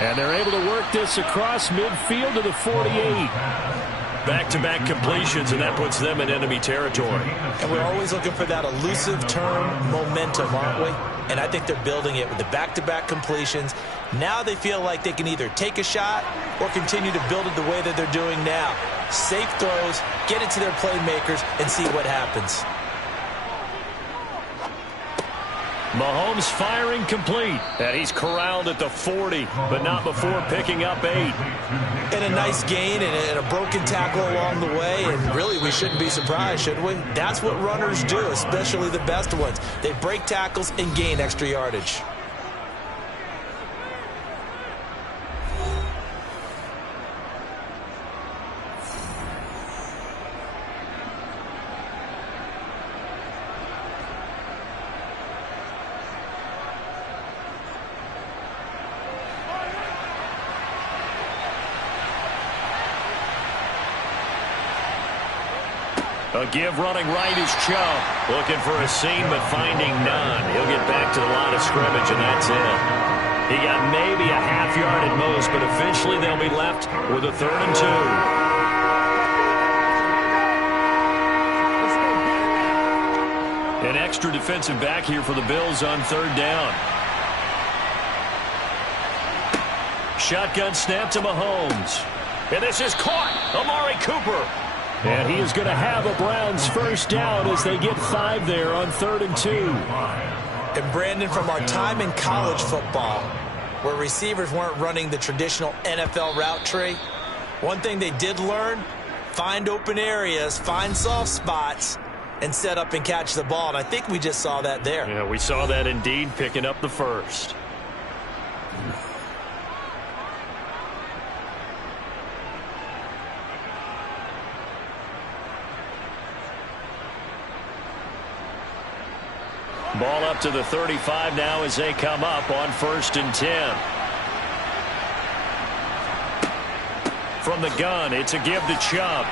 And they're able to work this across midfield to the 48. Back-to-back completions, and that puts them in enemy territory. And we're always looking for that elusive term momentum, aren't we? And I think they're building it with the back-to-back completions. Now they feel like they can either take a shot or continue to build it the way that they're doing now. Safe throws, get it to their playmakers, and see what happens. Mahomes firing complete. And he's corralled at the 40, but not before picking up 8. And a nice gain and a broken tackle along the way. And really, we shouldn't be surprised, should we? That's what runners do, especially the best ones. They break tackles and gain extra yardage. A give running right is Chubb. Looking for a seam, but finding none. He'll get back to the line of scrimmage, and that's it. He got maybe a half yard at most, but eventually they'll be left with a 3rd and 2. An extra defensive back here for the Bills on 3rd down. Shotgun snap to Mahomes. And this is caught. Amari Cooper. And he is going to have a Browns first down as they get 5 there on 3rd and 2. And Brandon, from our time in college football, where receivers weren't running the traditional NFL route tree, One thing they did learn, find open areas, find soft spots, and set up and catch the ball. And I think we just saw that there. Yeah, we saw that indeed, picking up the first. Ball up to the 35 now as they come up on 1st and 10. From the gun, it's a give to Chubb.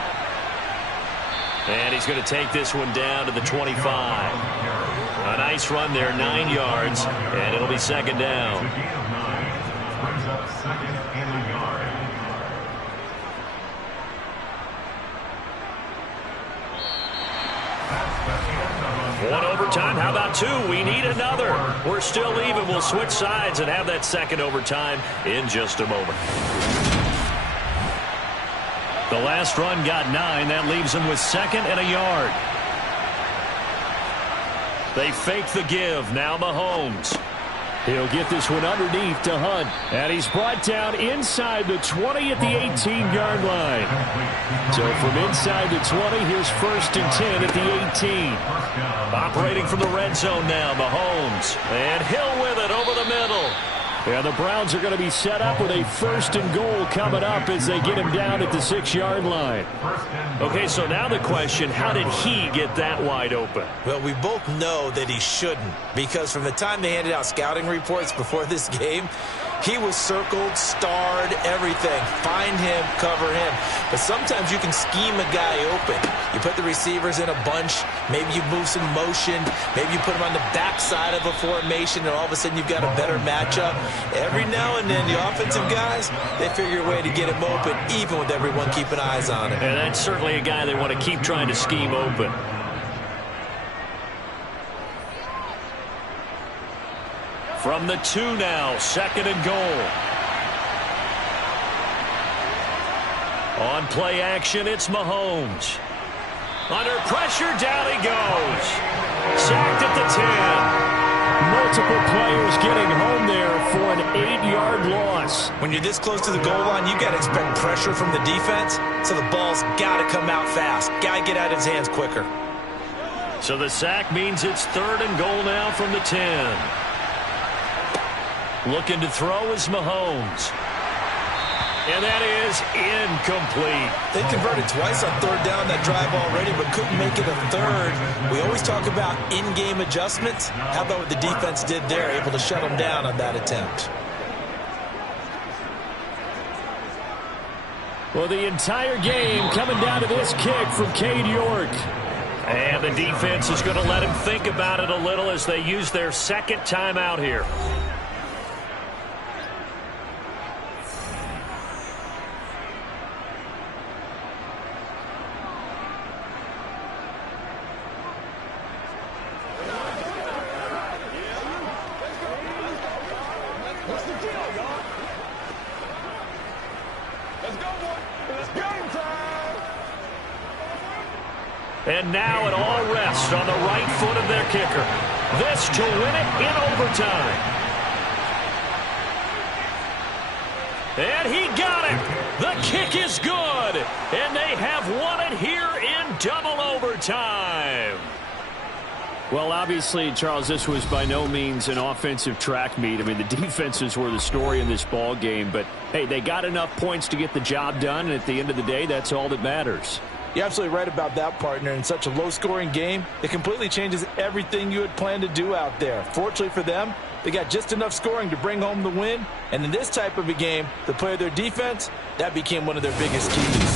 And he's going to take this one down to the 25. A nice run there, 9 yards, and it'll be 2nd down. Brings up 2nd and a yard. One overtime. How about 2? We need another. We're still even. We'll switch sides and have that 2nd overtime in just a moment. The last run got 9. That leaves them with 2nd and a yard. They fake the give. Now Mahomes. He'll get this one underneath to Hunt. And he's brought down inside the 20 at the 18-yard line. So from inside the 20, here's 1st and 10 at the 18. Operating from the red zone now, Mahomes. And Hill with it over the middle. Yeah, the Browns are going to be set up with a 1st and goal coming up as they get him down at the 6-yard line. Okay, so now the question, how did he get that wide open? Well, we both know that he shouldn't, because from the time they handed out scouting reports before this game, he was circled, starred, everything. Find him, cover him. But sometimes you can scheme a guy open. You put the receivers in a bunch. Maybe you move some motion. Maybe you put him on the backside of a formation, and all of a sudden you've got a better matchup. Every now and then, the offensive guys, they figure a way to get him open, even with everyone keeping eyes on him. And that's certainly a guy they want to keep trying to scheme open. From the 2 now, 2nd and goal. On play action, it's Mahomes. Under pressure, down he goes. Sacked at the 10. Multiple players getting home there for an 8-yard loss. When you're this close to the goal line, you got to expect pressure from the defense, so the ball's got to come out fast. Got to get out of his hands quicker. So the sack means it's 3rd and goal now from the 10. Looking to throw is Mahomes. And that is incomplete. They converted twice on 3rd down that drive already, but couldn't make it a 3rd. We always talk about in-game adjustments. How about what the defense did there, able to shut them down on that attempt? Well, the entire game coming down to this kick from Cade York. And the defense is going to let him think about it a little as they use their 2nd timeout here. And now it all rests on the right foot of their kicker. This to win it in overtime. And he got it. The kick is good. And they have won it here in double overtime. Well, obviously, Charles, this was by no means an offensive track meet. I mean, the defenses were the story in this ball game. But, hey, they got enough points to get the job done. And at the end of the day, that's all that matters. You're absolutely right about that, partner. In such a low-scoring game, it completely changes everything you had planned to do out there. Fortunately for them, they got just enough scoring to bring home the win. And in this type of a game, the play of their defense, that became one of their biggest keys.